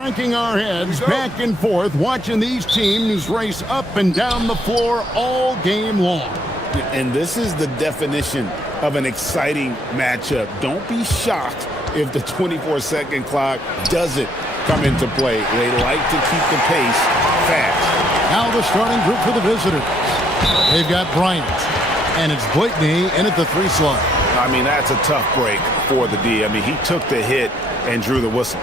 Cranking our heads back and forth, watching these teams race up and down the floor all game long. And this is the definition of an exciting matchup. Don't be shocked if the 24-second clock doesn't come into play. They like to keep the pace fast. Now the starting group for the visitors. They've got Bryant, and it's Blakeney in at the 3 slot. I mean, that's a tough break for the D. I mean, he took the hit and drew the whistle.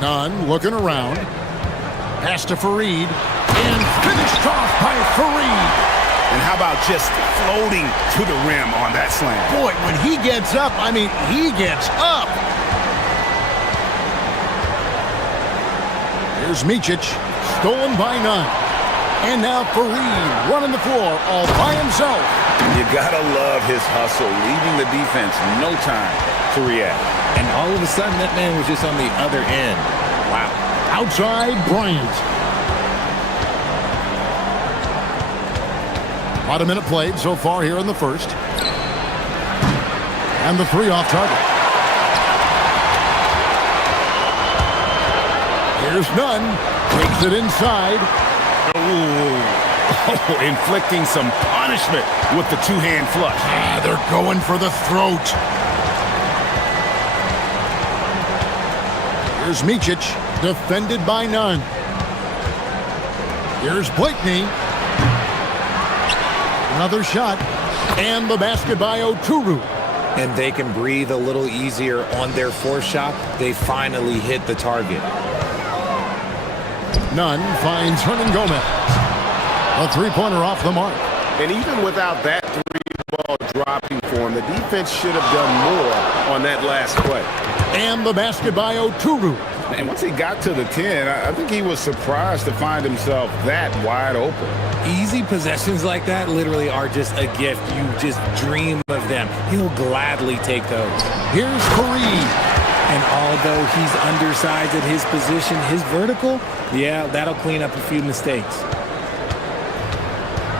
Nunn looking around. Pass to Fareed. And finished off by Fareed. And how about just floating to the rim on that slam? Boy, when he gets up, I mean, he gets up. Here's Micic. Stolen by Nunn. And now Fareed running the floor all by himself. You gotta love his hustle, leaving the defense no time to react. And all of a sudden, that man was just on the other end. Wow. Outside Bryant. About a minute played so far here in the first. And the 3 off target. Here's Nunn. Takes it inside. Oh, inflicting some punishment with the 2-hand flush. They're going for the throat. Here's Micic, defended by Nunn. Here's Blakeney. Another shot. And the basket by Oturu. And they can breathe a little easier on their 4th shot. They finally hit the target. Nunn finds Hernan Gomez. A 3-pointer off the mark. And even without that 3-ball dropping for him, the defense should have done more on that last play. And the basket by Oturu. And once he got to the 10, I think he was surprised to find himself that wide open. Easy possessions like that literally are just a gift. You just dream of them. He'll gladly take those. Here's Fareed. And although he's undersized at his position, his vertical, yeah, that'll clean up a few mistakes.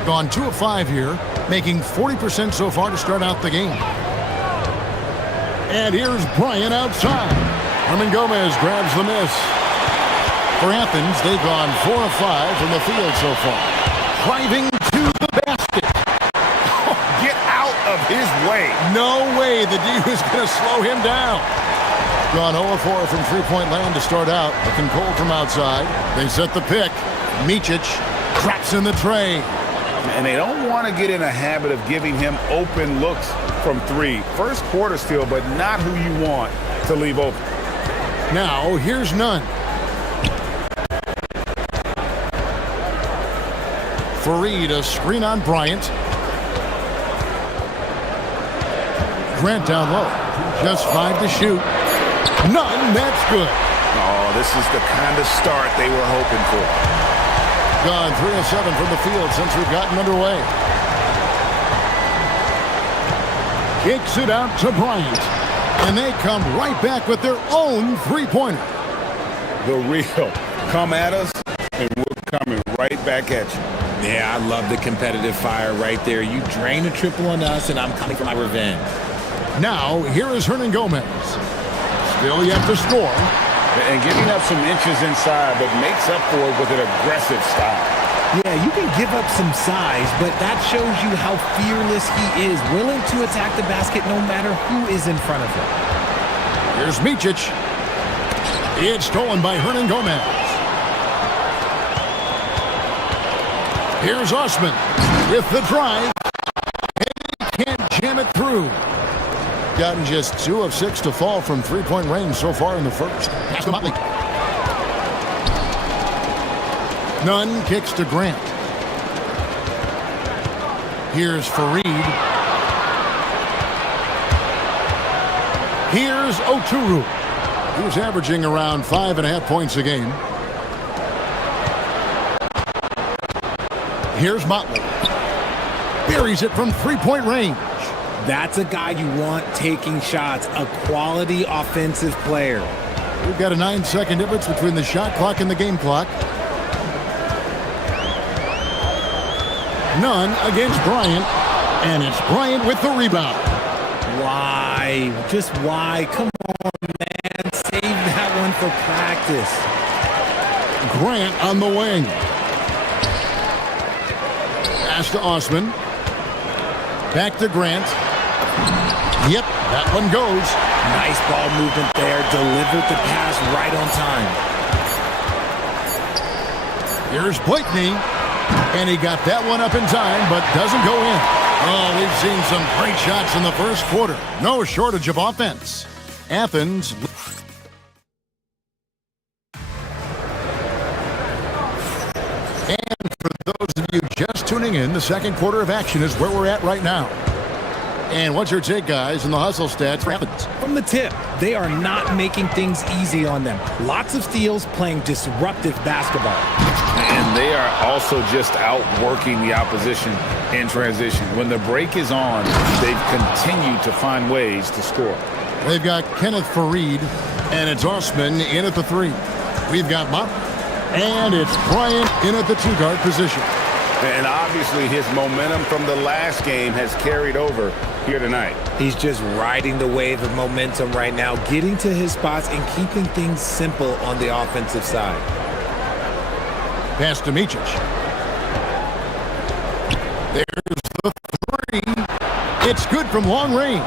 Gone 2 of 5 here, making 40% so far to start out the game. And here's Bryant outside. Hernan Gomez grabs the miss. For Athens, they've gone 4 of 5 from the field so far. Driving to the basket. Oh, get out of his way. No way the D was going to slow him down. Gone 0 of 4 from 3-point land to start out. Looking cold from outside. They set the pick. Micic traps in the tray. And they don't want to get in a habit of giving him open looks from 3. First quarter still, but not who you want to leave open. Now, here's Nunn. Fareed, a screen on Bryant. Grant down low. Just 5 to shoot. Nunn, that's good. Oh, this is the kind of start they were hoping for. Gone 3 of 7 from the field since we've gotten underway. Kicks it out to Bryant. And they come right back with their own 3-pointer. The real come at us, and we're coming right back at you. Yeah, I love the competitive fire right there. You drain a triple on us, and I'm coming for my revenge. Now, here is Hernan Gomez. Still yet to score. And giving up some inches inside, but makes up for it with an aggressive style. Yeah, you can give up some size, but that shows you how fearless he is, willing to attack the basket no matter who is in front of him. Here's Micic. It's stolen by Hernan Gomez. Here's Osman with the drive. And he can't jam it through. Gotten just 2 of 6 to fall from 3-point range so far in the first. Pass to Motley. Nunn kicks to Grant. Here's Fareed. Here's Oturu. He was averaging around 5.5 points a game. Here's Motley. Buries it from 3-point range. That's a guy you want taking shots, a quality offensive player. We've got a 9-second difference between the shot clock and the game clock. Nunn against Bryant, and it's Bryant with the rebound. Why? Why? Just why? Come on, man. Save that one for practice. Grant on the wing. Pass to Osman. Back to Grant. Yep, that one goes. Nice ball movement there. Delivered the pass right on time. Here's Blakeney. And he got that one up in time, but doesn't go in. Oh, we've seen some great shots in the first quarter. No shortage of offense. Athens. And for those of you just tuning in, the second quarter of action is where we're at right now. And what's your take, guys, in the hustle stats for Athens? From the tip, they are not making things easy on them. Lots of steals, playing disruptive basketball. And they are also just outworking the opposition in transition. When the break is on, they've continued to find ways to score. They've got Kenneth Fareed, and it's Osman in at the 3. We've got Mott, and it's Bryant in at the 2-guard position. And obviously his momentum from the last game has carried over here tonight. He's just riding the wave of momentum right now, getting to his spots and keeping things simple on the offensive side. Pass to Micic. There's the 3. It's good from long range.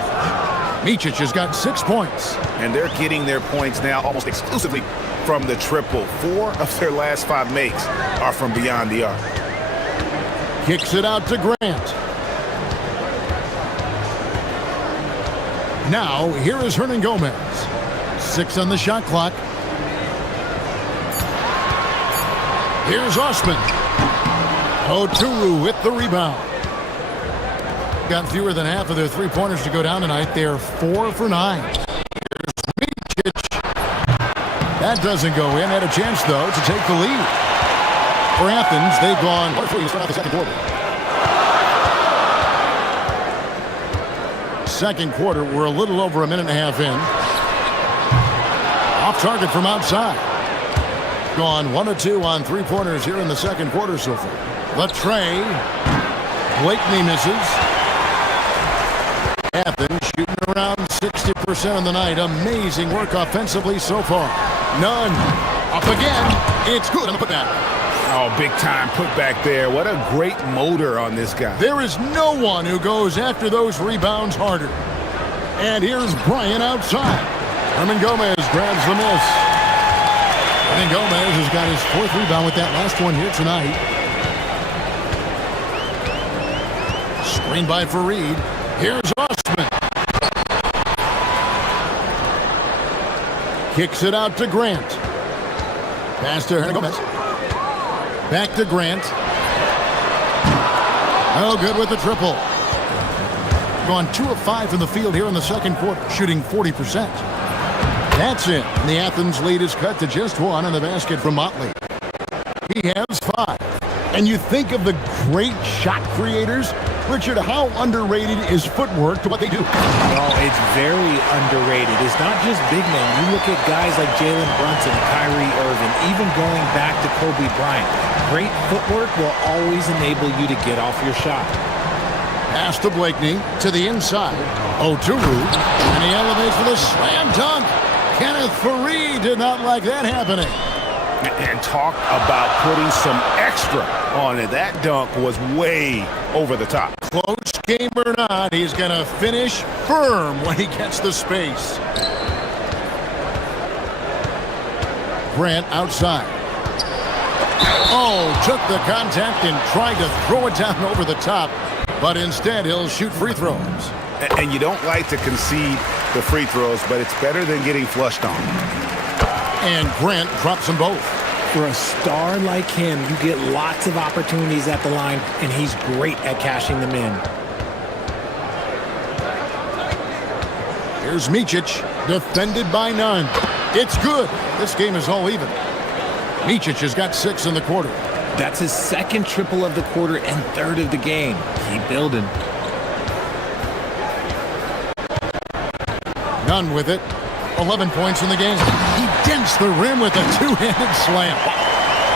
Micic has got 6 points. And they're getting their points now almost exclusively from the triple. 4 of their last 5 makes are from beyond the arc. Kicks it out to Grant. Now, here is Hernan Gomez. 6 on the shot clock. Here's Osman. Oturu with the rebound. Got fewer than half of their 3-pointers to go down tonight. They're 4 for 9. Here's Micic. That doesn't go in. Had a chance, though, to take the lead. For Athens, they've gone 1-3 to start out the second quarter. Second quarter, we're a little over a minute and a half in. Off target from outside. Gone 1 of 2 on 3-pointers here in the second quarter so far. Latrey. Blakeney misses. Athens shooting around 60% on the night. Amazing work offensively so far. None. Up again. It's good on the putback. Oh, big time putback there. What a great motor on this guy. There is no one who goes after those rebounds harder. And here's Bryant outside. Hernan Gomez grabs the miss. Hernan Gomez has got his 4th rebound with that last one here tonight. Screen by Fareed. Here's Osman. Kicks it out to Grant. Pass to Hernan Gomez. Back to Grant. Oh, good with the triple. Gone 2 of 5 from the field here in the second quarter, shooting 40%. That's it. And the Athens lead is cut to just 1 on the basket from Motley. He has 5. And you think of the great shot creators. Richard, how underrated is footwork to what they do? Oh, it's very underrated. It's not just big men. You look at guys like Jalen Brunson, Kyrie Irving, even going back to Kobe Bryant. Great footwork will always enable you to get off your shot. Pass to Blakeney to the inside. Oturu, and he elevates for the slam dunk. Kenneth Fareed did not like that happening. And talk about putting some extra on it. That dunk was way over the top. Close game or not, he's going to finish firm when he gets the space. Grant outside. Oh, took the contact and tried to throw it down over the top, but instead he'll shoot free throws. And you don't like to concede the free throws, but it's better than getting flushed on. And Grant drops them both. For a star like him, you get lots of opportunities at the line, and he's great at cashing them in. Here's Micic, defended by none. It's good. This game is all even. Micic has got 6 in the quarter. That's his 2nd triple of the quarter and 3rd of the game. Keep building. None with it. 11 points in the game. He dents the rim with a 2-handed slam.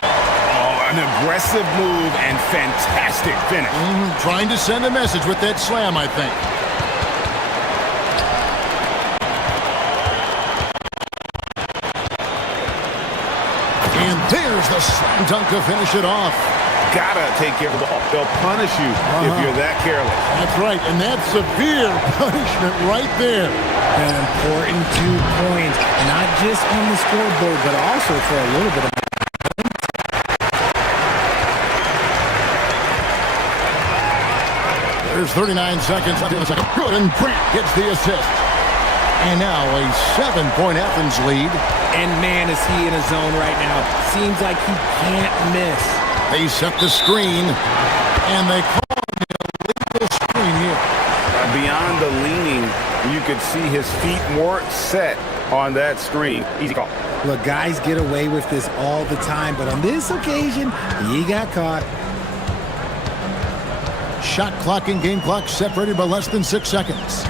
Oh, an aggressive move and fantastic finish. Trying to send a message with that slam, I think. And there's the slam dunk to finish it off. Gotta take care of the ball. They'll punish you if you're that careless. That's right, and that's severe punishment right there. An important 2 points, not just on the scoreboard, but also for a little bit of... There's 39 seconds left in the second. Good, and Grant gets the assist. And now a 7-point Athens lead. And man, is he in a zone right now. Seems like he can't miss. They set the screen, and they call the illegal screen here. Beyond the leaning, you could see his feet more set on that screen. Easy call. Look, guys get away with this all the time, but on this occasion, he got caught. Shot clock and game clock separated by less than 6 seconds.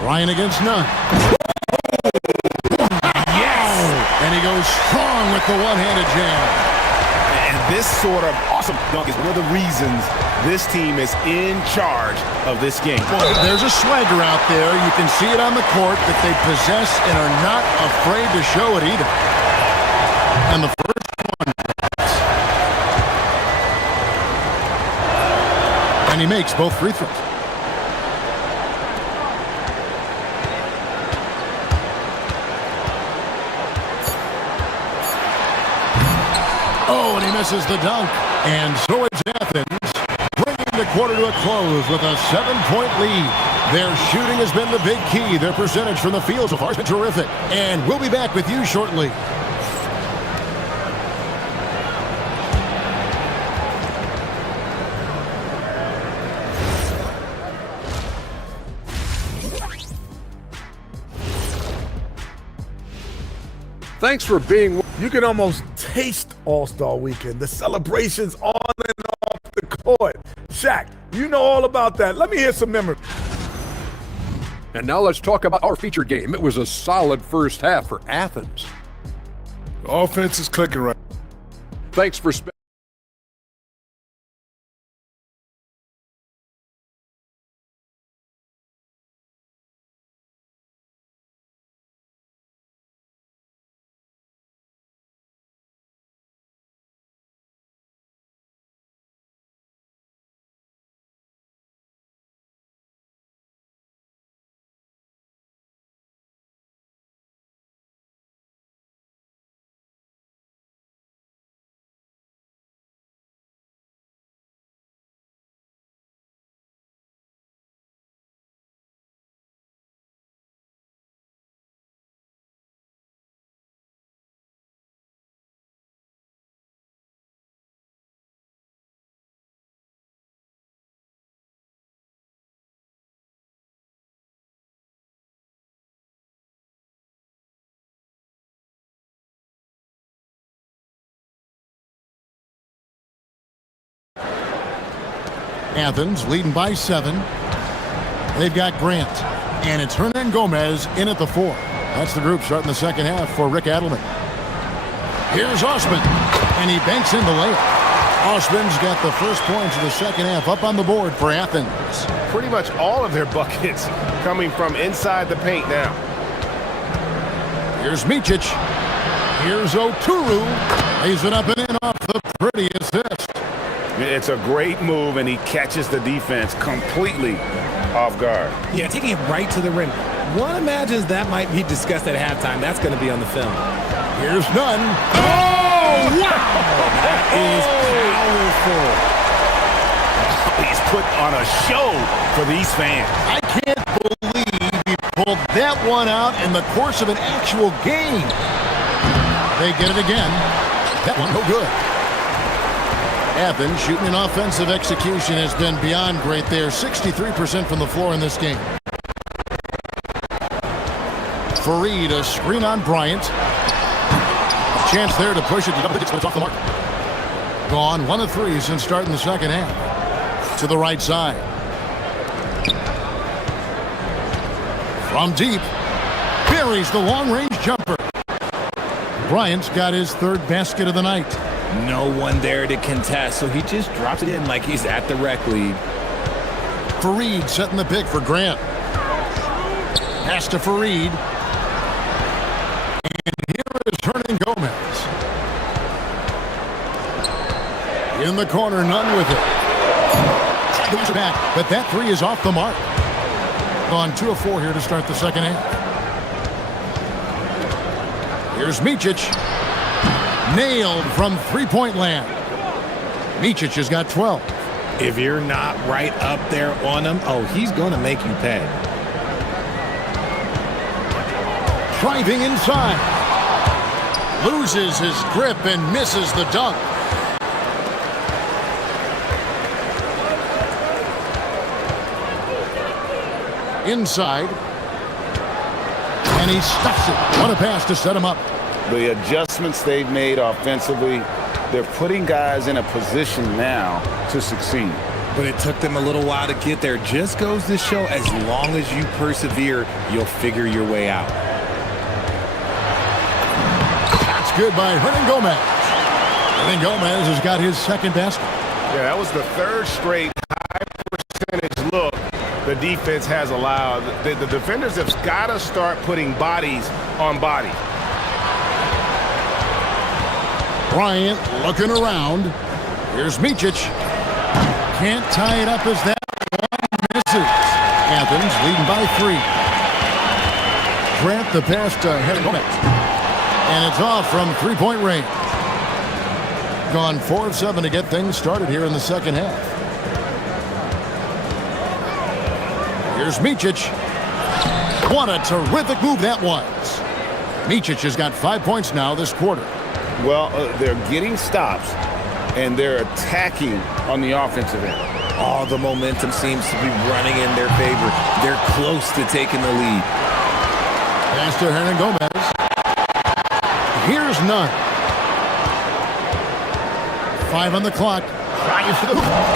Ryan against none. And he goes strong with the one-handed jam. And this sort of awesome dunk is one of the reasons this team is in charge of this game. Well, there's a swagger out there. You can see it on the court that they possess and are not afraid to show it either. And the first one. And he makes both free throws. Oh, and he misses the dunk. And so it's Athens, bringing the quarter to a close with a 7-point lead. Their shooting has been the big key. Their percentage from the field so far has been terrific. And we'll be back with you shortly. Thanks for being. You can almost taste All-Star Weekend, the celebrations on and off the court. Shaq, you know all about that. Let me hear some memories. And now let's talk about our featured game. It was a solid first half for Athens. The offense is clicking right. Thanks for spending. Athens leading by 7. They've got Grant, and it's Hernan Gomez in at the 4. That's the group starting the second half for Rick Adelman. Here's Osman, and he banks in the layup. Osman's got the first points of the second half up on the board for Athens. Pretty much all of their buckets coming from inside the paint now. Here's Micic. Here's Oturu. Lays it up and in off the pretty assist. It's a great move, and he catches the defense completely off guard. Yeah, taking it right to the rim. One imagines that might be discussed at halftime. That's going to be on the film. Here's Nunn. Oh, wow! That is powerful. He's put on a show for these fans. I can't believe he pulled that one out in the course of an actual game. They get it again. That one no good. Athens shooting an offensive execution has been beyond great there. 63% from the floor in this game. Fareed, a screen on Bryant. A chance there to push it to double digits, but it's off the mark. Gone 1 of 3 since starting the second half. To the right side. From deep. Buries the long-range jumper. Bryant's got his 3rd basket of the night. No one there to contest, so he just drops it in like he's at the rec league. Fareed setting the pick for Grant. Pass to Fareed. is Hernan Gomez. In the corner, none with it. Goes back, but that three is off the mark. Gone 2 of 4 here to start the second half. Here's Micic. Nailed from three-point land. Micic has got 12. If you're not right up there on him, oh, he's going to make you pay. Driving inside. Loses his grip and misses the dunk. Inside. And he stuffs it. What a pass to set him up. The adjustments they've made offensively, they're putting guys in a position now to succeed. But it took them a little while to get there. Just goes to show, as long as you persevere, you'll figure your way out. That's good by Hernan Gomez. Hernan Gomez has got his second basket. Yeah, that was the third straight high percentage look the defense has allowed. The defenders have got to start putting bodies on body. Bryant looking around. Here's Micic. Can't tie it up as that one misses. Athens leading by 3. Grant the pass to Hernan Gomez. And it's off from three-point range. Gone 4 of 7 to get things started here in the second half. Here's Micic. What a terrific move that was. Micic has got 5 points now this quarter. Well, they're getting stops, and they're attacking on the offensive end. All the momentum seems to be running in their favor. They're close to taking the lead. Pass to Hernan Gomez. Here's none. 5 on the clock.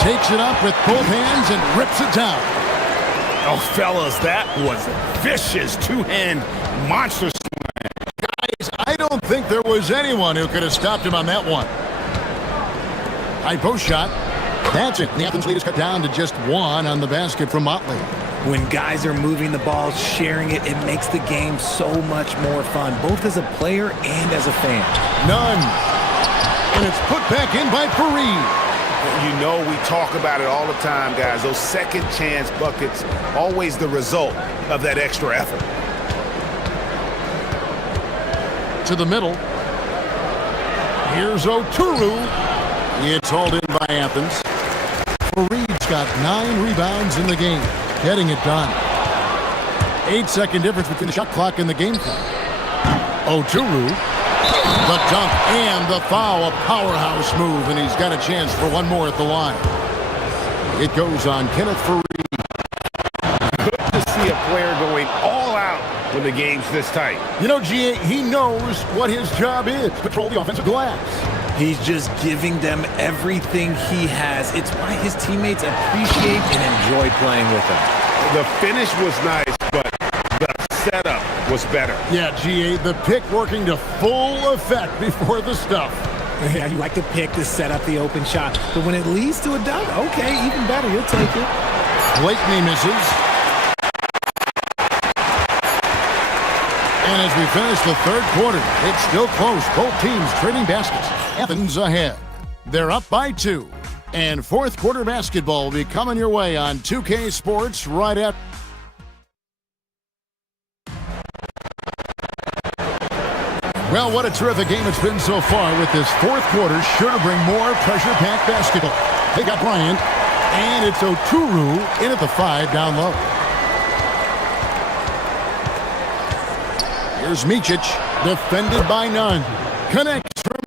Takes it up with both hands and rips it down. Oh, fellas, that was a vicious two-hand monster slam. Guys, I don't think there was anyone who could have stopped him on that one. High post shot. That's it. The Athens lead is cut down to just 1 on the basket from Motley. When guys are moving the ball, sharing it, it makes the game so much more fun, both as a player and as a fan. None. And it's put back in by Fareed. You know, we talk about it all the time, guys. Those second chance buckets, always the result of that extra effort. To the middle. Here's Oturu. It's hauled in by Athens. Fareed's got 9 rebounds in the game, getting it done. 8-second difference between the shot clock and the game clock. Oturu. The dunk and the foul, a powerhouse move, and he's got a chance for one more at the line. It goes on Kenneth Fareed. Good to see a player going all out when the game's this tight. You know, GA, he knows what his job is, patrol the offensive glass. He's just giving them everything he has. It's why his teammates appreciate and enjoy playing with him. The finish was nice, but the setup was better. Yeah, GA, the pick working to full effect before the stuff. Yeah, you like to pick to set up the open shot, but when it leads to a dunk, okay, even better, you'll take it. Blakeney misses. And as we finish the third quarter, it's still close. Both teams trading baskets. Athens ahead. They're up by 2. And fourth quarter basketball will be coming your way on 2K Sports right after. Well, what a terrific game it's been so far, with this fourth quarter sure to bring more pressure-packed basketball. They got Bryant, and it's Oturu in at the 5 down low. Here's Micic, defended by none. Connects from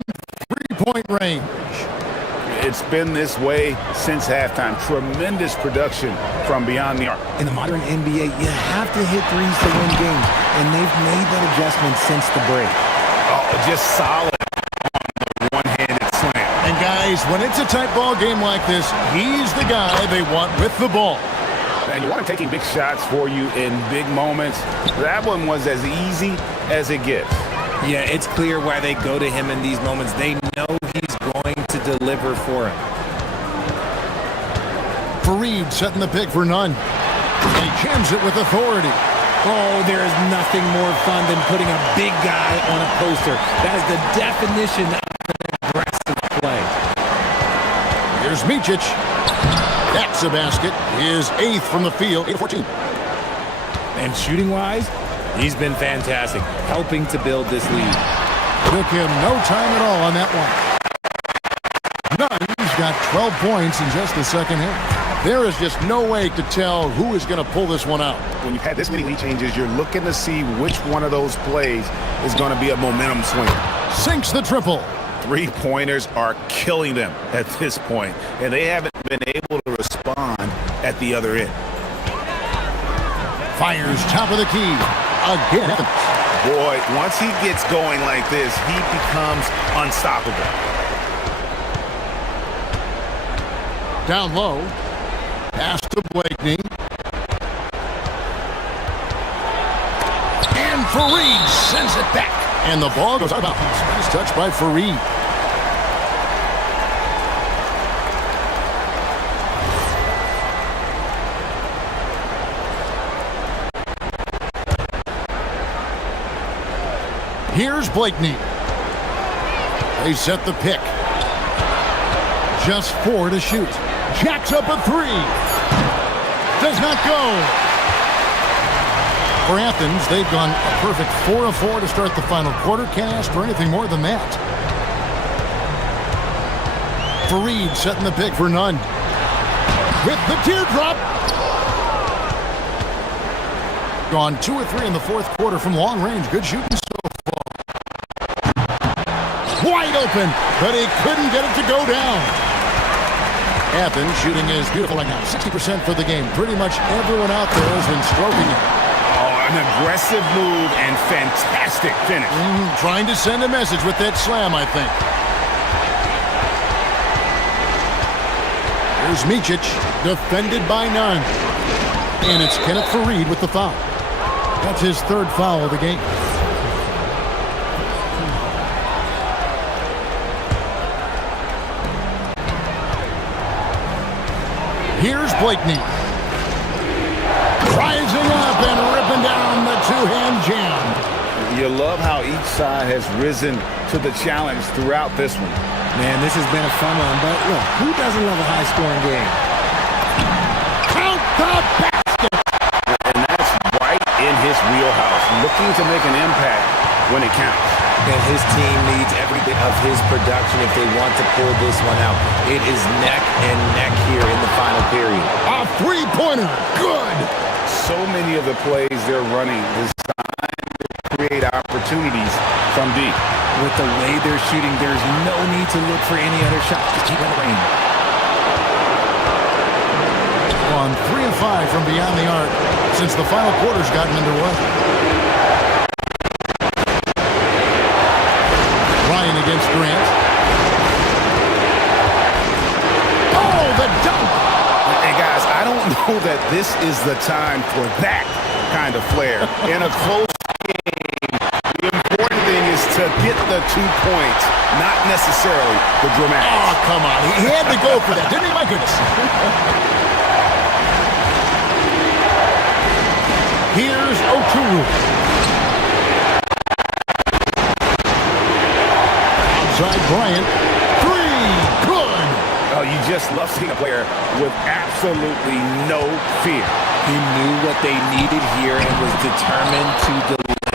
three-point range. It's been this way since halftime. Tremendous production from beyond the arc. In the modern NBA, you have to hit threes to win games, and they've made that adjustment since the break. Oh, just solid on the one-handed slam. And guys, when it's a tight ball game like this, he's the guy they want with the ball. And you want him taking big shots for you in big moments. That one was as easy as it gets. Yeah, it's clear why they go to him in these moments. They know he's going to deliver for him. Fareed setting the pick for none. And he jams it with authority. Oh, there is nothing more fun than putting a big guy on a poster. That is the definition of an aggressive play. Here's Micic. That's a basket. His 8th from the field, 8-14. And shooting-wise, he's been fantastic, helping to build this lead. Took him no time at all on that one. Nunn's got 12 points in just the second half. There is just no way to tell who is going to pull this one out. When you've had this many lead changes, you're looking to see which one of those plays is going to be a momentum swinger. Sinks the triple. Three-pointers are killing them at this point, and they haven't been able to respond at the other end. Fires top of the key. Again. Boy, once he gets going like this, he becomes unstoppable. Down low. Pass to Blakeney. And Fareed sends it back. And the ball goes out of bounds. Nice touch by Fareed. Here's Blakeney. They set the pick. Just 4 to shoot. Jacks up a 3. Does not go. For Athens, they've gone a perfect 4 of 4 to start the final quarter. Can't ask for anything more than that. Fareed setting the pick for Nunn. With the teardrop. Gone 2 of 3 in the fourth quarter from long range. Good shooting so far. Wide open, but he couldn't get it to go down. Athens shooting is beautiful right now. 60% for the game. Pretty much everyone out there has been stroking it. Oh, an aggressive move and fantastic finish. Trying to send a message with that slam, I think. Here's Micic, defended by Nunn. And it's Kenneth Fareed with the foul. That's his 3rd foul of the game. Here's Blakeney. Rising up and ripping down the 2-hand jam. You love how each side has risen to the challenge throughout this one. Man, this has been a fun one, but look, who doesn't love a high-scoring game? Count the basket! And that's right in his wheelhouse, looking to make an impact when it counts. And his team needs every bit of his production if they want to pull this one out. It is neck and neck here in the final period. A 3-pointer. Good. So many of the plays they're running designed to create opportunities from deep. With the way they're shooting, there's no need to look for any other shot. Just keep in the lane. On 3 of 5 from beyond the arc since the final quarter's gotten underway. Ryan against Grant. Oh, the dunk! Hey, guys, I don't know that this is the time for that kind of flair. In a close game, the important thing is to get the 2 points, not necessarily the dramatics. Oh, come on. He had to go for that, didn't he? My goodness. Here's Oturu. Outside Bryant. 3. Good. Oh, you just love seeing a player with absolutely no fear. He knew what they needed here and was determined to deliver.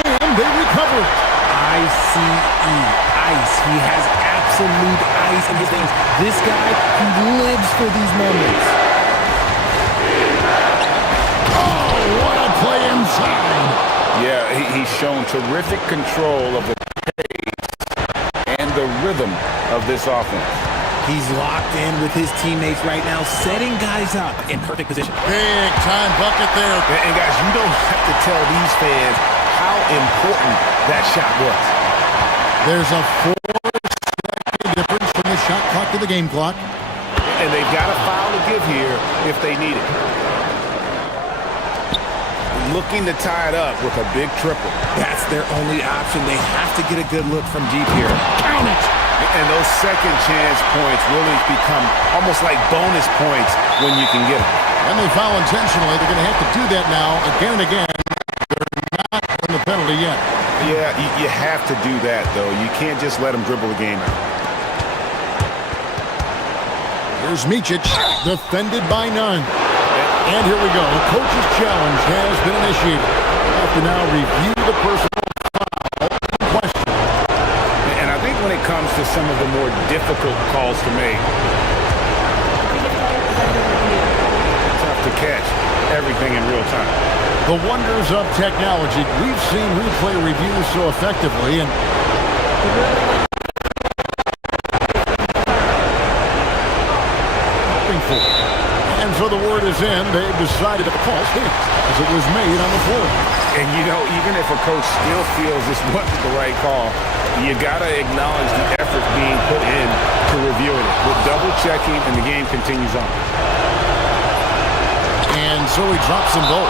And they recover. I-C-E. Ice. He has absolute ice in his veins. This guy, he lives for these moments. Oh, what a play inside. Yeah, he's shown terrific control of the pace and the rhythm of this offense. He's locked in with his teammates right now, setting guys up in perfect position. Big time bucket there. And guys, you don't have to tell these fans how important that shot was. There's a 4-second difference from the shot clock to the game clock. And they've got a foul to give here if they need it. Looking to tie it up with a big triple. That's their only option. They have to get a good look from deep here. Count it. And those second chance points really become almost like bonus points when you can get them. And they foul intentionally. They're going to have to do that now again and again. They're not on the penalty yet. Yeah, you have to do that, though. You can't just let them dribble the game out. Here's Micic, defended by none. And here we go. The coach's challenge has been initiated. We have to now review the personal foul in question. And I think when it comes to some of the more difficult calls to make, tough to catch everything in real time. The wonders of technology. We've seen replay reviews so effectively, and and so the word is in. They've decided to call it as it was made on the floor. And you know, even if a coach still feels this wasn't the right call, you gotta acknowledge the effort being put in to reviewing it. With double checking, and the game continues on. And so he drops them both.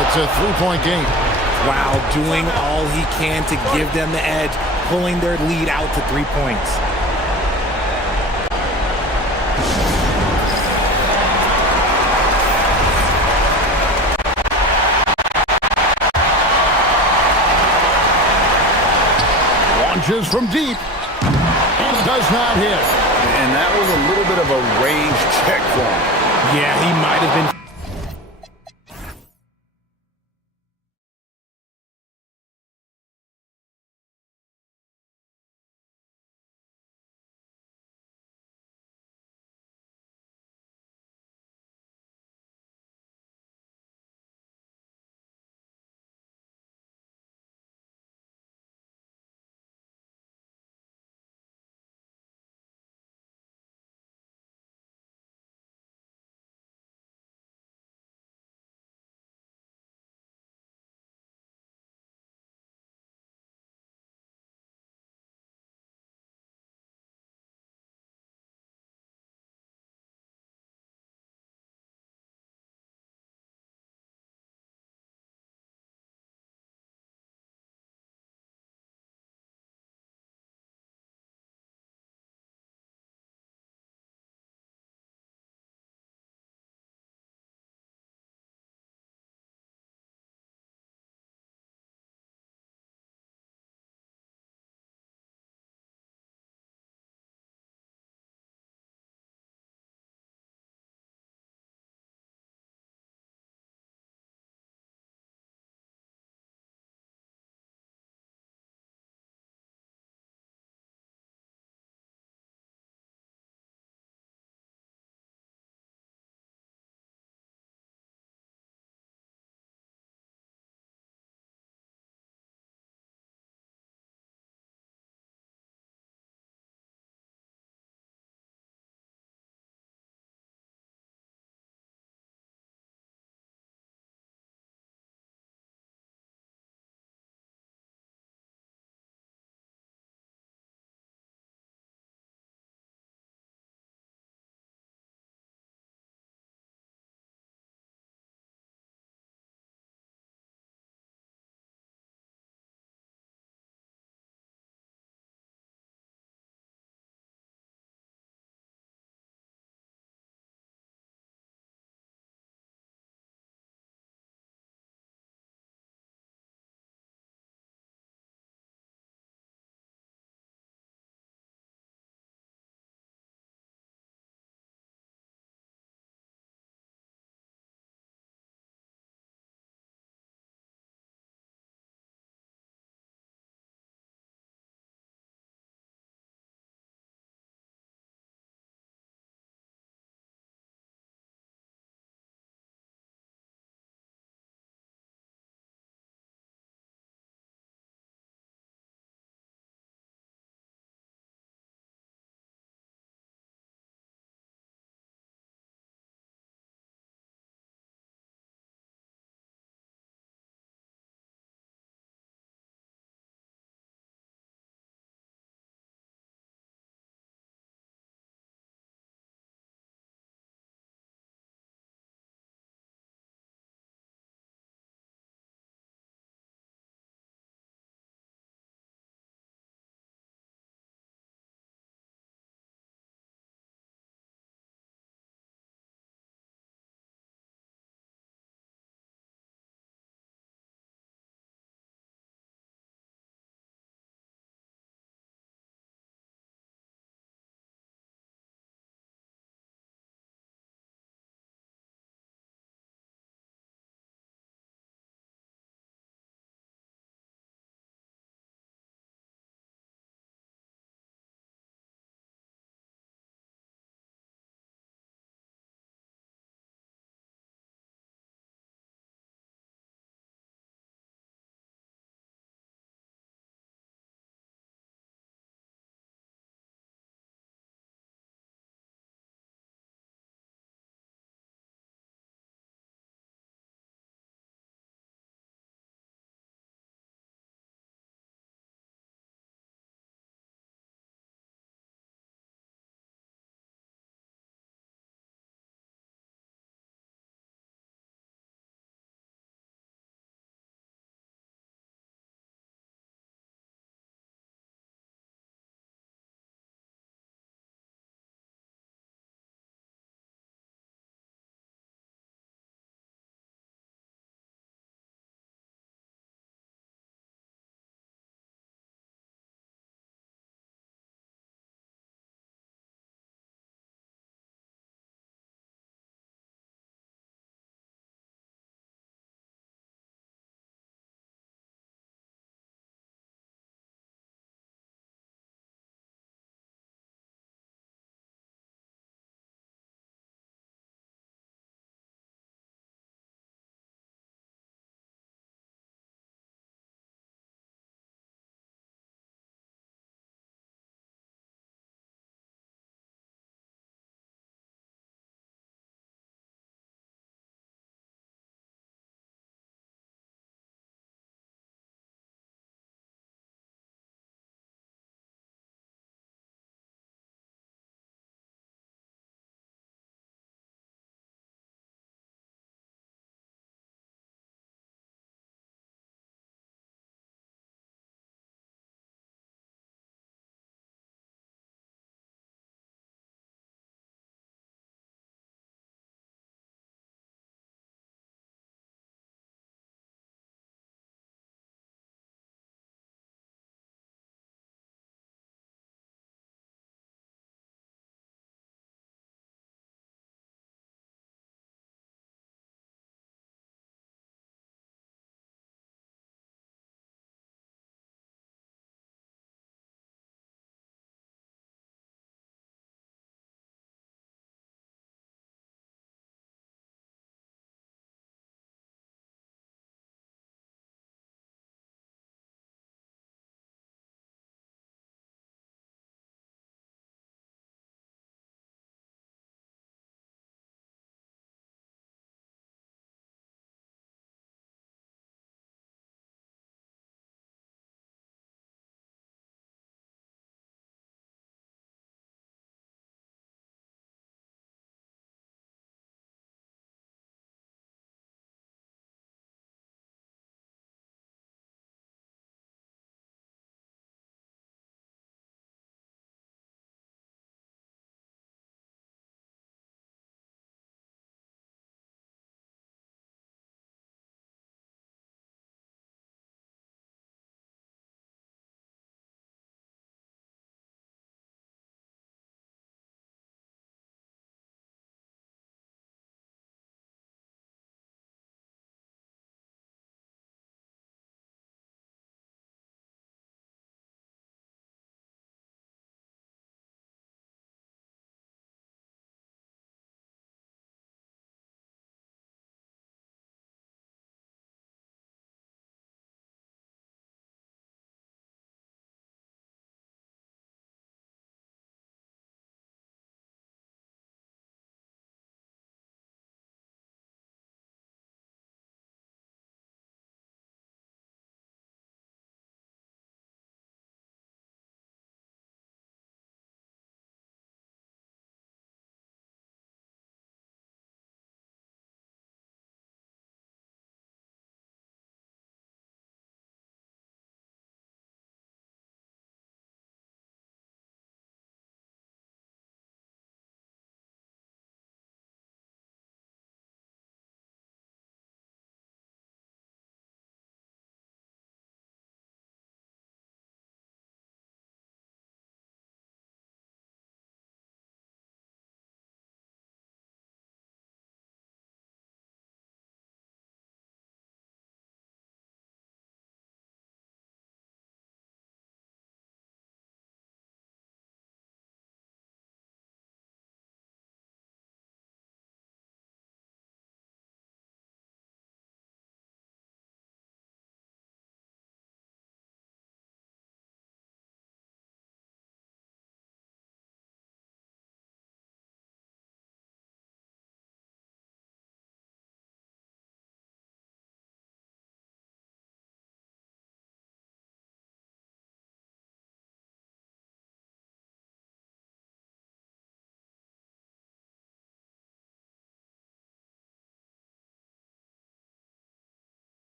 It's a three-point game. Wow, doing all he can to give them the edge, pulling their lead out to 3 points. Launches from deep and does not hit. And that was a little bit of a range check for him. Yeah, he might have been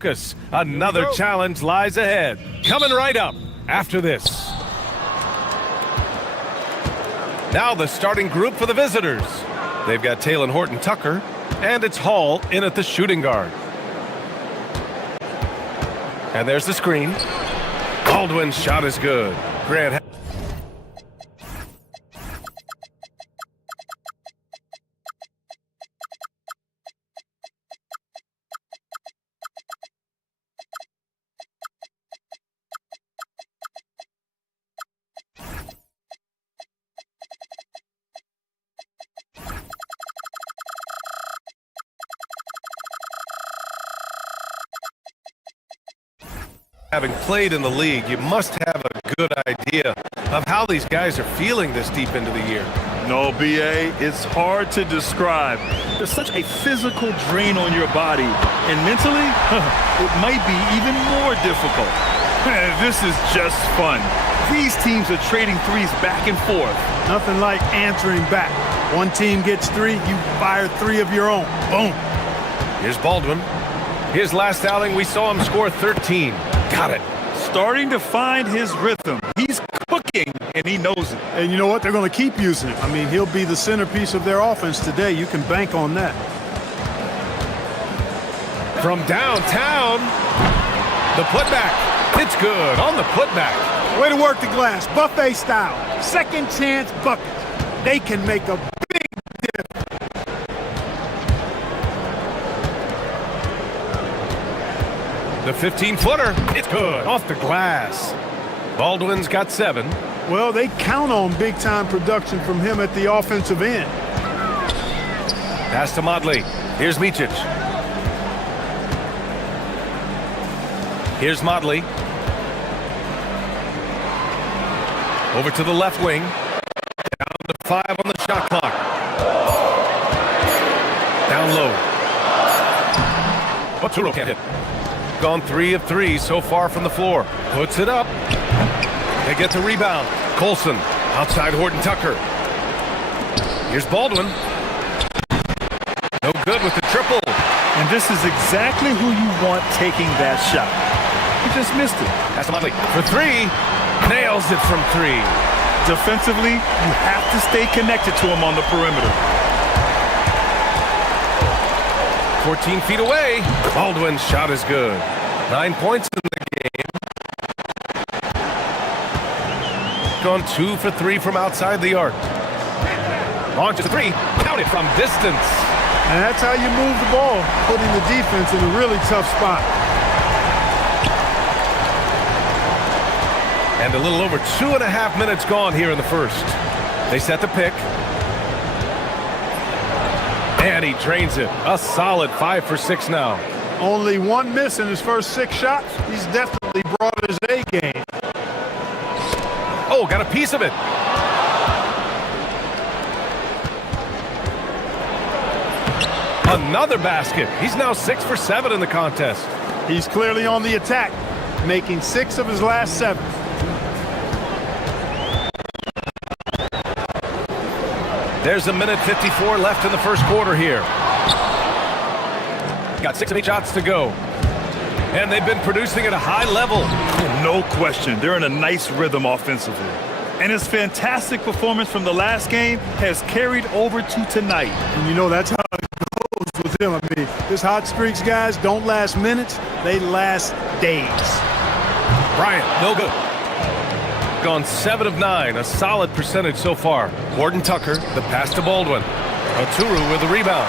Focus. Another challenge lies ahead. Coming right up after this. Now the starting group for the visitors. They've got Talon Horton-Tucker, and it's Hall in at the shooting guard. And there's the screen. Baldwin's shot is good. Grant. Having played in the league, you must have a good idea of how these guys are feeling this deep into the year. No, BA, it's hard to describe. There's such a physical drain on your body, and mentally, it might be even more difficult. This is just fun. These teams are trading threes back and forth. Nothing like answering back. One team gets three, you fire three of your own. Boom. Here's Baldwin. His last outing, we saw him score 13. Got it. Starting to find his rhythm. He's cooking, and he knows it. And you know what? They're going to keep using it. I mean, he'll be the centerpiece of their offense today. You can bank on that. From downtown, the putback. It's good on the putback. Way to work the glass. Buffet style. Second chance buckets. They can make a big difference. The 15-footer, it's good, off the glass. Baldwin's got 7. Well, they count on big-time production from him at the offensive end. Pass to Modley. Here's Micic. Here's Modley. Over to the left wing. Down to 5 on the shot clock. Down low. Oturo can't hit. Gone 3 of 3 so far from the floor. Puts it up. They get the rebound. Colson outside Horton-Tucker. Here's Baldwin. No good with the triple. And this is exactly who you want taking that shot. He just missed it. That's Motley for 3. Nails it from 3. Defensively, you have to stay connected to him on the perimeter. 14 feet away. Baldwin's shot is good. 9 points in the game. Gone 2 for 3 from outside the arc. Launches a 3. Count it from distance. And that's how you move the ball, putting the defense in a really tough spot. And a little over 2.5 minutes gone here in the first. They set the pick. And he drains it. A solid 5 for 6 now. Only 1 miss in his first 6 shots. He's definitely brought his A game. Oh, got a piece of it. Another basket. He's now 6 for 7 in the contest. He's clearly on the attack, making 6 of his last 7. There's a minute 54 left in the first quarter here. Got 6 of 8 shots to go. And they've been producing at a high level. No question. They're in a nice rhythm offensively. And his fantastic performance from the last game has carried over to tonight. And you know that's how it goes with him. I mean, his hot streaks, guys, don't last minutes. They last days. Bryant, no good. Gone 7 of 9, a solid percentage so far. Horton-Tucker, the pass to Baldwin. Oturu with the rebound.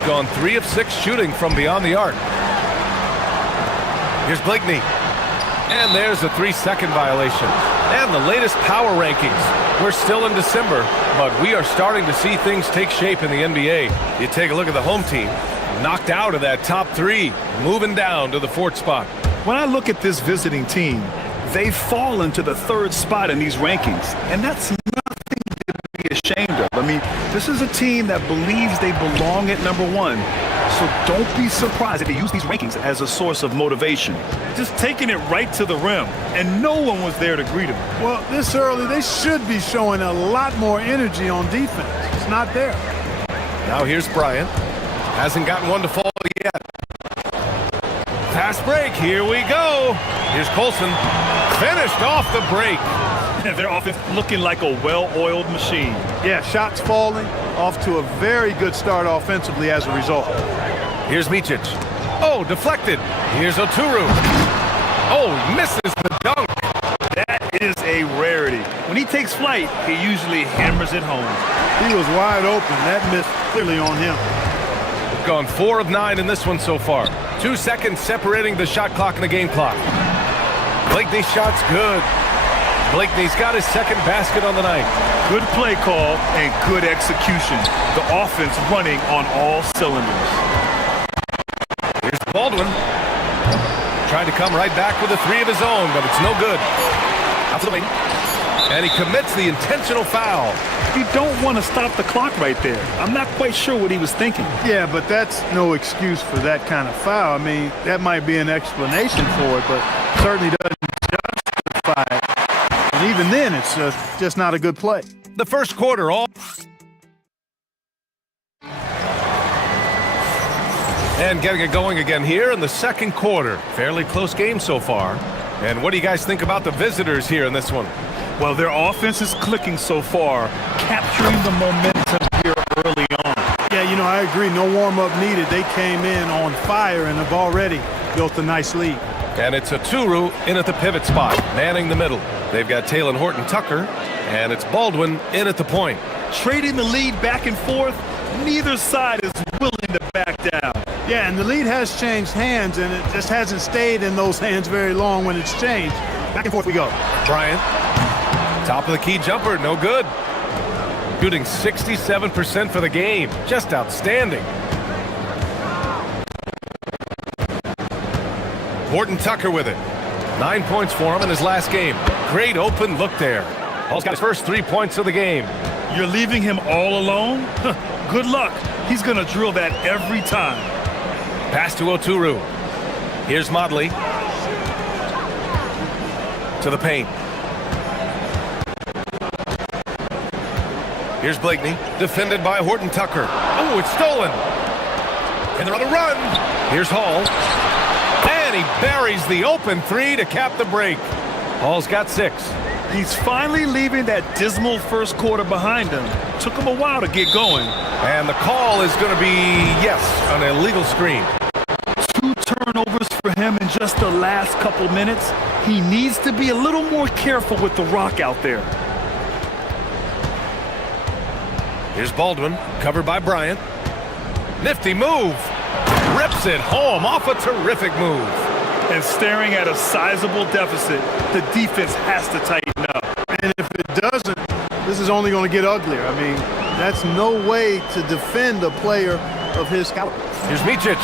Gone 3 of 6 shooting from beyond the arc. Here's Blakeney. And there's a 3-second violation. And the latest power rankings. We're still in December, but we are starting to see things take shape in the NBA. You take a look at the home team. Knocked out of that top 3, moving down to the 4th spot. When I look at this visiting team, they've fallen to the 3rd spot in these rankings, and that's nothing to be ashamed of. I mean, this is a team that believes they belong at number 1, so don't be surprised if they use these rankings as a source of motivation. Just taking it right to the rim, and no one was there to greet him. Well, this early, they should be showing a lot more energy on defense. It's not there. Now here's Bryant. Hasn't gotten one to fall yet. Fast break, here we go. Here's Colson, finished off the break. Their offense looking like a well-oiled machine. Yeah, shots falling, off to a very good start offensively as a result. Here's Micic. Oh, deflected. Here's Oturu. Oh, misses the dunk. That is a rarity. When he takes flight, he usually hammers it home. He was wide open. That missed clearly on him. Gone 4 of 9 in this one so far. 2 seconds separating the shot clock and the game clock. Blakeney's shot's good. Blakeney's got his second basket on the night. Good play call and good execution. The offense running on all cylinders. Here's Baldwin. Trying to come right back with a 3 of his own, but it's no good. Out to the wing. And he commits the intentional foul. You don't want to stop the clock right there. I'm not quite sure what he was thinking. Yeah, but that's no excuse for that kind of foul. I mean, that might be an explanation for it, but certainly doesn't justify it. And even then, it's just not a good play. The first quarter all. And getting it going again here in the second quarter. Fairly close game so far. And what do you guys think about the visitors here in this one? Well, their offense is clicking so far, capturing the momentum here early on. Yeah, you know, I agree. No warm-up needed. They came in on fire and have already built a nice lead. And it's Oturu in at the pivot spot, manning the middle. They've got Talon Horton-Tucker, and it's Baldwin in at the point. Trading the lead back and forth, neither side is willing to back down. Yeah, and the lead has changed hands, and it just hasn't stayed in those hands very long when it's changed. Back and forth we go. Bryant, top of the key jumper, no good. Shooting 67% for the game, just outstanding. Horton-Tucker with it. 9 points for him in his last game. Great open look there. Hall's got his first 3 points of the game. You're leaving him all alone? Good luck. He's going to drill that every time. Pass to Oturu. Here's Modley. To the paint. Here's Blakeney. Defended by Horton-Tucker. Oh, it's stolen. And they're on the run. Here's Hall. And he buries the open 3 to cap the break. Hall's got 6. He's finally leaving that dismal first quarter behind him. Took him a while to get going. And the call is going to be, yes, an illegal screen. 2 turnovers for him in just the last couple minutes. He needs to be a little more careful with the rock out there. Here's Baldwin, covered by Bryant. Nifty move. Rips it home off a terrific move. And staring at a sizable deficit, the defense has to tighten up. And if it doesn't, this is only going to get uglier. I mean, that's no way to defend a player of his caliber. Here's Micic.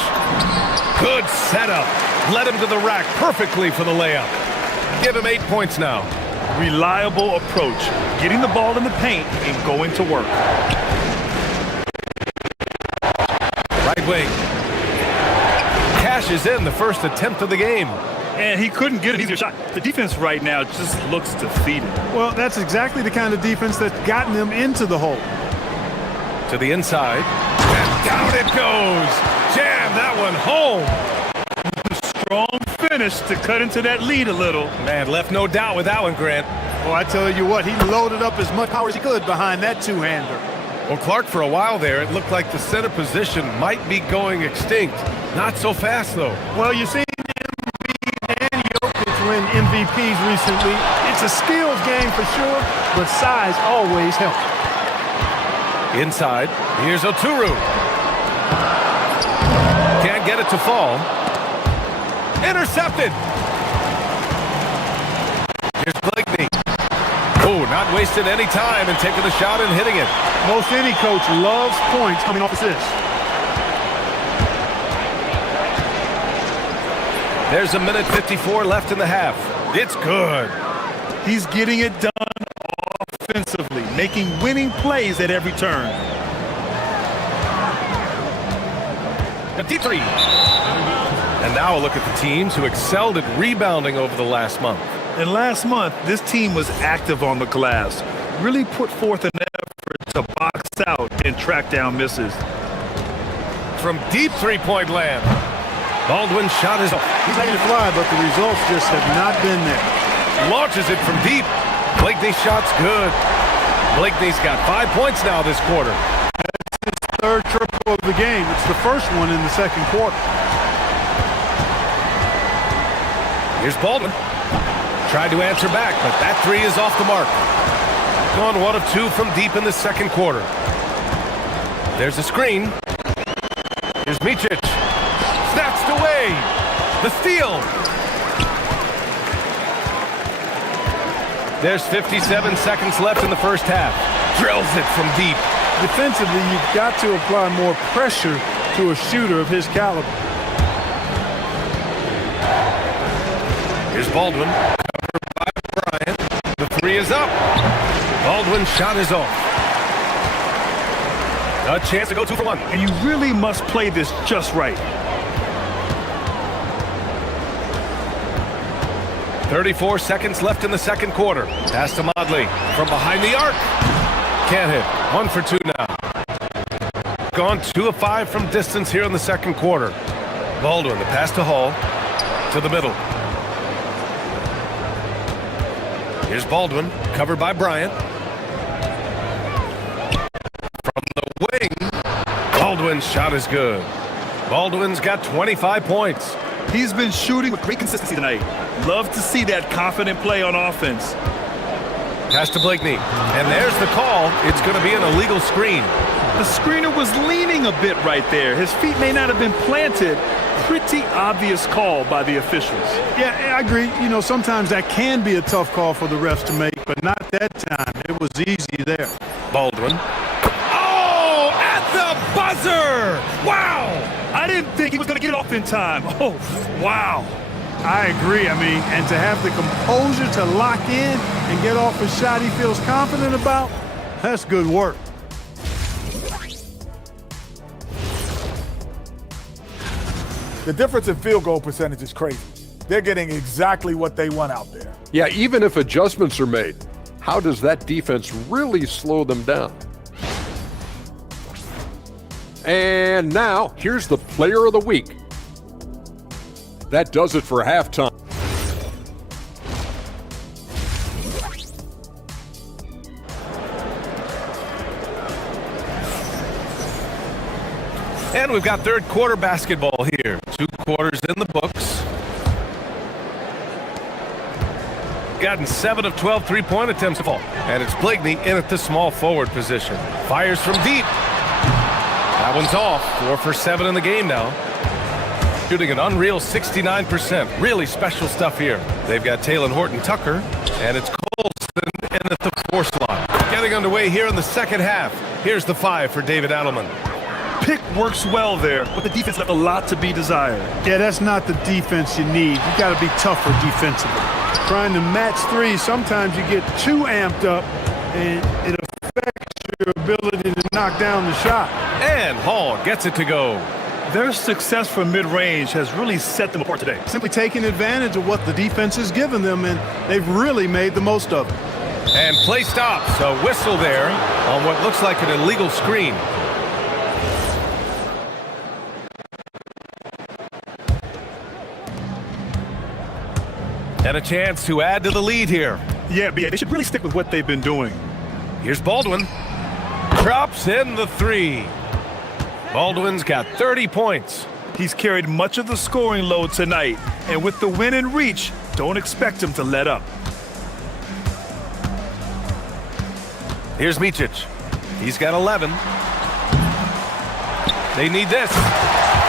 Good setup. Led him to the rack perfectly for the layup. Give him 8 points now. Reliable approach. Getting the ball in the paint and going to work. Right wing. Cashes in the first attempt of the game. And he couldn't get an easier shot. The defense right now just looks defeated. Well, that's exactly the kind of defense that's gotten them into the hole. To the inside. And down it goes. Jam that one home. Strong finish to cut into that lead a little. Man, left no doubt with that one, Grant. Well, I tell you what, he loaded up as much power as he could behind that two-hander. Well, Clark, for a while there, it looked like the center position might be going extinct. Not so fast, though. Well, you've seen Embiid and Jokic win MVPs recently. It's a skills game for sure, but size always helps. Inside, here's Oturu. Can't get it to fall. Intercepted. Here's Blakeney. Oh, not wasting any time and taking the shot and hitting it. Most any coach loves points coming off assists. There's a minute 54 left in the half. It's good. He's getting it done offensively, making winning plays at every turn. A deep 3. And now a look at the teams who excelled at rebounding over the last month. And last month, this team was active on the glass, really put forth an effort to box out and track down misses. from deep three-point land. Baldwin's shot is off. He's making it fly, but the results just have not been there. Launches it from deep. Blakeney's shot's good. Blakeney's got 5 points now this quarter. That's his third triple of the game. It's the first one in the second quarter. Here's Baldwin. Tried to answer back, but that three is off the mark. Gone 1 of 2 from deep in the second quarter. There's a screen. Here's Micic. Snatched away. The steal. There's 57 seconds left in the first half. Drills it from deep. Defensively, you've got to apply more pressure to a shooter of his caliber. Here's Baldwin. Covered by Bryant. The three is up. Baldwin's shot is off. A chance to go 2 for 1. And you really must play this just right. 34 seconds left in the second quarter. Pass to Modley from behind the arc. Can't hit. 1 for 2 now. Gone 2 of 5 from distance here in the second quarter. Baldwin, the pass to Hall. To the middle. Here's Baldwin, covered by Bryant. From the wing, Baldwin's shot is good. Baldwin's got 25 points. He's been shooting with great consistency tonight. Love to see that confident play on offense. Pass to Blakeney. And there's the call. It's going to be an illegal screen. The screener was leaning a bit right there. His feet may not have been planted. Pretty obvious call by the officials. Yeah, I agree. You know, sometimes that can be a tough call for the refs to make, but not that time. It was easy there. Baldwin. Oh, at the buzzer! Wow! I didn't think he was going to get it off in time. Oh, wow. I agree. I mean, and to have the composure to lock in and get off a shot he feels confident about, that's good work. The difference in field goal percentage is crazy. They're getting exactly what they want out there. Yeah, even if adjustments are made, how does that defense really slow them down? And now, here's the player of the week. That does it for halftime. And we've got third quarter basketball here. 2 quarters in the books. Gotten 7 of 12 three-point attempts to fall. And it's Blakeney in at the small forward position. Fires from deep. That one's off. 4 for 7 in the game now. Shooting an unreal 69%. Really special stuff here. They've got Taylor Horton-Tucker, and it's Colson in at the 4 slot. Getting underway here in the second half. Here's the 5 for David Adelman. Pick works well there, but the defense left a lot to be desired. Yeah, that's not the defense you need. You got to be tougher defensively. Trying to match three, sometimes you get too amped up, and it affects your ability to knock down the shot. And Hall gets it to go. Their success from mid-range has really set them apart today. Simply taking advantage of what the defense has given them, and they've really made the most of it. And play stops. A whistle there on what looks like an illegal screen. And a chance to add to the lead here. Yeah, they should really stick with what they've been doing. Here's Baldwin. Drops in the 3. Baldwin's got 30 points. He's carried much of the scoring load tonight, and with the win in reach, don't expect him to let up. Here's Micic. He's got 11. They need this.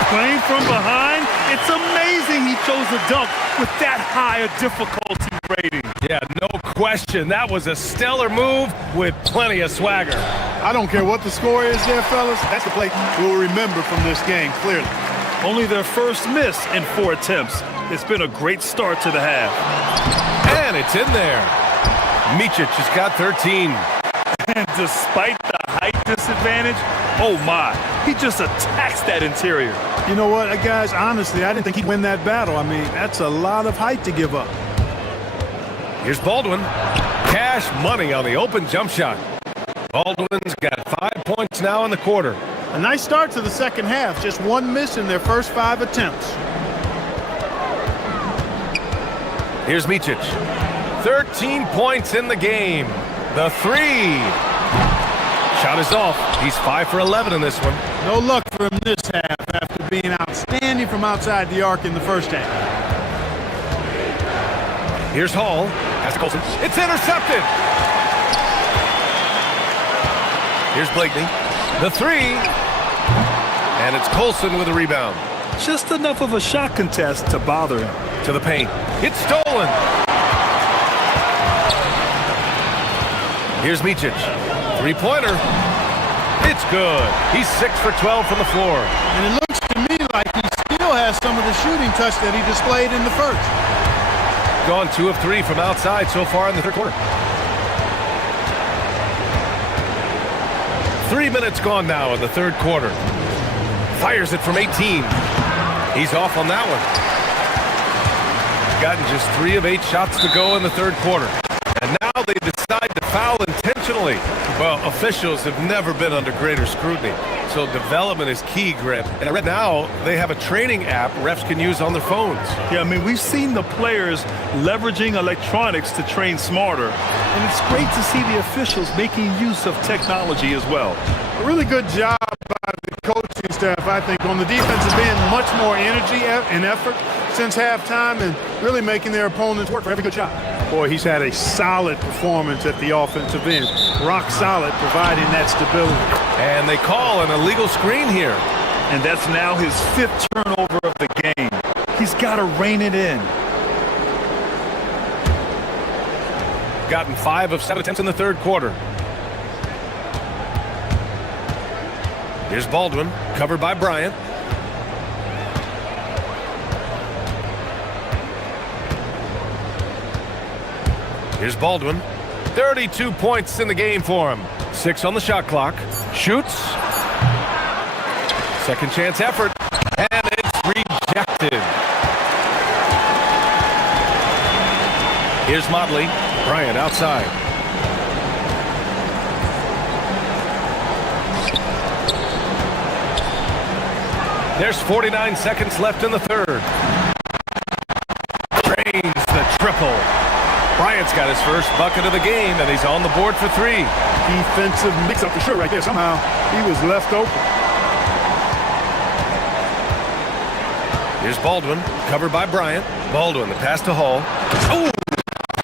Playing from behind, it's amazing he chose a dunk with that high a difficulty rating. Yeah, no question. That was a stellar move with plenty of swagger. I don't care what the score is there, fellas. That's the play we'll remember from this game, clearly. Only their first miss in 4 attempts. It's been a great start to the half. And it's in there. Micic has got 13. And despite the height disadvantage, oh my, he just attacks that interior. You know what, guys, honestly, I didn't think he'd win that battle. I mean, that's a lot of height to give up. Here's Baldwin. Cash money on the open jump shot. Baldwin's got 5 points now in the quarter. A nice start to the second half. Just one miss in their first 5 attempts. Here's Micic. 13 points in the game. The three. Shot is off. He's 5 for 11 in this one. No luck for him this half after being outstanding from outside the arc in the first half. Here's Hall. Pass to Colson. It's intercepted. Here's Blakeney. The three. And it's Colson with a rebound. Just enough of a shot contest to bother him. To the paint. It's stolen. Here's Micic. Three-pointer. It's good. He's 6 for 12 from the floor. And it looks to me like he still has some of the shooting touch that he displayed in the first. Gone 2 of 3 from outside so far in the third quarter. 3 minutes gone now in the third quarter. Fires it from 18. He's off on that one. Gotten just 3 of 8 shots to go in the third quarter. And now they decide to foul intentionally. Well, officials have never been under greater scrutiny. So development is key, Grant. And I read now they have a training app refs can use on their phones. Yeah, I mean, we've seen the players leveraging electronics to train smarter. And it's great to see the officials making use of technology as well. A really good job by the coaching staff, I think, on the defensive end. Much more energy and effort since halftime and really making their opponents work for every good shot. Boy, he's had a solid performance at the offensive end. Rock solid, providing that stability. And they call an illegal screen here. And that's now his 5th turnover of the game. He's got to rein it in. Gotten 5 of 7 attempts in the third quarter. Here's Baldwin, covered by Bryant. Here's Baldwin. 32 points in the game for him. 6 on the shot clock. Shoots. Second chance effort. And it's rejected. Here's Motley. Bryant outside. There's 49 seconds left in the third. Drains the triple. Bryant's got his first bucket of the game, and he's on the board for 3. Defensive mix-up for sure right there. Somehow he was left open. Here's Baldwin, covered by Bryant. Baldwin, the pass to Hall. Oh!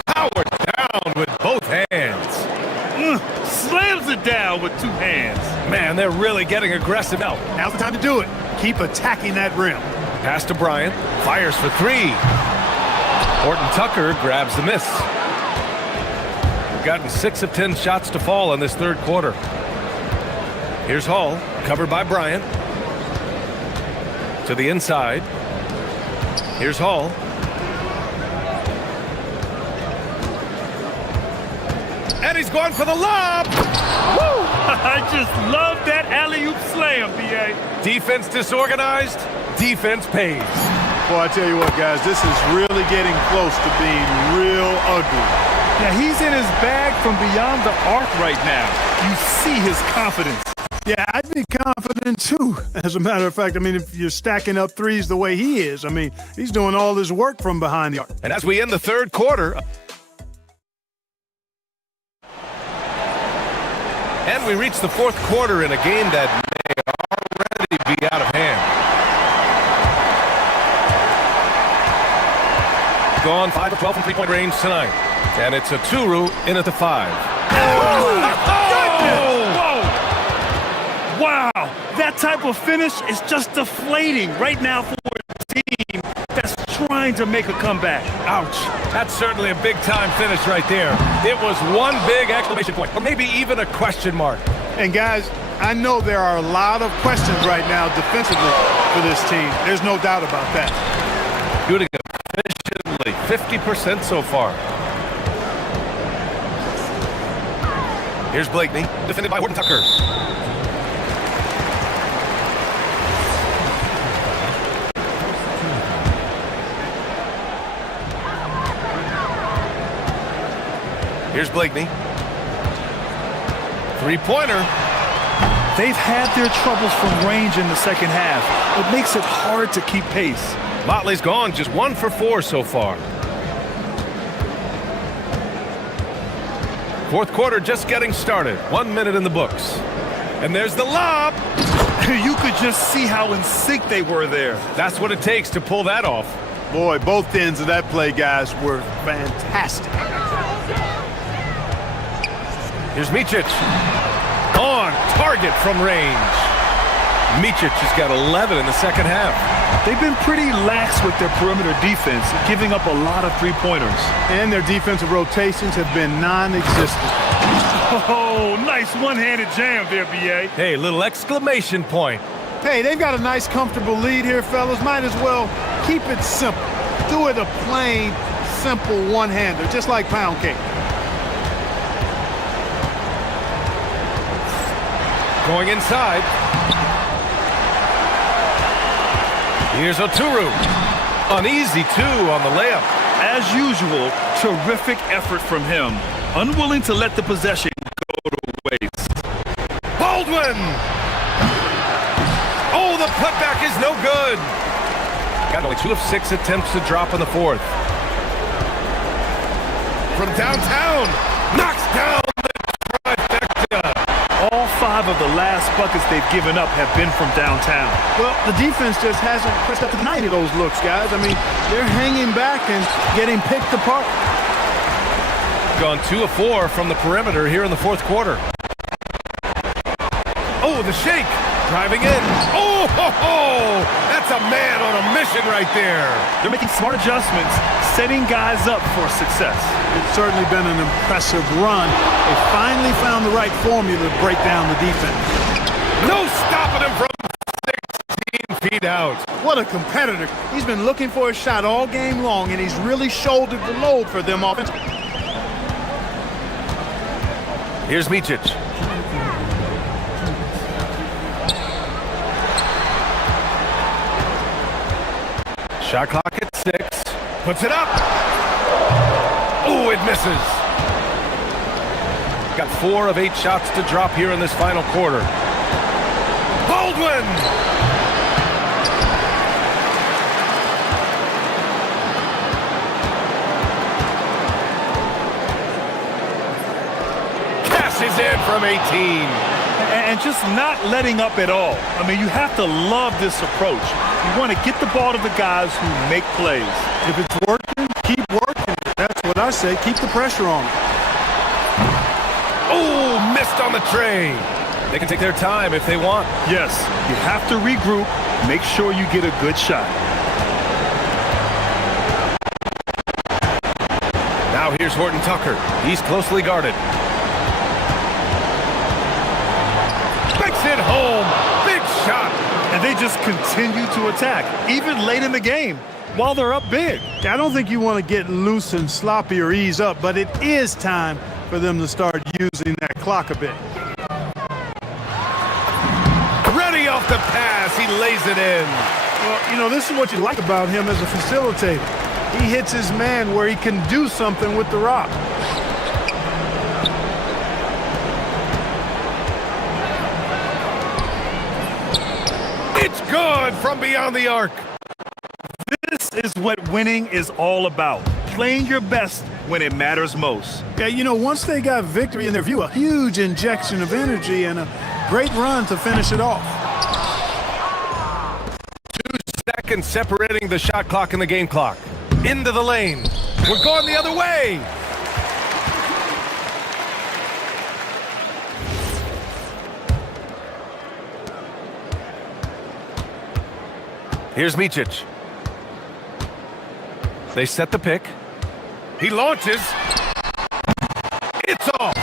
Powered down with both hands. Slams it down with 2 hands. Man, they're really getting aggressive now. Now's the time to do it. Keep attacking that rim. Pass to Bryant. Fires for 3. Horton Tucker grabs the miss. We've gotten 6 of 10 shots to fall in this third quarter. Here's Hall, covered by Bryant. To the inside. Here's Hall. And he's going for the lob! Woo! I just love that alley-oop slam, B.A. Defense disorganized, defense pays. Boy, I tell you what, guys, this is really getting close to being real ugly. Yeah, he's in his bag from beyond the arc right now. You see his confidence. Yeah, I'd be confident too. As a matter of fact, I mean, if you're stacking up threes the way he is, I mean, he's doing all his work from behind the arc. And as we end the third quarter, and we reach the fourth quarter in a game that may already be out of hand. Gone 5 of 12 from three-point range tonight. And it's a Turu in at the 5. Wow, that type of finish is just deflating right now for a team that's trying to make a comeback. Ouch. That's certainly a big-time finish right there. It was one big exclamation point, or maybe even a question mark. And guys, I know there are a lot of questions right now defensively for this team. There's no doubt about that. Shooting efficiently, 50% so far. Here's Blakeney, defended by Horton Tucker. Here's Blakeney. Three-pointer. They've had their troubles from range in the second half. It makes it hard to keep pace. Motley's gone just 1 for 4 so far. Fourth quarter just getting started. 1 minute in the books. And there's the lob. You could just see how in sync they were there. That's what it takes to pull that off. Boy, both ends of that play, guys, were fantastic. Here's Micic. On target from range. Micic has got 11 in the second half. They've been pretty lax with their perimeter defense, giving up a lot of three-pointers. And their defensive rotations have been non-existent. Oh, nice one-handed jam there, B.A. Hey, little exclamation point. Hey, they've got a nice, comfortable lead here, fellas. Might as well keep it simple. Do it a plain, simple one-hander, just like pound cake. Going inside. Here's Oturu. An easy 2 on the layup. As usual, terrific effort from him. Unwilling to let the possession go to waste. Baldwin! Oh, the putback is no good. Got only 2 of 6 attempts to drop in the fourth. From downtown, knocks down the trifecta. All 5 of the last buckets they've given up have been from downtown. Well, the defense just hasn't pressed up to any of those looks, guys. I mean, they're hanging back and getting picked apart. Gone 2 of 4 from the perimeter here in the fourth quarter. Oh, the shake. Driving in. Oh, ho, ho! That's a man on a mission right there. They're making smart adjustments, setting guys up for success. It's certainly been an impressive run. They finally found the right formula to break down the defense. No stopping him from 16 feet out. What a competitor. He's been looking for a shot all game long, and he's really shouldered the load for them offensively. Here's Micic. Shot clock at 6. Puts it up. Oh, it misses. Got 4 of 8 shots to drop here in this final quarter. Baldwin! Cashes in from 18. And just not letting up at all. I mean, you have to love this approach. You want to get the ball to the guys who make plays. If it's working, keep working. That's what I say. Keep the pressure on them. Oh, missed on the tray. They can take their time if they want. Yes, you have to regroup. Make sure you get a good shot. Now here's Horton Tucker. He's closely guarded. Makes it home. Big shot. And they just continue to attack, even late in the game, while they're up big. I don't think you want to get loose and sloppy or ease up, but it is time for them to start using that clock a bit. Ready off the pass. He lays it in. Well, you know, this is what you like about him as a facilitator. He hits his man where he can do something with the rock. It's good from beyond the arc. This is what winning is all about. Playing your best when it matters most. Yeah, you know, once they got victory in their view, a huge injection of energy and a great run to finish it off. 2 seconds separating the shot clock and the game clock. Into the lane. We're going the other way. Here's Micic. They set the pick. He launches. It's off.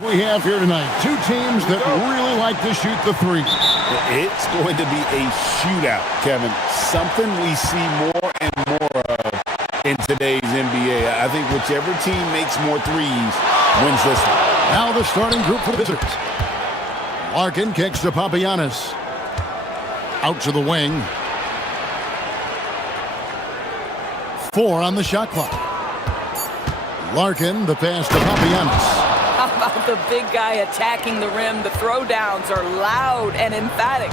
We have here tonight two teams that really like to shoot the three. It's going to be a shootout, Kevin. Something we see more and more of in today's NBA. I think whichever team makes more threes wins this one. Now the starting group for the visitors. Larkin kicks to Papagiannis. Out to the wing. 4 on the shot clock. Larkin, the pass to Papagiannis. How about the big guy attacking the rim? The throwdowns are loud and emphatic.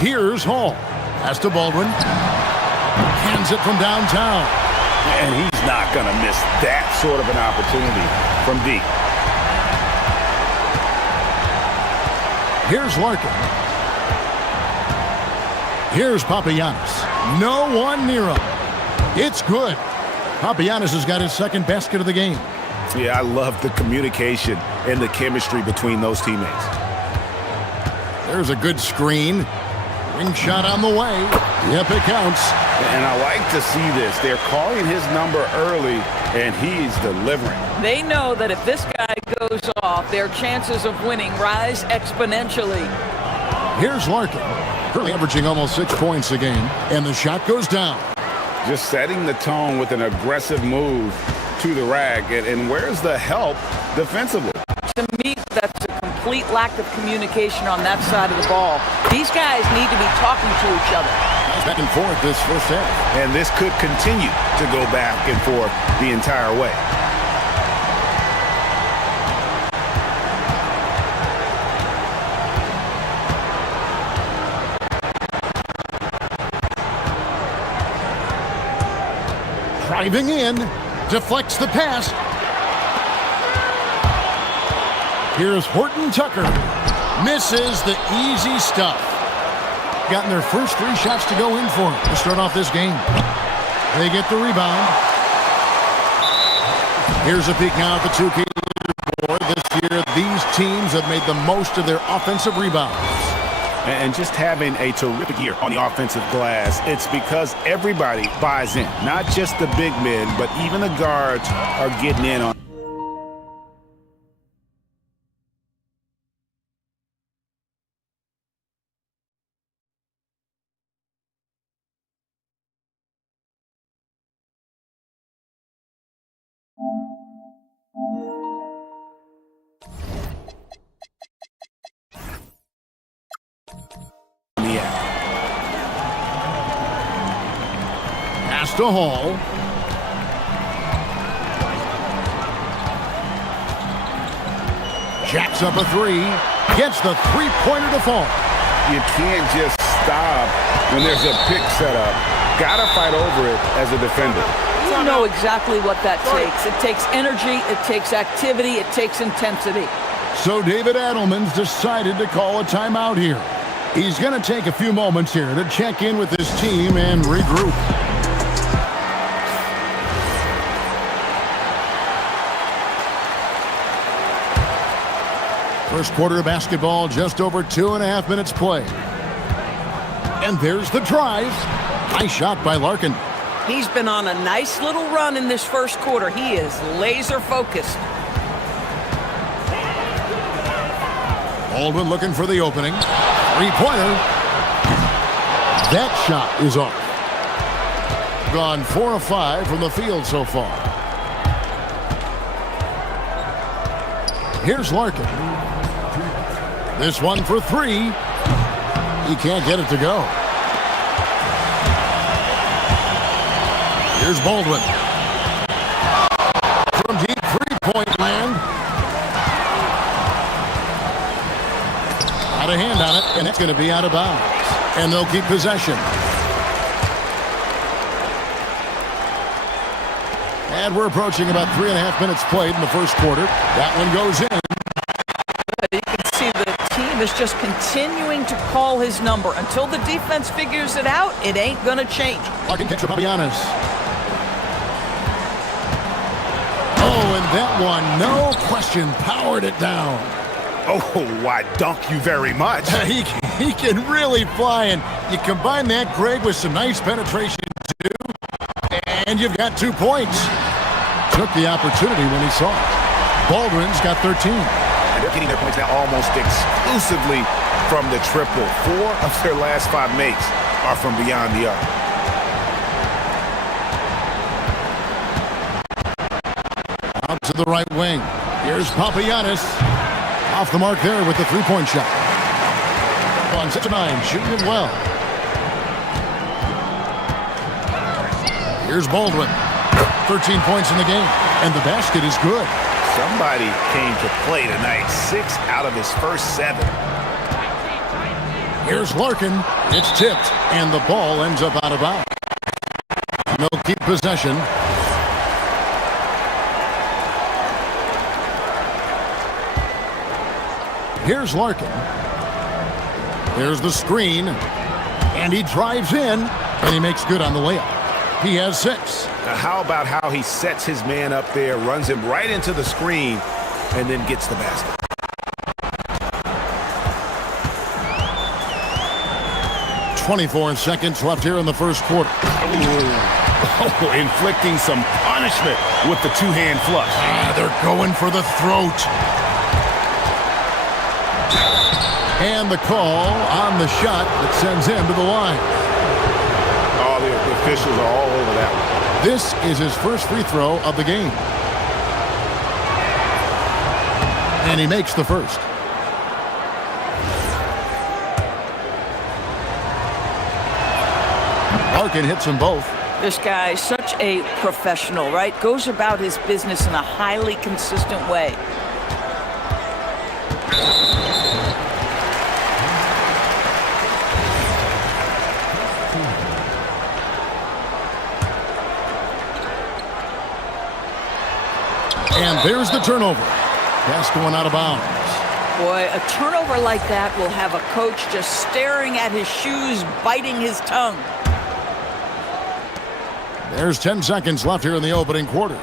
Here's Hall. Pass to Baldwin. Hands it from downtown. And he's not going to miss that sort of an opportunity from deep. Here's Larkin. Here's Papagiannis. No one near him. It's good. Papagiannis has got his second basket of the game. Yeah, I love the communication and the chemistry between those teammates. There's a good screen. Ring shot on the way. Yep, it counts. And I like to see this. They're calling his number early, and he's delivering. They know that if this guy goes off, their chances of winning rise exponentially. Here's Larkin, currently averaging almost 6 points a game, and the shot goes down. Just setting the tone with an aggressive move to the rack. And where's the help defensively? To me, that's a complete lack of communication on that side of the ball. These guys need to be talking to each other. Back and forth this first half. And this could continue to go back and forth the entire way. Driving in, deflects the pass. Here's Horton Tucker. Misses the easy stuff. Gotten their first 3 shots to go in for him to start off this game. They get the rebound. Here's a peek now at the 2K board. This year, these teams have made the most of their offensive rebounds. And just having a terrific year on the offensive glass, it's because everybody buys in. Not just the big men, but even the guards are getting in on. Pass to Hall. Jacks up a 3. Gets the 3-pointer to fall. You can't just stop when there's a pick set up. Gotta fight over it as a defender. You know exactly what that takes. It takes energy, it takes activity, it takes intensity. So David Adelman's decided to call a timeout here. He's going to take a few moments here to check in with his team and regroup. First quarter of basketball, just over 2.5 minutes play. And there's the drive. Nice shot by Larkin. He's been on a nice little run in this first quarter. He is laser focused. Baldwin looking for the opening. 3-pointer. That shot is off. Gone 4 of 5 from the field so far. Here's Larkin. This one for 3. He can't get it to go. Here's Baldwin. From deep 3-point land. Out of hand on it, and it's going to be out of bounds. And they'll keep possession. And we're approaching about 3.5 minutes played in the first quarter. That one goes in. You can see the team is just continuing to call his number. Until the defense figures it out, it ain't going to change. Larkin catch Papagiannis. Oh, and that one, no question, powered it down. Oh, why, dunk you very much. He can really fly, and you combine that, Greg, with some nice penetration, too, and you've got 2 points. took the opportunity when he saw it. Baldwin's got 13. And they're getting their points now almost exclusively from the triple. 4 of their last 5 makes are from beyond the arc. Out to the right wing. Here's Papagiannis. Off the mark there with the three-point shot. On 6-9, shooting it well. Here's Baldwin. 13 points in the game, and the basket is good. Somebody came to play tonight. 6 out of his first 7. Here's Larkin. It's tipped, and the ball ends up out of bounds. They'll keep possession. Here's Larkin. There's the screen, and he drives in, and he makes good on the layup. He has 6. Now how about how he sets his man up there, runs him right into the screen, and then gets the basket. 24 seconds left here in the first quarter. Oh, inflicting some punishment with the two-hand flush. They're going for the throat. And the call on the shot that sends him to the line. Oh, the officials are all over that one. This is his first free throw of the game. And he makes the first. Larkin hits them both. This guy is such a professional, right? Goes about his business in a highly consistent way. And there's the turnover. Pass going out of bounds. Boy, a turnover like that will have a coach just staring at his shoes, biting his tongue. There's 10 seconds left here in the opening quarter.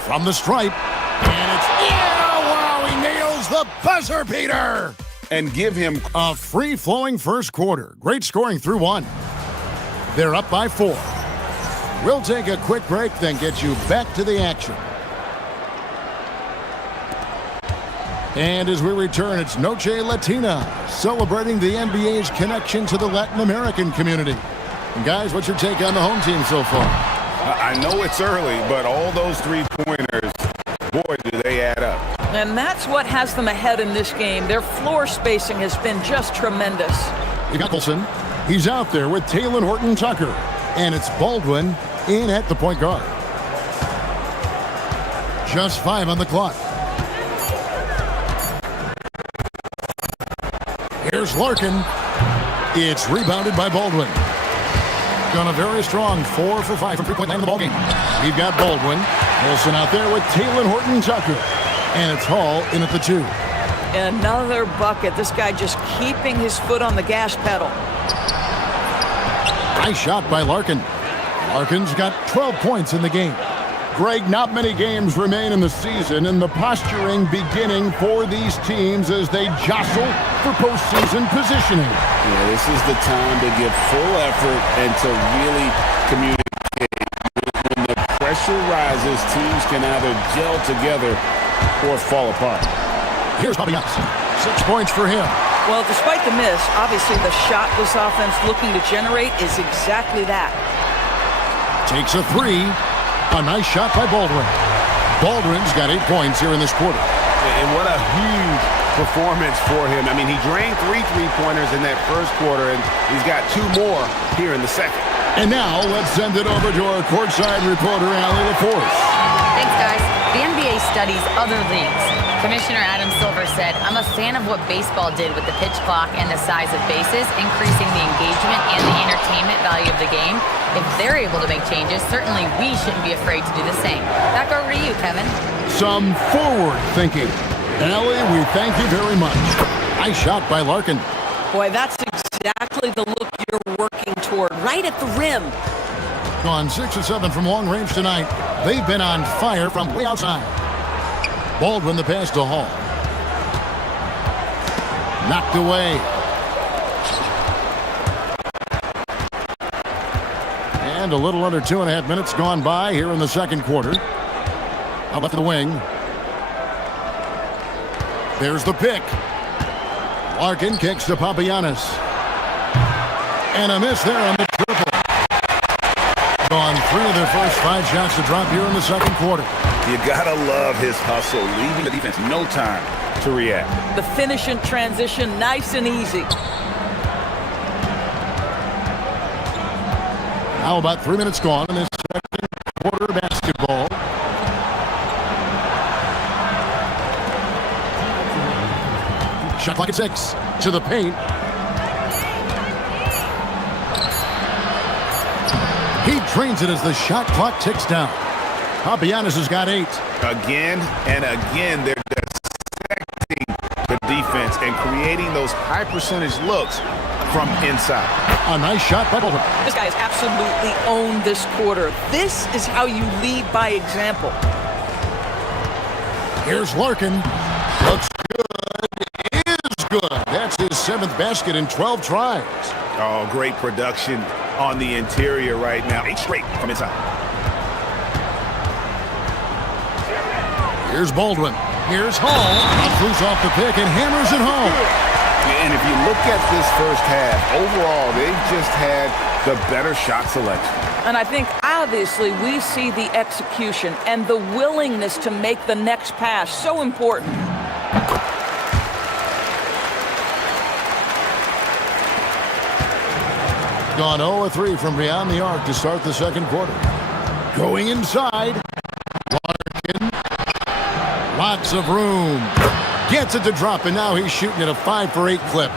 From the stripe. And it's wow, he nails the buzzer beater. And give him A free-flowing first quarter. Great scoring through 1. They're up by 4. We'll take a quick break, then get you back to the action. And as we return, it's Noche Latina, celebrating the NBA's connection to the Latin American community. And guys, what's your take on the home team so far? I know it's early, but all those three-pointers, boy, do they add up. And that's what has them ahead in this game. Their floor spacing has been just tremendous. You got Wilson. He's out there with Taylor Horton-Tucker. And it's Baldwin in at the point guard. Just 5 on the clock. Here's Larkin. It's rebounded by Baldwin. Done a very strong 4 for 5 from three-point line in the ballgame. We've got Baldwin. Wilson out there with Taylor Horton-Tucker. And it's Hall in at the 2. Another bucket. This guy just keeping his foot on the gas pedal. Nice shot by Larkin. Larkin's got 12 points in the game. Greg, not many games remain in the season, and the posturing beginning for these teams as they jostle for postseason positioning. Yeah, this is the time to give full effort and to really communicate. When the pressure rises, teams can either gel together or fall apart. Here's Papagiannis. 6 points for him. Well, despite the miss, obviously the shot this offense looking to generate is exactly that. Takes a 3. A nice shot by Baldwin. Baldwin's got 8 points here in this quarter. And what a huge performance for him. I mean, he drained 3 three-pointers in that first quarter, and he's got 2 more here in the second. And now, let's send it over to our courtside reporter, Allie LaForce. Thanks, guys. The NBA studies other leagues. Commissioner Adam Silver said, "I'm a fan of what baseball did with the pitch clock and the size of bases, increasing the engagement and the entertainment value of the game. If they're able to make changes, certainly we shouldn't be afraid to do the same." Back over to you, Kevin. Some forward thinking. Allie, we thank you very much. Nice shot by Larkin. Boy, that's exactly the look you're working toward, right at the rim. Gone 6 of 7 from long range tonight. They've been on fire from way outside. Baldwin the pass to Hall. Knocked away. And a little under 2.5 minutes gone by here in the second quarter. Out left of the wing. There's the pick. Larkin kicks to Papagiannis. And a miss there on the triple. Gone 3 of their first 5 shots to drop here in the second quarter. You gotta love his hustle, leaving the defense no time to react. The finish in transition, nice and easy. Now about 3 minutes gone in this second quarter of basketball. Shot clock at 6. To the paint. He drains it as the shot clock ticks down. Papagiannis has got 8. Again and again, they're dissecting the defense and creating those high percentage looks from inside. A nice shot by Bolton. This guy has absolutely owned this quarter. This is how you lead by example. Here's Larkin. Looks good. Is good. That's his 7th basket in 12 tries. Oh, great production on the interior right now. 8 straight from inside. Here's Baldwin. Here's Hall. Knocks loose off the pick and hammers it home. And if you look at this first half, overall, they've just had the better shot selection. And I think, obviously, we see the execution and the willingness to make the next pass so important. Gone 0 of 3 from beyond the arc to start the second quarter. Going inside. Larkin. Lots of room. Gets it to drop, and now he's shooting at a 5 for 8 clip.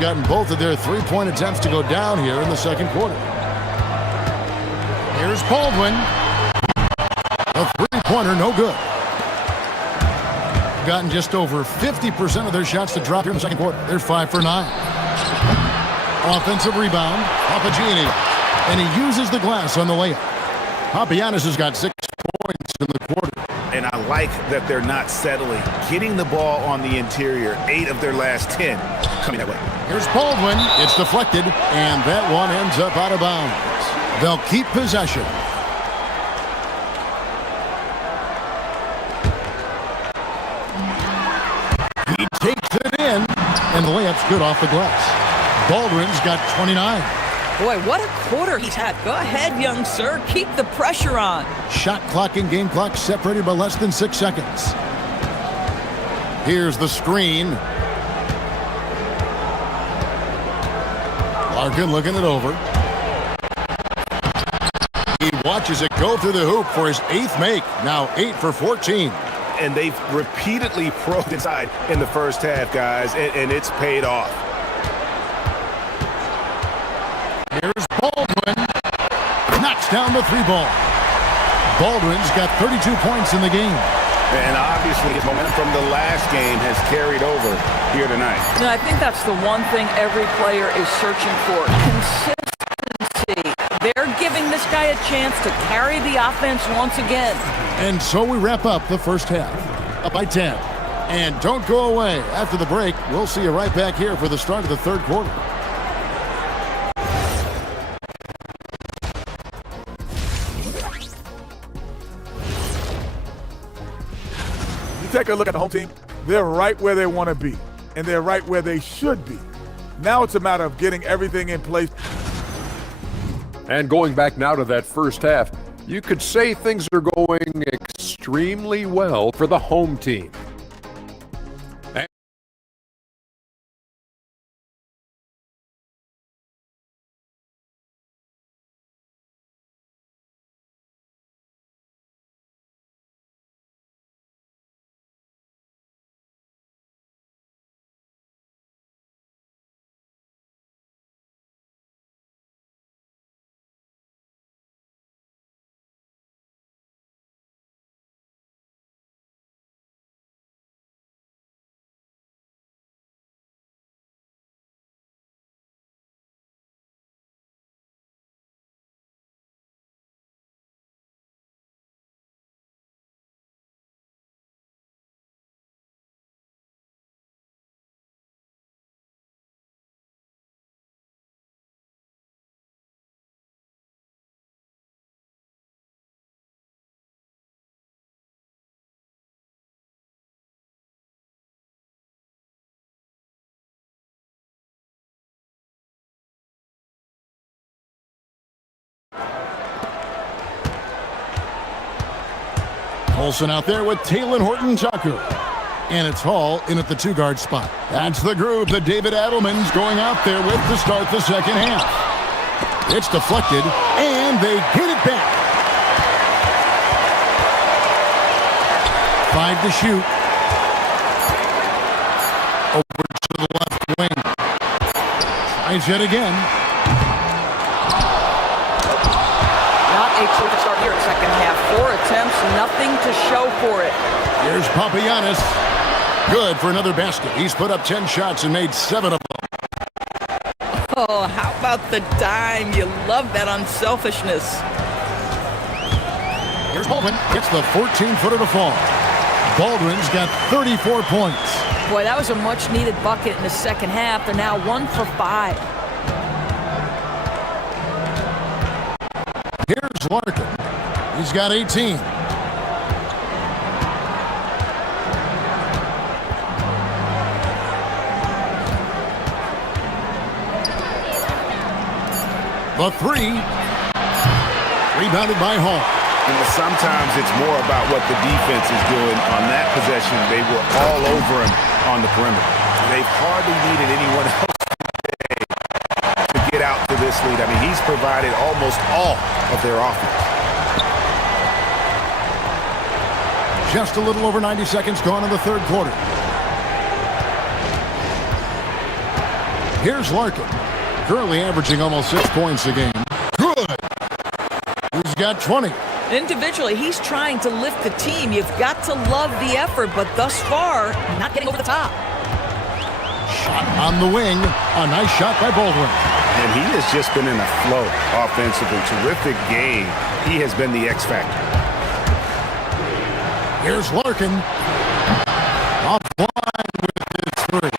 Gotten both of their 3-point attempts to go down here in the second quarter. Here's Baldwin. A 3-pointer, no good. Gotten just over 50% of their shots to drop here in the second quarter. They're 5 for 9. Offensive rebound, Papagiannis, and he uses the glass on the layup. Papagiannis has got 6 points in the quarter. And I like that they're not settling. Getting the ball on the interior, 8 of their last 10 coming that way. Here's Baldwin. It's deflected, and that one ends up out of bounds. They'll keep possession. He takes it in, and the layup's good off the glass. Baldwin's got 29. Boy, what a quarter he's had. Go ahead, young sir. Keep the pressure on. Shot clock and game clock separated by less than 6 seconds. Here's the screen. Larkin looking it over. He watches it go through the hoop for his 8th make. Now 8 for 14. And they've repeatedly probed inside in the first half, guys, and it's paid off. Here's Baldwin. Knocks down the 3 ball. Baldwin's got 32 points in the game. And obviously his momentum from the last game has carried over here tonight. And I think that's the one thing every player is searching for. Consistency. They're giving this guy a chance to carry the offense once again. And so we wrap up the first half. Up by 10. And don't go away. After the break, we'll see you right back here for the start of the third quarter. Take a look at the home team. They're right where they want to be, and they're right where they should be. Now it's a matter of getting everything in place. And going back now to that first half, you could say things are going extremely well for the home team. Olsen out there with Taylor Horton-Tucker. And it's Hall in at the two-guard spot. That's the group that David Adelman's going out there with to start the second half. It's deflected, and they get it back. 5 to shoot. Over to the left wing. Tries it again. Not a terrific start here in the second half. 4 attempts, nothing to show for it. Here's Papagiannis. Good for another basket. He's put up 10 shots and made 7 of them. Oh, how about the dime? You love that unselfishness. Here's Baldwin. Gets the 14-footer to fall. Baldwin's got 34 points. Boy, that was a much-needed bucket in the second half. They're now 1 for 5. Here's Larkin. He's got 18. The three. Rebounded by Hall. And sometimes it's more about what the defense is doing on that possession. They were all over him on the perimeter. They've hardly needed anyone else to get out to this lead. I mean, he's provided almost all of their offense. Just a little over 90 seconds gone in the third quarter. Here's Larkin. Currently averaging almost 6 points a game. Good. He's got 20. Individually, he's trying to lift the team. You've got to love the effort, but thus far, not getting over the top. Shot on the wing. A nice shot by Baldwin. And he has just been in a flow offensively. Terrific game. He has been the X factor. Here's Larkin. Offline with his three.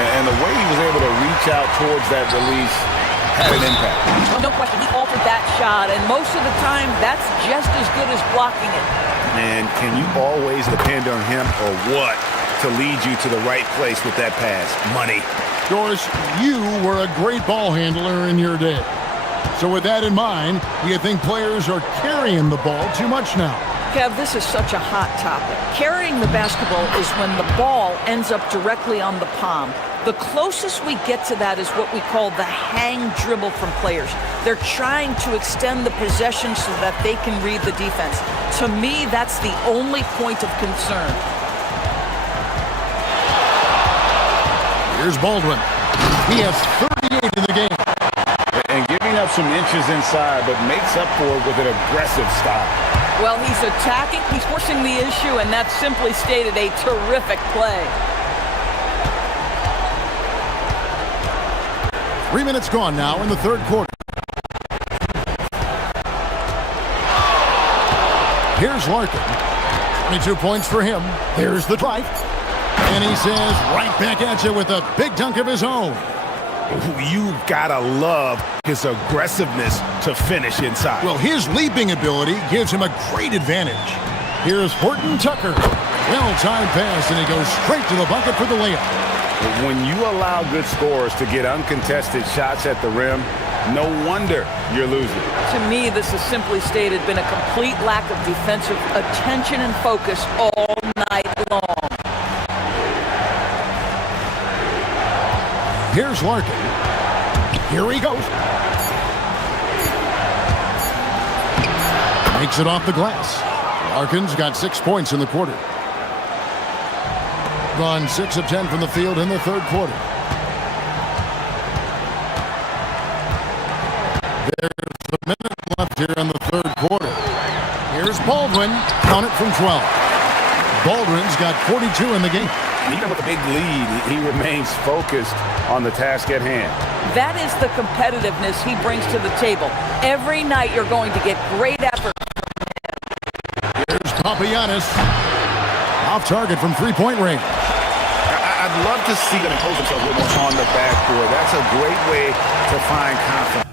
And the way he was able to reach out towards that release had an impact. Well, no question, he altered that shot, and most of the time, that's just as good as blocking it. And can you always depend on him or what to lead you to the right place with that pass? Money. Doris, you were a great ball handler in your day. So with that in mind, do you think players are carrying the ball too much now? Kev, this is such a hot topic. Carrying the basketball is when the ball ends up directly on the palm. The closest we get to that is what we call the hang dribble from players. They're trying to extend the possession so that they can read the defense. To me, that's the only point of concern. Here's Baldwin. He has 38 in the game. And giving up some inches inside, but makes up for it with an aggressive style. Well, he's attacking, he's forcing the issue, and that's simply stated a terrific play. 3 minutes gone now in the third quarter. Here's Larkin. 22 points for him. There's the drive. And he says right back at you with a big dunk of his own. You've got to love his aggressiveness to finish inside. Well, his leaping ability gives him a great advantage. Here's Horton-Tucker. Well-timed pass, and he goes straight to the bucket for the layup. When you allow good scorers to get uncontested shots at the rim, no wonder you're losing. To me, this has simply stated been a complete lack of defensive attention and focus all night long. Here's Larkin. Here he goes. Makes it off the glass. Larkin's got 6 points in the quarter. Gone 6 of 10 from the field in the third quarter. There's a minute left here in the third quarter. Here's Baldwin. Count it from 12. Baldwin's got 42 in the game. Even with a big lead, he remains focused on the task at hand. That is the competitiveness he brings to the table. Every night you're going to get great effort. Here's Papagiannis. Off target from three-point range. I'd love to see them impose themselves a little more on the backboard. That's a great way to find confidence.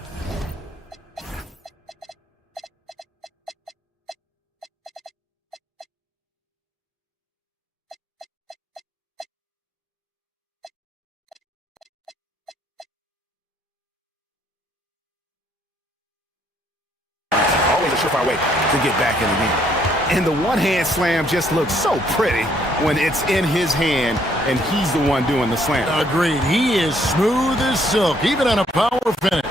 Always a surefire way to get back in the game. And the one-hand slam just looks so pretty when it's in his hand and he's the one doing the slam. Agreed. He is smooth as silk, even on a power finish.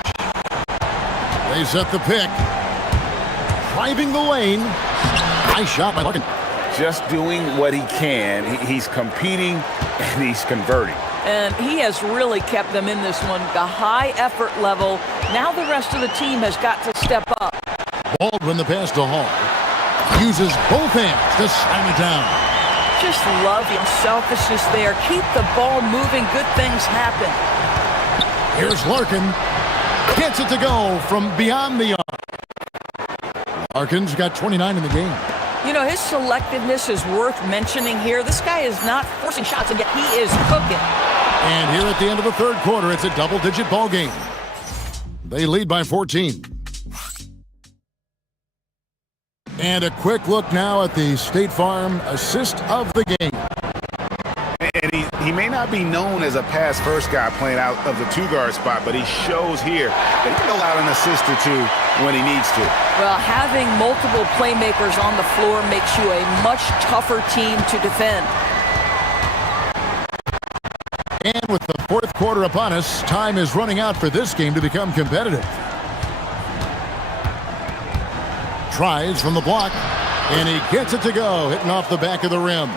They set the pick. Driving the lane. Nice shot by Larkin. Just doing what he can. He's competing and he's converting. And he has really kept them in this one. The high effort level. Now the rest of the team has got to step up. Baldwin the pass to Hall. Uses both hands to slam it down. Just love the selfishness there. Keep the ball moving. Good things happen. Here's Larkin. Gets it to go from beyond the arc. Larkin's got 29 in the game. You know, his selectiveness is worth mentioning here. This guy is not forcing shots, and yet he is cooking. And here at the end of the third quarter, it's a double-digit ball game. They lead by 14. And a quick look now at the State Farm assist of the game. And he may not be known as a pass-first guy playing out of the two-guard spot, but he shows here that he can allow an assist or two when he needs to. Well, having multiple playmakers on the floor makes you a much tougher team to defend. And with the fourth quarter upon us, time is running out for this game to become competitive. Tries from the block, and he gets it to go, hitting off the back of the rim.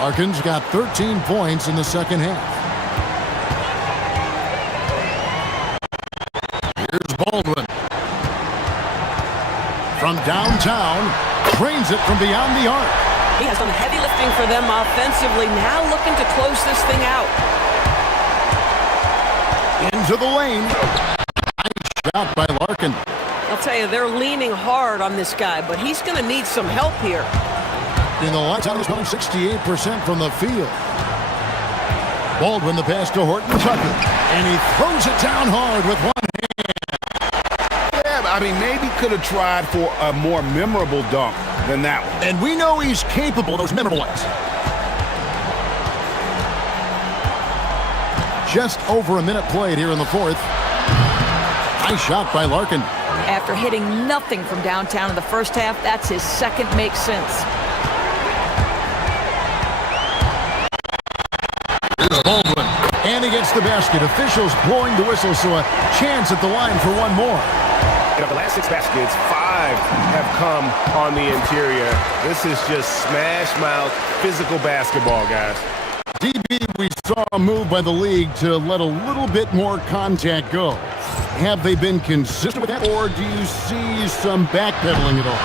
Larkin's got 13 points in the second half. Here's Baldwin. From downtown, drains it from beyond the arc. He has done heavy lifting for them offensively, now looking to close this thing out. Into the lane. Nice shot by Larkin. I'll tell you, they're leaning hard on this guy, but he's going to need some help here. In the last time, he's going 68% from the field. Baldwin the pass to Horton Tucker, and he throws it down hard with one hand. Yeah, I mean, maybe could have tried for a more memorable dunk than that one. And we know he's capable of those memorable ones. Just over a minute played here in the fourth. Nice shot by Larkin. After hitting nothing from downtown in the first half, that's his second make since. Baldwin, and he gets the basket. Officials blowing the whistle, so a chance at the line for one more. And of the last 6 baskets, 5 have come on the interior. This is just smash mouth physical basketball, guys. DB, we saw a move by the league to let a little bit more contact go. Have they been consistent with that, or do you see some backpedaling at all?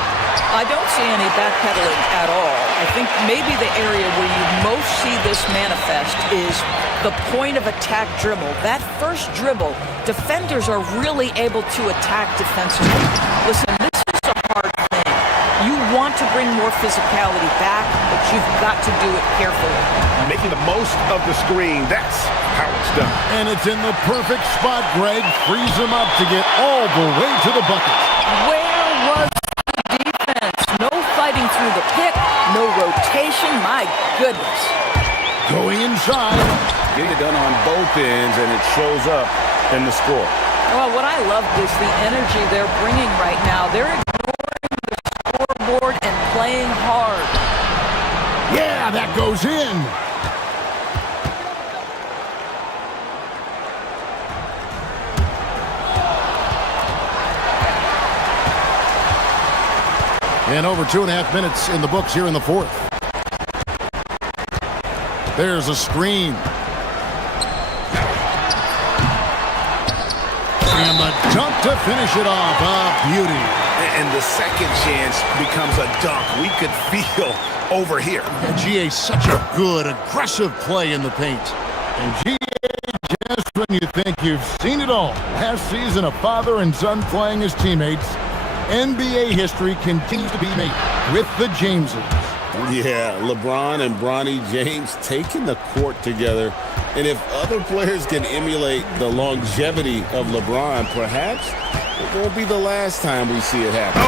I don't see any backpedaling at all. I think maybe the area where you most see this manifest is the point of attack dribble. That first dribble, defenders are really able to attack defensively. Listen, this is a hard thing. You want to bring more physicality back, but you've got to do it carefully. Making the most of the screen, that's how it's done. And it's in the perfect spot. Greg frees him up to get all the way to the bucket. Where was the defense? No fighting through the pick, no rotation. My goodness. Going inside. Getting it done on both ends, and it shows up in the score. Well, what I love is the energy they're bringing right now. They're ignoring the scoreboard and playing hard. Yeah, that goes in. And over 2.5 minutes in the books here in the fourth. There's a screen. And the dunk to finish it off. A beauty. And the second chance becomes a dunk. We could feel over here. And GA, such a good, aggressive play in the paint. And GA, just when you think you've seen it all. Last season, a father and son playing as teammates. NBA history continues to be made with the Jameses. Yeah, LeBron and Bronny James taking the court together. And if other players can emulate the longevity of LeBron, perhaps it won't be the last time we see it happen.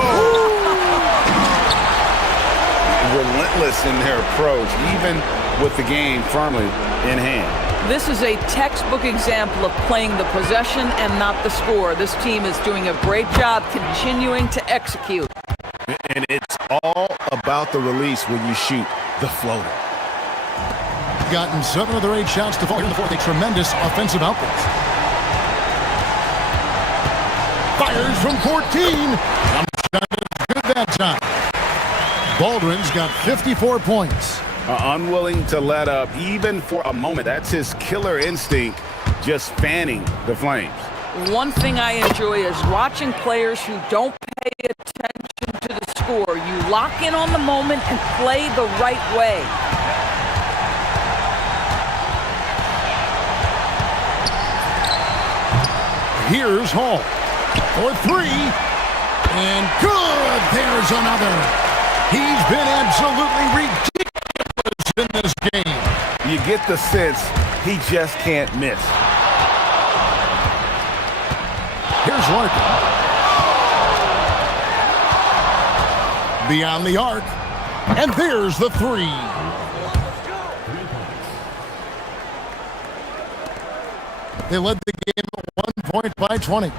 Relentless in their approach, even with the game firmly in hand. This is a textbook example of playing the possession and not the score. This team is doing a great job continuing to execute. And it's all about the release when you shoot the floater. Gotten 7 of their 8 shots to fall here in the fourth. A tremendous offensive output. Fires from 14. Good that time. Baldwin's got 54 points. Unwilling to let up even for a moment. That's his killer instinct, just fanning the flames. One thing I enjoy is watching players who don't pay attention to the score. You lock in on the moment and play the right way. Here's Hall for 3. And good. There's another. He's been absolutely ridiculous in this game. You get the sense he just can't miss. Here's Larkin. Beyond the arc. And there's the 3. They led the game at 1 point by 20.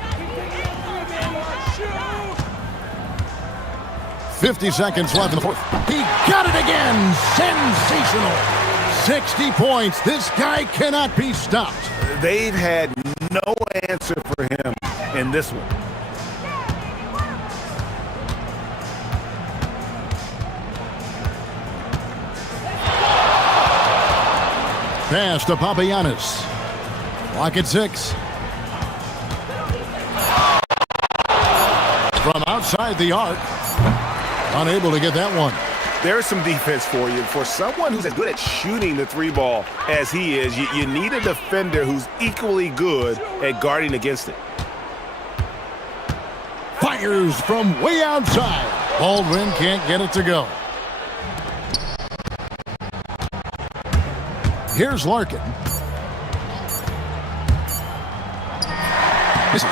50 seconds left in the fourth. He got it again. Sensational. 60 points. This guy cannot be stopped. They've had no answer for him in this one. Pass to Papagiannis. Clock at 6. From outside the arc. Unable to get that one. There's some defense for you. For someone who's as good at shooting the 3 ball as he is, you need a defender who's equally good at guarding against it. Fires from way outside. Baldwin can't get it to go. Here's Larkin. Misses.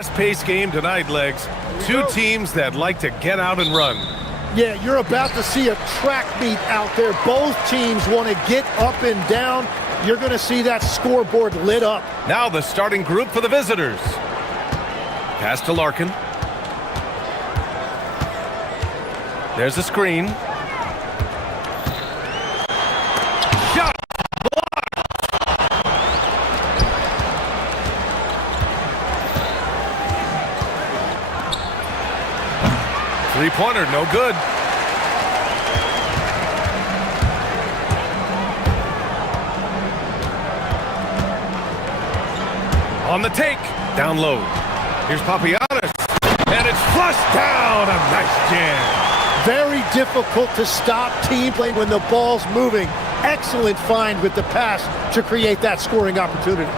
Fast-paced game tonight, Legs. Two teams that like to get out and run. Yeah, you're about to see a track meet out there. Both teams want to get up and down. You're going to see that scoreboard lit up. Now the starting group for the visitors. Pass to Larkin. There's a screen. Shot blocked. Three-pointer, no good. On the take, down low. Here's Papagiannis, and it's flushed down. A nice jam. Very difficult to stop team play when the ball's moving. Excellent find with the pass to create that scoring opportunity.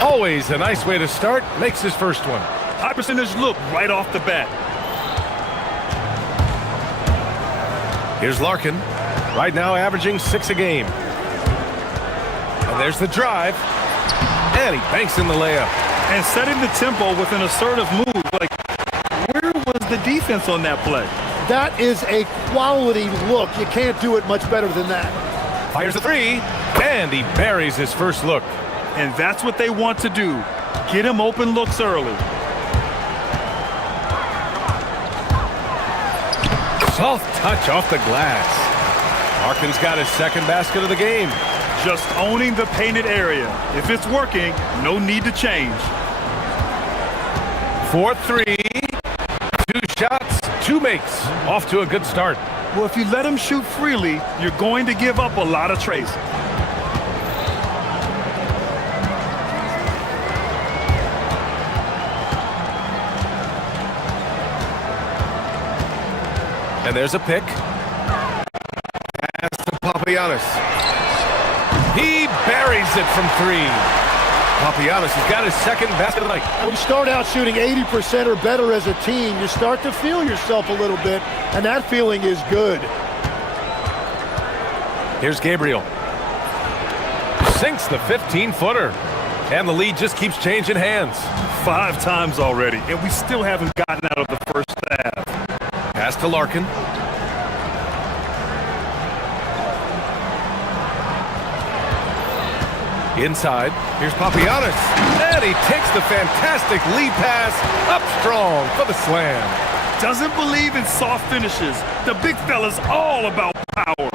Always a nice way to start. Makes his first one. High percentage look right off the bat. Here's Larkin. Right now averaging 6 a game. And there's the drive. And he banks in the layup. And setting the tempo with an assertive move. Like, where was the defense on that play? That is a quality look. You can't do it much better than that. Fires a three. And he buries his first look. And that's what they want to do. Get him open looks early. Soft touch off the glass. Larkin's got his second basket of the game. Just owning the painted area. If it's working, no need to change. 4-3. 2 shots, 2 makes. Off to a good start. Well, if you let him shoot freely, you're going to give up a lot of trace. And there's a pick. Pass to Papagiannis. He buries it from 3. Papagiannis has got his second basket of the night. When you start out shooting 80% or better as a team, you start to feel yourself a little bit, and that feeling is good. Here's Gabriel. Sinks the 15-footer. And the lead just keeps changing hands. 5 times already, and we still haven't gotten out of the first half. Pass to Larkin. Inside, here's Papagiannis. And he takes the fantastic lead pass up strong for the slam. Doesn't believe in soft finishes. The big fella's all about power.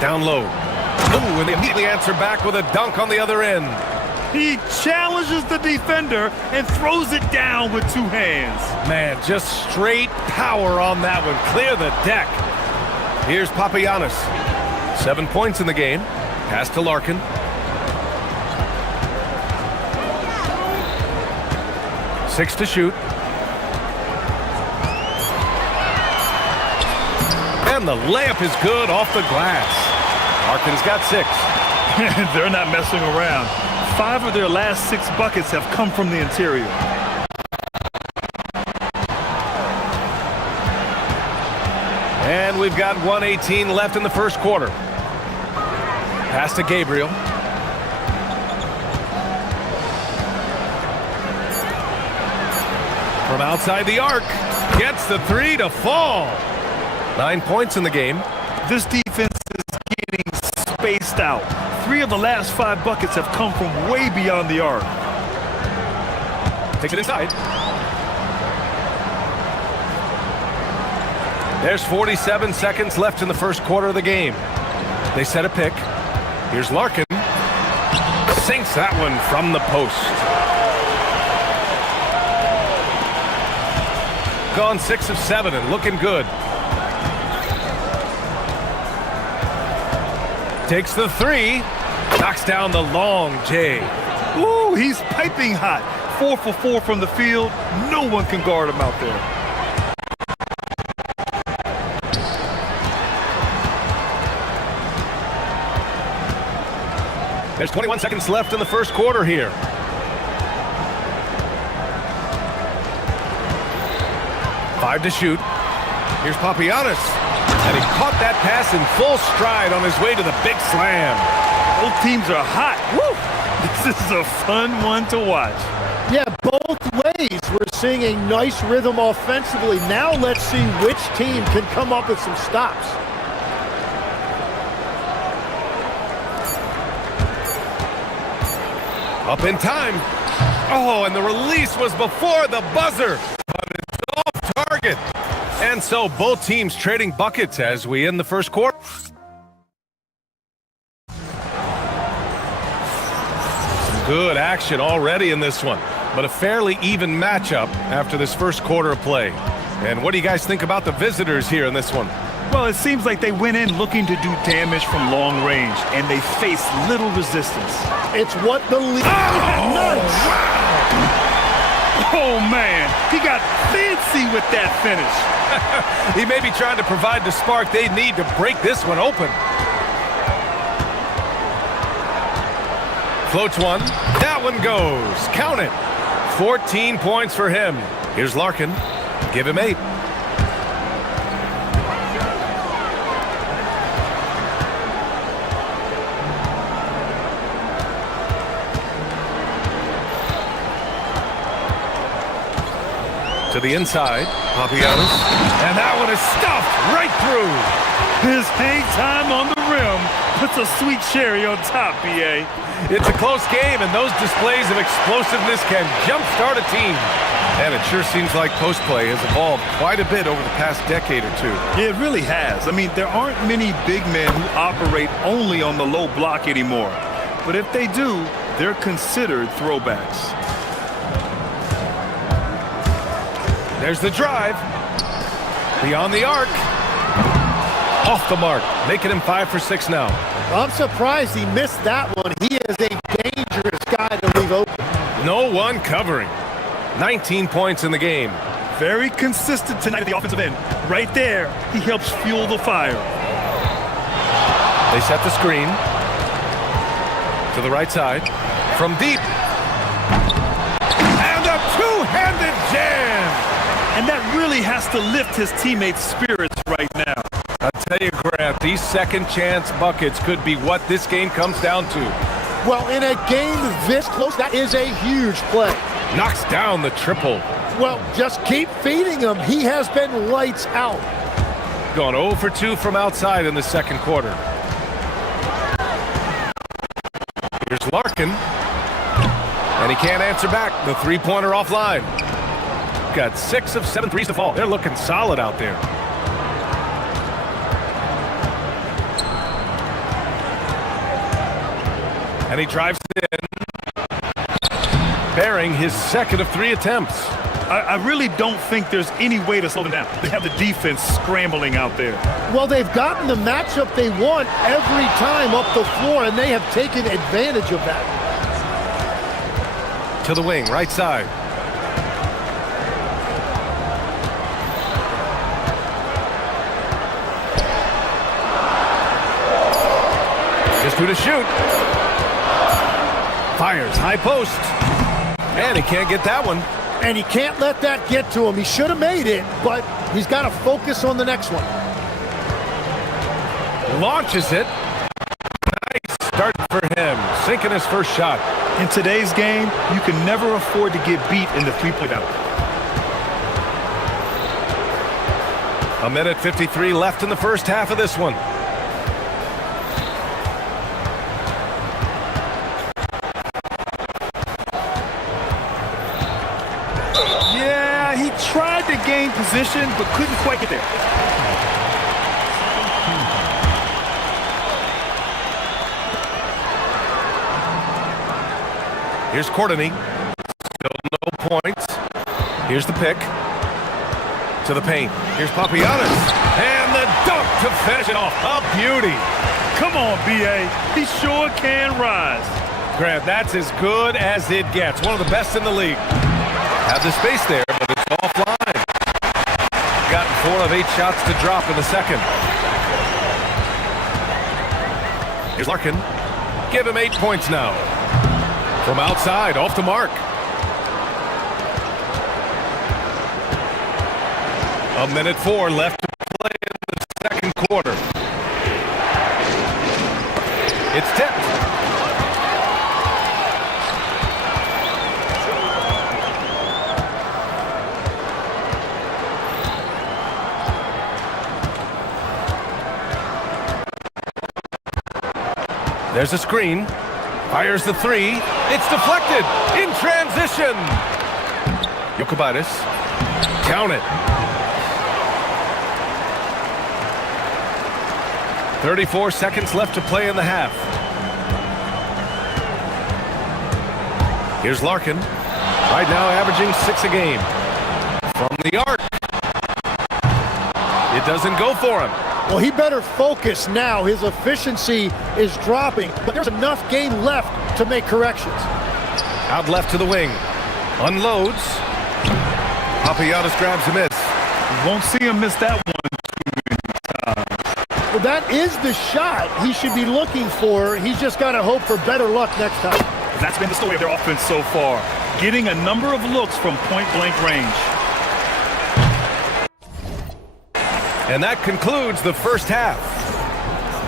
Down low. Ooh, and they immediately answer back with a dunk on the other end. He challenges the defender and throws it down with 2 hands. Man, just straight power on that one. Clear the deck. Here's Papagiannis. 7 points in the game. Pass to Larkin. Six to shoot. And the layup is good off the glass. Larkin's got 6. They're not messing around. 5 of their last 6 buckets have come from the interior. And we've got 1:18 left in the first quarter. Pass to Gabriel. From outside the arc. Gets the 3 to fall. 9 points in the game. This defense is getting spaced out. 3 of the last 5 buckets have come from way beyond the arc. Takes it inside. There's 47 seconds left in the first quarter of the game. They set a pick. Here's Larkin. Sinks that one from the post. Gone 6 of 7 and looking good. Takes the 3. Knocks down the long J. Ooh, he's piping hot. 4 for 4 from the field. No one can guard him out there. There's 21 seconds left in the first quarter here. 5 to shoot. Here's Papagiannis. And he caught that pass in full stride on his way to the big slam. Both teams are hot. Woo! This is a fun one to watch. Yeah, both ways. We're seeing a nice rhythm offensively. Now let's see which team can come up with some stops. Up in time. Oh, and the release was before the buzzer. But it's off target. And so both teams trading buckets as we end the first quarter. Some good action already in this one, but a fairly even matchup after this first quarter of play. And what do you guys think about the visitors here in this one? Well, it seems like they went in looking to do damage from long range, and they faced little resistance. It's what the league... Oh, nice. wow! Oh, man, he got fancy with that finish. He may be trying to provide the spark they need to break this one open. Floats one. That one goes. Count it. 14 points for him. Here's Larkin. Give him 8. To the inside, Papagiannis, and that one is stuffed right through. His hang time on the rim puts a sweet cherry on top, B.A. It's a close game, and those displays of explosiveness can jumpstart a team. And it sure seems like post play has evolved quite a bit over the past decade or two. Yeah, it really has. I mean, there aren't many big men who operate only on the low block anymore. But if they do, they're considered throwbacks. There's the drive. Beyond the arc. Off the mark. Making him 5 for 6 now. I'm surprised he missed that one. He is a dangerous guy to leave open. No one covering. 19 points in the game. Very consistent tonight at the offensive end. Right there, he helps fuel the fire. They set the screen. To the right side. From deep. And a two-handed jam. And that really has to lift his teammates' spirits right now. I'll tell you, Grant, these second chance buckets could be what this game comes down to. Well, in a game this close, that is a huge play. Knocks down the triple. Well, just keep feeding him. He has been lights out. Gone 0 for 2 from outside in the second quarter. Here's Larkin. And he can't answer back. The three-pointer offline. Got 6 of 7 threes to fall. They're looking solid out there. And he drives it in, bearing his second of 3 attempts. I really don't think there's any way to slow them down. They have the defense scrambling out there. Well, they've gotten the matchup they want every time up the floor, and they have taken advantage of that. To the wing, right side. Just who to shoot. Fires, high post. And he can't get that one. And he can't let that get to him. He should have made it, but he's got to focus on the next one. Launches it. Nice start for him. Sinking his first shot. In today's game, you can never afford to get beat in the three-point out. 1:53 left in the first half of this one. Yeah, he tried to gain position, but couldn't quite get there. Here's Courtney. Still no points. Here's the pick. To the paint. Here's Papagiannis. And the dunk to finish it off. A beauty. Come on, B.A. He sure can rise. Grant, that's as good as it gets. One of the best in the league. Have the space there, but it's offline. Gotten 4 of 8 shots to drop in the second. Here's Larkin. Give him 8 points now. From outside, off the mark. 1:04 left to play in the second quarter. It's tipped. There's a screen. Fires the three. It's deflected in transition. Jokibatis. Count it. 34 seconds left to play in the half. Here's Larkin. Right now averaging 6 a game. From the arc. It doesn't go for him. Well, he better focus now. His efficiency is dropping, but there's enough game left to make corrections. Out left to the wing. Unloads. Papagiannis grabs a miss. You won't see him miss that one. Well, that is the shot he should be looking for. He's just got to hope for better luck next time. That's been the story of their offense so far. Getting a number of looks from point-blank range. And that concludes the first half.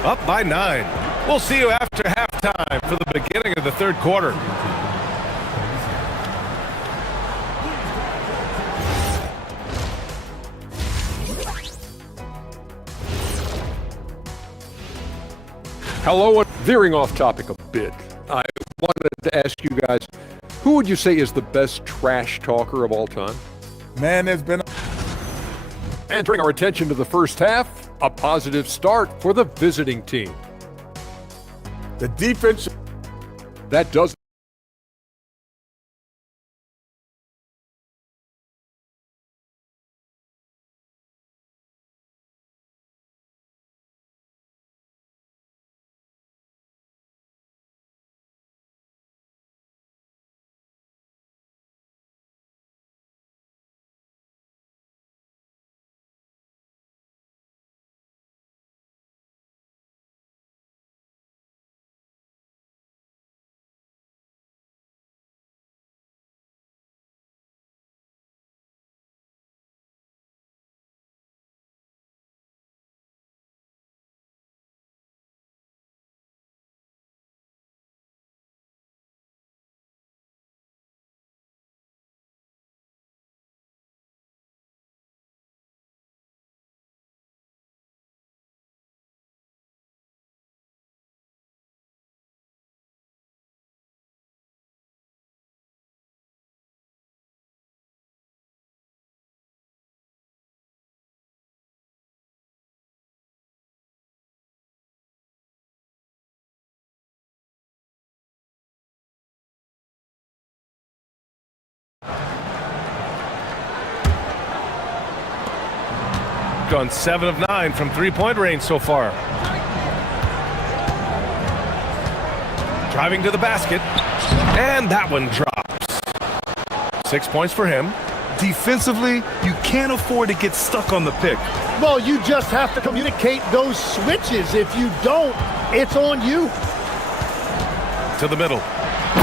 Up by 9. We'll see you after halftime for the beginning of the third quarter. Hello, and veering off topic a bit, I wanted to ask you guys, who would you say is the best trash talker of all time? Man, there's been... And turning our attention to the first half, a positive start for the visiting team. The defense... That does... Gone 7 of 9 from three-point range so far. Driving to the basket. And that one drops. 6 points for him. Defensively, you can't afford to get stuck on the pick. Well, you just have to communicate those switches. If you don't, it's on you. To the middle.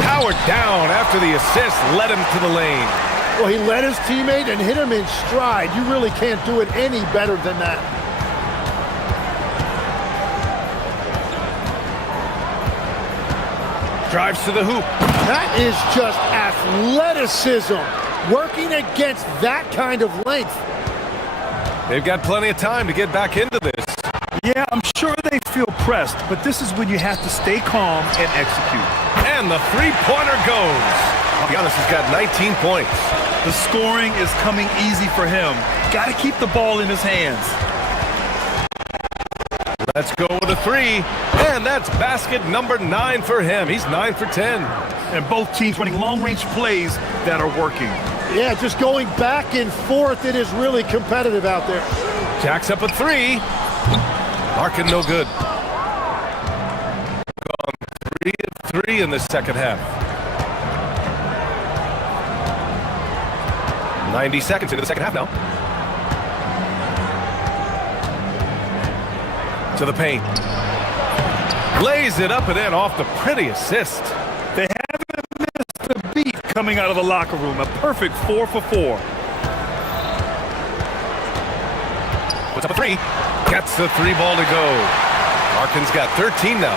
Powered down after the assist led him to the lane. Well, he led his teammate and hit him in stride. You really can't do it any better than that. Drives to the hoop. That is just athleticism. Working against that kind of length. They've got plenty of time to get back into this. Yeah, I'm sure they feel pressed, but this is when you have to stay calm and execute. And the three-pointer goes. Giannis has got 19 points. The scoring is coming easy for him. Got to keep the ball in his hands. Let's go with a three. And that's basket number 9 for him. He's 9 for 10. And both teams running long-range plays that are working. Yeah, just going back and forth. It is really competitive out there. Jacks up a three. Larkin no good. Gone 3 of 3 in the second half. 90 seconds into the second half now. To the paint. Lays it up and in off the pretty assist. They haven't missed a beat coming out of the locker room. A perfect 4 for 4. up a three. Gets the three ball to go. Larkin's got 13 now.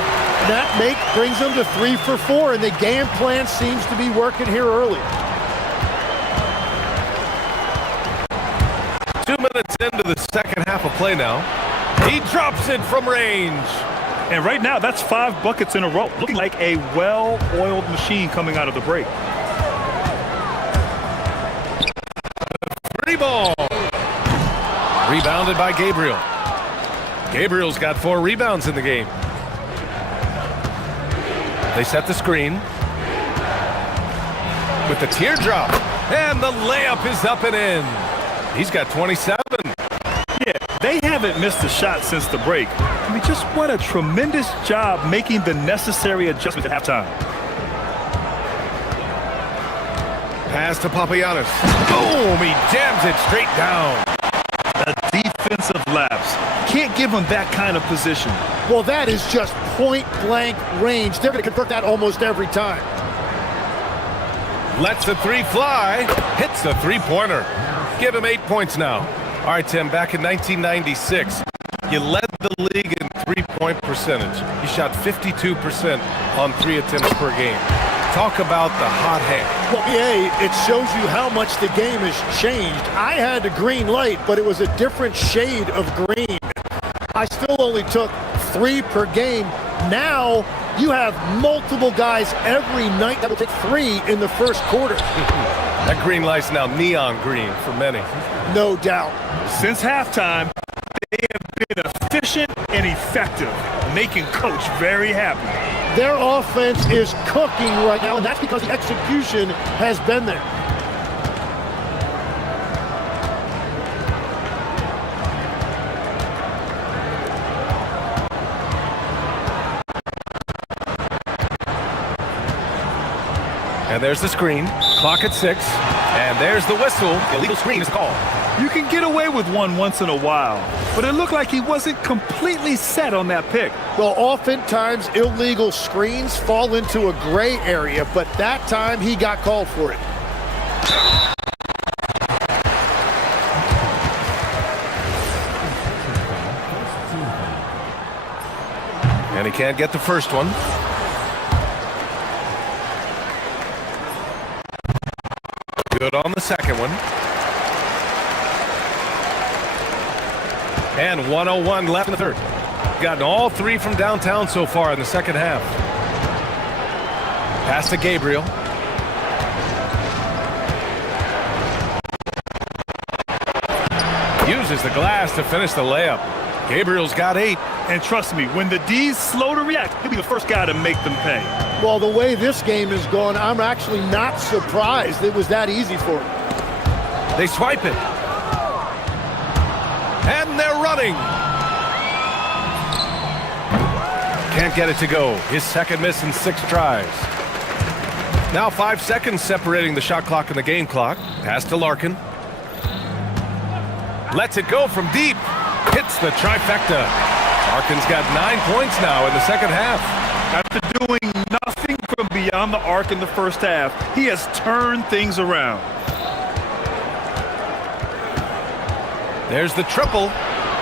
That make brings them to 3 for 4, and the game plan seems to be working here early. 2 minutes into the second half of play now. He drops it from range. And right now, that's 5 buckets in a row. Looking like a well-oiled machine coming out of the break. Three ball. Rebounded by Gabriel. Gabriel's got 4 rebounds in the game. They set the screen. With the teardrop. And the layup is up and in. He's got 27. Yeah, they haven't missed a shot since the break. I mean, just what a tremendous job making the necessary adjustments at halftime. Pass to Papagiannis. Boom! He jams it straight down. A defensive lapse. Can't give him that kind of position. Well, that is just point-blank range. They're going to convert that almost every time. Lets the three fly. Hits the three-pointer. Give him 8 points now. All right, Tim, back in 1996, you led the league in three-point percentage. You shot 52% on 3 attempts per game. Talk about the hot hand. Well, yeah, it shows you how much the game has changed. I had a green light, but it was a different shade of green. I still only took 3 per game. Now you have multiple guys every night that will take 3 in the first quarter. That green light's now neon green for many. No doubt. Since halftime, they have been efficient and effective, making Coach very happy. Their offense is cooking right now, and that's because the execution has been there. And there's the screen. Clock at 6. And there's the whistle. Illegal screen is called. You can get away with one once in a while, but it looked like he wasn't completely set on that pick. Well, oftentimes illegal screens fall into a gray area, but that time he got called for it. And he can't get the first one. Good on the second one. And 1:01 left in the third. Gotten all 3 from downtown so far in the second half. Pass to Gabriel. Uses the glass to finish the layup. Gabriel's got 8. And trust me, when the D's slow to react, he'll be the first guy to make them pay. Well, the way this game is going, I'm actually not surprised it was that easy for him. They swipe it. And they're running. Can't get it to go. His second miss in 6 tries. Now 5 seconds separating the shot clock and the game clock. Pass to Larkin. Lets it go from deep. Hits the trifecta. Larkin's got 9 points now in the second half. After doing nothing from beyond the arc in the first half, he has turned things around. There's the triple.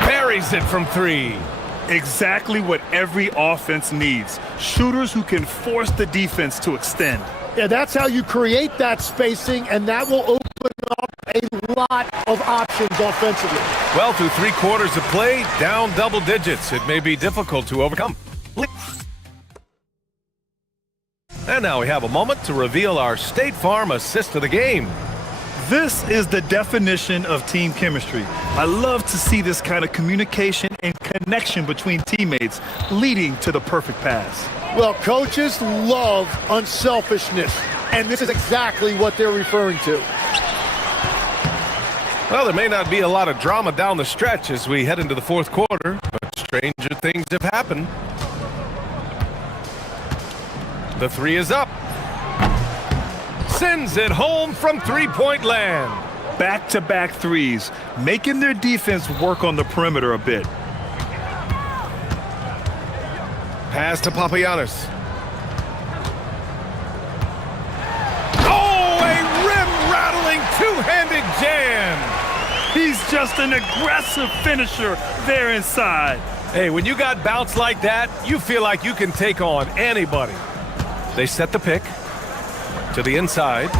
Buries it from 3. Exactly what every offense needs. Shooters who can force the defense to extend. Yeah, that's how you create that spacing, and that will open up a lot of options offensively. Well, through 3 quarters of play, down double digits. It may be difficult to overcome. And now we have a moment to reveal our State Farm assist of the game. This is the definition of team chemistry. I love to see this kind of communication and connection between teammates leading to the perfect pass. Well, coaches love unselfishness, and this is exactly what they're referring to. Well, there may not be a lot of drama down the stretch as we head into the fourth quarter, but stranger things have happened. The 3 is up. Sends it home from three-point land. Back-to-back threes, making their defense work on the perimeter a bit. Pass to Papagiannis. Oh, a rim-rattling two-handed jam. He's just an aggressive finisher there inside. Hey, when you got bounce like that, you feel like you can take on anybody. They set the pick to the inside.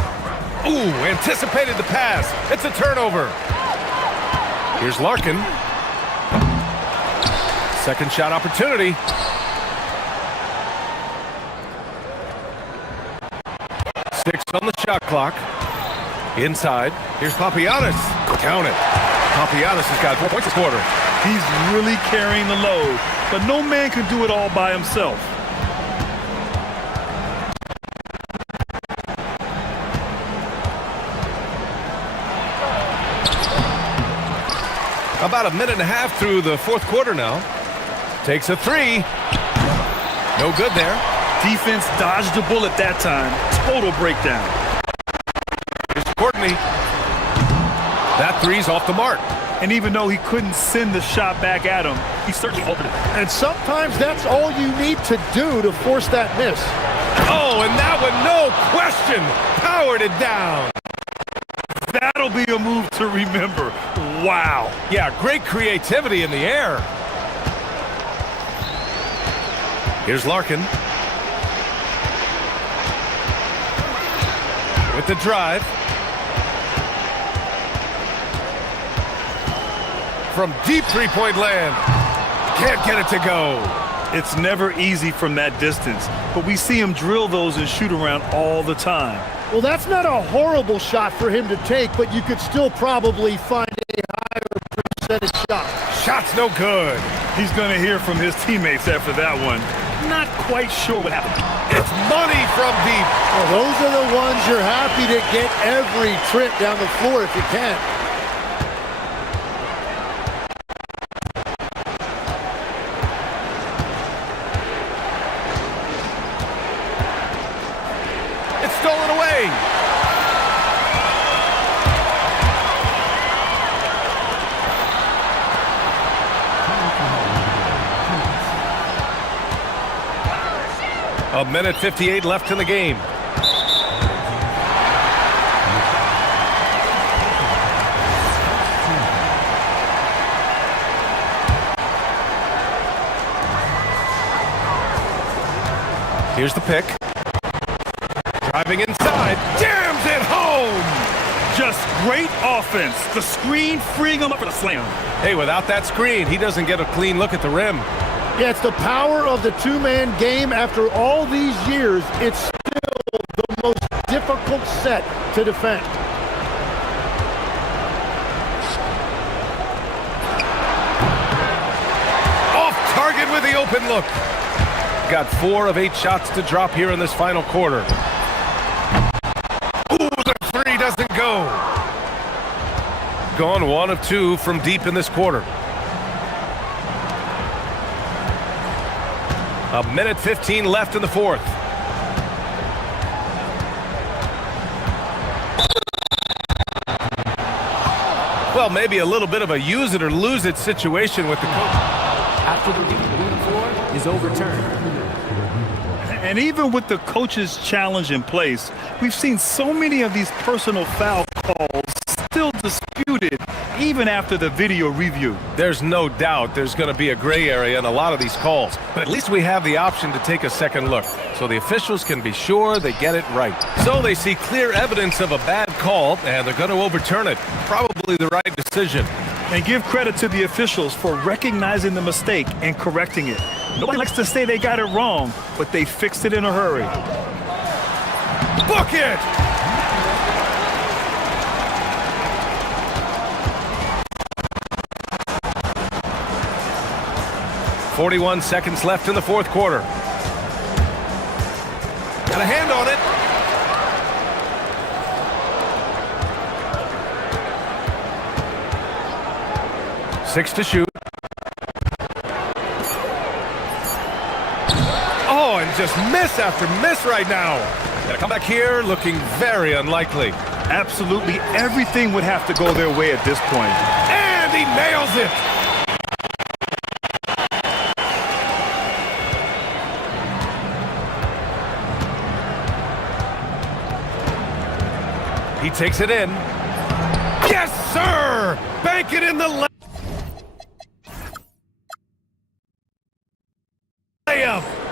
Ooh, anticipated the pass. It's a turnover. Here's Larkin. Second shot opportunity. Six on the shot clock. Inside. Here's Papagiannis. Count it. Papagiannis has got 4 points this quarter. He's really carrying the load, but no man can do it all by himself. About a minute and a half through the fourth quarter now. Takes a three. No good there. Defense dodged the bullet that time. Total breakdown. Here's Courtney. That three's off the mark. And even though he couldn't send the shot back at him, he certainly opened it. And sometimes that's all you need to do to force that miss. Oh, and that one, no question, powered it down. That'll be a move to remember. Wow. Yeah, great creativity in the air. Here's Larkin. With the drive. From deep three-point land. Can't get it to go. It's never easy from that distance, but we see him drill those and shoot around all the time. Well, that's not a horrible shot for him to take, but you could still probably find a higher percentage shot. Shot's no good. He's going to hear from his teammates after that one. Not quite sure what happened. It's money from deep. Well, those are the ones you're happy to get every trip down the floor if you can. Stolen away. A minute 58 left in the game. Here's the pick. Driving inside, jams it home! Just great offense. The screen freeing him up for the slam. Hey, without that screen, he doesn't get a clean look at the rim. Yeah, it's the power of the two-man game. After all these years, it's still the most difficult set to defend. Off target with the open look. Got 4 of 8 shots to drop here in this final quarter. Three doesn't go. Gone 1 of 2 from deep in this quarter. A minute 15 left in the fourth. Well, maybe a little bit of a use it or lose it situation with the coach. After the lead floor is overturned. And even with the coach's challenge in place, we've seen so many of these personal foul calls still disputed even after the video review. There's no doubt there's going to be a gray area in a lot of these calls, but at least we have the option to take a second look so the officials can be sure they get it right. So they see clear evidence of a bad call and they're going to overturn it. Probably the right decision. And give credit to the officials for recognizing the mistake and correcting it. Nobody likes to say they got it wrong, but they fixed it in a hurry. Book it! .41 seconds left in the fourth quarter. Got a hand on it. Six to shoot. Oh, and just miss after miss right now. Gonna come back here looking very unlikely. Absolutely everything would have to go their way at this point. And he nails it. He takes it in. Yes, sir! Tucker, bank it in the layup.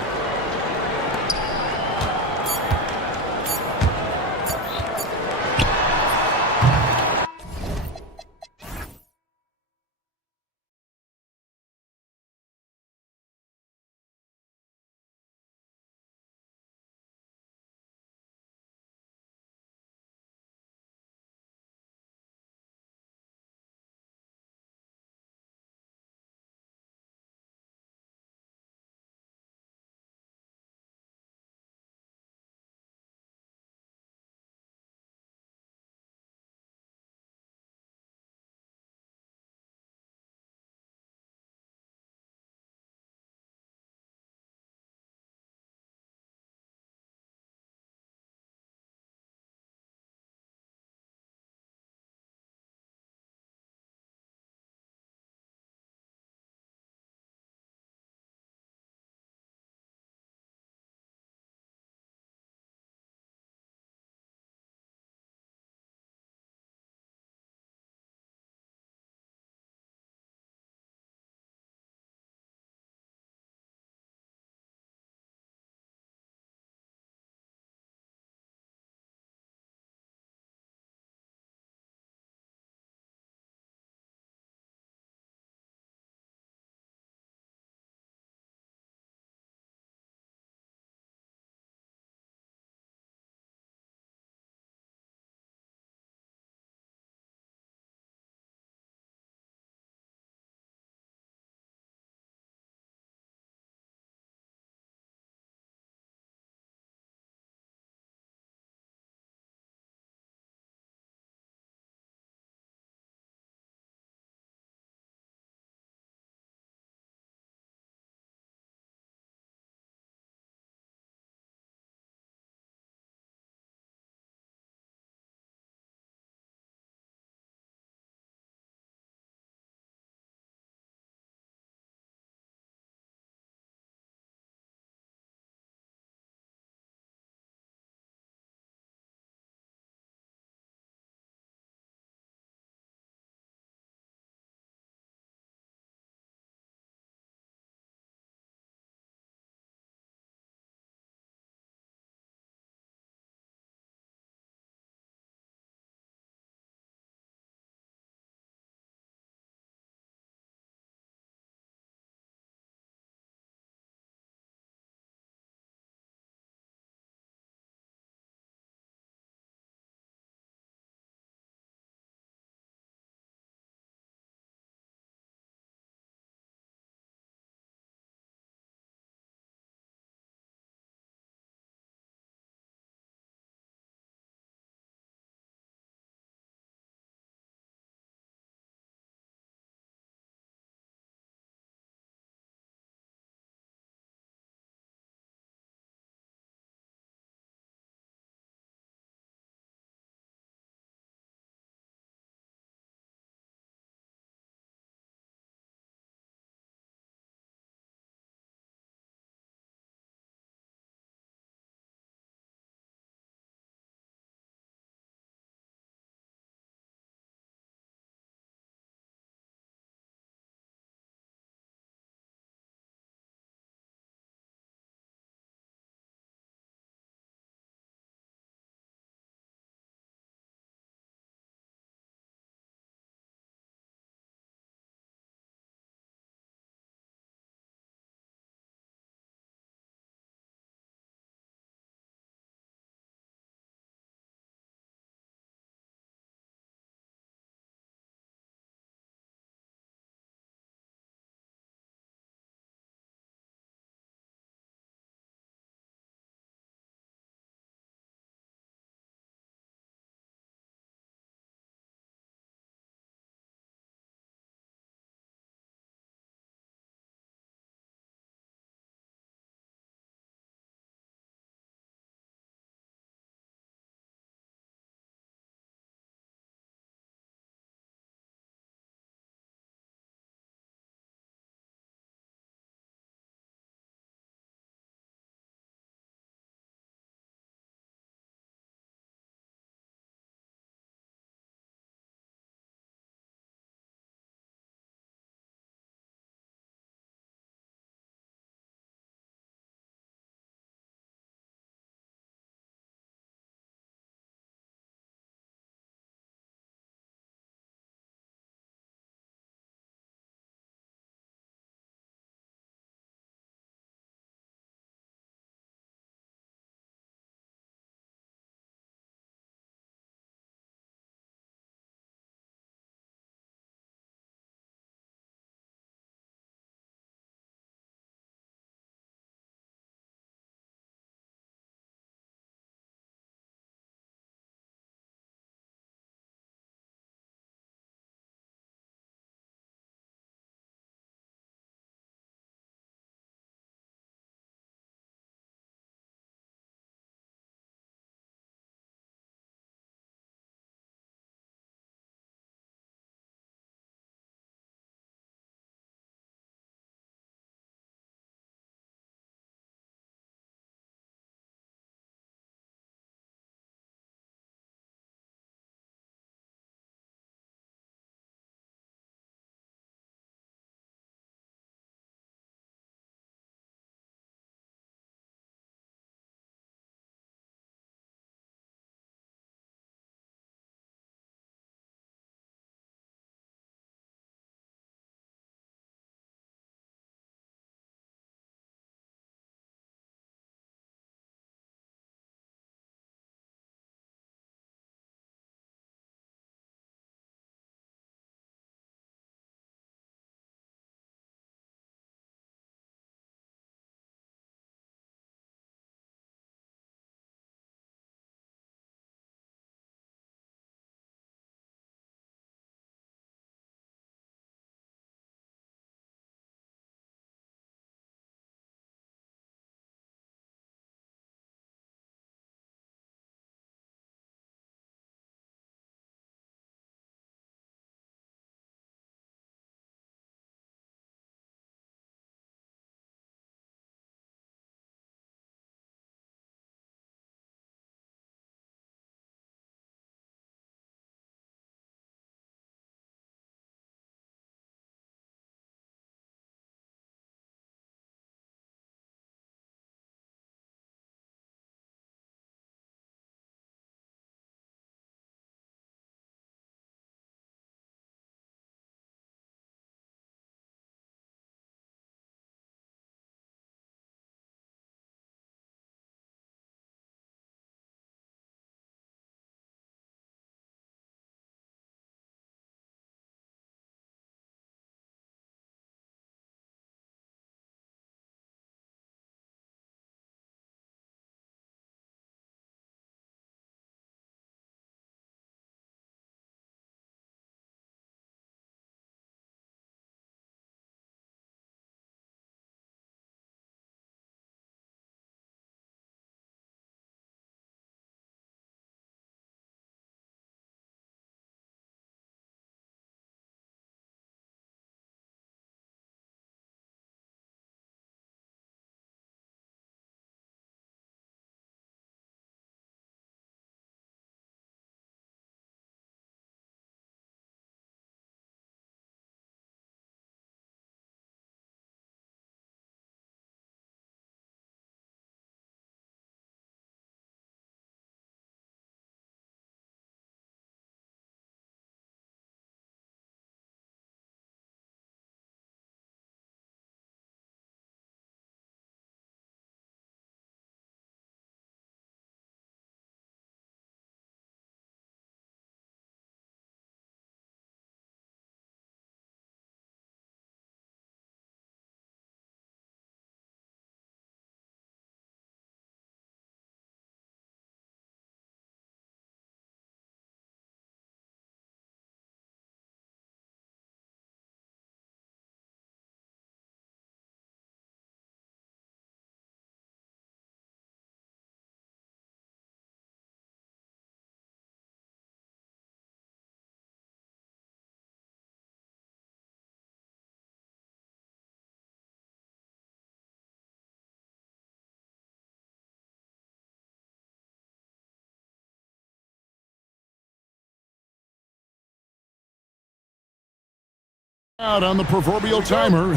Out on the proverbial timer.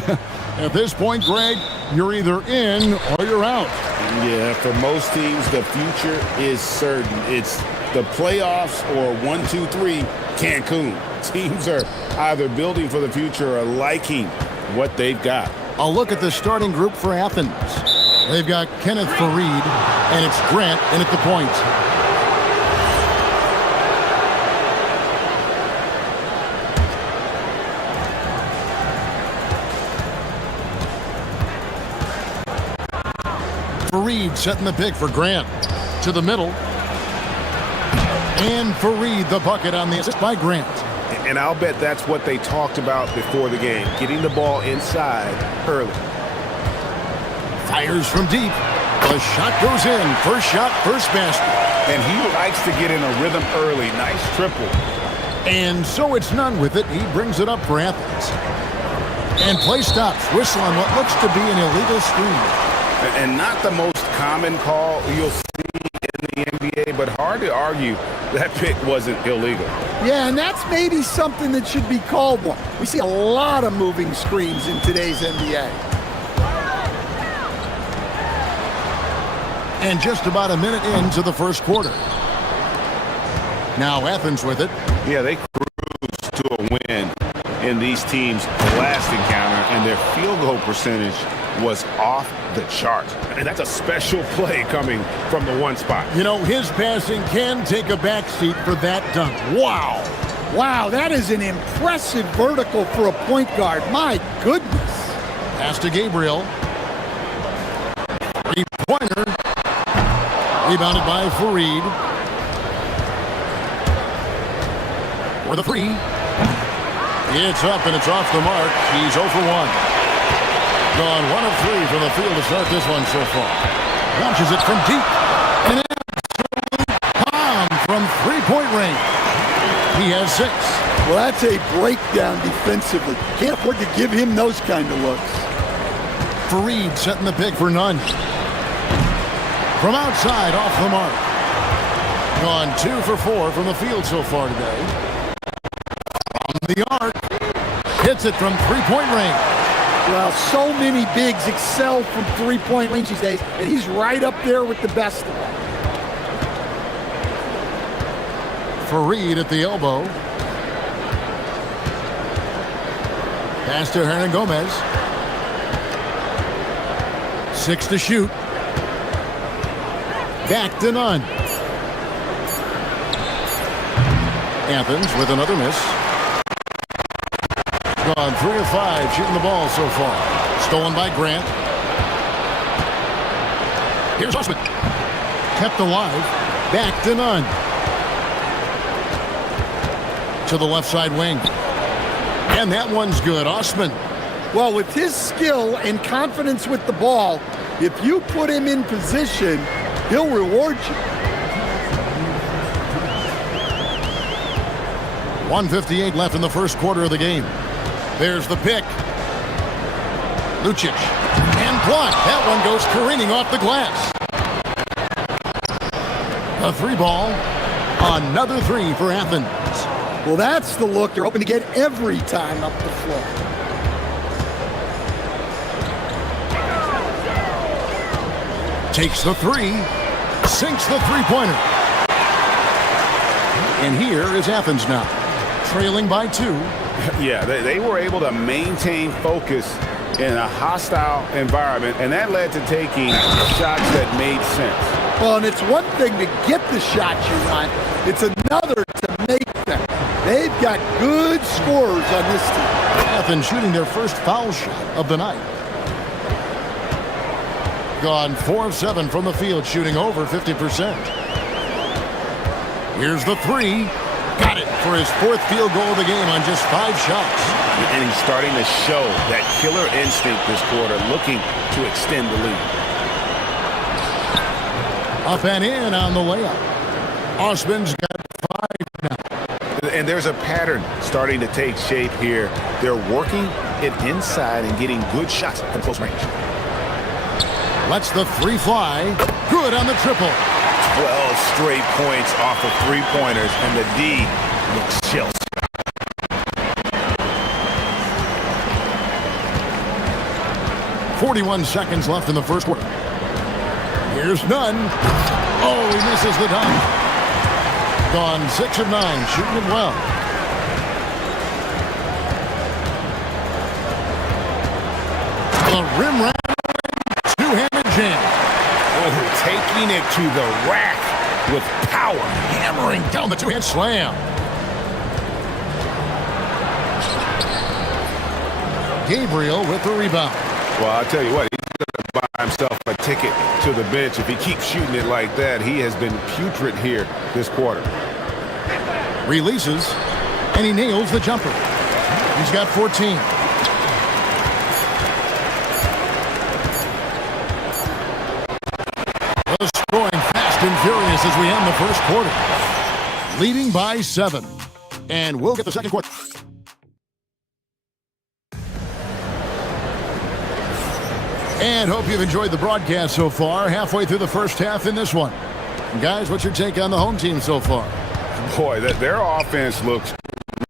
At this point, Greg, you're either in or you're out. Yeah, for most teams, the future is certain. It's the playoffs or 1, 2, 3, Cancun. Teams are either building for the future or liking what they've got. A look at the starting group for Athens. They've got Kenneth Fareed, and it's Grant in at the point. Fareed setting the pick for Grant. To the middle. And Fareed the bucket on the assist by Grant. And I'll bet that's what they talked about before the game, getting the ball inside early. Fires from deep. The shot goes in. First shot, first basket. And he likes to get in a rhythm early. Nice triple. And so it's none with it. He brings it up for Athens. And play stops. Whistle on what looks to be an illegal screen. And not the most common call you'll see in the NBA, but hard to argue that pick wasn't illegal. Yeah, and that's maybe something that should be called one. We see a lot of moving screens in today's NBA. And just about a minute into the first quarter. Now Athens with it. Yeah, they cruised to a win in these teams' last encounter, and their field goal percentage was off the chart. And that's a special play coming from the one spot. You know, his passing can take a backseat for that dunk. Wow. Wow, that is an impressive vertical for a point guard. My goodness. Pass to Gabriel. Three-pointer. Rebounded by Fareed. For the three. It's up and it's off the mark. He's 0 for 1. Gone 1 of 3 from the field to start this one so far. Launches it from deep. An absolute bomb from three-point range. He has 6. Well, that's a breakdown defensively. Can't afford to give him those kind of looks. Fareed setting the pick for none. From outside, off the mark. Gone 2 for 4 from the field so far today. From the arc. Hits it from three-point range. Well, so many bigs excel from three-point range these days, and he's right up there with the best of them. Fareed at the elbow. Pass to Hernan Gomez. 6 to shoot. Back to none. Athens with another miss. Gone 3 of 5 shooting the ball so far. Stolen by Grant. Here's Osman. Kept alive. Back to none. To the left side wing. And that one's good. Osman. Well, with his skill and confidence with the ball, if you put him in position, he'll reward you. 1:58 left in the first quarter of the game. There's the pick. Lucic. And blocked. That one goes careening off the glass. A 3-ball. Another 3 for Athens. Well, that's the look you're hoping to get every time up the floor. Takes the 3. Sinks the three-pointer. And here is Athens now. Trailing by 2. Yeah, they were able to maintain focus in a hostile environment, and that led to taking shots that made sense. Well, and it's one thing to get the shots you want. It's another to make them. They've got good scorers on this team. Athens shooting their first foul shot of the night. Gone 4 of 7 from the field, shooting over 50%. Here's the 3. Got it for his 4th field goal of the game on just 5 shots. And he's starting to show that killer instinct this quarter, looking to extend the lead. Up and in on the layup. Osman's got 5 now. And there's a pattern starting to take shape here. They're working it inside and getting good shots from close range. Lets the 3 fly. Good on the triple. 12 straight points off of 3-pointers, and the D looks chill. 41 seconds left in the first quarter. Here's Nunn. Oh, he misses the dunk. Gone 6 of 9, shooting it well. The rim round, two-handed jam. Oh, taking it to the rack with power. Hammering down the two-hand slam. Gabriel with the rebound. Well, I'll tell you what, he's going to buy himself a ticket to the bench. If he keeps shooting it like that, he has been putrid here this quarter. Releases, and he nails the jumper. He's got 14. The scoring fast and furious as we end the first quarter. Leading by 7. And we'll get the second quarter. And hope you've enjoyed the broadcast so far. Halfway through the first half in this one. Guys, what's your take on the home team so far? Boy, their offense looks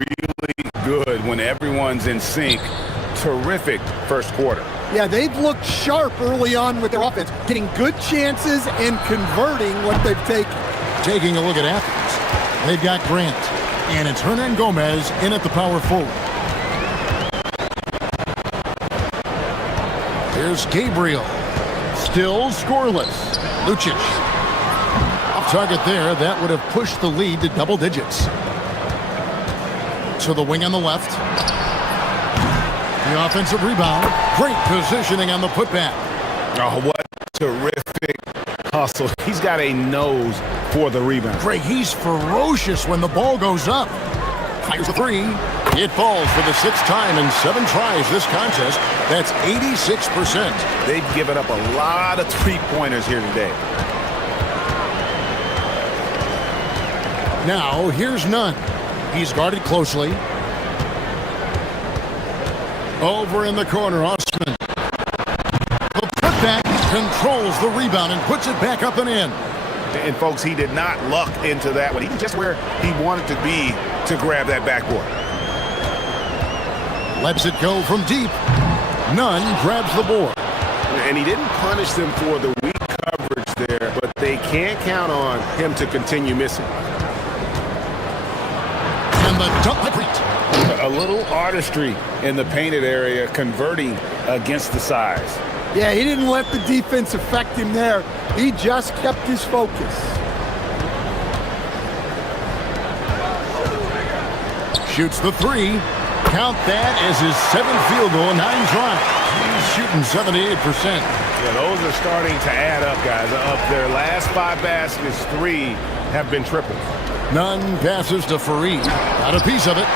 really good when everyone's in sync. Terrific first quarter. Yeah, they've looked sharp early on with their offense, getting good chances and converting what they've taken. Taking a look at Athens, they've got Grant, and it's Hernan Gomez in at the power forward. Here's Gabriel, still scoreless. Lucic, off target there. That would have pushed the lead to double digits. To the wing on the left. The offensive rebound. Great positioning on the putback. Oh, what terrific hustle. He's got a nose for the rebound. Greg, he's ferocious when the ball goes up. Fires the three. It falls for the 6th time in 7 tries this contest. That's 86%. They've given up a lot of three-pointers here today. Now, here's Nunn. He's guarded closely. Over in the corner, Osman. The putback controls the rebound and puts it back up and in. And, folks, he did not luck into that one. He was just where he wanted to be to grab that backboard. Lets it go from deep. Nunn grabs the board. And he didn't punish them for the weak coverage there, but they can't count on him to continue missing. And the dunk by Grant. A little artistry in the painted area, converting against the size. Yeah, he didn't let the defense affect him there. He just kept his focus. Shoots the three. Count that as his 7th field goal, 9 tries. He's shooting 78%. Yeah, those are starting to add up, guys. Of their last 5 baskets, 3 have been triples. Nunn passes to Fareed. Got a piece of it.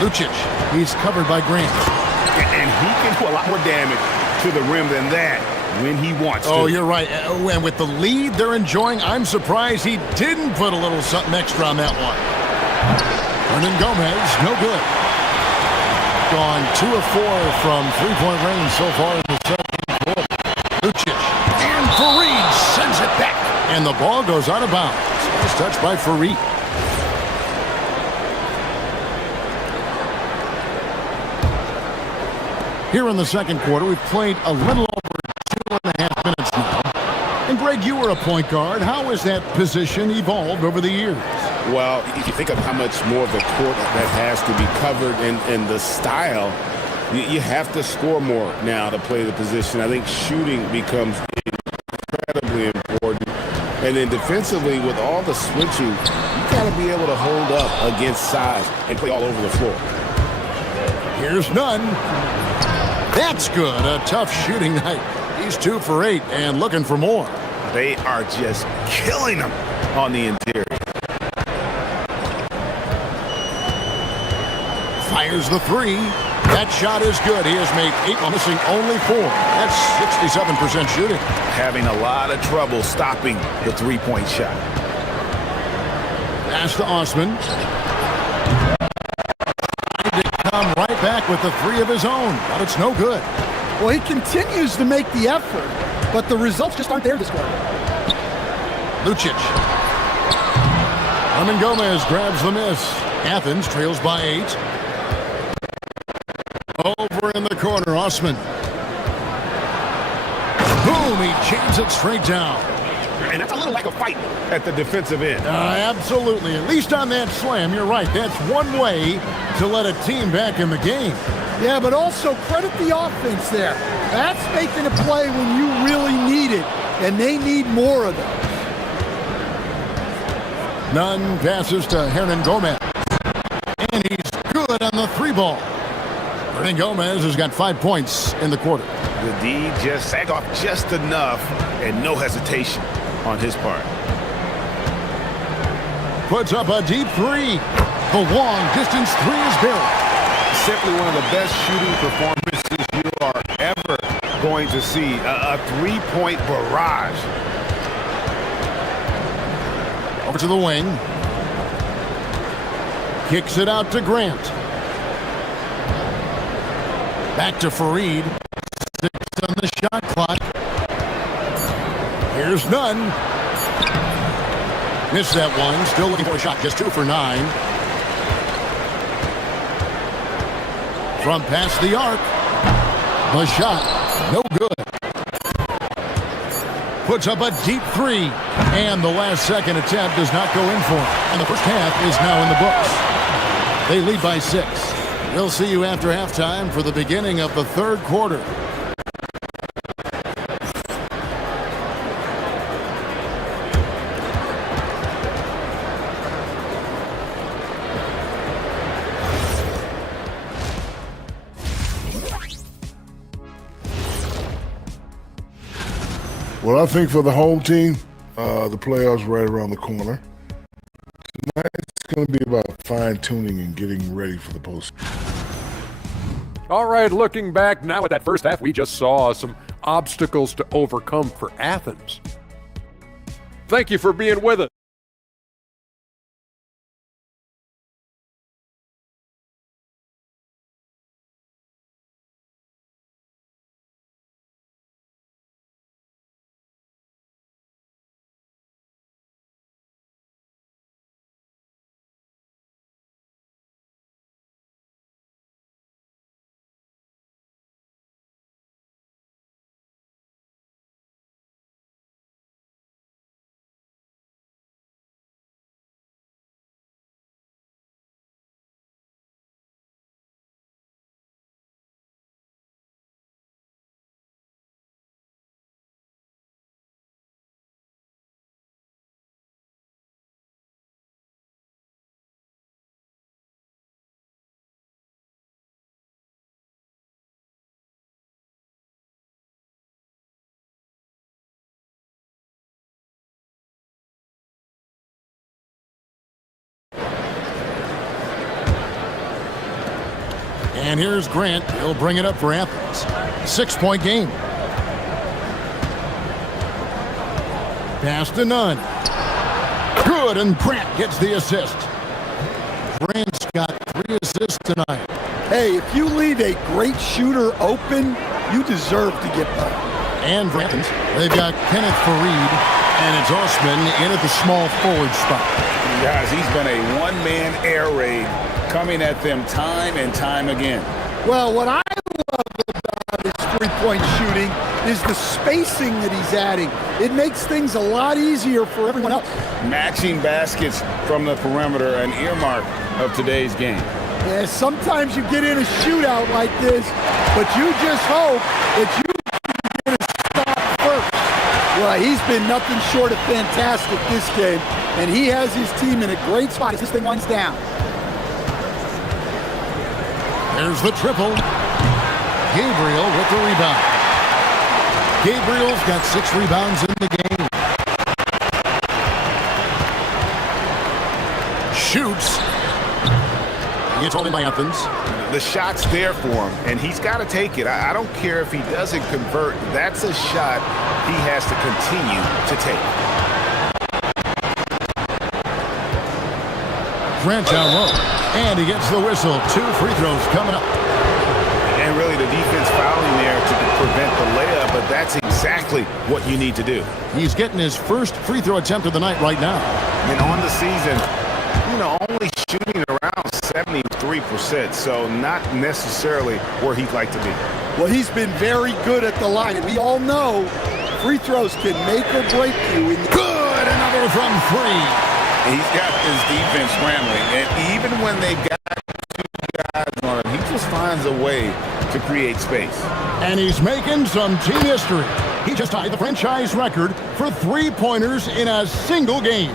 Lucic. He's covered by Grant. And he can do a lot more damage to the rim than that when he wants to. Oh, you're right. And with the lead they're enjoying, I'm surprised he didn't put a little something extra on that one. Hernan Gomez, no good. Gone 2 of 4 from three-point range so far in the second quarter. Lucic. And Fareed sends it back. And the ball goes out of bounds. Nice touch by Fareed. Here in the second quarter, we've played a little over 2.5 minutes now. And Greg, you were a point guard. How has that position evolved over the years? Well, if you think of how much more of the court that has to be covered and the style, you have to score more now to play the position. I think shooting becomes incredibly important. And then defensively, with all the switching, you got to be able to hold up against size and play all over the floor. Here's Nunn. That's good. A tough shooting night. He's 2 for 8 and looking for more. They are just killing them on the interior. Fires the three. That shot is good. He has made 8 while missing only 4. That's 67% shooting. Having a lot of trouble stopping the three-point shot. Pass to Osman. Trying to come right back with the 3 of his own, but it's no good. Well, he continues to make the effort, but the results just aren't there this quarter. Lucic. Hernan Gomez grabs the miss. Athens trails by 8. Over in the corner, Osman. Boom, he jams it straight down. And that's a little like a fight at the defensive end. Absolutely. At least on that slam, you're right. That's one way to let a team back in the game. Yeah, but also credit the offense there. That's making a play when you really need it, and they need more of those. Nunn passes to Hernan Gomez. And he's good on the three ball. Hernan Gomez has got 5 points in the quarter. The D just sagged off just enough and no hesitation on his part. Puts up a deep three. The long distance three is good. Simply one of the best shooting performances you are ever going to see. A three-point barrage. Over to the wing. Kicks it out to Grant. Back to Fareed. 6 on the shot clock. Here's Nunn. Missed that one. Still looking for a shot. Just 2 for 9. From past the arc. The shot. No good. Puts up a deep three. And the last second attempt does not go in for him. And the first half is now in the books. They lead by 6. We'll see you after halftime for the beginning of the third quarter. Well, I think for the home team, the playoffs right around the corner. Tonight it's going to be about fine-tuning and getting ready for the post. All right, looking back now at that first half, we just saw some obstacles to overcome for Athens. Thank you for being with us. And here's Grant. He'll bring it up for Athens. 6-point game. Pass to Nunn. Good, and Grant gets the assist. Grant's got 3 assists tonight. Hey, if you leave a great shooter open, you deserve to get better. And for Athens, they've got Kenneth Fareed, and it's Osman in at the small forward spot. Guys, he's been a one-man air raid coming at them time and time again. Well, what I love about his three-point shooting is the spacing that he's adding. It makes things a lot easier for everyone else. Matching baskets from the perimeter, an earmark of today's game. Yeah, sometimes you get in a shootout like this, but you just hope that you get a stop first. Well, he's been nothing short of fantastic this game, and he has his team in a great spot as this thing winds down. There's the triple. Gabriel with the rebound. Gabriel's got 6 rebounds in the game. Shoots. He gets holding by Athens. The shot's there for him, and he's got to take it. I don't care if he doesn't convert. That's a shot he has to continue to take. Grant down low. And he gets the whistle. 2 free throws coming up. And really the defense fouling there to prevent the layup, but that's exactly what you need to do. He's getting his first free throw attempt of the night right now. And on the season, only shooting around 73%, so not necessarily where he'd like to be. Well, he's been very good at the line, and we all know free throws can make or break you. Good, another from three. He's got his defense scrambling, and even when they got two guys on him, he just finds a way to create space. And he's making some team history. He just tied the franchise record for three-pointers in a single game.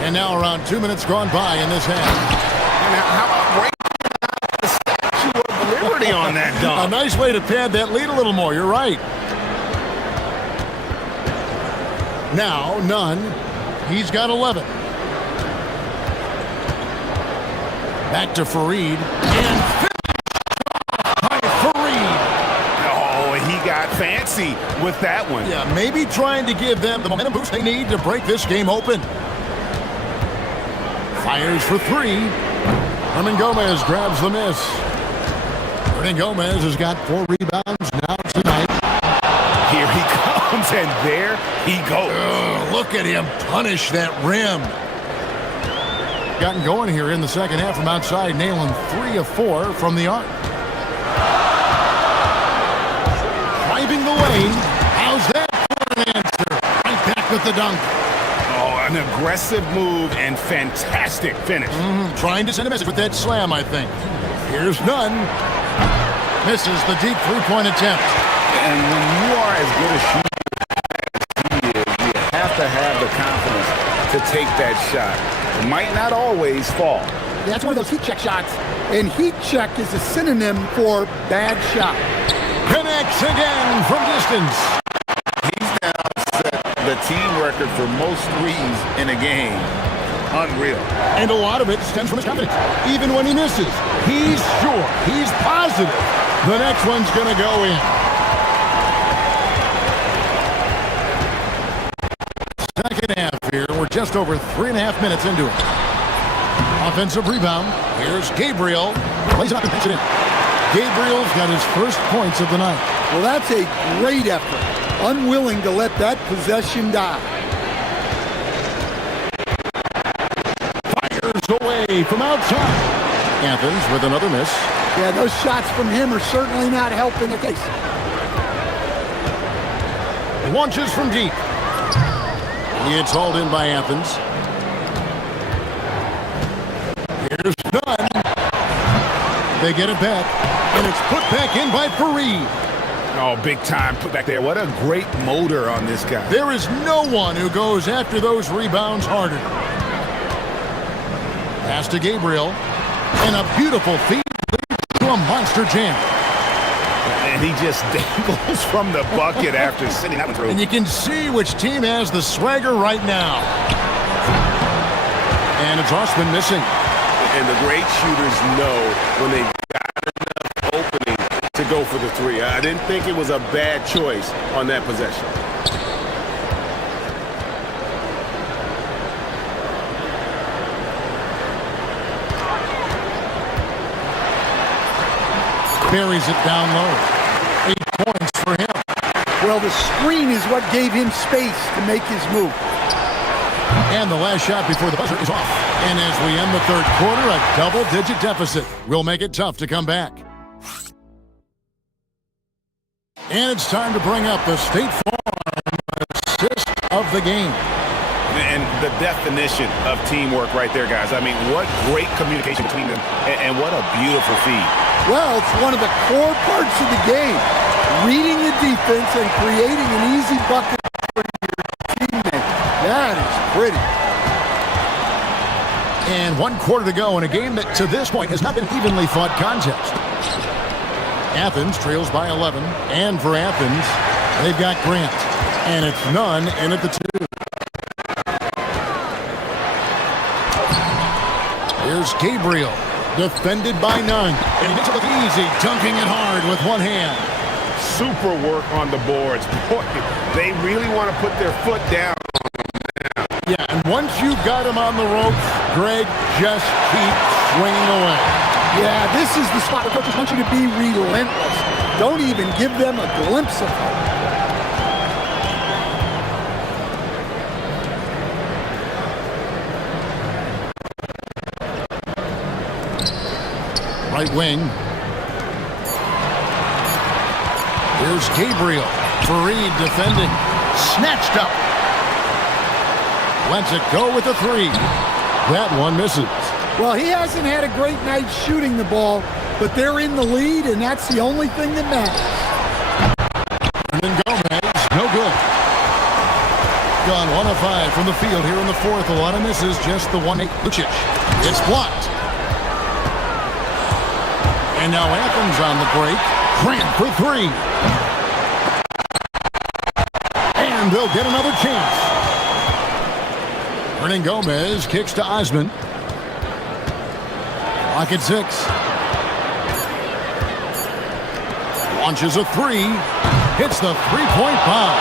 And now around 2 minutes gone by in this half. And how about breaking the Statue of Liberty on that dunk? A nice way to pad that lead a little more. You're right. Now, Nunn. He's got 11. Back to Fareed. And finished by Fareed. Oh, he got fancy with that one. Yeah, maybe trying to give them the momentum boost they need to break this game open. Fires for three. Hernan Gomez grabs the miss. Hernan Gomez has got 4 rebounds now tonight. Here he comes, and there he goes. Look at him punish that rim. Gotten going here in the second half from outside, nailing 3 of 4 from the arc. Driving the lane. How's that for an answer? Right back with the dunk. Oh, an aggressive move and fantastic finish. Trying to send a message with that slam, I think. Here's Nunn. Misses the deep three-point attempt. And when you are as good a shooter as he is, you have to have the confidence to take that shot. It might not always fall. That's one of those heat check shots. And heat check is a synonym for bad shot. Connects again from distance. He's now set the team record for most threes in a game. Unreal. And a lot of it stems from his confidence. Even when he misses, he's sure, he's positive the next one's going to go in. Second half here. We're just over 3.5 minutes into it. Offensive rebound. Here's Gabriel. Plays it up and puts it in. Gabriel's got his first points of the night. Well, that's a great effort. Unwilling to let that possession die. Fires away from outside. Athens with another miss. Yeah, those shots from him are certainly not helping the case. Launches from deep. It's hauled in by Athens. Here's Nunn. They get it back, and it's put back in by Fareed. Oh, big time put back there. What a great motor on this guy. There is no one who goes after those rebounds harder. Pass to Gabriel, and a beautiful feed to a monster jam. And he just dangles from the bucket after sitting that one through. And you can see which team has the swagger right now. And it's Osman missing. And the great shooters know when they've got enough opening to go for the three. I didn't think it was a bad choice on that possession. Buries it down low. 8 points for him. Well, the screen is what gave him space to make his move. And the last shot before the buzzer is off. And as we end the third quarter, a double-digit deficit will make it tough to come back. And it's time to bring up the State Farm assist of the game. And the definition of teamwork right there, guys. I mean, what great communication between them, and what a beautiful feed. Well, it's one of the core parts of the game. Reading the defense and creating an easy bucket for your teammate. That is pretty. And 1 quarter to go in a game that to this point has not been evenly fought contest. Athens trails by 11. And for Athens, they've got Grant. And it's Nunn in at the 2. Here's Gabriel, defended by Nunn. And he makes it look easy, dunking it hard with one hand. Super work on the boards. Boy, they really want to put their foot down. Yeah, and once you've got him on the ropes, Greg, just keep swinging away. Yeah, this is the spot where coaches want you to be relentless. Don't even give them a glimpse of hope. Right wing. Here's Gabriel. Fareed defending. Snatched up. Lets it go with a three. That one misses. Well, he hasn't had a great night shooting the ball, but they're in the lead, and that's the only thing that matters. And then Gomez, no good. Gone 1 of 5 from the field here in the fourth. A lot of misses, just the 1-8. Lucic. It's blocked. And now Athens on the break. Grant for three. And they'll get another chance. Hernan Gomez kicks to Osman. Clock at 6. Launches a three. Hits the three-point bomb.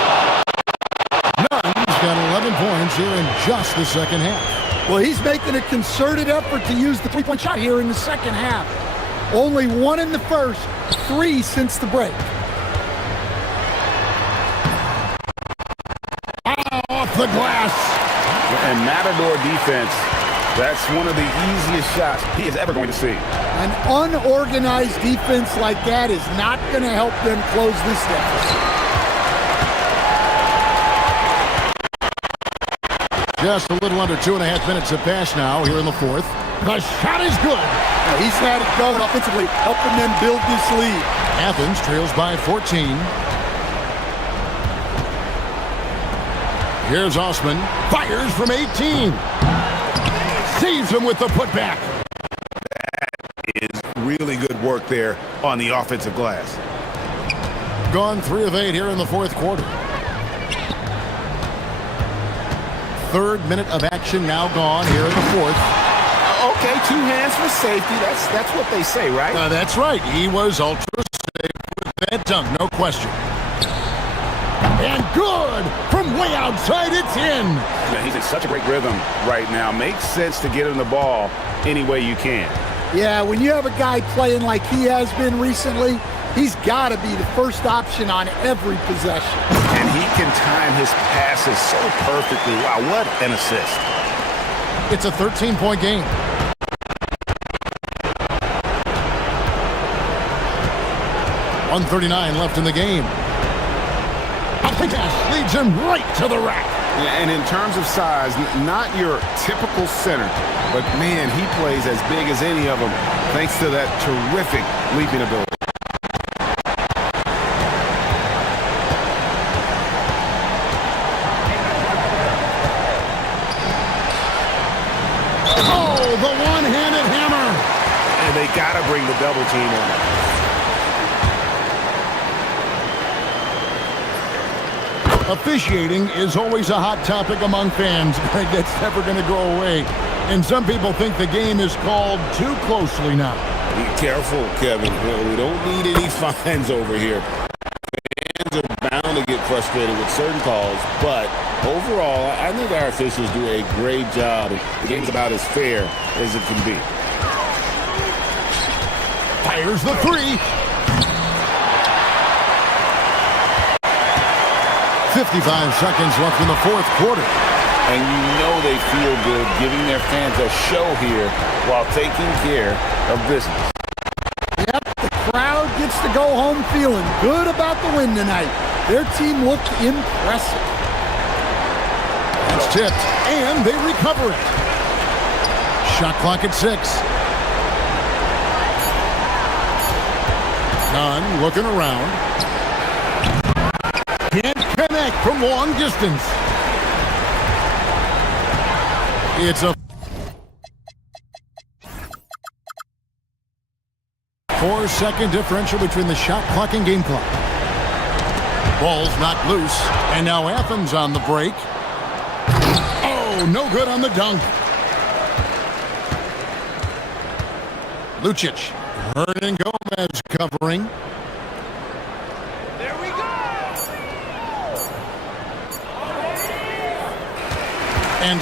Nunn's got 11 points here in just the second half. Well, he's making a concerted effort to use the three-point shot here in the second half. Only 1 in the first, 3 since the break. Off the glass. And Matador defense, that's one of the easiest shots he is ever going to see. An unorganized defense like that is not going to help them close this deficit. Just a little under 2.5 minutes have passed now here in the fourth. The shot is good. Now, he's had it going offensively, helping them build this lead. Athens trails by 14. Here's Osman. Fires from 18. Saves him with the putback. That is really good work there on the offensive glass. Gone 3 of 8 here in the fourth quarter. Third minute of action now gone here in the fourth. Okay, 2 hands for safety. That's what they say, right? That's right. He was ultra safe with that dunk, no question. And good! From way outside, it's in! Man, he's in such a great rhythm right now. Makes sense to get him the ball any way you can. Yeah, when you have a guy playing like he has been recently, he's got to be the first option on every possession. And he can time his passes so perfectly. Wow, what an assist. It's a 13-point game. .139 left in the game. Pass leads him right to the rack. Yeah, and in terms of size, not your typical center, but man, he plays as big as any of them thanks to that terrific leaping ability. Oh, the one-handed hammer. And they got to bring the double team on. Officiating is always a hot topic among fans, Greg. That's never going to go away. And some people think the game is called too closely now. Be careful, Kevin. We don't need any fines over here. Fans are bound to get frustrated with certain calls, but overall, I think our officials do a great job. The game's about as fair as it can be. Fires the three. 55 seconds left in the fourth quarter. And you know they feel good giving their fans a show here while taking care of business. Yep, the crowd gets to go home feeling good about the win tonight. Their team looked impressive. It's tipped, and they recover it. Shot clock at 6. Nunn looking around. Can't connect from long distance. It's a 4-second differential between the shot clock and game clock. Ball's knocked loose, and now Athens on the break. Oh, no good on the dunk. Lucic, Hernan Gomez covering. There we go. And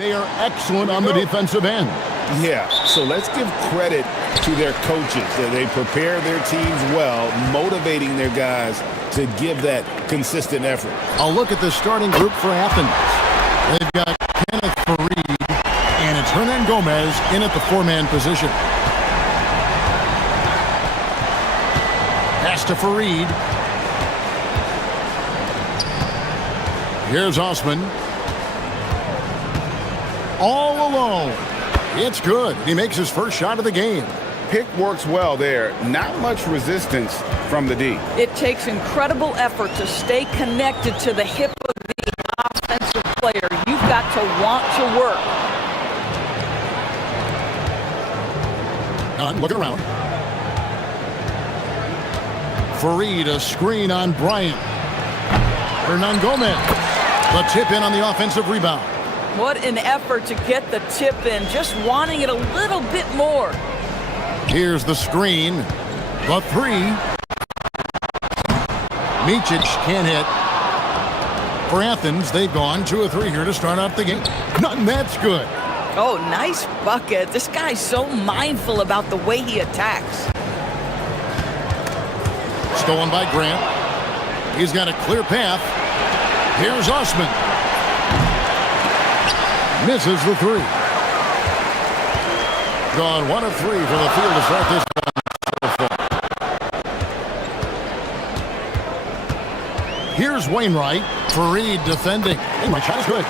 They are excellent on the defensive end. Yeah, so let's give credit to their coaches. They prepare their teams well, motivating their guys to give that consistent effort. I'll look at the starting group for Athens. They've got Kenneth Fareed, and it's Hernan Gomez in at the four-man position. Pass to Fareed. Here's Osman. All alone. It's good. He makes his first shot of the game. Pick works well there. Not much resistance from the D. It takes incredible effort to stay connected to the hip of the offensive player. You've got to want to work. Looking around. Fareed, a screen on Bryant. Hernan Gomez. The tip in on the offensive rebound. What an effort to get the tip in, just wanting it a little bit more. Here's the screen. The three. Micic can't hit. For Athens, they've gone 2 of 3 here to start out the game. Nothing, that's good. Oh, nice bucket. This guy's so mindful about the way he attacks. Stolen by Grant. He's got a clear path. Here's Osman. Misses the three. Gone 1 of 3 from the field to start this one. Here's Wainwright. Fareed defending. Wainwright shot is good.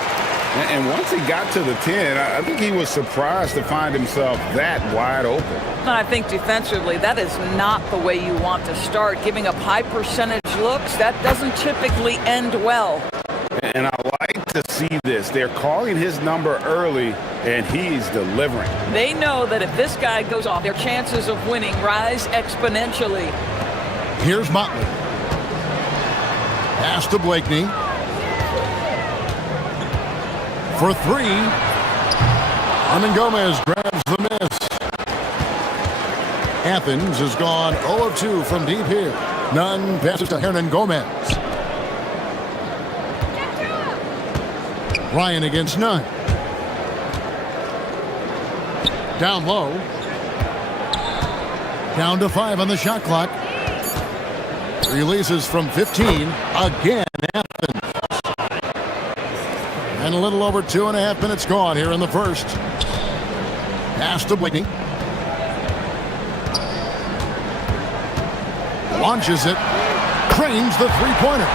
And once he got to the 10, I think he was surprised to find himself that wide open. I think defensively, that is not the way you want to start. Giving up high percentage looks, that doesn't typically end well. And I like to see this. They're calling his number early, and he's delivering. They know that if this guy goes off, their chances of winning rise exponentially. Here's Motley. Pass to Blakeney. For 3. Hernan Gomez grabs the miss. Athens has gone 0 of 2 from deep here. Nunn passes to Hernan Gomez. Ryan against Nunn. Down low. Down to 5 on the shot clock. Releases from 15. Again, Athens. And a little over 2.5 minutes gone here in the first. Pass to Blakeney. Launches it. Trains the three-pointer.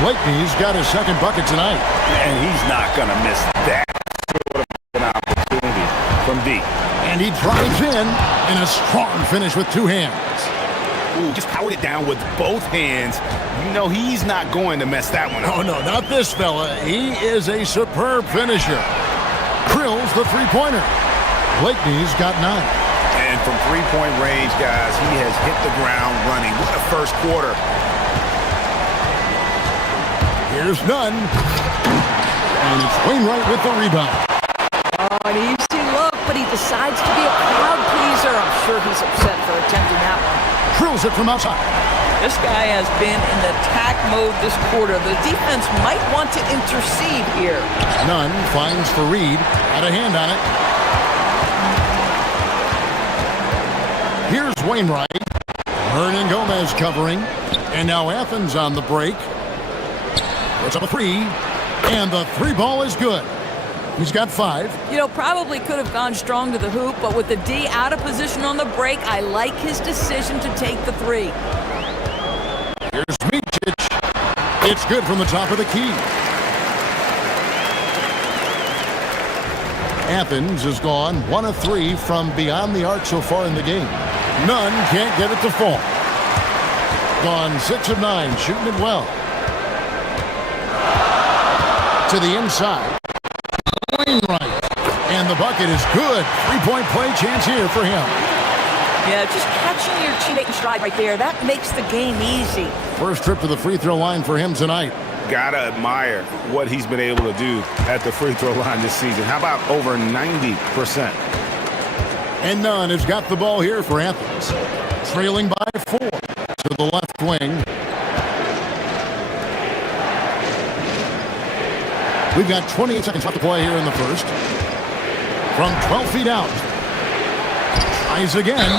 Blakeney's got his second bucket tonight. And he's not going to miss that sort of an opportunity from deep. And he drives in a strong finish with 2 hands. Ooh, just powered it down with both hands. You know he's not going to mess that one up. Oh, no, not this fella. He is a superb finisher. Drills the three-pointer. Blakeney's got 9. And from three-point range, guys, he has hit the ground running. What a first quarter. Here's Nunn. And it's Wainwright with the rebound. Oh, an easy look, but he decides to be a crowd pleaser. I'm sure he's upset for attempting that one. Drills it from outside. This guy has been in attack mode this quarter. The defense might want to intercede here. Nunn finds Fareed. Got a hand on it. Here's Wainwright. Hernan Gomez covering. And now Athens on the break. Puts up a 3. And the 3 ball is good. He's got 5. You know, probably could have gone strong to the hoop, but with the D out of position on the break, I like his decision to take the 3. Here's Micic. It's good from the top of the key. Athens has gone 1 of 3 from beyond the arc so far in the game. Nunn can't get it to fall. Gone 6 of 9, shooting it well. To the inside. Wainwright. And the bucket is good. 3-point play chance here for him. Yeah, just catching your teammate in stride right there. That makes the game easy. First trip to the free throw line for him tonight. Gotta admire what he's been able to do at the free throw line this season. How about over 90%? And Nunn has got the ball here for Athens. Trailing by 4 to the left wing. We've got 28 seconds left to play here in the first. From 12 feet out. Tries again.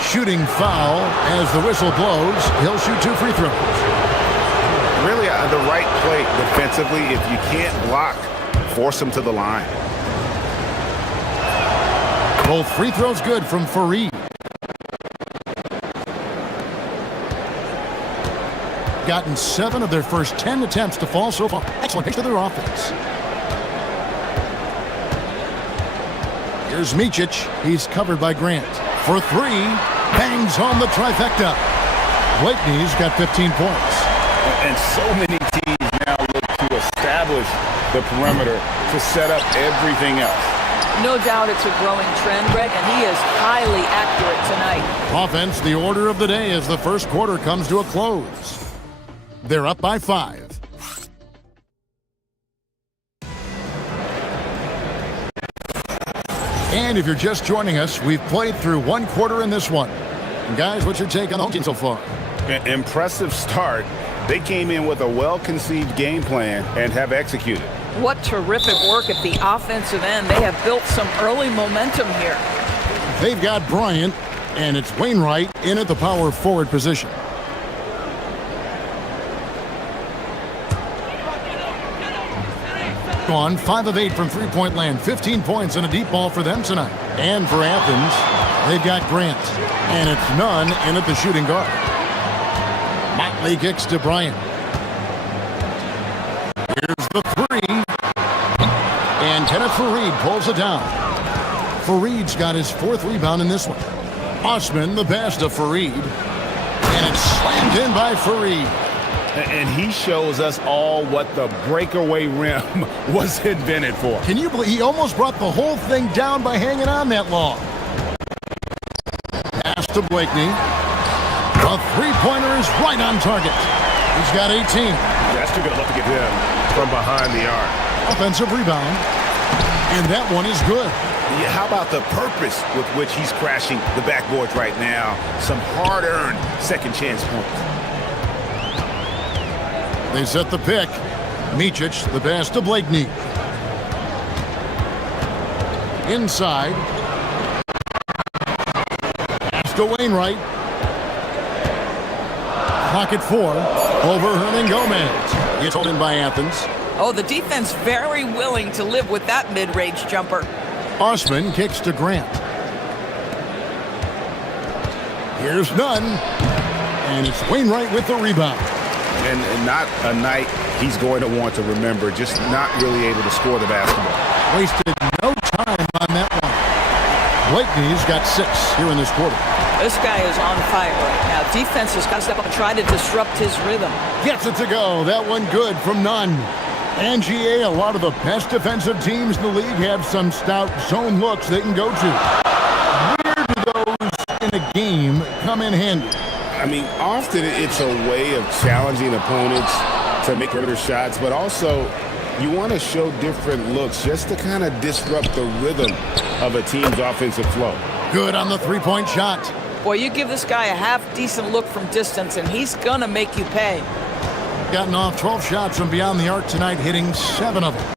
Shooting foul as the whistle blows. He'll shoot 2 free throws. Really the right play defensively. If you can't block, force him to the line. Both free throws good from Fareed. Gotten 7 of their first 10 attempts to fall so far. Excellent pitch to their offense. Here's Micic. He's covered by Grant. For 3, bangs home the trifecta. Blakeney's got 15 points. And so many teams now look to establish the perimeter to set up everything else. No doubt it's a growing trend, Greg, and he is highly accurate tonight. Offense, the order of the day as the first quarter comes to a close. They're up by 5. And if you're just joining us, we've played through 1 quarter in this one. And guys, what's your take on the home team so far? Impressive start. They came in with a well-conceived game plan and have executed. What terrific work at the offensive end. They have built some early momentum here. They've got Bryant, and it's Wainwright in at the power forward position. On 5 of 8 from three-point land, 15 points and a deep ball for them tonight. And for Athens, they've got Grant, and it's Nunn in at the shooting guard. Motley kicks to Bryant. Here's the 3, and Kenneth Fareed pulls it down. Fareed's got his 4th rebound in this one. Osman the pass to Fareed, and it's slammed in by Fareed. And he shows us all what the breakaway rim was invented for. Can you believe he almost brought the whole thing down by hanging on that long? Pass to Blakeney. A three-pointer is right on target. He's got 18. That's too good. Love to get him from behind the arc. Offensive rebound. And that one is good. Yeah, how about the purpose with which he's crashing the backboards right now? Some hard-earned second chance points. They set the pick. Micic, the pass to Blakeney. Inside. Pass to Wainwright. Pocket 4. Over Hernan Gomez. It's holding by Athens. Oh, the defense very willing to live with that mid-range jumper. Osman kicks to Grant. Here's Nunn. And it's Wainwright with the rebound. And not a night he's going to want to remember, just not really able to score the basketball. Wasted no time on that one. Blakeney's got 6 here in this quarter. This guy is on fire right now. Defense has got to step up and try to disrupt his rhythm. Gets it to go. That one good from Nunn. And GA, a lot of the best defensive teams in the league have some stout zone looks they can go to. Where do those in a game come in handy? I mean, often it's a way of challenging opponents to make better shots, but also you want to show different looks just to kind of disrupt the rhythm of a team's offensive flow. Good on the three-point shot. Boy, you give this guy a half-decent look from distance, and he's going to make you pay. Gotten off 12 shots from beyond the arc tonight, hitting 7 of them.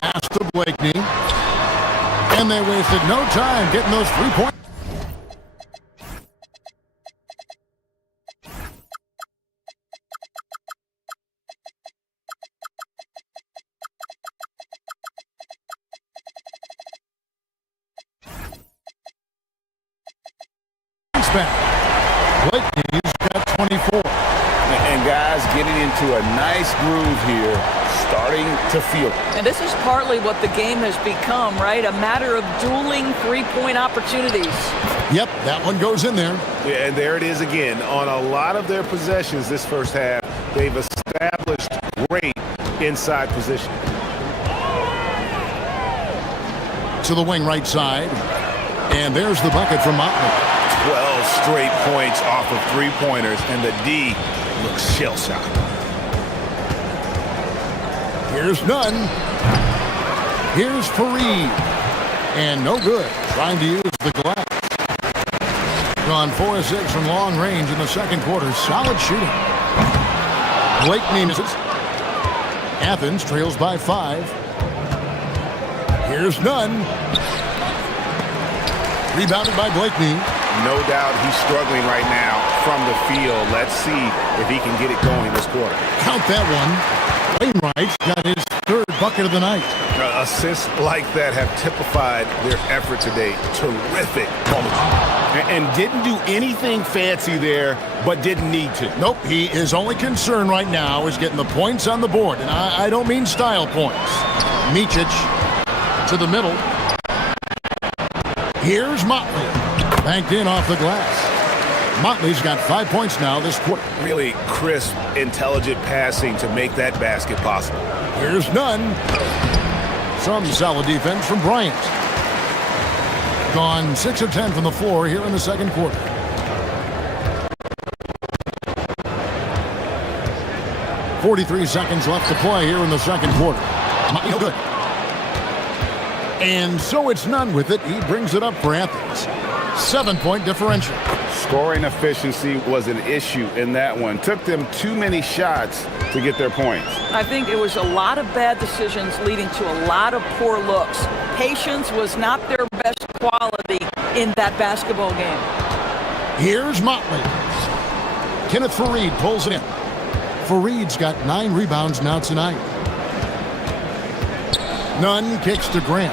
Pass to Blakeney. And they wasted no time getting those 3 points. Back. Blakeney's got 24. And guys getting into a nice groove here, starting to feel it. And this is partly what the game has become, right? A matter of dueling three-point opportunities. Yep, that one goes in there. Yeah, and there it is again. On a lot of their possessions this first half, they've established great inside position. To the wing right side. And there's the bucket from Motley. 12 straight points off of three-pointers, and the D looks shell-shocked. Here's Nunn. Here's Fareed. And no good. Trying to use the glass. Gone 4 of 6 from long range in the second quarter. Solid shooting. Blakeney misses. Athens trails by 5. Here's Nunn. Rebounded by Blakeney. No doubt he's struggling right now from the field. Let's see if he can get it going this quarter. Count that one. Wainwright's got his 3rd bucket of the night. Assists like that have typified their effort today. Terrific. And didn't do anything fancy there, but didn't need to. Nope, his only concern right now is getting the points on the board. And I don't mean style points. Micic to the middle. Here's Motley. Banked in off the glass. Motley's got 5 points now this quarter. Really crisp, intelligent passing to make that basket possible. Here's Nunn. Some solid defense from Bryant. Gone 6 of 10 from the floor here in the second quarter. .43 seconds left to play here in the second quarter. No good. And so it's Nunn with it. He brings it up for Athens. 7-point differential. Scoring efficiency was an issue in that one. Took them too many shots to get their points. I think it was a lot of bad decisions leading to a lot of poor looks. Patience was not their best quality in that basketball game. Here's Motley. Kenneth Fareed pulls it in. Fareed's got 9 rebounds now tonight. Nunn kicks to Grant.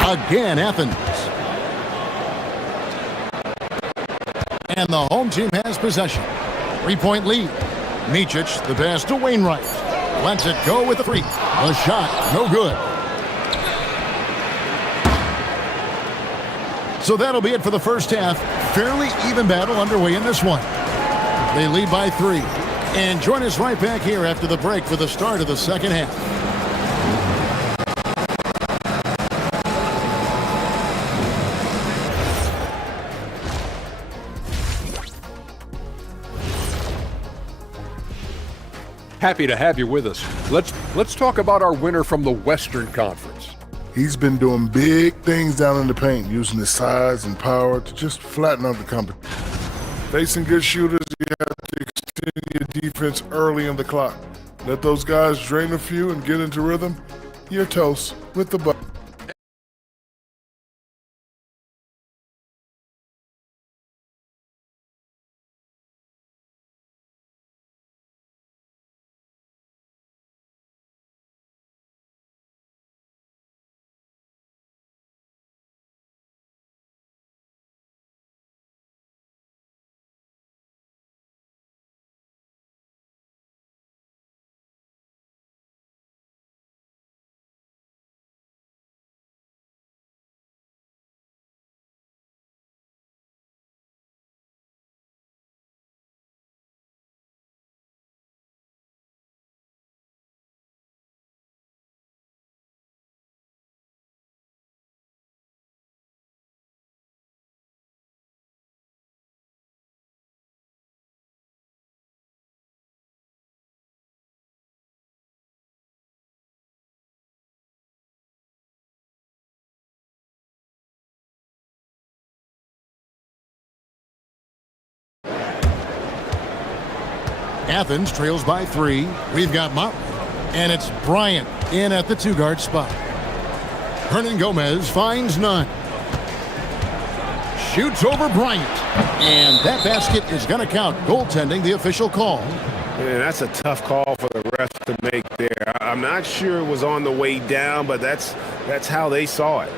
Again, Athens. And the home team has possession. 3-point lead. Micic, the pass to Wainwright. Lets it go with the free. The shot, no good. So that'll be it for the first half. Fairly even battle underway in this one. They lead by 3. And join us right back here after the break for the start of the second half. Happy to have you with us. Let's talk about our winner from the Western Conference. He's been doing big things down in the paint, using his size and power to just flatten out the competition. Facing good shooters, you have to extend your defense early in the clock. Let those guys drain a few and get into rhythm. You're toast with the bucket. Athens trails by 3. We've got Motley. And it's Bryant in at the 2-guard spot. Hernan Gomez finds Nunn. Shoots over Bryant. And that basket is going to count. Goaltending, the official call. Man, that's a tough call for the ref to make there. I'm not sure it was on the way down, but that's how they saw it.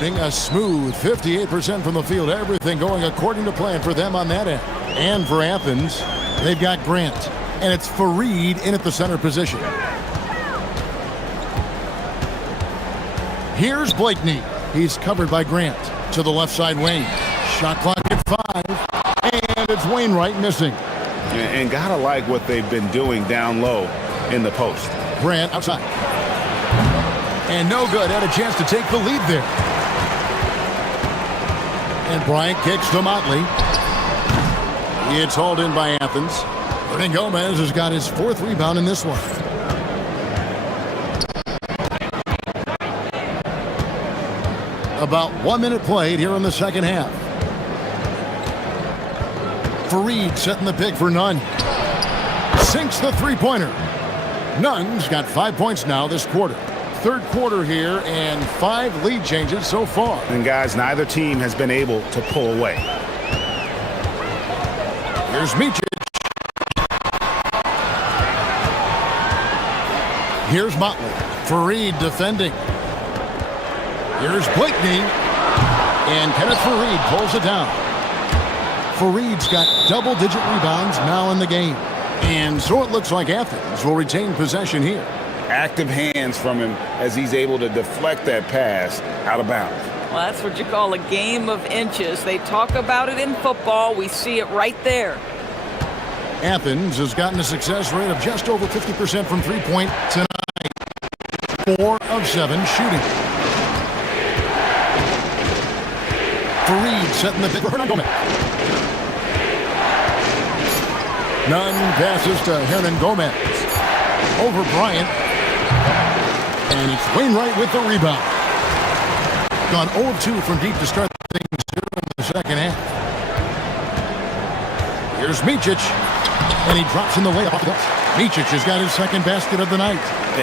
Being a smooth 58% from the field. Everything going according to plan for them on that end. And for Athens, they've got Grant. And it's Fareed in at the center position. Here's Blakeney. He's covered by Grant. To the left side wing. Shot clock at 5. And it's Wainwright missing. And gotta like what they've been doing down low in the post. Grant outside. And no good. Had a chance to take the lead there. And Bryant kicks to Motley. It's hauled in by Athens. Hernan Gomez has got his 4th rebound in this one. About 1 minute played here in the second half. Fareed setting the pick for Nunn. Sinks the three-pointer. Nunn's got 5 points now this quarter. Third quarter here and 5 lead changes so far. And guys, neither team has been able to pull away. Here's Mičić. Here's Motley. Fareed defending. Here's Blakeney. And Kenneth Fareed pulls it down. Fareed's got double-digit rebounds now in the game. And so it looks like Athens will retain possession here. Active hands from him as he's able to deflect that pass out of bounds. Well, that's what you call a game of inches. They talk about it in football. We see it right there. Athens has gotten a success rate of just over 50% from three-point tonight. 4 of 7 shooting. Fareed setting the pick for Hernan Gomez. Nunn passes to Hernan Gomez. Over Bryant. And it's Wainwright with the rebound. Gone 0-2 from deep to start things here in the second half. Here's Mičić. And he drops in the layup off the glass. Mičić has got his second basket of the night.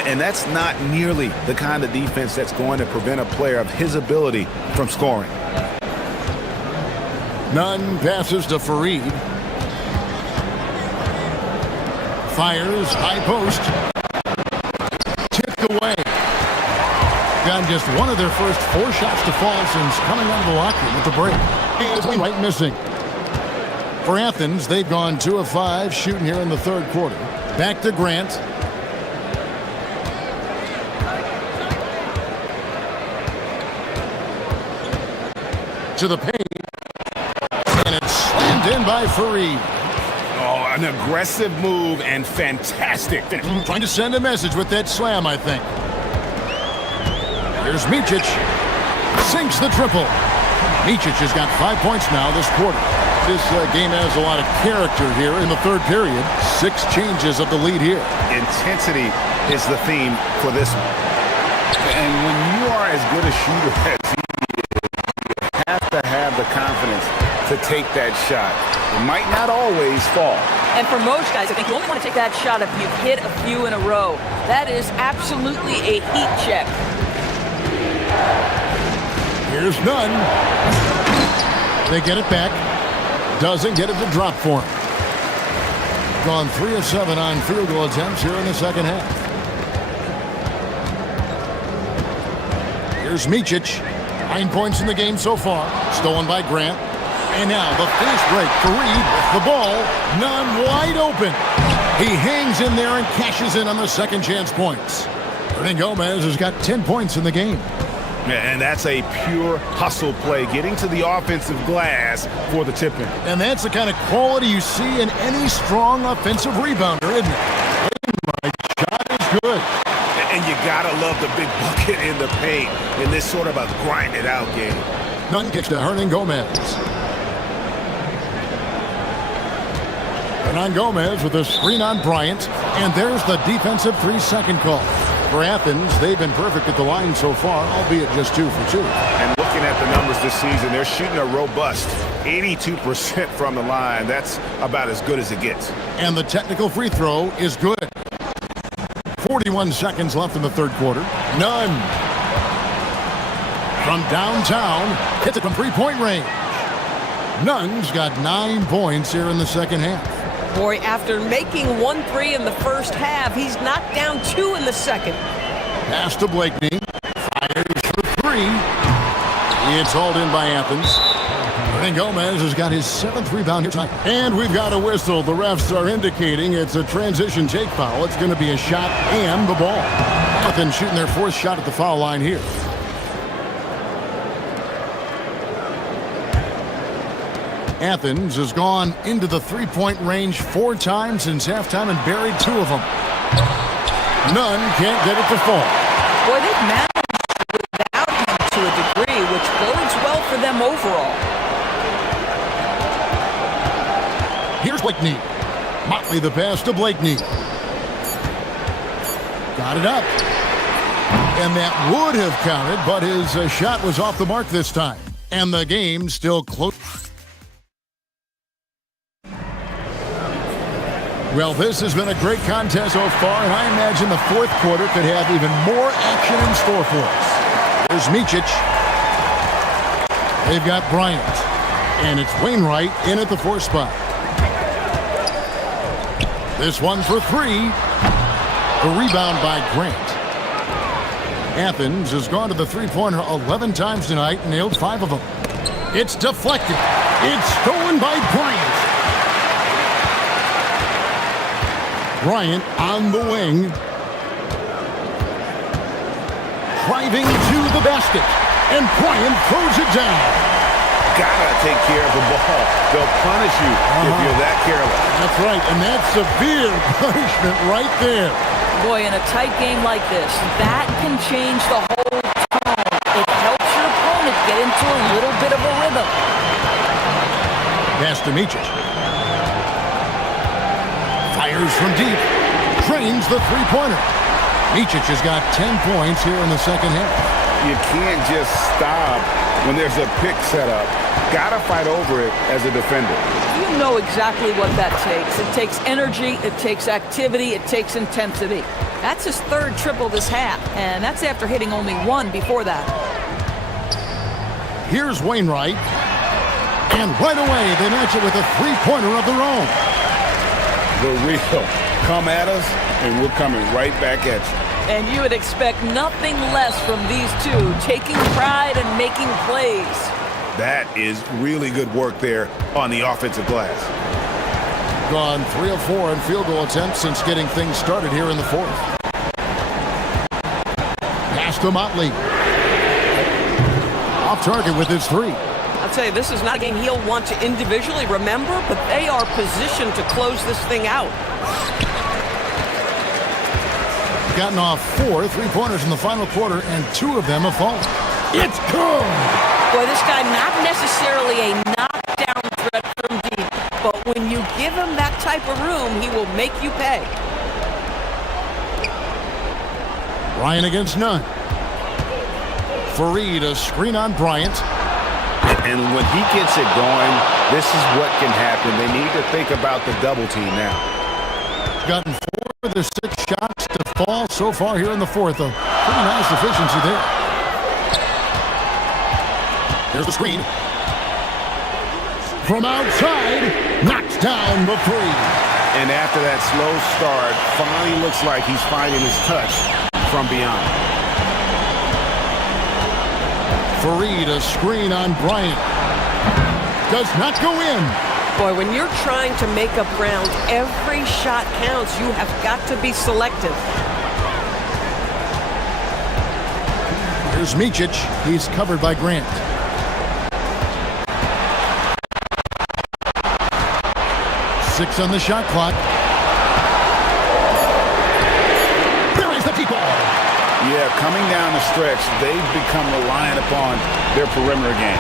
And that's not nearly the kind of defense that's going to prevent a player of his ability from scoring. Nunn passes to Fareed. Fires, high post. Tipped away. Got just one of their first 4 shots to fall since coming out of the locker room with the break. And Wainwright missing. For Athens, they've gone 2 of 5 shooting here in the third quarter. Back to Grant. To the paint. And it's slammed in by Fareed. Oh, an aggressive move and fantastic finish. Trying to send a message with that slam, I think. Here's Mičić. Sinks the triple. Mičić has got 5 points now this quarter. This game has a lot of character here in the third period. 6 changes of the lead here. Intensity is the theme for this one. And when you are as good a shooter as he is, you have to have the confidence to take that shot. It might not always fall. And for most guys, I think you only want to take that shot if you've hit a few in a row. That is absolutely a heat check. Here's Nunn. They get it back. Doesn't get it to drop for him. Gone 3 of 7 on field goal attempts here in the second half. Here's Mičić. 9 points in the game so far. Stolen by Grant. And now the finish break. Fareed with the ball. Nunn wide open. He hangs in there and cashes in on the second chance points. Hernan Gomez has got 10 points in the game. And that's a pure hustle play, getting to the offensive glass for the tip-in. And that's the kind of quality you see in any strong offensive rebounder, isn't it? My shot is good. And you gotta love the big bucket in the paint in this sort of a grind-it-out game. Nunn kicks to Hernan Gomez. Hernan Gomez with a screen on Bryant. And there's the defensive 3-second call. For Athens, they've been perfect at the line so far, albeit just 2 for 2. And looking at the numbers this season, they're shooting a robust 82% from the line. That's about as good as it gets. And the technical free throw is good. 41 seconds left in the third quarter. Nunn. From downtown, hits it from three-point range. Nunn's got 9 points here in the second half. Boy, after making 1 3 in the first half, he's knocked down 2 in the second. Pass to Blakeney. Fires for 3. It's hauled in by Athens. Hernan Gomez has got his 7th rebound here tonight. And we've got a whistle. The refs are indicating it's a transition take foul. It's going to be a shot and the ball. Athens shooting their 4th shot at the foul line here. Athens has gone into the three-point range 4 times since halftime and buried 2 of them. Nunn can't get it to fall. Boy, they've managed without him to a degree, which bodes well for them overall. Here's Blakeney. Motley the pass to Blakeney. Got it up. And that would have counted, but his shot was off the mark this time. And the game still close. Well, this has been a great contest so far, and I imagine the fourth quarter could have even more action in store for us. There's Micic. They've got Bryant. And it's Wainwright in at the 4th spot. This one for 3. The rebound by Grant. Athens has gone to the three-pointer 11 times tonight and nailed 5 of them. It's deflected. It's stolen by Bryant. Bryant on the wing. Driving to the basket. And Bryant throws it down. Gotta take care of the ball. They'll punish you if you're that careless. That's right, and that's severe punishment right there. Boy, in a tight game like this, that can change the whole tone. It helps your opponent get into a little bit of a rhythm. Pass to Micic. Fires from deep. Trains the three-pointer. Micic has got 10 points here in the second half. You can't just stop when there's a pick set up. Gotta fight over it as a defender. You know exactly what that takes. It takes energy, it takes activity, it takes intensity. That's his 3rd triple this half, and that's after hitting only 1 before that. Here's Wainwright. And right away, they match it with a three-pointer of their own. The real. Come at us, and we're coming right back at you. And you would expect nothing less from these two, taking pride and making plays. That is really good work there on the offensive glass. Gone 3 of 4 in field goal attempts since getting things started here in the 4th. Pass to Motley. Off target with his 3. I'll tell you, this is not a game he'll want to individually remember, but they are positioned to close this thing out. Gotten off 4 three-pointers in the final quarter, and 2 of them have fallen. It's good! Boy, this guy not necessarily a knockdown threat from deep, but when you give him that type of room, he will make you pay. Bryant against none. Fareed, a screen on Bryant. And when he gets it going, this is what can happen. They need to think about the double team now. Gotten 4 of their 6 shots to fall so far here in the 4th. A pretty nice efficiency there. Here's the screen. From outside, knocks down the 3. And after that slow start, finally looks like he's finding his touch from beyond. Fareed, a screen on Bryant. Does not go in. Boy, when you're trying to make up ground, every shot counts. You have got to be selective. Here's Micic. He's covered by Grant. Six on the shot clock. Buries the people. Yeah, coming down the stretch, they've become reliant upon their perimeter game.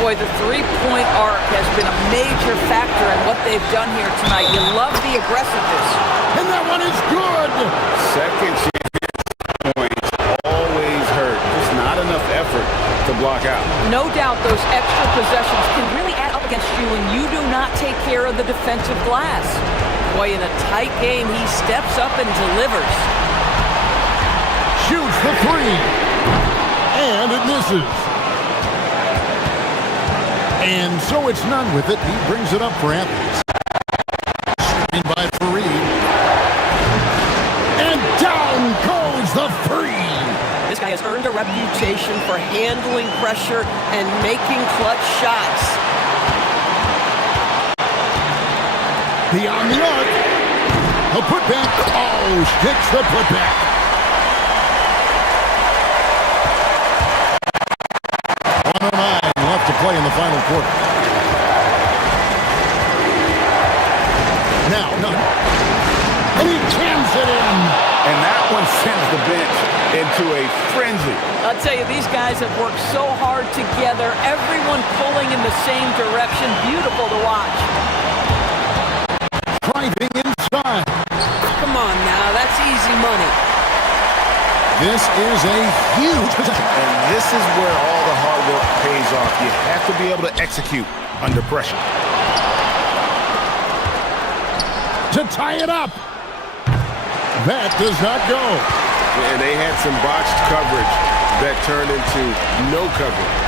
Boy, the three-point arc has been a major factor in what they've done here tonight. You love the aggressiveness. And that one is good. Second chance points always hurt. Just not enough effort to block out. No doubt those extra possessions can really add up against you when you do not take care of the defensive glass. Boy, in a tight game, he steps up and delivers. Shoots the 3. And it misses. And so it's none with it. He brings it up for Athens. Screen by Fareed. And down goes the 3. This guy has earned a reputation for handling pressure and making clutch shots. Beyond the arc. A putback. Oh, hits the putback. To play in the final quarter. Now, none. And he jams it in. And that one sends the bench into a frenzy. I'll tell you, these guys have worked so hard together. Everyone pulling in the same direction. Beautiful to watch. Driving inside. Come on now, that's easy money. This is a huge possession. And this is where all the hard work pays off. You have to be able to execute under pressure. To to tie it up. That does not go. And they had some botched coverage that turned into no coverage.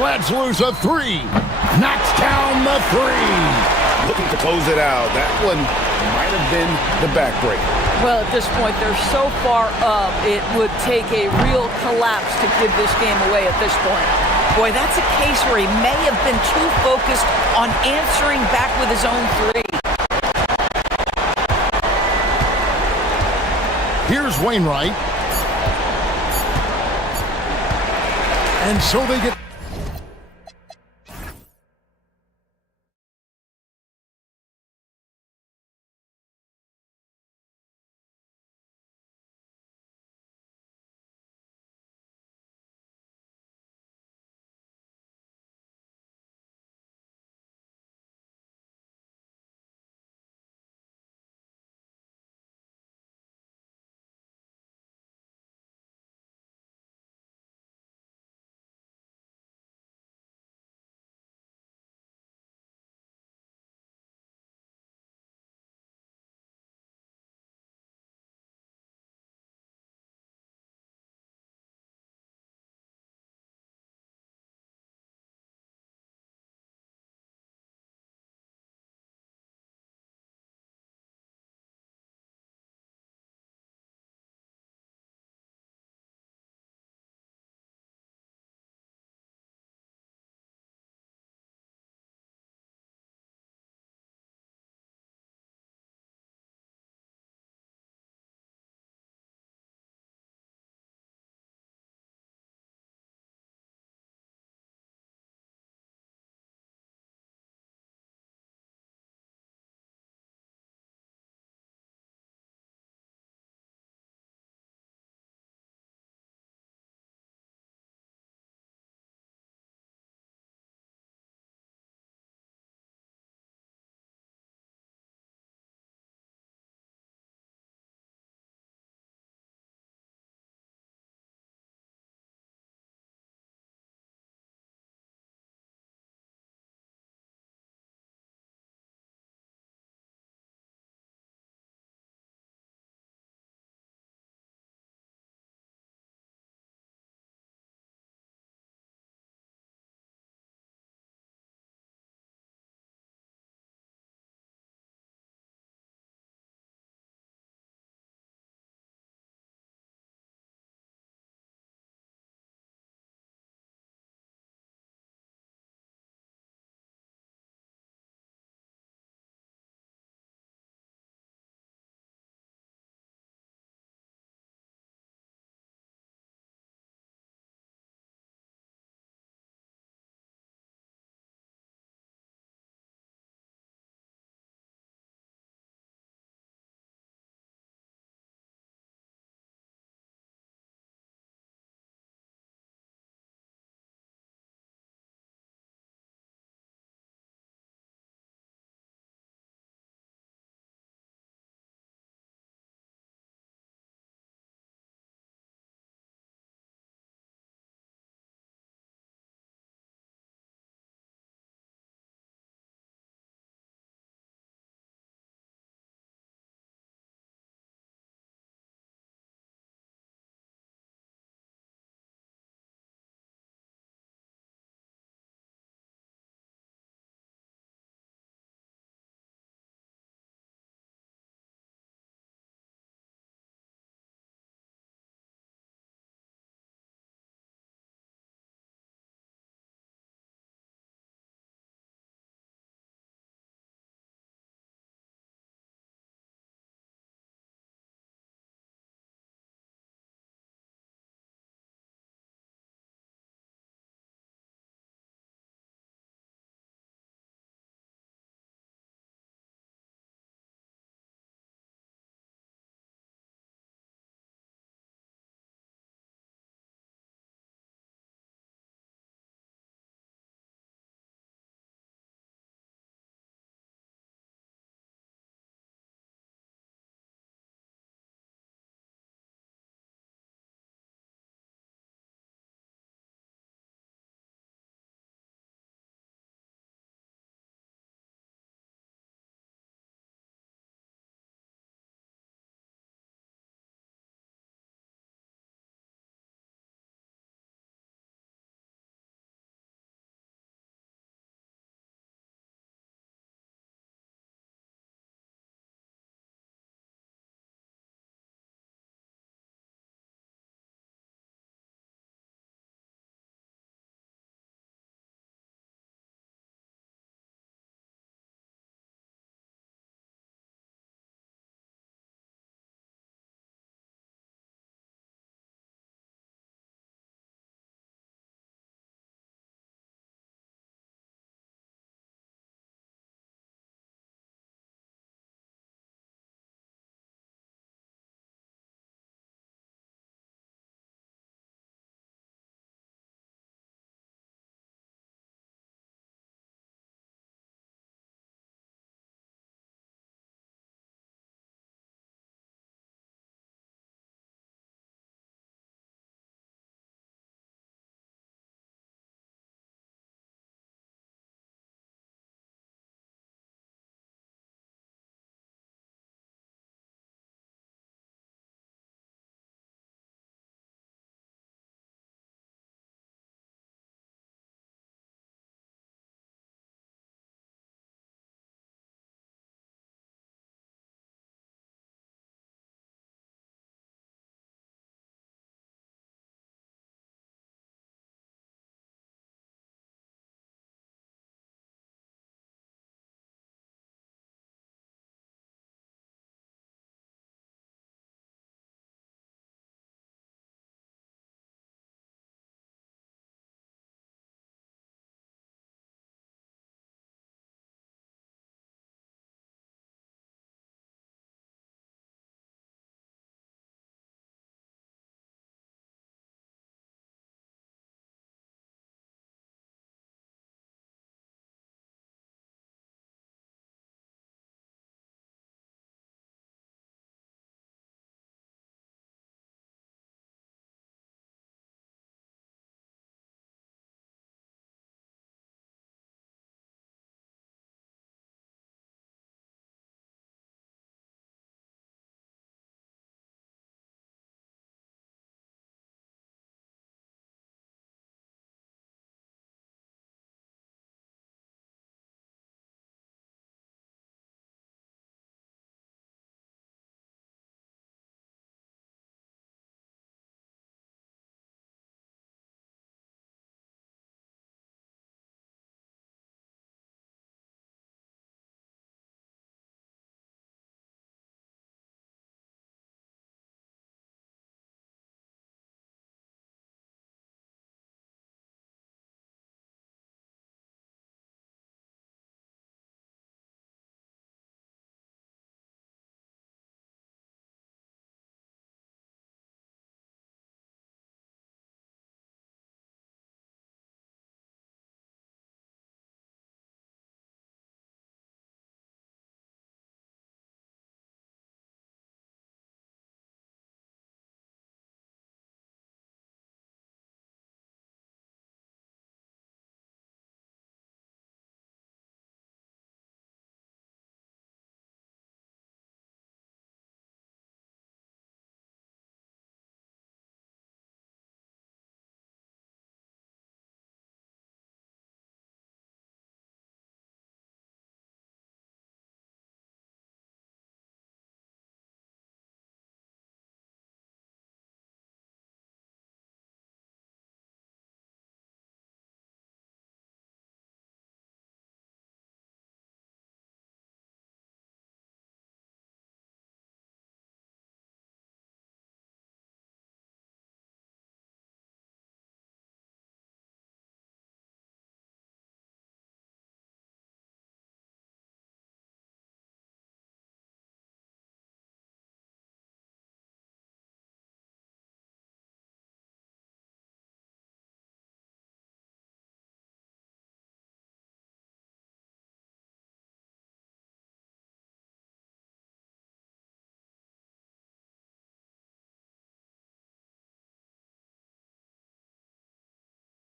Let's lose a three. Knocks down the three. Looking to close it out. That one might have been the backbreaker. Well, at this point, they're so far up, it would take a real collapse to give this game away at this point. Boy, that's a case where he may have been too focused on answering back with his own three. Here's Wainwright. And so they get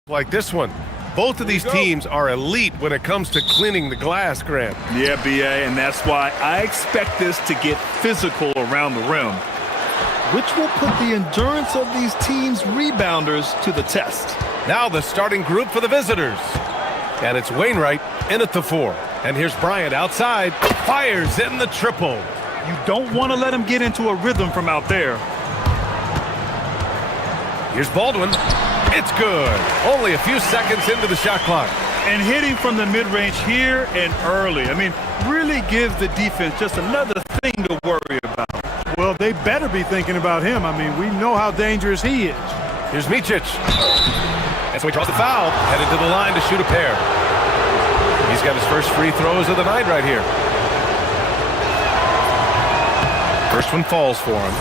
like this one. Both of these teams are elite when it comes to cleaning the glass, Grant. Yeah, BA, and that's why I expect this to get physical around the rim, which will put the endurance of these teams' rebounders to the test. Now the starting group for the visitors. And it's Wainwright in at the 4. And here's Bryant outside, fires in the triple. You don't want to let him get into a rhythm from out there. Here's Baldwin. It's good. Only a few seconds into the shot clock. And hitting from the mid-range here and early. I mean, really gives the defense just another thing to worry about. Well, they better be thinking about him. I mean, we know how dangerous he is. Here's Micic. And so he draws the foul, headed to the line to shoot a pair. He's got his first free throws of the night right here. First one falls for him.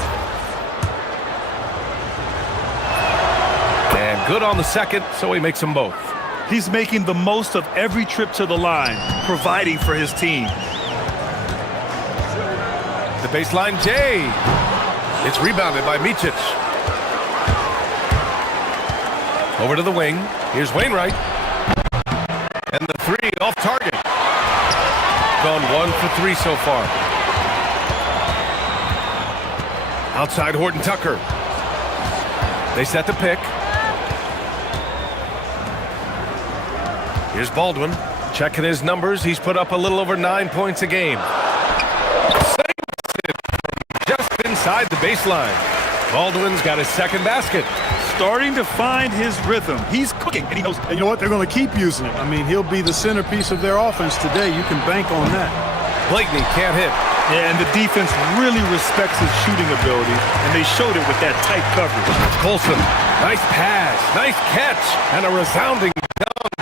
And good on the second, so he makes them both. He's making the most of every trip to the line, providing for his team. The baseline J. It's rebounded by Micic. Over to the wing. Here's Wainwright. And the 3 off target. Gone 1 for 3 so far. Outside Horton Tucker. They set the pick. Here's Baldwin. Checking his numbers. He's put up a little over 9 points a game. Just inside the baseline. Baldwin's got his second basket. Starting to find his rhythm. He's cooking, and he knows. And you know what? They're going to keep using him. I mean, he'll be the centerpiece of their offense today. You can bank on that. Blakeney can't hit. Yeah, and the defense really respects his shooting ability, and they showed it with that tight coverage. Colson, nice pass, nice catch, and a resounding dunk.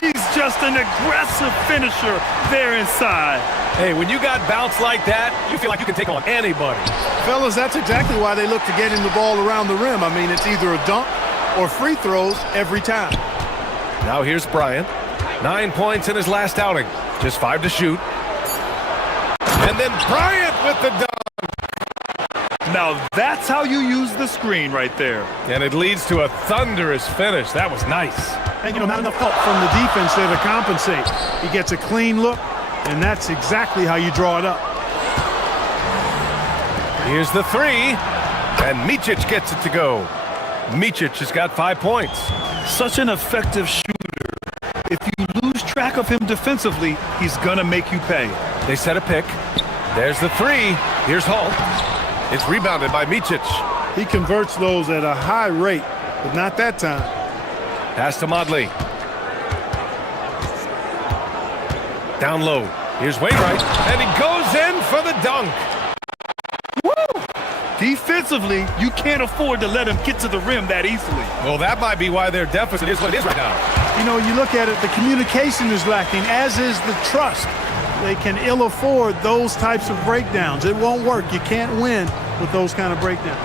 He's just an aggressive finisher there inside. Hey, when you got bounce like that, you feel like you can take on anybody. Fellas, that's exactly why they look to get him the ball around the rim. I mean, it's either a dunk or free throws every time. Now here's Bryant. 9 points in his last outing. Just 5 to shoot. And then Bryant with the dunk. Now that's how you use the screen right there. And it leads to a thunderous finish. That was nice. And, you know, not enough help from the defense there to compensate. He gets a clean look, and that's exactly how you draw it up. Here's the 3. And Micic gets it to go. Micic has got 5 points. Such an effective shooter. If you lose track of him defensively, he's going to make you pay. They set a pick. There's the 3. Here's Hall. It's rebounded by Micic. He converts those at a high rate, but not that time. Pass to Modley. Down low. Here's Wainwright. And he goes in for the dunk. Woo! Defensively, you can't afford to let him get to the rim that easily. Well, that might be why their deficit is what it is right now. You know, you look at it, the communication is lacking, as is the trust. They can ill afford those types of breakdowns. It won't work. You can't win with those kind of breakdowns.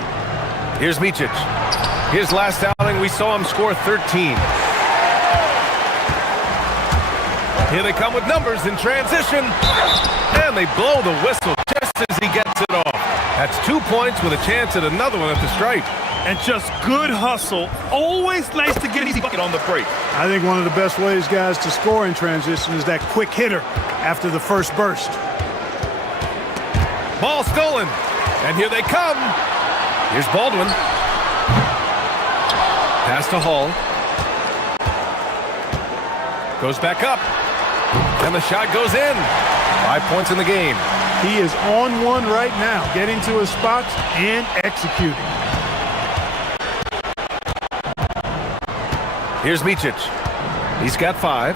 Here's Micic. His last outing, we saw him score 13. Here they come with numbers in transition. And they blow the whistle just as he gets it off. That's 2 points with a chance at another one at the stripe. And just good hustle. Always nice to get an easy bucket on the break. I think one of the best ways, guys, to score in transition is that quick hitter after the first burst. Ball stolen. And here they come. Here's Baldwin. Pass to Hall. Goes back up. And the shot goes in. 5 points in the game. He is on one right now, getting to his spots and executing. Here's Micic. He's got 5.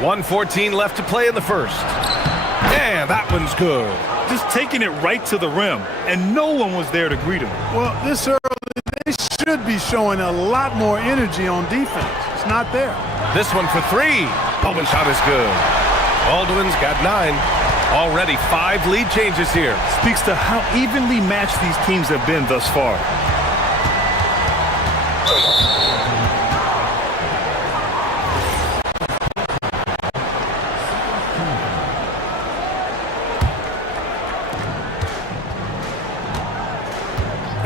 1:14 left to play in the first. And that one's good. Just taking it right to the rim, and no one was there to greet him. Well, this early, they should be showing a lot more energy on defense. It's not there. This one for 3. Baldwin's shot is good. Baldwin's got 9. Already 5 lead changes here. Speaks to how evenly matched these teams have been thus far.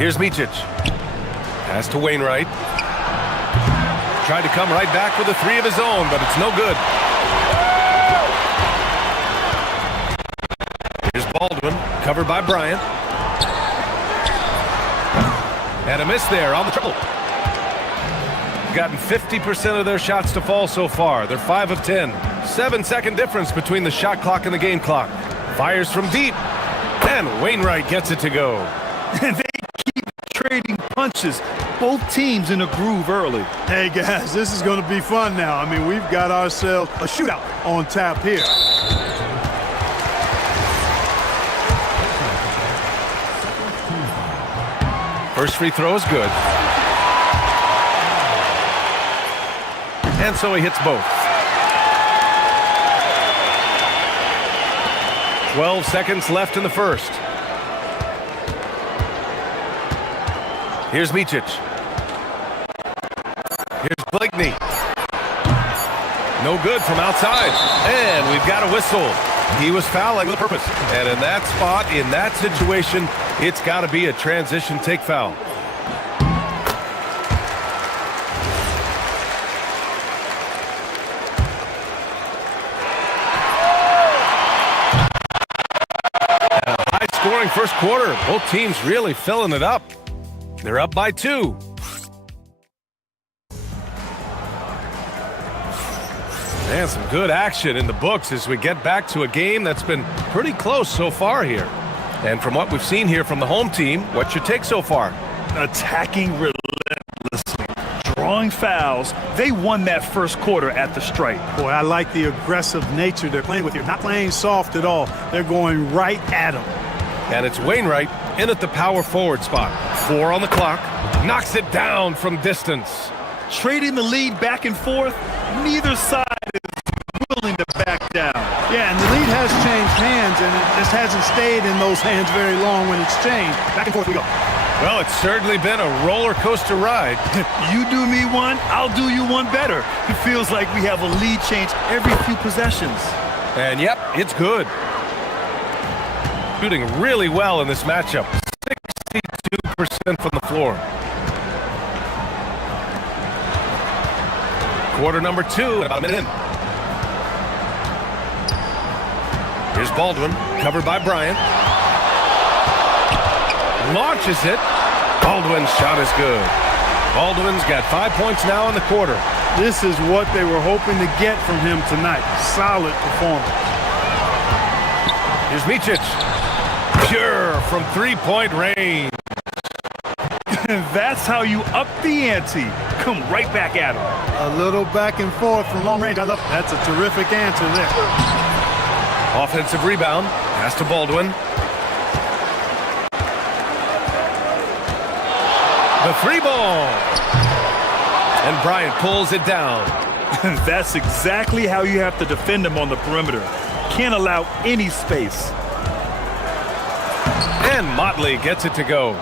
Here's Micic. Pass to Wainwright. Tried to come right back with a three of his own, but it's no good. Here's Baldwin, covered by Bryant. And a miss there on the triple. Gotten 50% of their shots to fall so far. They're 5 of 10. 7-second difference between the shot clock and the game clock. Fires from deep. And Wainwright gets it to go. And they keep trading punches. Both teams in a groove early. Hey, guys, this is going to be fun now. I mean, we've got ourselves a shootout on tap here. First free throw is good. And so he hits both. 12 seconds left in the first. Here's Micic. Here's Blakeney. No good from outside. And we've got a whistle. He was fouling with a purpose. And in that spot, in that situation, it's got to be a transition take foul. High-scoring first quarter. Both teams really filling it up. They're up by 2. And some good action in the books as we get back to a game that's been pretty close so far here. And from what we've seen here from the home team, what's your take so far? Attacking relentlessly, drawing fouls. They won that first quarter at the stripe. Boy, I like the aggressive nature they're playing with here. Not playing soft at all. They're going right at them. And it's Wainwright in at the power forward spot. 4 on the clock. Knocks it down from distance. Trading the lead back and forth. Neither side is willing to back down. Yeah, and the lead has changed hands, and it just hasn't stayed in those hands very long when it's changed. Back and forth we go. Well, it's certainly been a roller coaster ride. You do me one, I'll do you one better. It feels like we have a lead change every few possessions. And yep, it's good. Shooting really well in this matchup. 62% from the floor. Quarter number 2, about a minute in. Here's Baldwin, covered by Bryant. Launches it. Baldwin's shot is good. Baldwin's got 5 points now in the quarter. This is what they were hoping to get from him tonight. Solid performance. Here's Micic. Pure from three-point range. That's how you up the ante. Come right back at him. A little back and forth from long range. That's a terrific answer there. Offensive rebound. Pass to Baldwin. The free ball. And Bryant pulls it down. That's exactly how you have to defend him on the perimeter. Can't allow any space. And Motley gets it to go.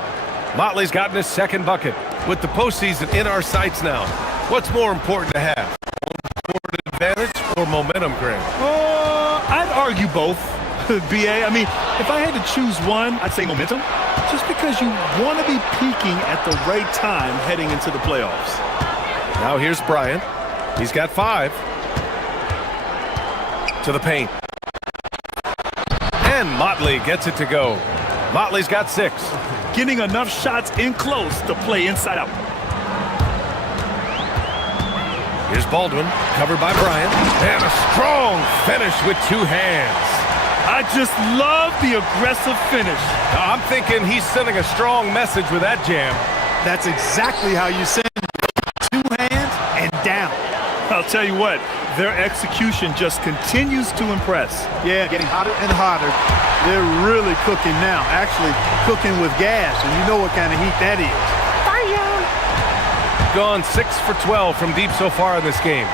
Motley's gotten his second bucket. With the postseason in our sights now, what's more important to have? Home court advantage or momentum, Greg? I'd argue both, BA. I mean, if I had to choose one, I'd say momentum. Just because you want to be peaking at the right time heading into the playoffs. Now here's Bryant. He's got 5. To the paint. And Motley gets it to go. Motley's got 6. Getting enough shots in close to play inside out. Here's Baldwin, covered by Bryant. And a strong finish with 2 hands. I just love the aggressive finish. I'm thinking he's sending a strong message with that jam. That's exactly how you send it. 2 hands and down. I'll tell you what, their execution just continues to impress. Yeah, getting hotter and hotter. They're really cooking now. Actually, cooking with gas, and you know what kind of heat that is. Fire! Gone 6 for 12 from deep so far in this game.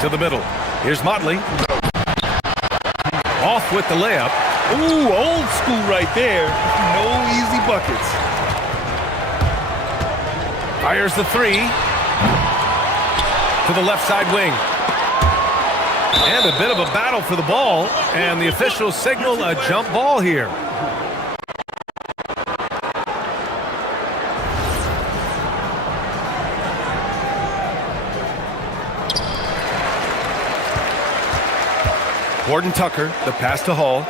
To the middle. Here's Motley. Off with the layup. Ooh, old school right there. No easy buckets. Fires the 3. To the left side wing. And a bit of a battle for the ball. And the officials signal a jump ball here. Horton-Tucker, the pass to Hall.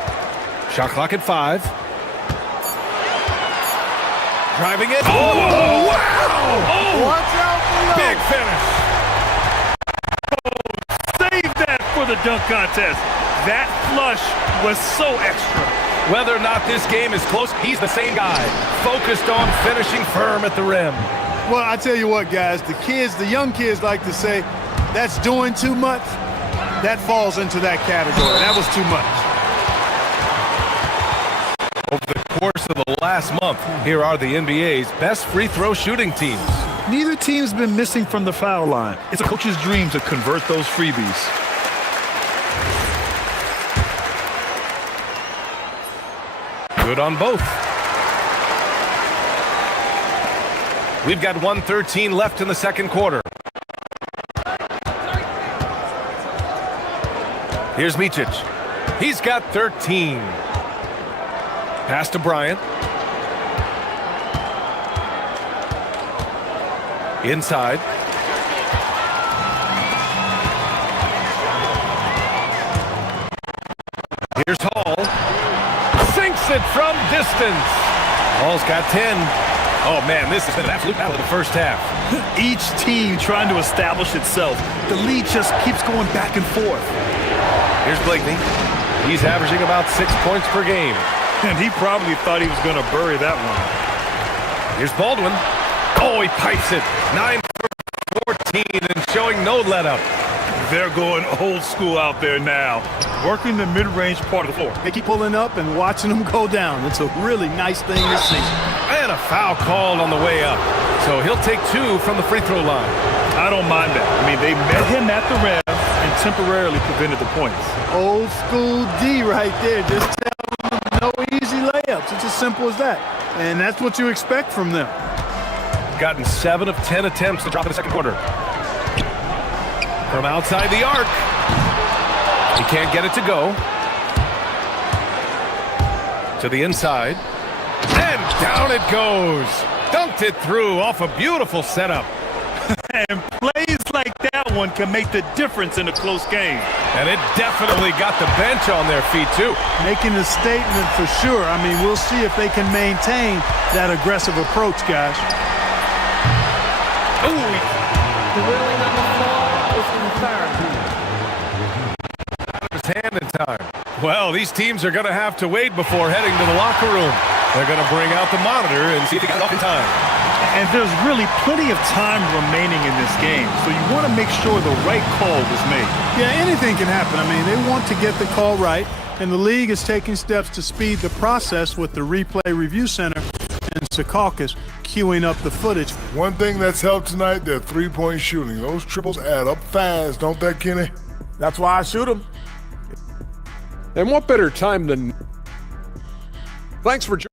Shot clock at 5. Driving it. Oh, wow! Oh, watch out below. Big finish. Save that for the dunk contest. That flush was so extra. Whether or not this game is close, he's the same guy. Focused on finishing firm at the rim. Well, I tell you what, guys, the young kids like to say, that's doing too much. That falls into that category. That was too much. Over the course of the last month, here are the NBA's best free throw shooting teams. Neither team's been missing from the foul line. It's a coach's dream to convert those freebies. Good on both. We've got 1:13 left in the second quarter. Here's Micic. He's got 13. Pass to Bryant. Inside. Here's Hall. Sinks it from distance. Hall's got 10. Oh, man, this has been an absolute battle in the first half. Each team trying to establish itself. The lead just keeps going back and forth. Here's Blakeney. He's averaging about 6 points per game. And he probably thought he was going to bury that one. Here's Baldwin. Oh, he pipes it. 9 for 14 and showing no let-up. They're going old school out there now, working the mid-range part of the floor. They keep pulling up and watching them go down. It's a really nice thing to see. And a foul called on the way up. So he'll take 2 from the free throw line. I don't mind that. I mean, they met him at the rim and temporarily prevented the points. Old school D right there. Just tell them no easy layups. It's as simple as that. And that's what you expect from them. Gotten 7 of 10 attempts to drop in the second quarter. From outside the arc. He can't get it to go. To the inside. And down it goes. Dunked it through off a beautiful setup. And plays like that one can make the difference in a close game. And it definitely got the bench on their feet, too. Making a statement for sure. I mean, we'll see if they can maintain that aggressive approach, guys. Ooh. The ruling on the floor is confirmed. Out of his hand in time. Well, these teams are going to have to wait before heading to the locker room. They're going to bring out the monitor and see if he got it off in time. And there's really plenty of time remaining in this game, so you want to make sure the right call was made. Yeah, anything can happen. I mean, they want to get the call right, and the league is taking steps to speed the process with the Replay Review Center and Secaucus queuing up the footage. One thing that's helped tonight, their three-point shooting. Those triples add up fast, don't they, Kenny? That's why I shoot them. And what better time than... Thanks for joining.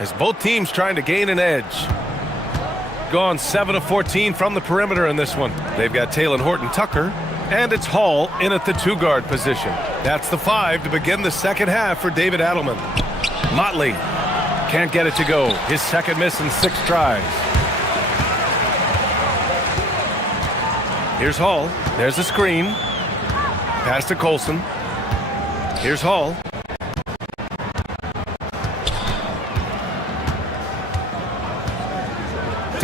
As both teams trying to gain an edge. Gone 7 of 14 from the perimeter in this one. They've got Taylor Horton-Tucker, and it's Hall in at the 2-guard position. That's the 5 to begin the second half for David Adelman. Motley can't get it to go. His second miss in 6 tries. Here's Hall. There's the screen. Pass to Colson. Here's Hall.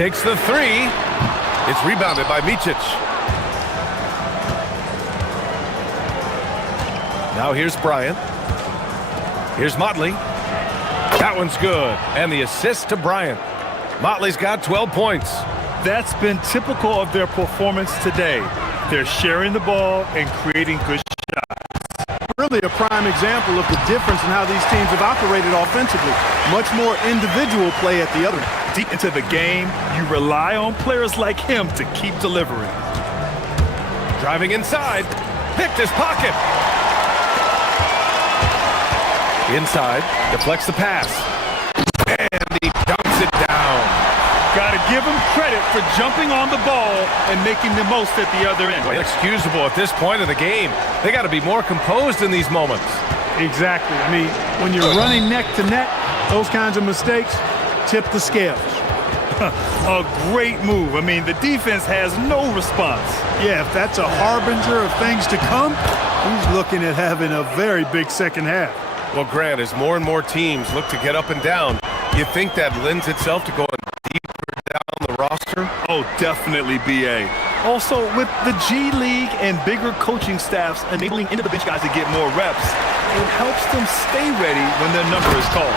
takes the three. It's rebounded by Micic. Now here's Bryant. Here's Motley. That one's good. And the assist to Bryant. Motley's got 12 points. That's been typical of their performance today. They're sharing the ball and creating good shots. Really a prime example of the difference in how these teams have operated offensively. Much more individual play at the other end. Deep into the game, you rely on players like him to keep delivering. Driving inside. Picked his pocket. Inside. Deflects the pass. And he dunks it down. Got to give him credit for jumping on the ball and making the most at the other end. Inexcusable at this point of the game. They got to be more composed in these moments. Exactly. I mean, when you're running neck to neck, those kinds of mistakes tip the scales. A great move. I mean, the defense has no response. Yeah, if that's a harbinger of things to come, he's looking at having a very big second half. Well, Grant, as more and more teams look to get up and down, you think that lends itself to going deeper down the roster? Oh, definitely, BA. Also, with the G League and bigger coaching staffs enabling into-the-bench guys to get more reps, it helps them stay ready when their number is called.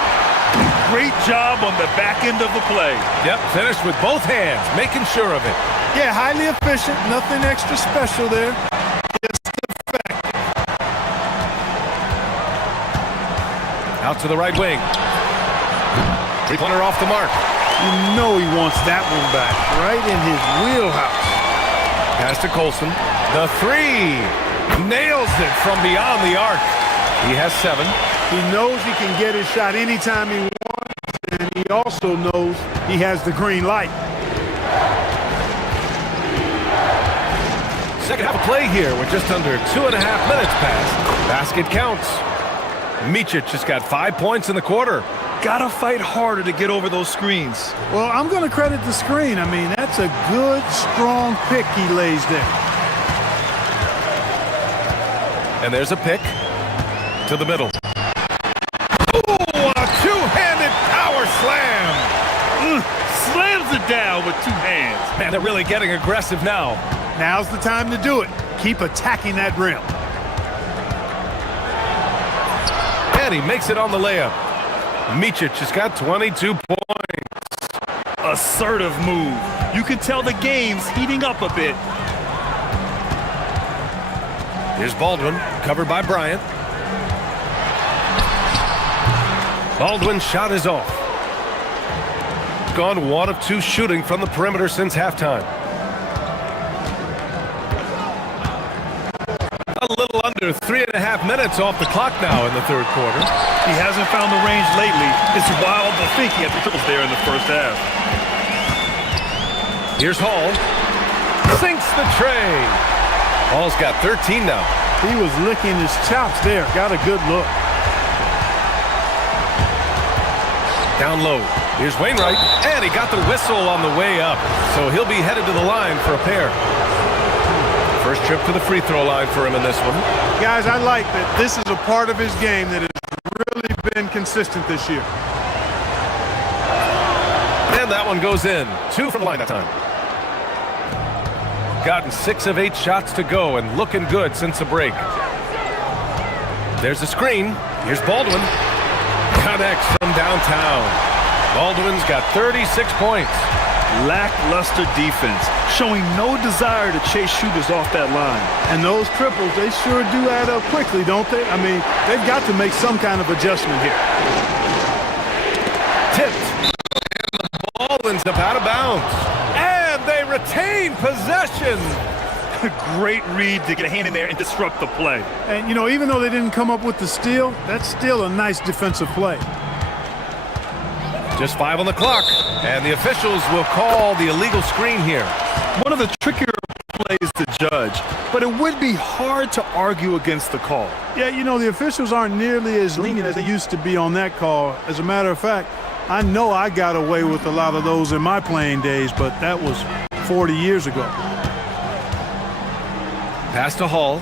Great job on the back end of the play. Yep, finished with both hands, making sure of it. Yeah, highly efficient, nothing extra special there. Just effective. Out to the right wing. Three-pointer off the mark. You know he wants that one back, right in his wheelhouse. Pass to Colson. The three. Nails it from beyond the arc. He has 7. He knows he can get his shot anytime he wants, and he also knows he has the green light. Second half of play here with just under 2.5 minutes passed. Basket counts. Micic just got 5 points in the quarter. Gotta fight harder to get over those screens. Well, I'm going to credit the screen. I mean, that's a good, strong pick he lays there. And there's a pick to the middle. Oh, a two-handed power slam. Slams it down with 2 hands. Man, they're really getting aggressive now. Now's the time to do it. Keep attacking that rim. And he makes it on the layup. Micic has got 22 points. Assertive move. You can tell the game's heating up a bit. Here's Baldwin, covered by Bryant. Baldwin's shot is off. Gone 1 of 2 shooting from the perimeter since halftime. A little under 3.5 minutes off the clock now in the third quarter. He hasn't found the range lately. It's wild to think he had the triples there in the first half. Here's Hall. Sinks the tray. Hall's got 13 now. He was licking his chops there. Got a good look. Down low. Here's Wainwright. And he got the whistle on the way up. So he'll be headed to the line for a pair. First trip to the free throw line for him in this one. Guys, I like that this is a part of his game that has really been consistent this year. And that one goes in. 2 from the line that time. Gotten 6 of 8 shots to go and looking good since the break. There's a screen. Here's Baldwin. Connects from downtown. Baldwin's got 36 points. Lackluster defense, showing no desire to chase shooters off that line. And those triples, they sure do add up quickly, don't they? I mean, they've got to make some kind of adjustment here. Tipped. And the ball ends up out of bounds. And they retain possession. Great read to get a hand in there and disrupt the play. And, you know, even though they didn't come up with the steal, that's still a nice defensive play. Just 5 on the clock, and the officials will call the illegal screen here. One of the trickier plays to judge, but it would be hard to argue against the call. Yeah, you know, the officials aren't nearly as lenient as they used to be on that call. As a matter of fact, I know I got away with a lot of those in my playing days, but that was 40 years ago. Pass to Hall.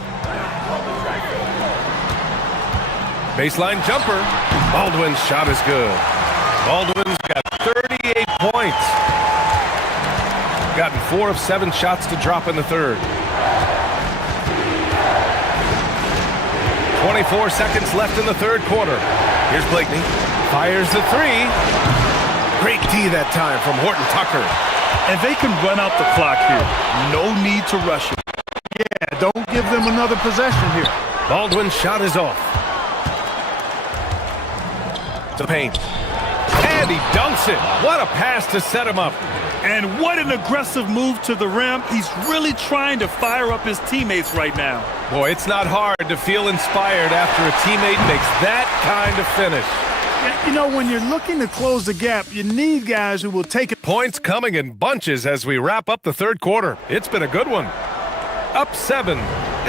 Baseline jumper. Baldwin's shot is good. Baldwin's got 38 points. gotten 4 of 7 shots to drop in the third. 24 seconds left in the third quarter. Here's Blakeney. Fires the three. Great D that time from Horton Tucker. And they can run out the clock here. No need to rush it. Yeah, don't give them another possession here. Baldwin's shot is off. To Payne. And he dunks it. What a pass to set him up. And what an aggressive move to the rim. He's really trying to fire up his teammates right now. Boy, it's not hard to feel inspired after a teammate makes that kind of finish. You know, when you're looking to close the gap, you need guys who will take it. Points coming in bunches as we wrap up the third quarter. It's been a good one. Up 7.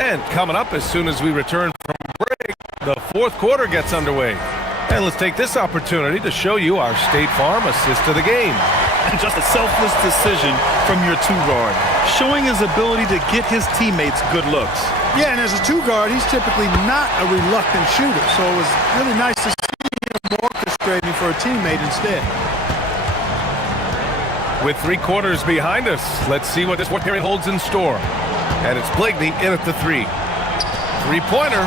And coming up as soon as we return from break, the fourth quarter gets underway. And let's take this opportunity to show you our State Farm assist of the game. And just a selfless decision from your 2-guard, showing his ability to get his teammates good looks. Yeah, and as a 2-guard, he's typically not a reluctant shooter, so it was really nice to see him orchestrating for a teammate instead. With 3 quarters behind us, let's see what this fourth period holds in store. And it's Blakeney in at the 3. Three-pointer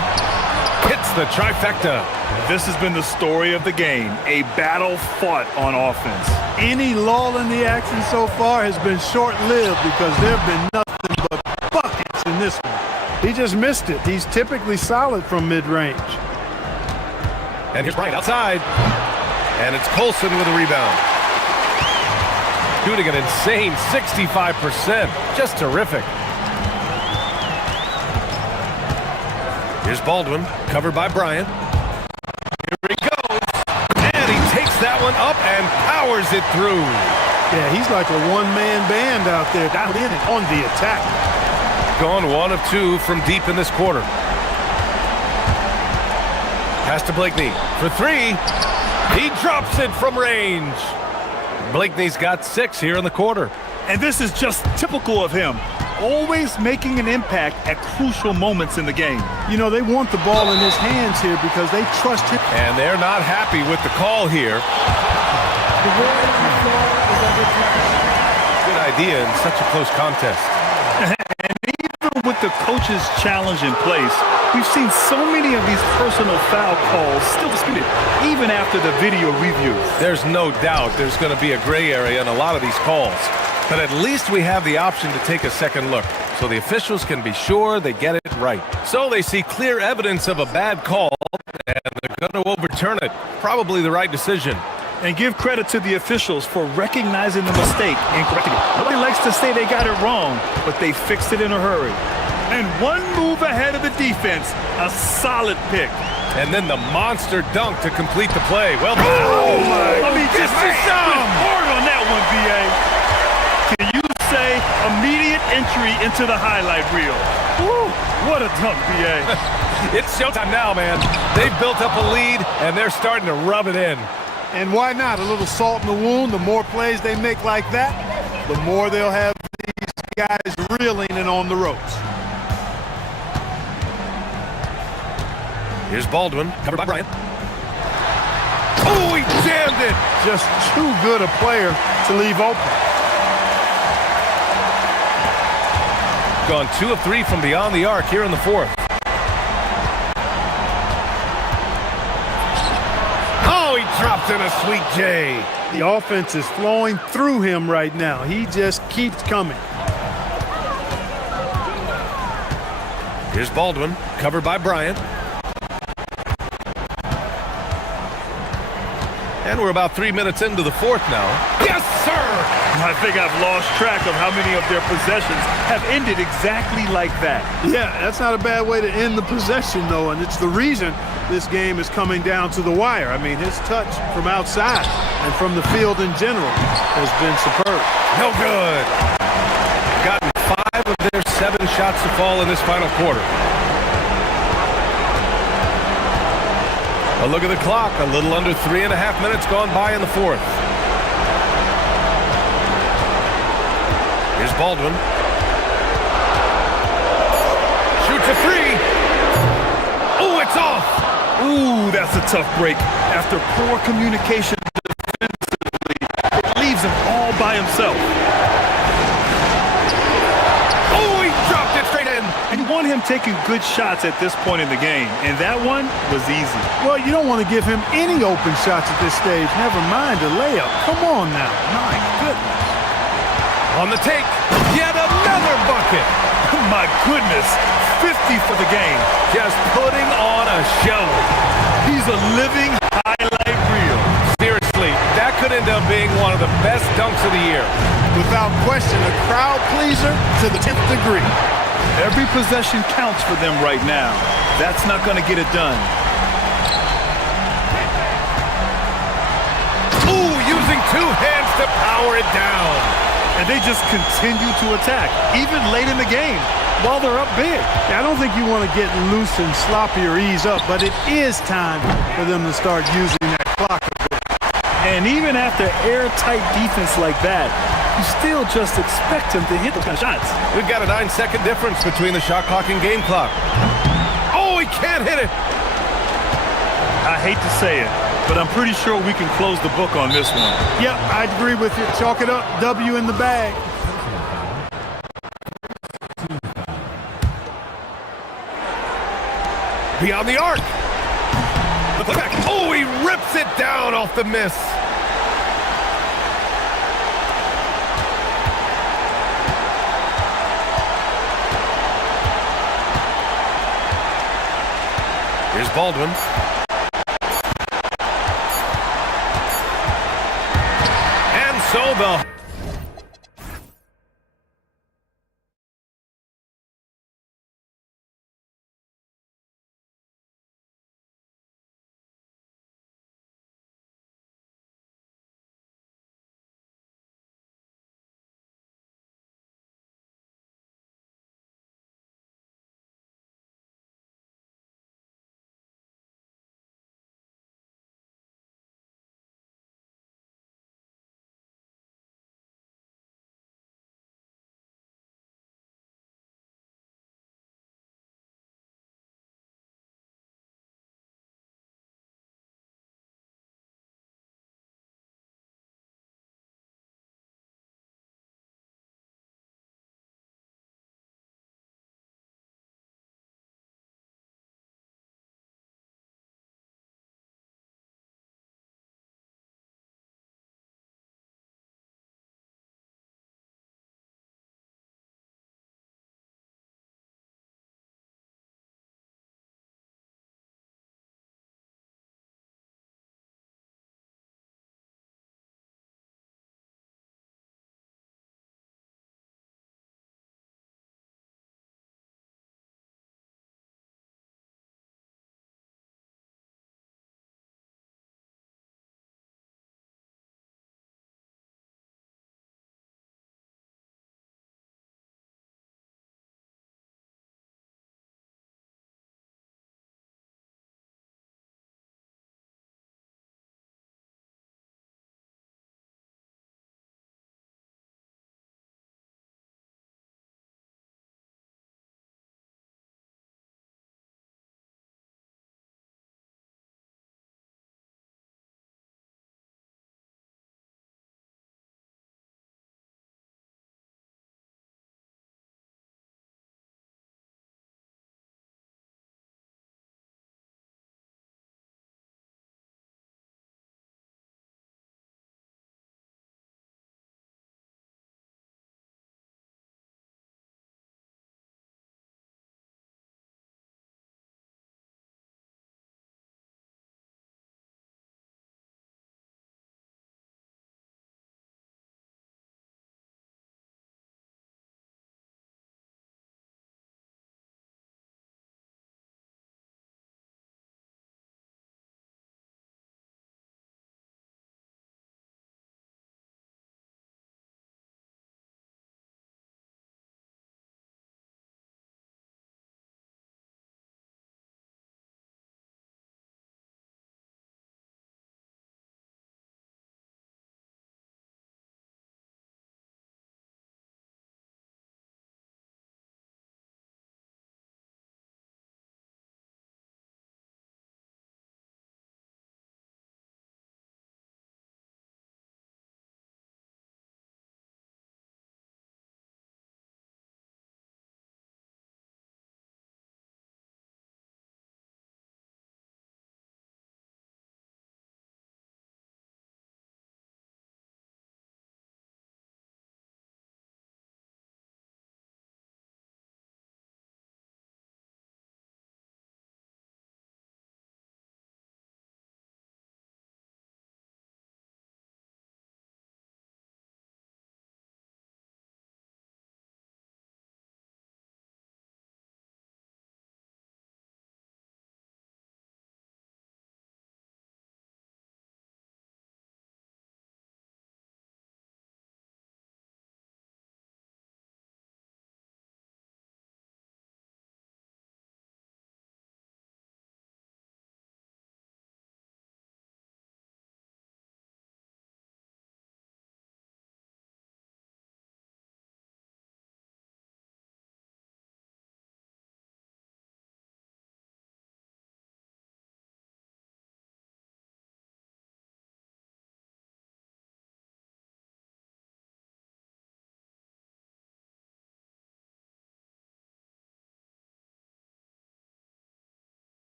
hits the trifecta. This has been the story of the game, a battle fought on offense. Any lull in the action so far has been short-lived because there have been nothing but buckets in this one. He just missed it. He's typically solid from mid-range. And here's Bryant outside. And it's Colson with a rebound. Shooting an insane 65%. Just terrific. Here's Baldwin, covered by Bryant. Here he goes. And he takes that one up and powers it through. Yeah, he's like a one-man band out there, down in and on the attack. Gone 1 of 2 from deep in this quarter. Pass to Blakeney for 3. He drops it from range. Blakeney's got 6 here in the quarter. And this is just typical of him. Always making an impact at crucial moments in the game. You know, they want the ball in his hands here because they trust him. And they're not happy with the call here. Good idea in such a close contest. And even with the coach's challenge in place, we've seen so many of these personal foul calls still disputed, even after the video review. There's no doubt there's going to be a gray area in a lot of these calls. But at least we have the option to take a second look, so the officials can be sure they get it right. So they see clear evidence of a bad call, and they're going to overturn it. Probably the right decision. And give credit to the officials for recognizing the mistake and correcting it. Nobody likes to say they got it wrong, but they fixed it in a hurry. And one move ahead of the defense, a solid pick. And then the monster dunk to complete the play. Well, oh my! I mean, just hard on that one, B.A. Can you say immediate entry into the highlight reel? Woo, what a dunk, B.A. It's showtime now, man. They've built up a lead, and they're starting to rub it in. And why not? A little salt in the wound. The more plays they make like that, the more they'll have these guys reeling and on the ropes. Here's Baldwin, covered by Bryant. Oh, he jammed it! Just too good a player to leave open. Gone 2 of 3 from beyond the arc here in the fourth. Oh, he dropped in a sweet J. The offense is flowing through him right now. He just keeps coming. Here's Baldwin, covered by Bryant. And we're about 3 minutes into the fourth now. Yes, sir! I think I've lost track of how many of their possessions have ended exactly like that. Yeah, that's not a bad way to end the possession, though, and it's the reason this game is coming down to the wire. I mean, his touch from outside and from the field in general has been superb. No good. Gotten 5 of their 7 shots to fall in this final quarter. A look at the clock. A little under 3.5 minutes gone by in the fourth. Here's Baldwin. Shoots a 3. Oh, it's off. Ooh, that's a tough break. After poor communication defensively, it leaves him all by himself. him taking good shots at this point in the game, and that one was easy. Well, you don't want to give him any open shots at this stage. Never mind a layup. Come on now. My goodness. On the take, yet another bucket. My goodness, 50 for the game. Just putting on a show. He's a living highlight reel. Seriously, that could end up being one of the best dunks of the year. Without question, a crowd pleaser to the 10th degree. Every possession counts for them right now. That's not going to get it done. Ooh, using two hands to power it down. And they just continue to attack, even late in the game, while they're up big. Yeah, I don't think you want to get loose and sloppy or ease up, but it is time for them to start using that clock a bit. And even after airtight defense like that, you still just expect him to hit those kind of shots. We've got a 9-second difference between the shot clock and game clock. Oh, he can't hit it. I hate to say it, but I'm pretty sure we can close the book on this one. Yep, I'd agree with you. Chalk it up. W in the bag. Beyond the arc. The putback. Oh, he rips it down off the miss. Here's Baldwin. And so the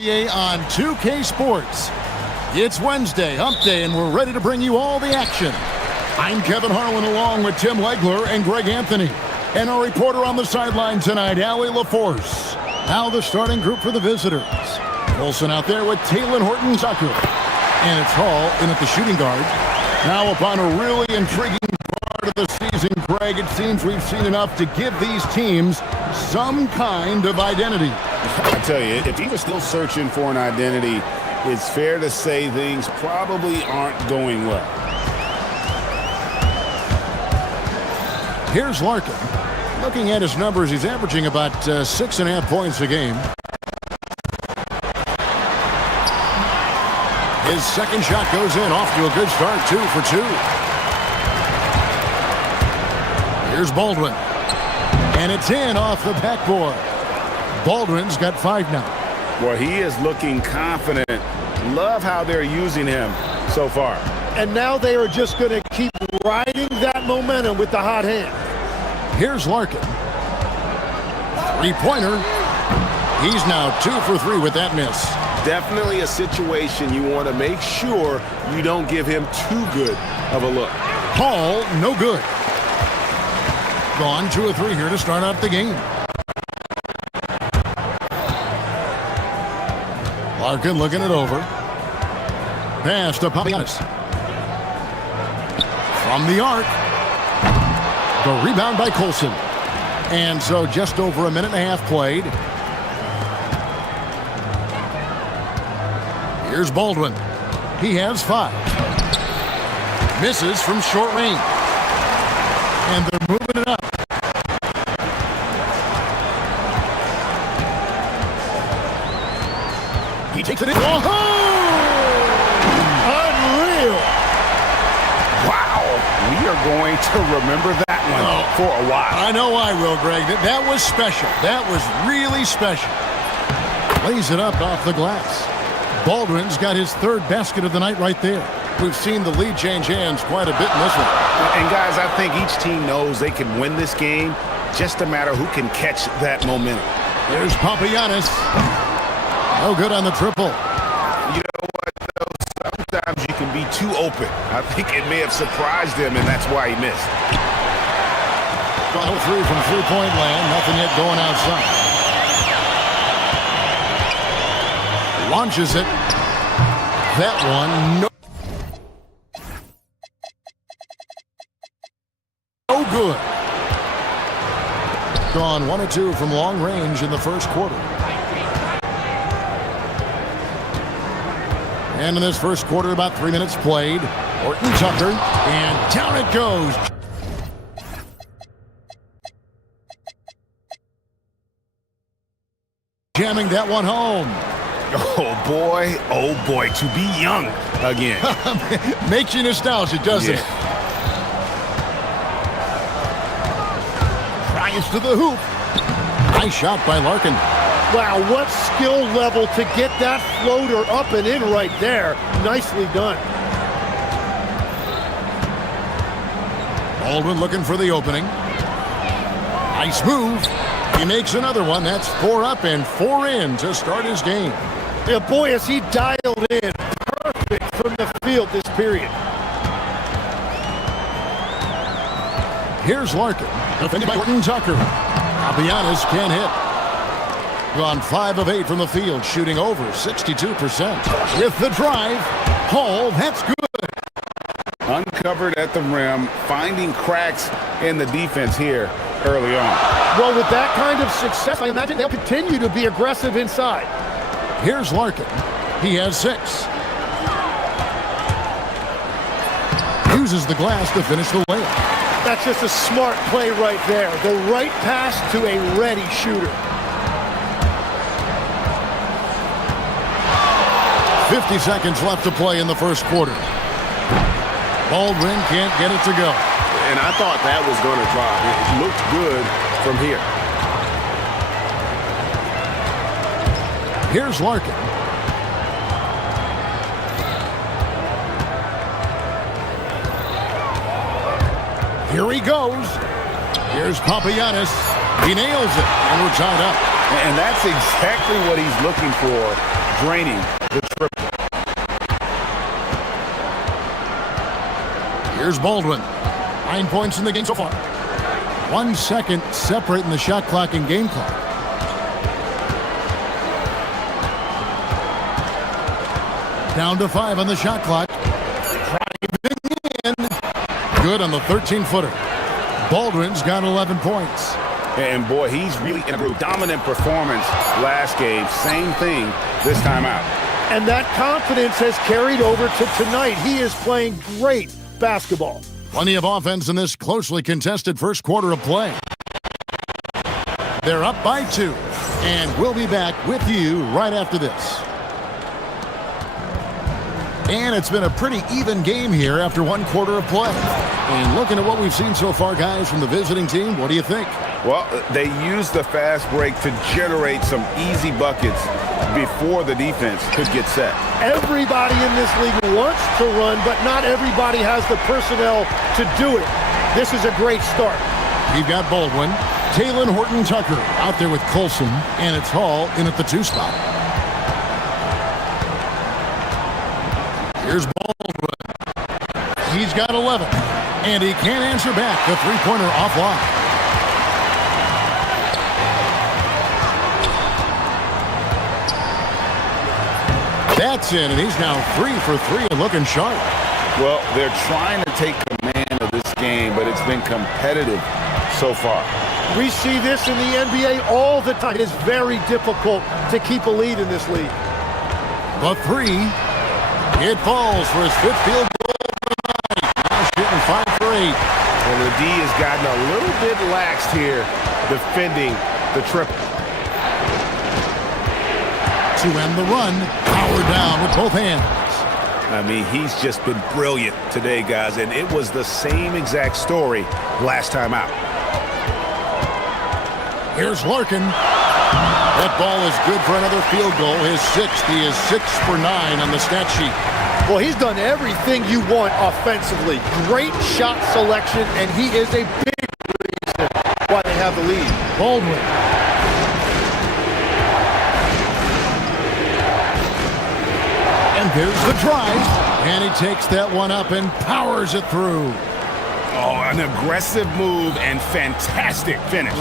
on 2K Sports. It's Wednesday, hump day, and we're ready to bring you all the action. I'm Kevin Harlan along with Tim Legler and Greg Anthony. And our reporter on the sideline tonight, Allie LaForce. Now the starting group for the visitors. Olsen out there with Taylor Horton-Tucker. And it's Hall in at the shooting guard. Now upon a really intriguing part of the season, Greg, it seems we've seen enough to give these teams some kind of identity. I tell you, if he was still searching for an identity, it's fair to say things probably aren't going well. Here's Larkin. Looking at his numbers, he's averaging about 6.5 points a game. His second shot goes in, off to a good start, 2 for 2. Here's Baldwin. And it's in off the backboard. Baldwin's got 5 now. Well, he is looking confident. Love how they're using him so far. And now they are just going to keep riding that momentum with the hot hand. Here's Larkin. Three-pointer. He's now 2 for 3 with that miss. Definitely a situation you want to make sure you don't give him too good of a look. Hall, no good. Gone 2 of 3 here to start out the game. Larkin looking it over. Pass to Papianis. From the arc. The rebound by Colson. And so just over a minute and a half played. Here's Baldwin. He has 5. Misses from short range. And they're moving it up. He takes it in. Oh! Unreal. Wow. We are going to remember that one for a while. I know I will, Greg. That was special. That was really special. Lays it up off the glass. Baldwin's got his 3rd basket of the night right there. We've seen the lead change hands quite a bit in this one. And guys, I think each team knows they can win this game. Just a matter who can catch that momentum. There's Papianis. No good on the triple. You know what, though? Sometimes you can be too open. I think it may have surprised him, and that's why he missed. Final 3 from three-point land. Nothing yet going outside. Launches it. That one, no good. Gone 1 of 2 from long range in the first quarter. And in this first quarter, about 3 minutes played. Horton-Tucker, and down it goes. Jamming that one home. Oh boy, to be young again. Makes you nostalgic, doesn't it? Drives to the hoop. Nice shot by Larkin. Wow, what skill level to get that floater up and in right there. Nicely done. Baldwin looking for the opening. Nice move. He makes another one. That's 4 up and 4 in to start his game. Yeah, boy, has he dialed in. Perfect from the field this period. Here's Larkin. Defended by Horton-Tucker. Papianis can't hit. Gone 5 of 8 from the field, shooting over 62%. With the drive, Hall, that's good. Uncovered at the rim, finding cracks in the defense here early on. Well, with that kind of success, I imagine they'll continue to be aggressive inside. Here's Larkin. He has 6. Uses the glass to finish the layup. That's just a smart play right there. The right pass to a ready shooter. 50 seconds left to play in the first quarter. Baldwin can't get it to go. And I thought that was going to drop. It looked good from here. Here's Larkin. Here he goes. Here's Papianis. He nails it, and we're tied up. And that's exactly what he's looking for. draining the triple. Here's Baldwin. 9 points in the game so far. 1 second separating the shot clock and game clock. Down to 5 on the shot clock. Driving in. Good on the 13-footer. Baldwin's got 11 points. And boy, he's really in a dominant performance last game. Same thing this time out. And that confidence has carried over to tonight. He is playing great basketball. Plenty of offense in this closely contested first quarter of play. They're up by 2. And we'll be back with you right after this. And it's been a pretty even game here after 1 quarter of play. And looking at what we've seen so far, guys, from the visiting team, what do you think? Well, they used the fast break to generate some easy buckets before the defense could get set. Everybody in this league wants to run, but not everybody has the personnel to do it. This is a great start. We've got Baldwin, Taylor Horton-Tucker out there with Colson, and it's Hall in at the 2 spot. Here's Baldwin. He's got 11, and he can't answer back. The three-pointer offline. That's in, and he's now 3 for 3 and looking sharp. Well, they're trying to take command of this game, but it's been competitive so far. We see this in the NBA all the time. It is very difficult to keep a lead in this league. The 3. It falls for his 5th field goal of the night. Now shooting 5 for 8. And the D has gotten a little bit laxed here defending the triple. To end the run, power down with both hands. I mean, he's just been brilliant today, guys, and it was the same exact story last time out. Here's Larkin. That ball is good for another field goal. His 6th. He is 6 for 9 on the stat sheet. Well, he's done everything you want offensively. Great shot selection, and he is a big reason why they have the lead. Baldwin. And there's the drive. And he takes that one up and powers it through. Oh, an aggressive move and fantastic finish.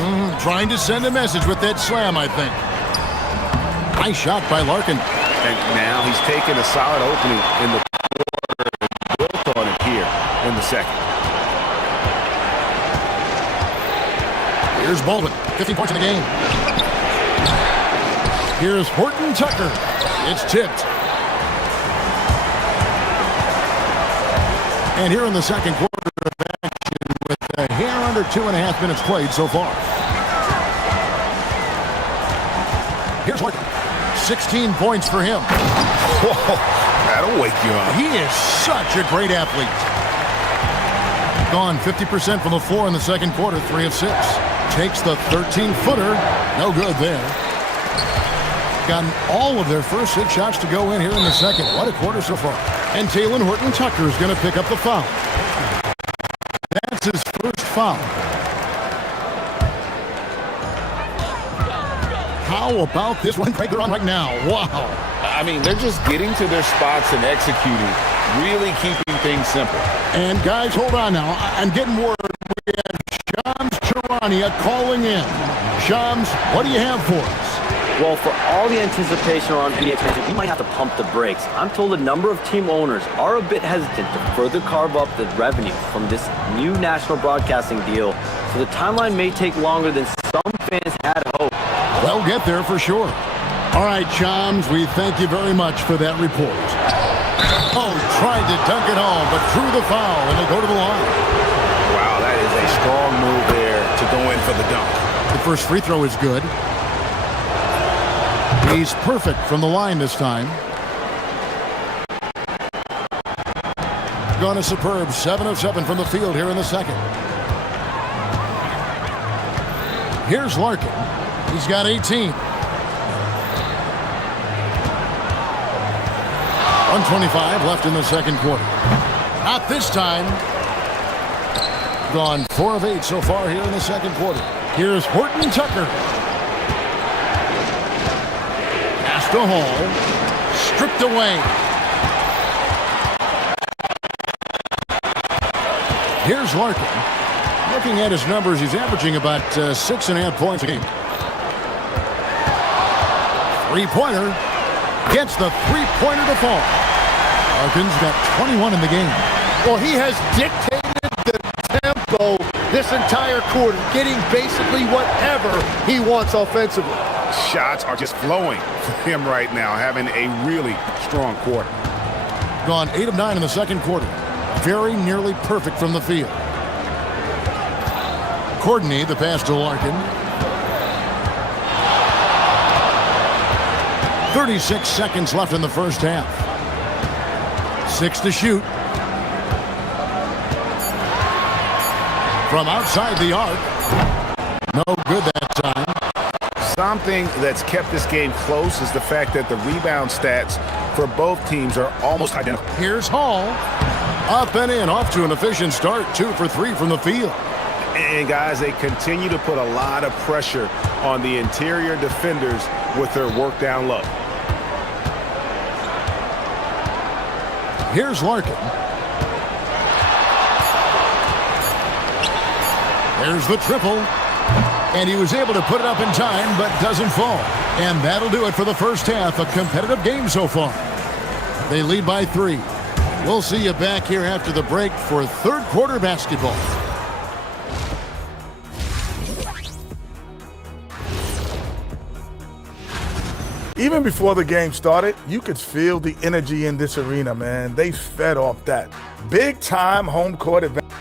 Trying to send a message with that slam, I think. Nice shot by Larkin. And now he's taken a solid opening in the quarter and built on it here in the second. Here's Baldwin. 15 points in the game. Here's Horton-Tucker. It's tipped. And here in the second quarter of action with a hair under 2.5 minutes played so far. Here's Larkin. 16 points for him. Whoa, that'll wake you up. He is such a great athlete. Gone 50% from the floor in the second quarter, 3 of 6. Takes the 13-footer. No good there. Gotten all of their first 6 shots to go in here in the second. What a quarter so far. And Taylor Horton-Tucker is going to pick up the foul. That's his first foul. How about this one they're on right now? Wow. I mean, they're just getting to their spots and executing, really keeping things simple. And guys, hold on now. I'm getting word. We have Shams Charania calling in. Shams, what do you have for us? Well, for all the anticipation around NBA expansion, we might have to pump the brakes. I'm told a number of team owners are a bit hesitant to further carve up the revenue from this new national broadcasting deal, so the timeline may take longer than some fans had hoped. They'll get there for sure. All right, Shams, we thank you very much for that report. Oh, tried to dunk it home, but drew the foul, and he'll go to the line. Wow, that is a strong move there to go in for the dunk. The first free throw is good. He's perfect from the line this time. Gone a superb 7 of 7 from the field here in the second. Here's Larkin. He's got 18. 1:25 left in the second quarter. Not this time. Gone 4 of 8 so far here in the second quarter. Here's Horton-Tucker. To Hall. Knocked away. Here's Larkin. Looking at his numbers, he's averaging about 6.5 points a game. Three-pointer. Gets the three-pointer to fall. Larkin's got 21 in the game. Well, he has dictated the tempo this entire quarter, getting basically whatever he wants offensively. Shots are just flowing for him right now, having a really strong quarter. Gone 8 of 9 in the second quarter. Very nearly perfect from the field. Courtney, the pass to Larkin. 36 seconds left in the first half. 6 to shoot. From outside the arc. No good that time. Something that's kept this game close is the fact that the rebound stats for both teams are almost identical. Here's Hall. Up and in, off to an efficient start. 2 for 3 from the field. And guys, they continue to put a lot of pressure on the interior defenders with their work down low. Here's Larkin. There's the triple. And he was able to put it up in time, but doesn't fall. And that'll do it for the first half. A competitive game so far. They lead by 3. We'll see you back here after the break for third quarter basketball. Even before the game started, you could feel the energy in this arena, man. They fed off that. Big-time home court advantage.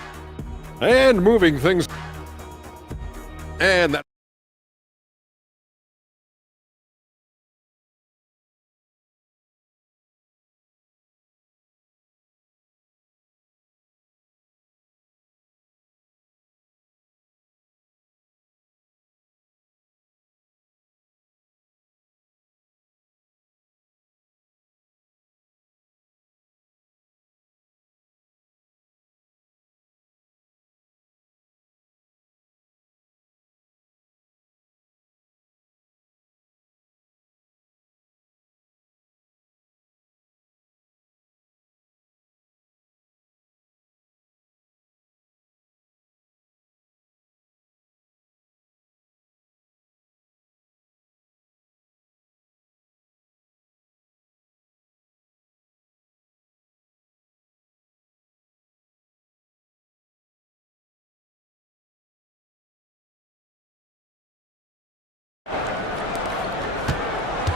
And moving things. And that.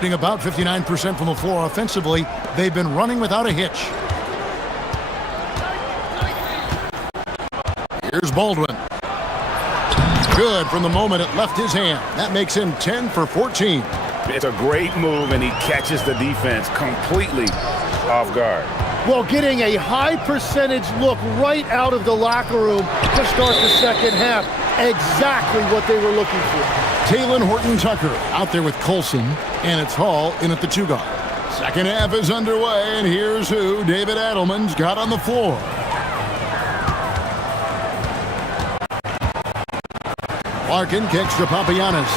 About 59% from the floor offensively. They've been running without a hitch. Here's Baldwin. Good from the moment it left his hand. That makes him 10 for 14. It's a great move, and he catches the defense completely off guard. Well, getting a high percentage look right out of the locker room to start the second half. Exactly what they were looking for. Taylon Horton-Tucker out there with Colson, and it's Hall in at the 2 guard. Second half is underway, and here's who David Adelman's got on the floor. Larkin kicks to Papagiannis.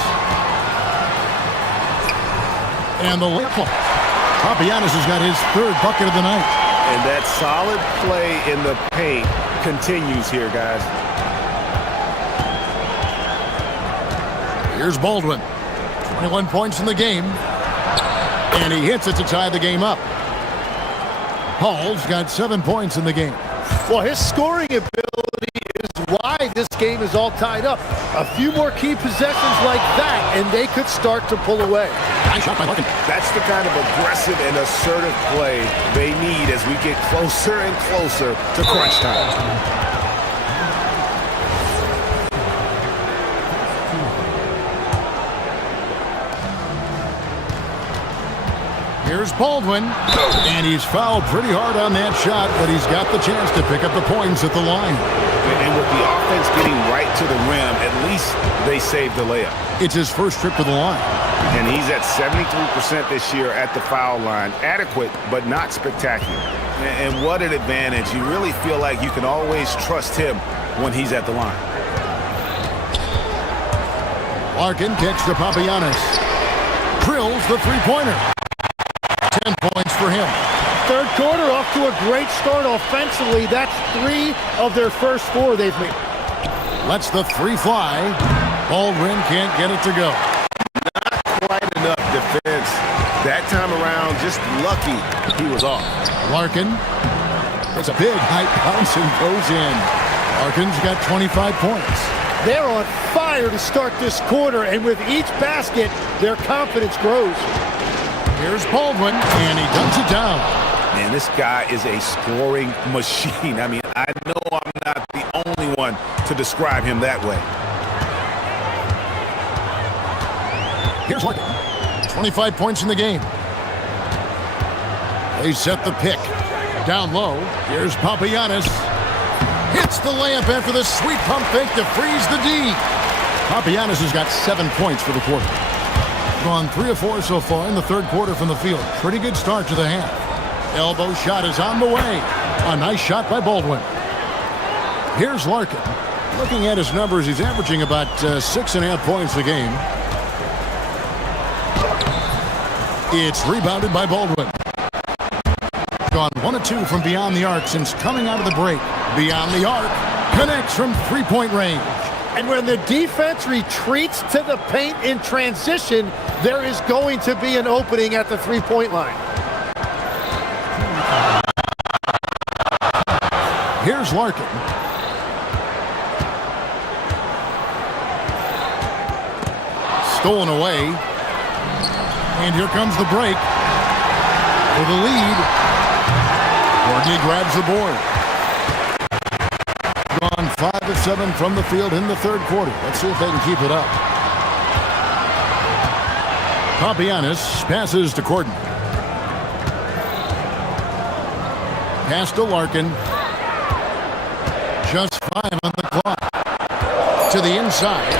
And the layup. Papagiannis has got his third bucket of the night. And that solid play in the paint continues here, guys. Here's Baldwin. 21 points in the game. And he hits it to tie the game up. Hall's got 7 points in the game. Well, his scoring ability is why this game is all tied up. A few more key possessions like that, and they could start to pull away. Nice shot by Larkin. That's the kind of aggressive and assertive play they need as we get closer and closer to crunch time. Here's Baldwin, and he's fouled pretty hard on that shot, but he's got the chance to pick up the points at the line. And with the offense getting right to the rim, at least they saved the layup. It's his first trip to the line. And he's at 73% this year at the foul line. Adequate, but not spectacular. And what an advantage. You really feel like you can always trust him when he's at the line. Larkin kicks to Papagiannis. Drills the three-pointer. 10 points for him. quarter off to a great start offensively. That's 3 of their first 4 they've made. Lets the 3 fly. Baldwin can't get it to go. Not quite enough defense. That time around, just lucky he was off. Larkin. It's a big high bounce and goes in. Larkin's got 25 points. They're on fire to start this quarter, and with each basket, their confidence grows. Here's Baldwin, and he dumps it down. Man, this guy is a scoring machine. I mean, I know I'm not the only one to describe him that way. Here's Larkin. 25 points in the game. They set the pick. Down low. Here's Papagiannis. Hits the layup after the sweet pump fake to freeze the D. Papagiannis has got 7 points for the quarter. Gone 3 of 4 so far in the third quarter from the field. Pretty good start to the half. Elbow shot is on the way. A nice shot by Baldwin. Here's Larkin. Looking at his numbers, he's averaging about 6.5 points a game. It's rebounded by Baldwin. Gone 1 of 2 from beyond the arc since coming out of the break. Beyond the arc. Connects from 3-point range. And when the defense retreats to the paint in transition, there is going to be an opening at the 3-point line. Here's Larkin. Stolen away. And here comes the break. For the lead. Courtney grabs the board. Gone 5 of 7 from the field in the third quarter. Let's see if they can keep it up. Papagiannis passes to Courtney. Pass to Larkin. Just 5 on the clock. To the inside.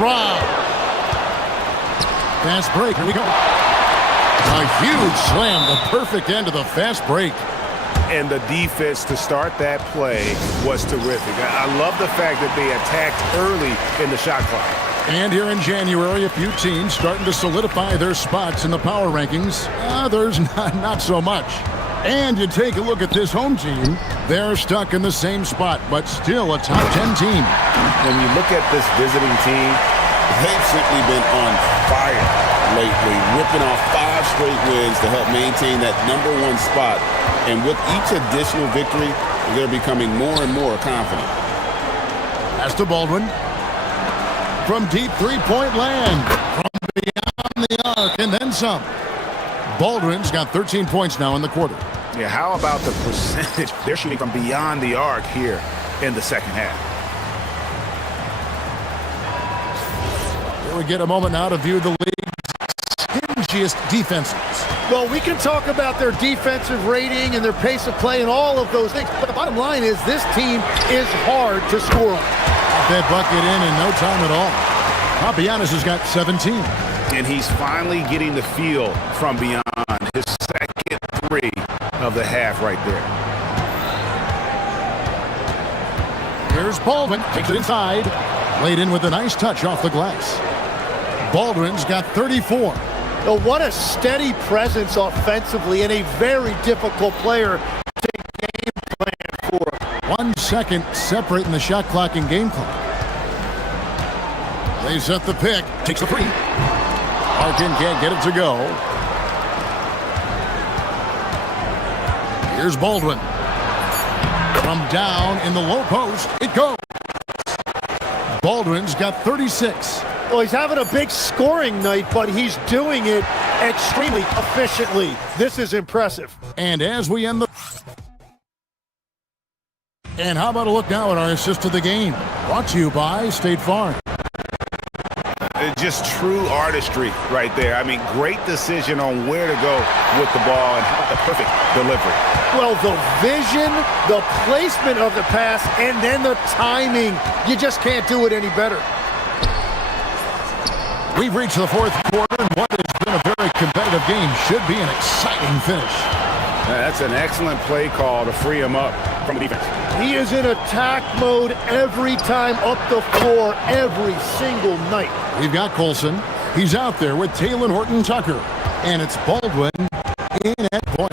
Rob. Fast break. Here we go. A huge slam. The perfect end of the fast break. And the defense to start that play was terrific. I love the fact that they attacked early in the shot clock. And here in January, a few teams starting to solidify their spots in the power rankings. Others not so much. And you take a look at this home team, they're stuck in the same spot, but still a top 10 team. When you look at this visiting team, they've simply been on fire lately, ripping off 5 straight wins to help maintain that #1 spot. And with each additional victory, they're becoming more and more confident. Pass to Baldwin. From deep 3-point land. From beyond the arc and then some. Baldwin's got 13 points now in the quarter. Yeah, how about the percentage they're shooting from beyond the arc here in the second half? Here we get a moment now to view the league's stingiest defenses. Well, we can talk about their defensive rating and their pace of play and all of those things, but the bottom line is this team is hard to score on. Got that bucket in no time at all. Papagiannis has got 17. And he's finally getting the feel from beyond his second 3 of the half right there. Here's Baldwin. Takes it inside. Laid in with a nice touch off the glass. Baldwin's got 34. Oh, what a steady presence offensively and a very difficult player to game plan for. 1 second separating the shot clock and game clock. They set the pick. Takes the free. Larkin can't get it to go. Here's Baldwin. From down in the low post, it goes. Baldwin's got 36. Well, he's having a big scoring night, but he's doing it extremely efficiently. This is impressive. And as we end the... And how about a look now at our assist of the game? Brought to you by State Farm. Just true artistry right there. I mean, great decision on where to go with the ball and how about the perfect delivery. Well, the vision, the placement of the pass, and then the timing. You just can't do it any better. We've reached the fourth quarter, and what has been a very competitive game should be an exciting finish. That's an excellent play call to free him up from the defense. He is in attack mode every time up the floor, every single night. We've got Colson. He's out there with Taylor Horton-Tucker. And it's Baldwin in at point.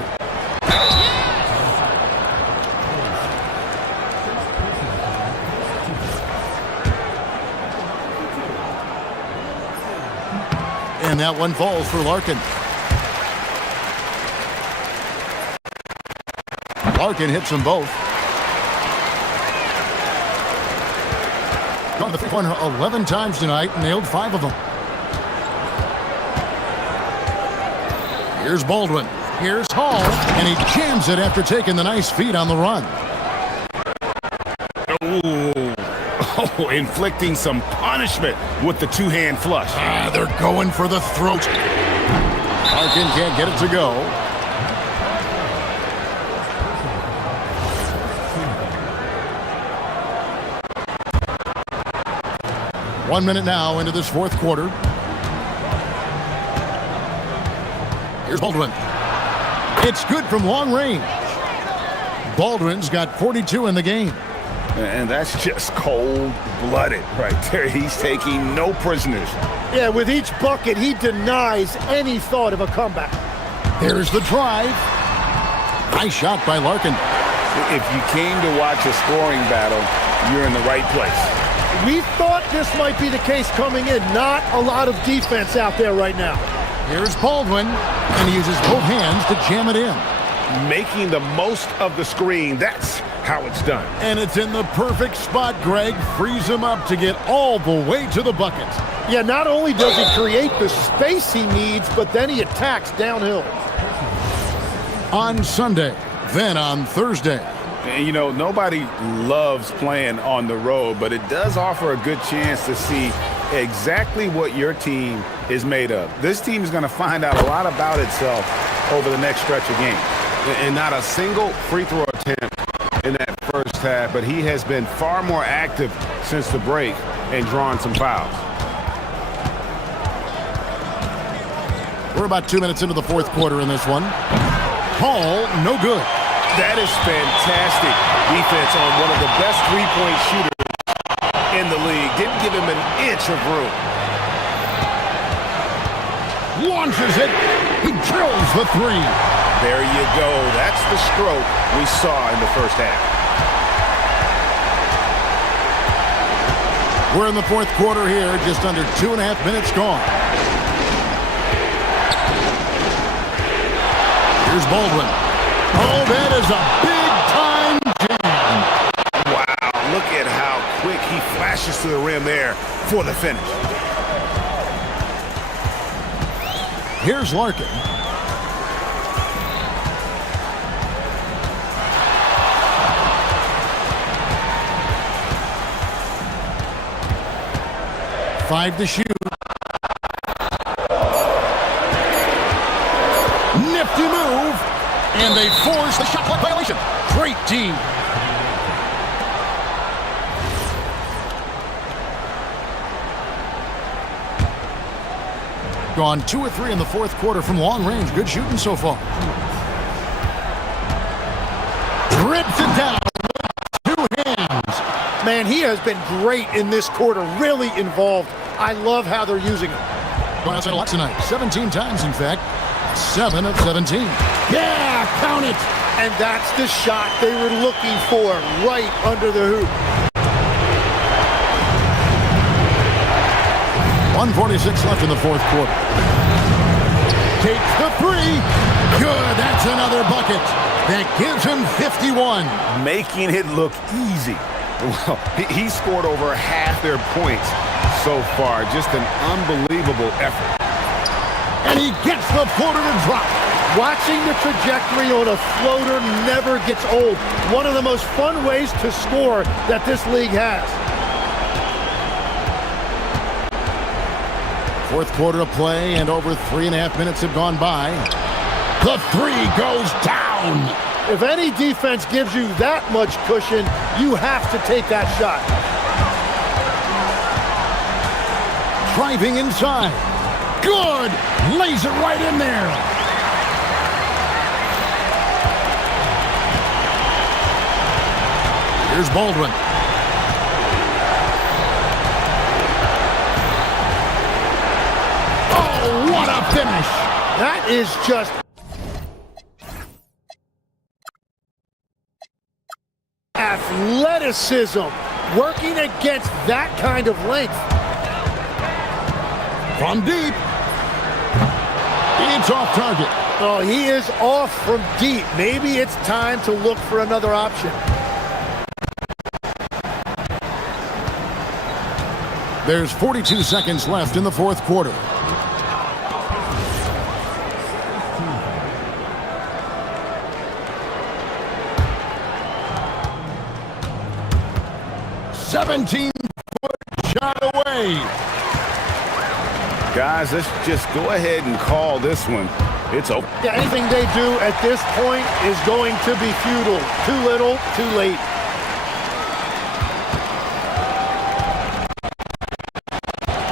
that one falls for Larkin. Larkin hits them both. Gone to the three-pointer 11 times tonight and nailed 5 of them. Here's Baldwin. Here's Hall, and he jams it after taking the nice feed on the run. Oh, inflicting some punishment with the two-hand flush. They're going for the throat. Larkin can't get it to go. One minute now into this fourth quarter. Here's Baldwin. It's good from long range. Baldwin's got 42 in the game. And that's just cold-blooded right there. He's taking no prisoners. Yeah, with each bucket, he denies any thought of a comeback. There's the drive. Nice shot by Larkin. If you came to watch a scoring battle, you're in the right place. We thought this might be the case coming in. Not a lot of defense out there right now. Here's Baldwin, and he uses both hands to jam it in. Making the most of the screen. That's how it's done. And it's in the perfect spot, Greg. Frees him up to get all the way to the bucket. Yeah, not only does he create the space he needs, but then he attacks downhill. On Sunday, then on Thursday. And, you know, nobody loves playing on the road, but it does offer a good chance to see exactly what your team is made of. This team is going to find out a lot about itself over the next stretch of games. And not a single free throw attempt in that first half, but he has been far more active since the break and drawing some fouls. We're about 2 minutes into the fourth quarter in this one. Hall, no good. That is fantastic defense on one of the best three-point shooters in the league. Didn't give him an inch of room. Launches it. He drills the three. There you go. That's the stroke we saw in the first half. We're in the fourth quarter here, just under 2.5 minutes gone. Here's Baldwin. Oh, that is a big-time jam. Wow, look at how quick he flashes to the rim there for the finish. Here's Larkin. Five to shoot. Nifty move. And they force the shot clock violation. Great team. Gone 2 of 3 in the fourth quarter from long range. Good shooting so far. Rips it down with 2 hands. Man, he has been great in this quarter. Really involved. I love how they're using him. Going outside a lot tonight. 17 times, in fact. 7 of 17. Yeah, count it. And that's the shot they were looking for, right under the hoop. 1:46 left in the fourth quarter. Takes the three. Good. That's another bucket. That gives him 51. Making it look easy. Well, he scored over half their points so far. Just an unbelievable effort. And he gets the floater to drop. Watching the trajectory on a floater never gets old. One of the most fun ways to score that this league has. Fourth quarter of play, and over 3.5 minutes have gone by. The three goes down. If any defense gives you that much cushion, you have to take that shot. Driving inside. Good. Lays it right in there. Here's Baldwin. Oh, what a finish. That is just athleticism, working against that kind of length. From deep. It's off target. Oh, he is off from deep. Maybe it's time to look for another option. There's 42 seconds left in the fourth quarter. .17-foot shot away. Guys, let's just go ahead and call this one. It's over. Yeah, anything they do at this point is going to be futile. Too little, too late.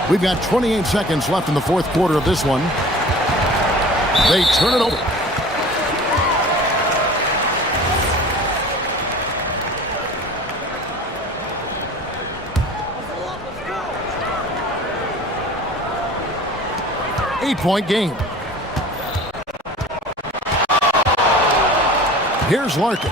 We've got 28 seconds left in the fourth quarter of this one. They turn it over. Eight-point game. Here's Larkin.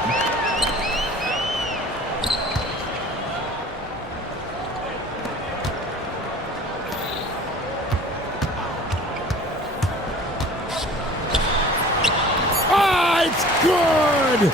Good!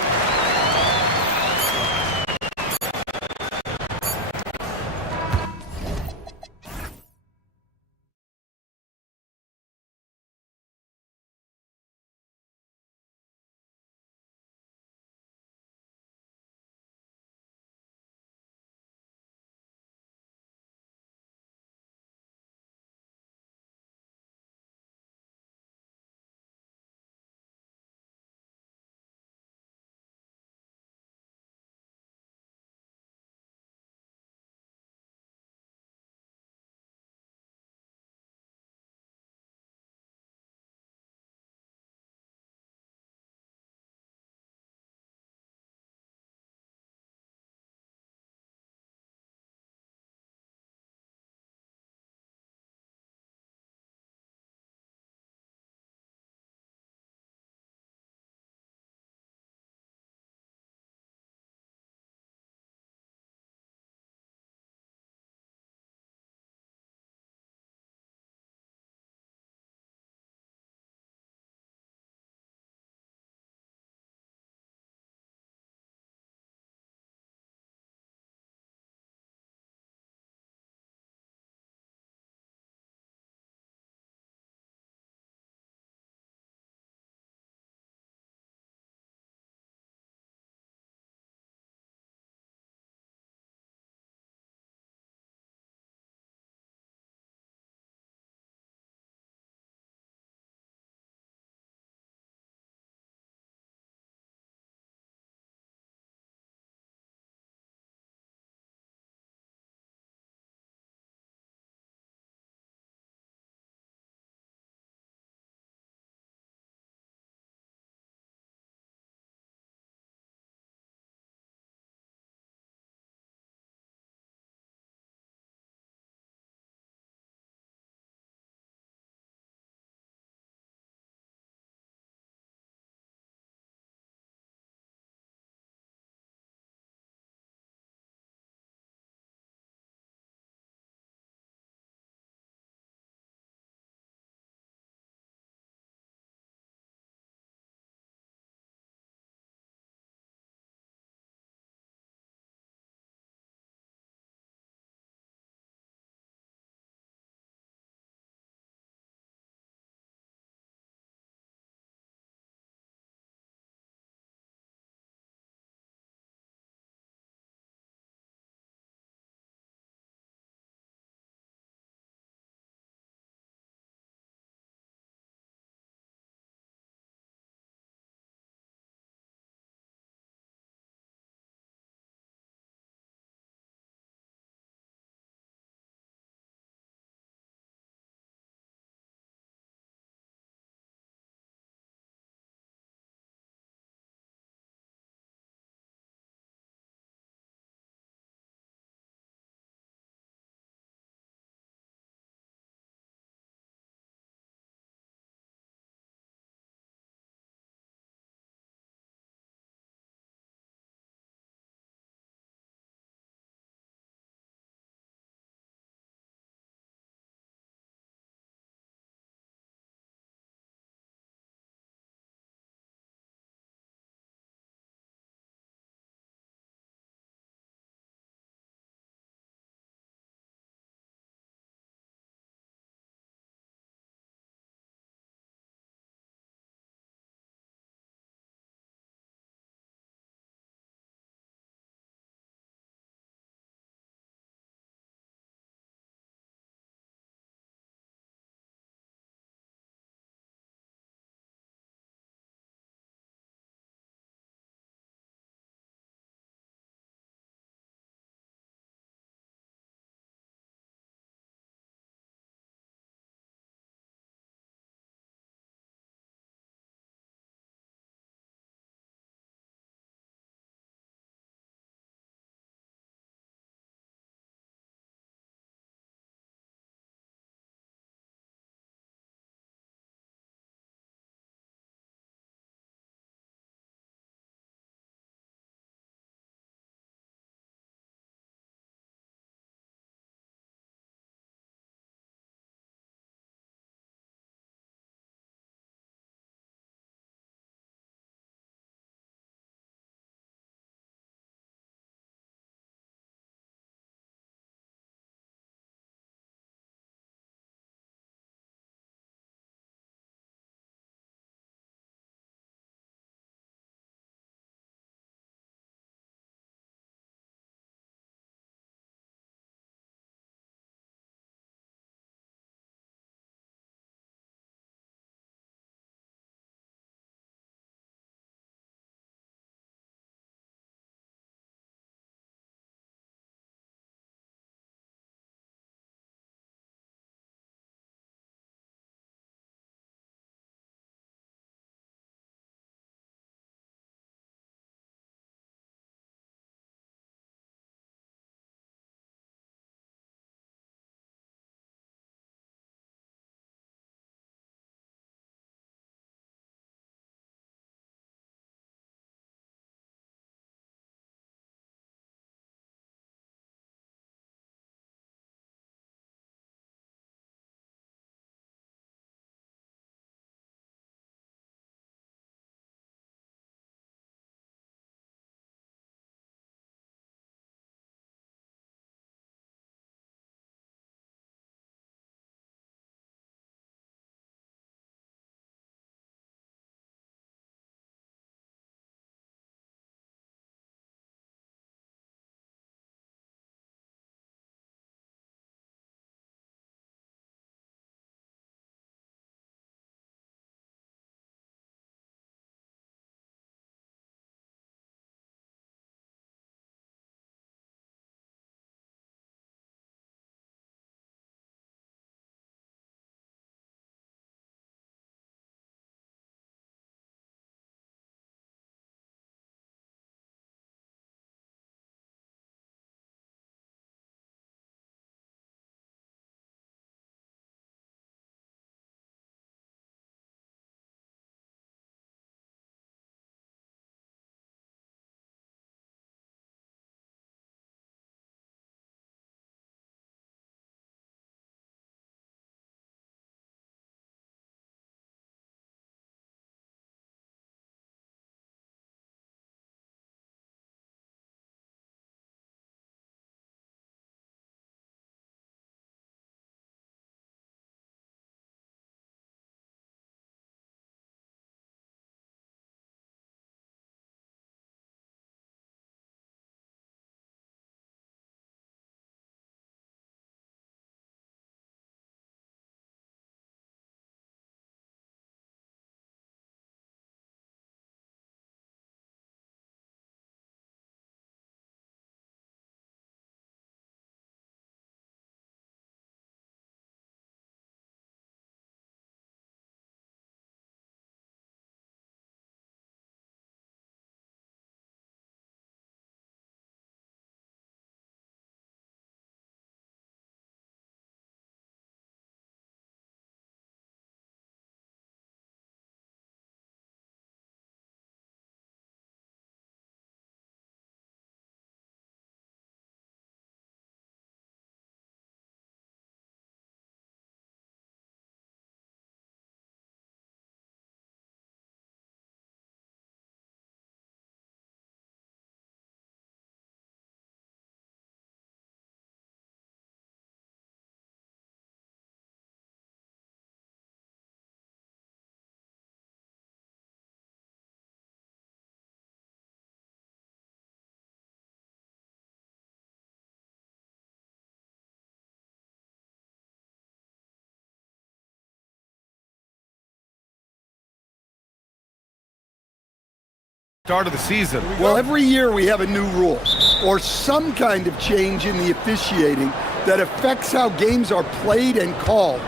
start of the seaon. Well, every year we have a new rule or some kind of change in the officiating that affects how games are played and called.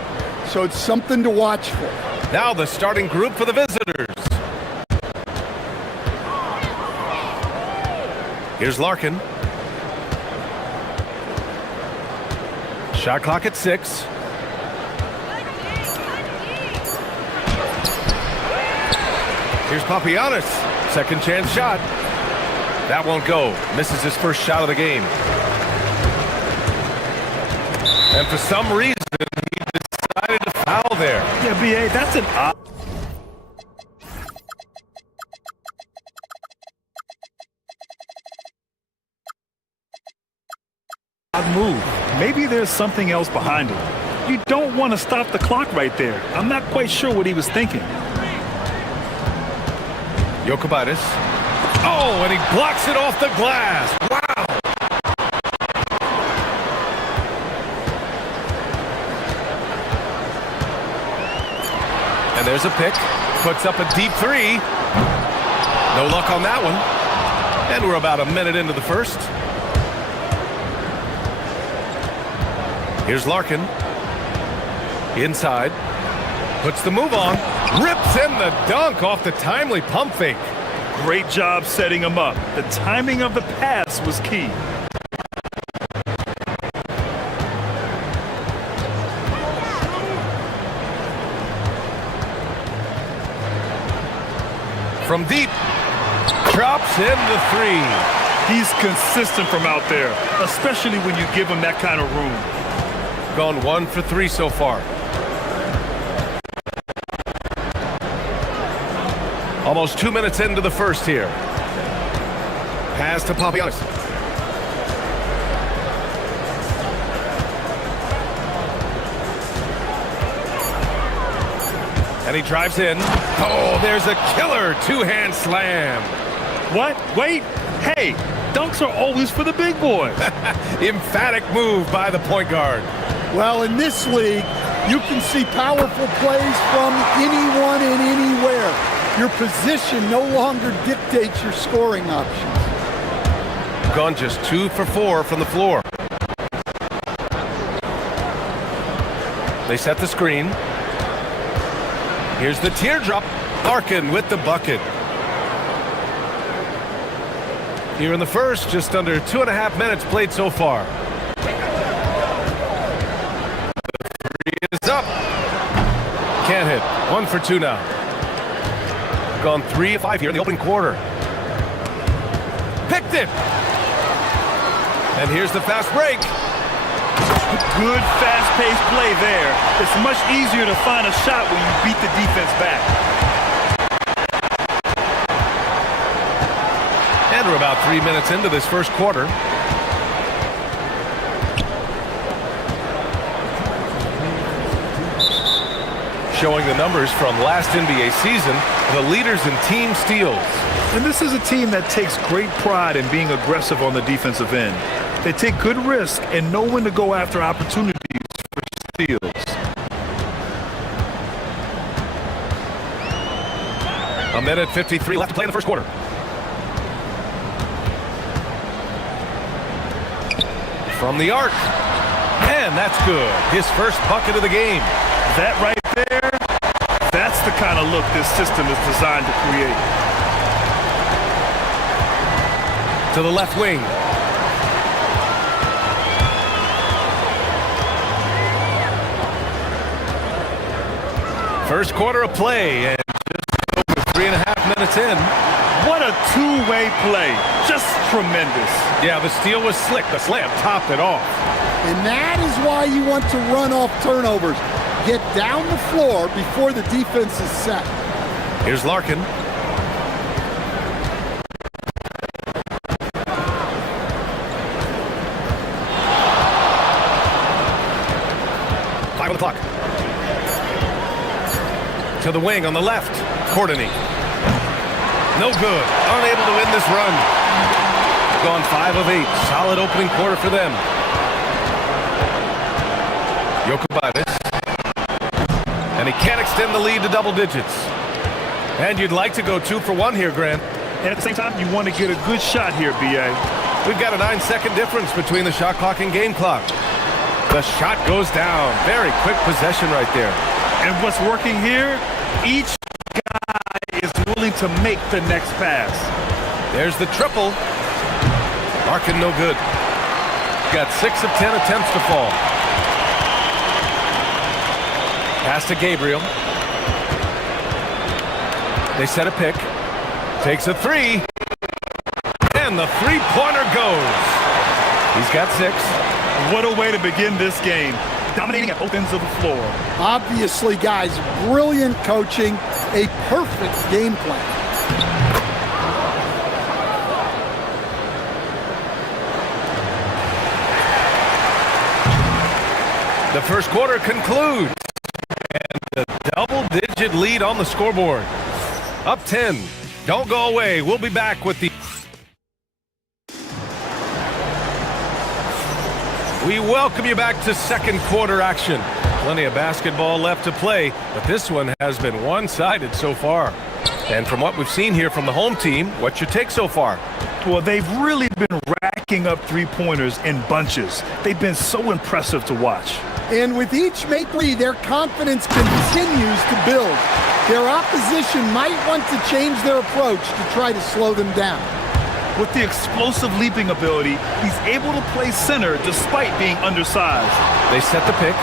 So it's something to watch for. Now the starting group for the visitors. Here's Larkin. Shot clock at 6. Here's Papagiannis. Second chance shot. That won't go. Misses his first shot of the game. And for some reason, he decided to foul there. Yeah, B.A., that's an odd move. Maybe there's something else behind it. You don't want to stop the clock right there. I'm not quite sure what he was thinking. Jokubaitis. Oh, and he blocks it off the glass. Wow. And there's a pick. Puts up a deep 3. No luck on that one. And we're about a minute into the first. Here's Larkin. Inside. Puts the move on. Rips in the dunk off the timely pump fake. Great job setting him up. The timing of the pass was key. From deep. Drops in the 3. He's consistent from out there, especially when you give him that kind of room. Gone 1 for 3 so far. Almost 2 minutes into the first here. Pass to Papagiannis. And he drives in. Oh, there's a killer two-hand slam. What? Wait. Hey, dunks are always for the big boys. Emphatic move by the point guard. Well, in this league, you can see powerful plays from anyone and anywhere. Your position no longer dictates your scoring options. Gone just 2 for 4 from the floor. They set the screen. Here's the teardrop. Larkin with the bucket. Here in the first, just under 2.5 minutes played so far. The 3 is up. Can't hit. 1 for 2 now. Gone 3 of 5 here in the opening quarter. Picked it. And here's the fast break. Good fast-paced play there. It's much easier to find a shot when you beat the defense back. And we're about 3 minutes into this first quarter. Showing the numbers from last NBA season, the leaders in team steals. And this is a team that takes great pride in being aggressive on the defensive end. They take good risk and know when to go after opportunities for steals. A minute 53 left to play in the first quarter. From the arc. And that's good. His first bucket of the game. That right there, that's the kind of look this system is designed to create. To the left wing. First quarter of play, and just over 3.5 minutes in. What a two-way play. Just tremendous. Yeah, the steal was slick. The slam topped it off. And that is why you want to run off turnovers. Get down the floor before the defense is set. Here's Larkin. Five on the clock. To the wing on the left. Courtney. No good. Unable to win this run. Gone 5 of 8. Solid opening quarter for them. Jokubaitis. And he can't extend the lead to double digits. And you'd like to go 2 for 1 here, Grant. And at the same time, you want to get a good shot here, B.A. We've got a 9-second difference between the shot clock and game clock. The shot goes down. Very quick possession right there. And what's working here, each guy is willing to make the next pass. There's the triple. Larkin no good. Got 6 of 10 attempts to fall. Pass to Gabriel. They set a pick. Takes a 3. And the three-pointer goes. He's got 6. What a way to begin this game. Dominating at both ends of the floor. Obviously, guys, brilliant coaching, a perfect game plan. The first quarter concludes. And a double-digit lead on the scoreboard. Up 10. Don't go away. We'll be back with the... We welcome you back to second quarter action. Plenty of basketball left to play, but this one has been one-sided so far. And from what we've seen here from the home team, what's your take so far? Well, they've really been racking up three-pointers in bunches. They've been so impressive to watch. And with each make three, their confidence continues to build. Their opposition might want to change their approach to try to slow them down. With the explosive leaping ability, he's able to play center despite being undersized. They set the pick.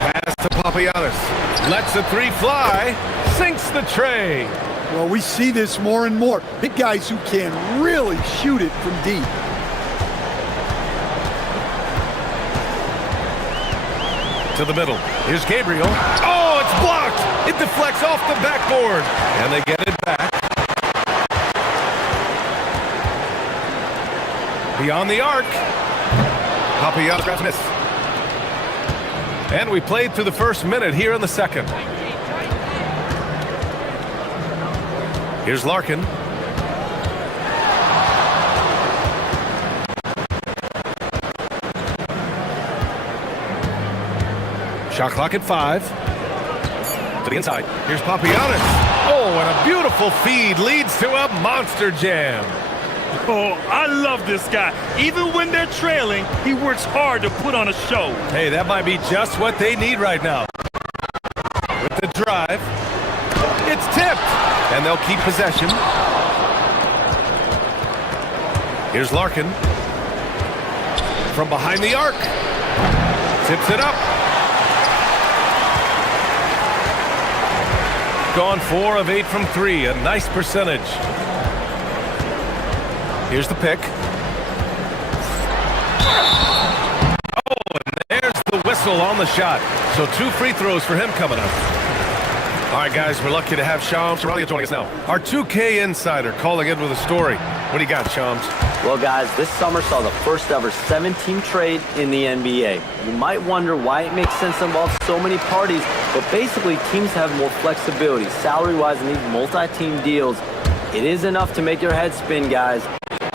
Pass to Papagiannis. Lets the 3 fly. Sinks the tray. Well, we see this more and more. Big guys who can really shoot it from deep. To the middle. Here's Gabriel. Oh, it's blocked. It deflects off the backboard. And they get it back. Beyond the arc. Papagiannis grabs miss. And we played through the first minute here in the second. Here's Larkin. Shot clock at 5. To the inside. Here's Papagiannis. Oh, and a beautiful feed leads to a monster jam. Oh, I love this guy. Even when they're trailing, he works hard to put on a show. Hey, that might be just what they need right now. With the drive. It's tipped. And they'll keep possession. Here's Larkin. From behind the arc. Tips it up. Gone 4 of 8 from 3. A nice percentage. Here's the pick. Oh, and there's the whistle on the shot. So 2 free throws for him coming up. All right, guys, we're lucky to have Shams joining us now. Our 2K insider calling in with a story. What do you got, Shams? Well, guys, this summer saw the first ever 7-team trade in the NBA. You might wonder why it makes sense to involve so many parties, but basically teams have more flexibility salary-wise in these multi-team deals. It is enough to make your head spin, guys.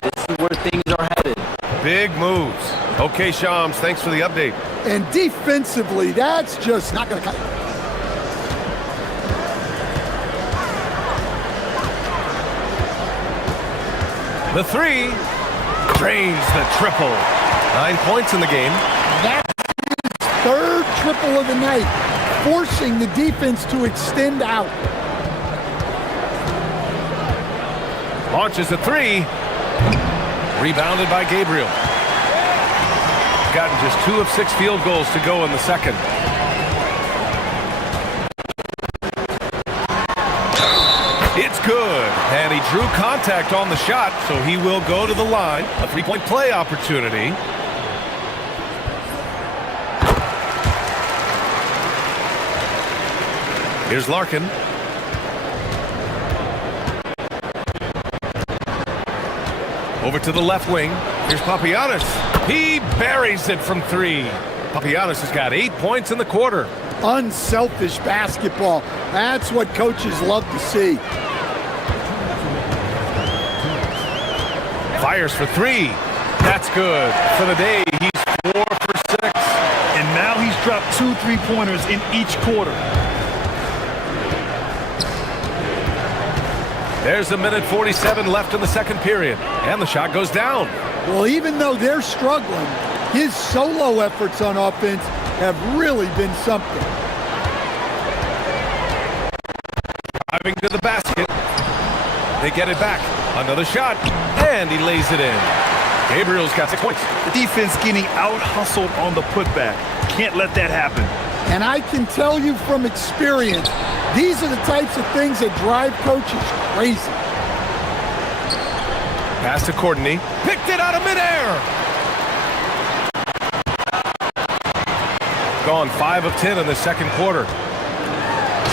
This is where things are headed. Big moves. Okay, Shams, thanks for the update. And defensively, that's just not going to cut it. The 3 drains the triple. 9 points in the game. That's his 3rd triple of the night, forcing the defense to extend out. Launches a 3. Rebounded by Gabriel. Gotten just 2 of 6 field goals to go in the second. It's good. And he drew contact on the shot, so he will go to the line. A 3-point play opportunity. Here's Larkin. Over to the left wing. Here's Papagiannis. He buries it from 3. Papagiannis has got 8 points in the quarter. Unselfish basketball. That's what coaches love to see. Fires for 3. That's good. For the day, he's 4 for 6. And now he's dropped 2 3-pointers in each quarter. There's a minute 47 left in the second period, and the shot goes down. Well, even though they're struggling, his solo efforts on offense have really been something. Driving to the basket. They get it back. Another shot, and he lays it in. Gabriel's got 6 points. The defense getting out-hustled on the putback. Can't let that happen. And I can tell you from experience, these are the types of things that drive coaches crazy. Pass to Courtney. Picked it out of midair. Gone 5 of 10 in the second quarter.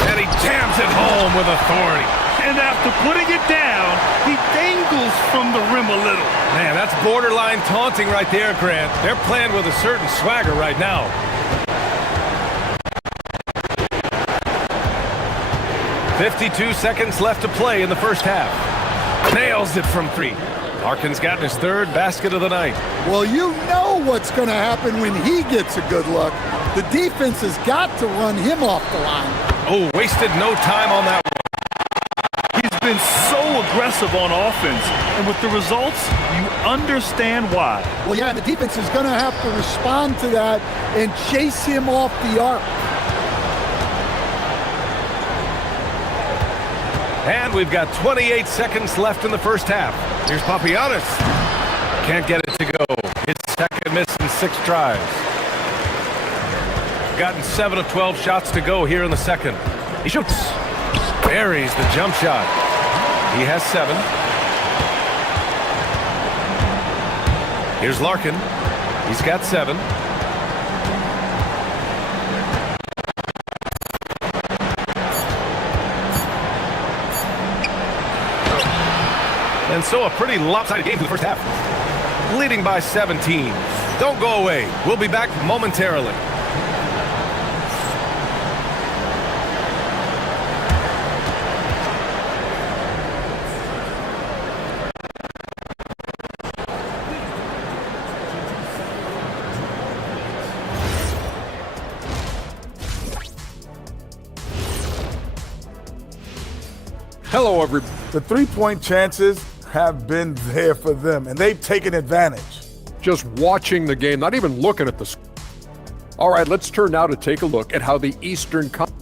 And he jams it home with authority. And after putting it down, he dangles from the rim a little. Man, that's borderline taunting right there, Grant. They're playing with a certain swagger right now. "52 seconds left to play in the first half. Nails it from 3. Larkin's gotten his 3rd basket of the night. Well, you know what's going to happen when he gets a good look. The defense has got to run him off the line. Oh, wasted no time on that one. He's been so aggressive on offense, and with the results, you understand why. Well, yeah, the defense is going to have to respond to that and chase him off the arc. And we've got 28 seconds left in the first half. Here's Papagiannis. Can't get it to go. His second miss in 6 tries. Gotten 7 of 12 shots to go here in the second. He shoots. Buries the jump shot. He has 7. Here's Larkin. He's got 7. And so a pretty lopsided game for the first half. Leading by 17. Don't go away. We'll be back momentarily. Hello, everybody. The three-point chances have been there for them, and they've taken advantage. Just watching the game, not even looking at the score. All right, let's turn now to take a look at how the Eastern Conference.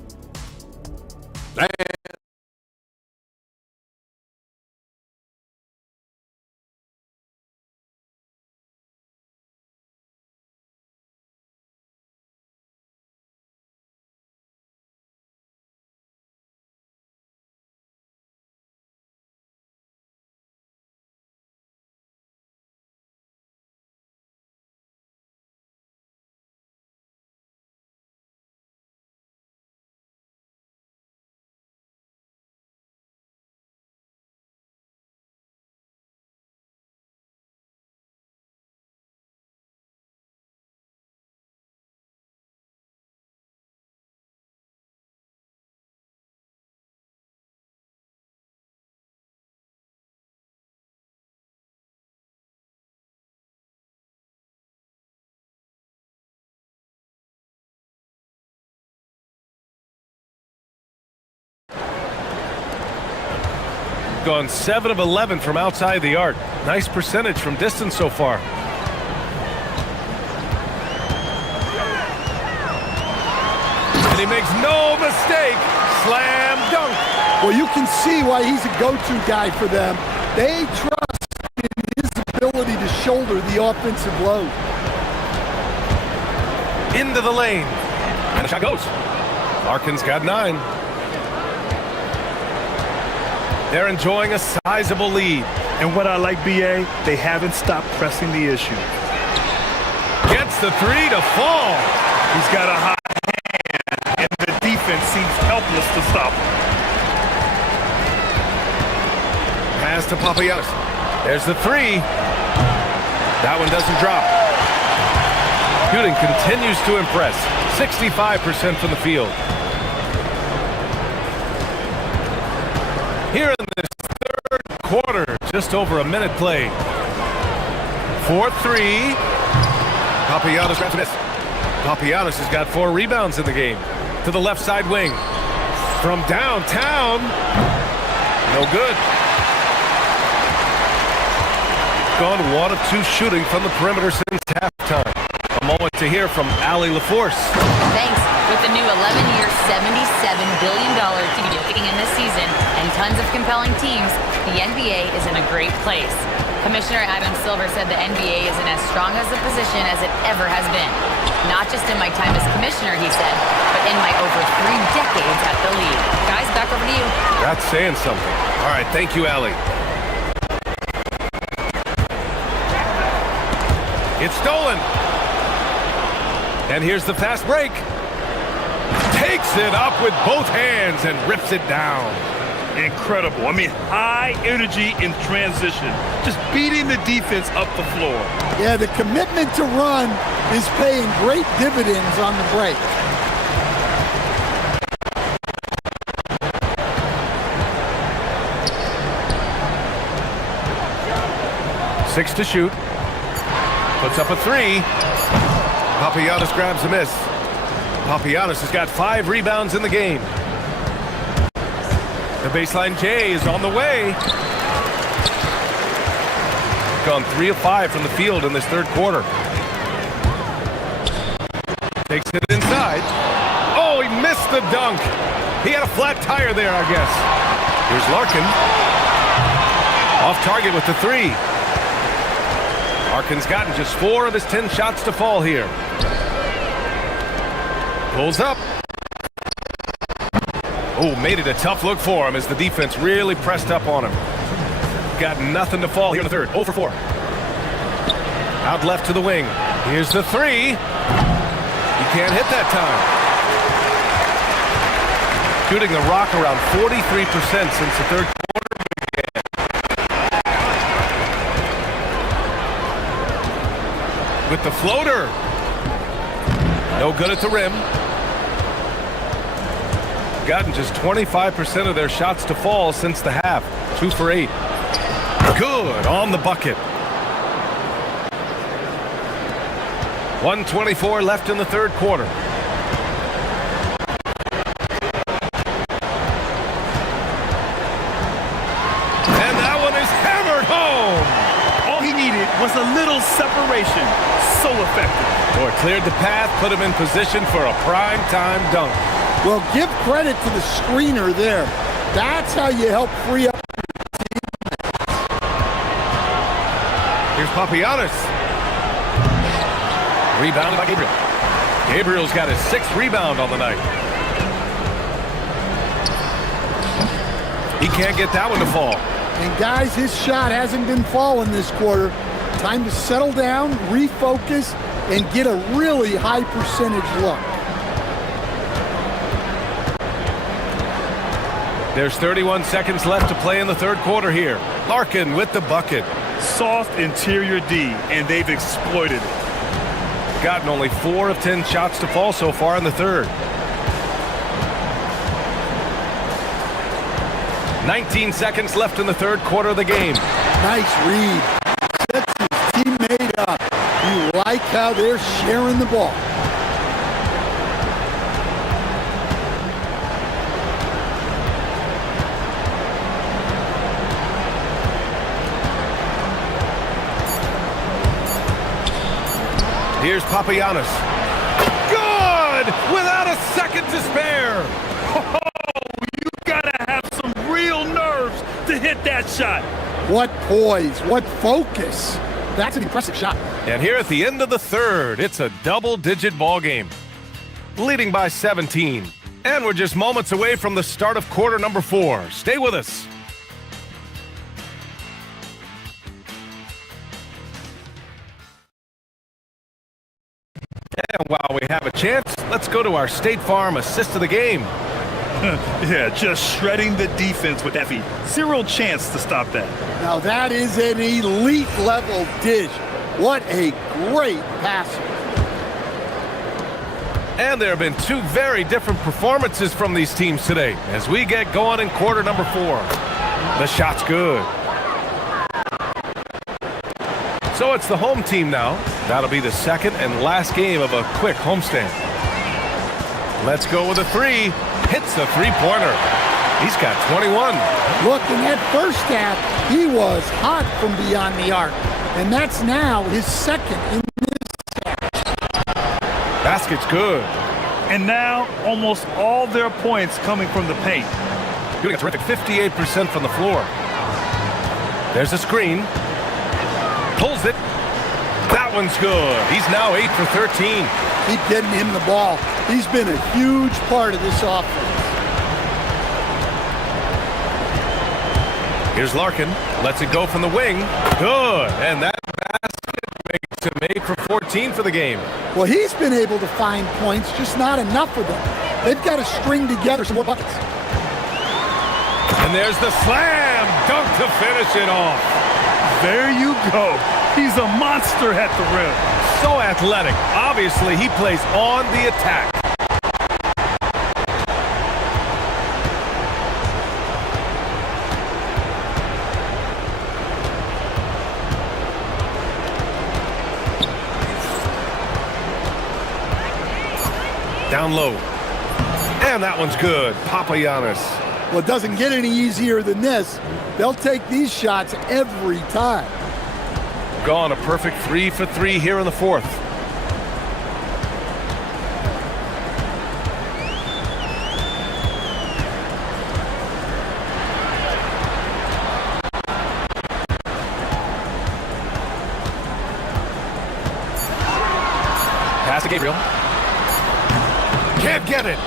Gone 7 of 11 from outside the arc. Nice percentage from distance so far. And he makes no mistake. Slam dunk. Well, you can see why he's a go-to guy for them. They trust in his ability to shoulder the offensive load. Into the lane. And the shot goes. Larkin's got 9. They're enjoying a sizable lead. And what I like, BA, they haven't stopped pressing the issue. Gets the 3 to fall. He's got a hot hand, and the defense seems helpless to stop him. Pass to Papagiannis. There's the 3. That one doesn't drop. Shooting continues to impress. 65% from the field. Here in this third quarter, just over a minute played. 4-3. Papagiannis grabs a miss. Papagiannis has got 4 rebounds in the game. To the left side wing. From downtown. No good. gone 1 of 2 shooting from the perimeter since halftime. A moment to hear from Allie LaForce. Thanks. With the new 11-year, $77 billion TV deal kicking in this season and tons of compelling teams, the NBA is in a great place. Commissioner Adam Silver said the NBA is in as strong as a position as it ever has been. Not just in my time as commissioner, he said, but in my over 3 decades at the league. Guys, back over to you. That's saying something. All right, thank you, Allie. It's stolen. And here's the fast break. Takes it up with both hands and rips it down. Incredible. I mean, high energy in transition. Just beating the defense up the floor. Yeah, the commitment to run is paying great dividends on the break. Six to shoot. Puts up a 3. Papagiannis grabs a miss. Papagiannis has got 5 rebounds in the game. The baseline J is on the way. Gone 3 of 5 from the field in this third quarter. Takes it inside. Oh, he missed the dunk. He had a flat tire there, I guess. Here's Larkin. Off target with the 3. Larkin's gotten just 4 of his 10 shots to fall here. Pulls up. Oh, made it a tough look for him as the defense really pressed up on him. Got nothing to fall here in the third. 0 for 4. Out left to the wing. Here's the 3. He can't hit that time. Shooting the rock around 43% since the third quarter began. With the floater. No good at the rim. Gotten just 25% of their shots to fall since the half. 2 for 8. Good on the bucket. 1:24 left in the third quarter. And that one is hammered home. All he needed was a little separation. So effective. Boy, cleared the path, put him in position for a prime-time dunk. Well, give credit to the screener there. That's how you help free up your team. Here's Papagiannis. Rebounded by Gabriel. Gabriel's got his 6th rebound on the night. He can't get that one to fall. And guys, his shot hasn't been falling this quarter. Time to settle down, refocus, and get a really high percentage look. There's 31 seconds left to play in the third quarter here. Larkin with the bucket. Soft interior D, and they've exploited it. Gotten only 4 of 10 shots to fall so far in the third. 19 seconds left in the third quarter of the game. Nice read. Sets his teammate up. You like how they're sharing the ball. Here's Papagiannis. Good! Without a second to spare. Oh, you gotta have some real nerves to hit that shot. What poise, what focus. That's an impressive shot. And here at the end of the third, it's a double-digit ball game. Leading by 17. And we're just moments away from the start of quarter number 4. Stay with us. And while we have a chance, let's go to our State Farm assist of the game. Yeah, just shredding the defense with that feed. Zero chance to stop that. Now that is an elite level dish. What a great passer. And there have been 2 very different performances from these teams today as we get going in quarter number 4. The shot's good. So it's the home team now. That'll be the second and last game of a quick homestand. Let's go with a 3. Hits the 3-pointer. He's got 21. Look, in that first half, he was hot from beyond the arc. and that's now his second in this set. Basket's good. And now almost all their points coming from the paint. Doing a terrific 58% from the floor. There's a screen. Pulls it. That one's good. He's now 8 for 13. Keep getting him the ball. He's been a huge part of this offense. Here's Larkin. Lets it go from the wing. Good. And that basket makes him 8 for 14 for the game. Well, he's been able to find points, just not enough of them. They've got to string together some more buckets. And there's the slam dunk to finish it off. There you go. He's a monster at the rim. So athletic. Obviously, he plays on the attack. Down low. And that one's good. Papagiannis. Well, it doesn't get any easier than this. They'll take these shots every time. Gone a perfect 3 for 3 here in the fourth. Pass to Gabriel. Can't get it.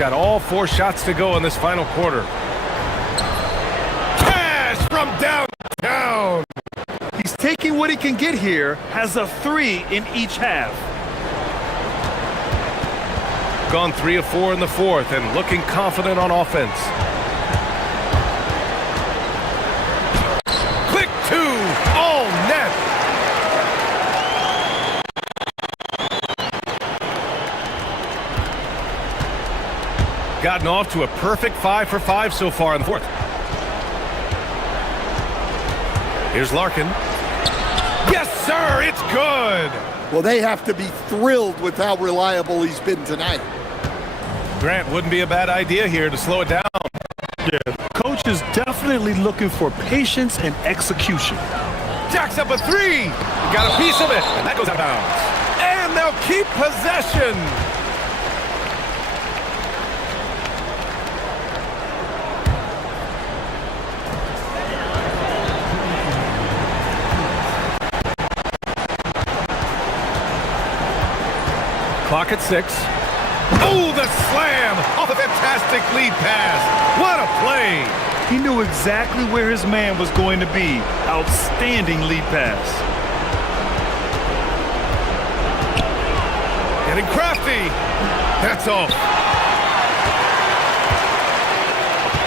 Got all 4 shots to go in this final quarter. Cash from downtown. He's taking what he can get here, has a 3 in each half. Gone 3 of 4 in the fourth and looking confident on offense. Quick 2, all net. Gotten off to a perfect 5 for 5 so far in the fourth. Here's Larkin. Yes, sir, it's good. Well, they have to be thrilled with how reliable he's been tonight. Grant, wouldn't be a bad idea here to slow it down. Yeah, coach is definitely looking for patience and execution. Jacks up a 3. Got a piece of it, and that goes out of bounds. And they'll keep possession. Clock at 6. Oh, the slam off a fantastic lead pass. What a play. He knew exactly where his man was going to be. Outstanding lead pass. Getting crafty. That's off.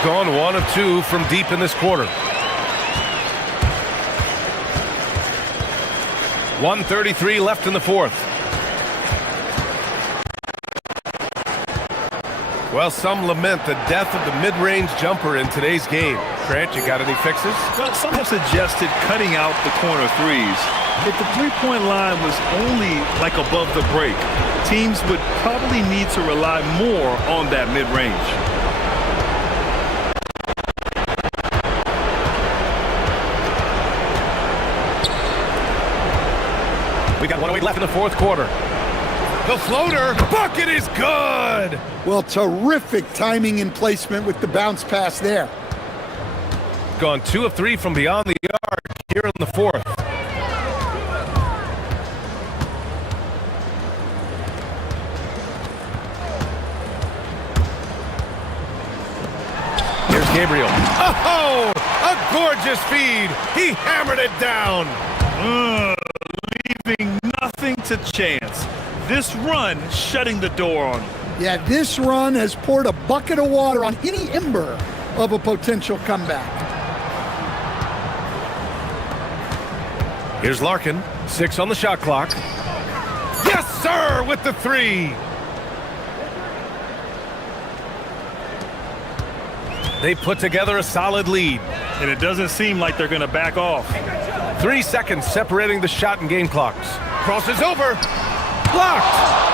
Gone 1 of 2 from deep in this quarter. 1:33 left in the fourth. Well, some lament the death of the mid-range jumper in today's game. Grant, you got any fixes? Well, some have suggested cutting out the corner threes. If the three-point line was only like above the break, teams would probably need to rely more on that mid-range. We got 1:08 left in the fourth quarter. The floater bucket is good. Well, terrific timing and placement with the bounce pass there. Gone 2 of 3 from beyond the arc here in the fourth. Here's Gabriel. Oh, a gorgeous feed. He hammered it down. Leaving nothing to chance. This run shutting the door on him. Yeah, this run has poured a bucket of water on any ember of a potential comeback. Here's Larkin. 6 on the shot clock. Yes, sir, with the 3. They put together a solid lead. And it doesn't seem like they're going to back off. 3 seconds separating the shot and game clocks. Crosses over. Blocked.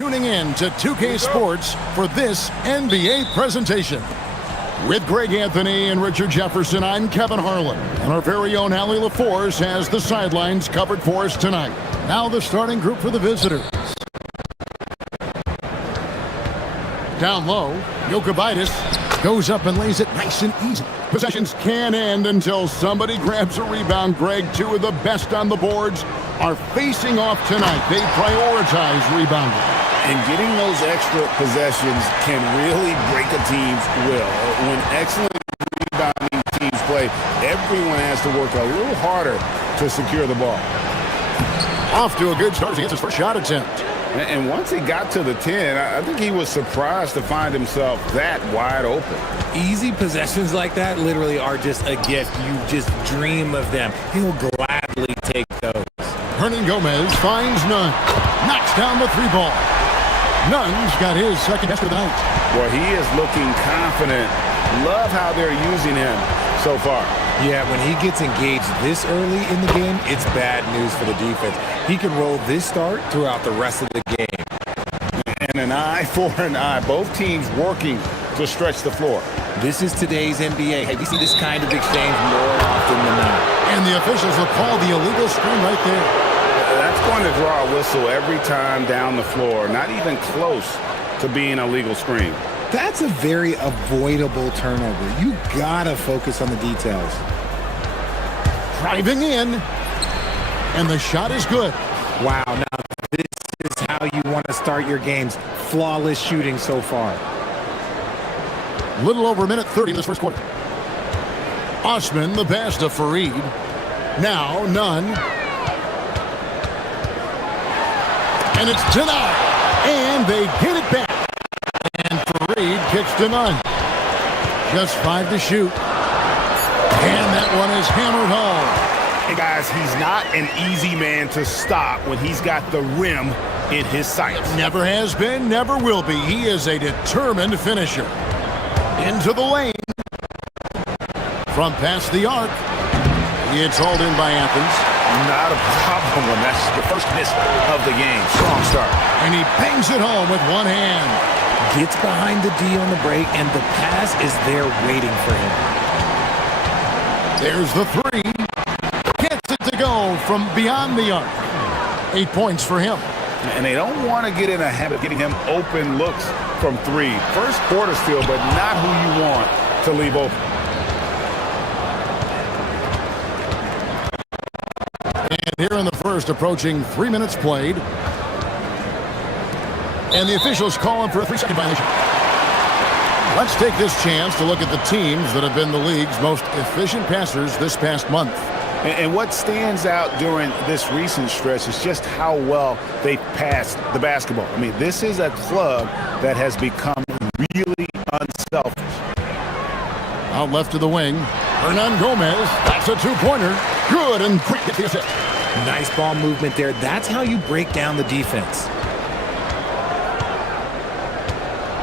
Tuning in to 2K Sports for this NBA presentation. With Greg Anthony and Richard Jefferson, I'm Kevin Harlan. And our very own Allie LaForce has the sidelines covered for us tonight. Now the starting group for the visitors. Down low, Jokubaitis goes up and lays it nice and easy. Possessions can end until somebody grabs a rebound. Greg, two of the best on the boards are facing off tonight. They prioritize rebounding. And getting those extra possessions can really break a team's will. When excellent rebounding teams play, everyone has to work a little harder to secure the ball. Off to a good start. He gets his first shot attempt. And once he got to the 10, I think he was surprised to find himself that wide open. Easy possessions like that literally are just a gift. You just dream of them. He'll gladly take those. Hernan Gomez finds Nunn. Knocks down the three ball. Nunn's got his second best of the night. Boy, he is looking confident. Love how they're using him so far. Yeah, when he gets engaged this early in the game, it's bad news for the defense. He can roll this start throughout the rest of the game. And an eye for an eye. Both teams working to stretch the floor. This is today's NBA. Hey, we see this kind of exchange more often than not. And the officials will call the illegal screen right there. That's going to draw a whistle every time down the floor. Not even close to being a legal screen. That's a very avoidable turnover. You gotta focus on the details. Driving in, and the shot is good. Wow, now this is how you want to start your games. Flawless shooting so far. Little over a minute 30 in this first quarter. Osman, the pass to Fareed. Now, Nunn. And it's denied. And they get it back. And Fareed kicks to Nunn. Just 5 to shoot. And that one is hammered home. Hey guys, he's not an easy man to stop when he's got the rim in his sights. Never has been, never will be. He is a determined finisher. Into the lane. From past the arc. It's hauled in by Athens. Not a problem when that's the first miss of the game. Strong start. And he bangs it home with one hand. Gets behind the D on the break, and the pass is there waiting for him. There's the three. Gets it to go from beyond the arc. 8 points for him. And they don't want to get in a habit of getting him open looks from three. First quarter still, but not who you want to leave open. And here in the first, approaching 3 minutes played. And the officials call him for a 3-second violation. Let's take this chance to look at the teams that have been the league's most efficient passers this past month. And what stands out during this recent stretch is just how well they passed the basketball. I mean, this is a club that has become really unselfish. Out left to the wing, Hernan Gomez. That's a two-pointer. Good, and quick to the assist. Nice ball movement there. That's how you break down the defense.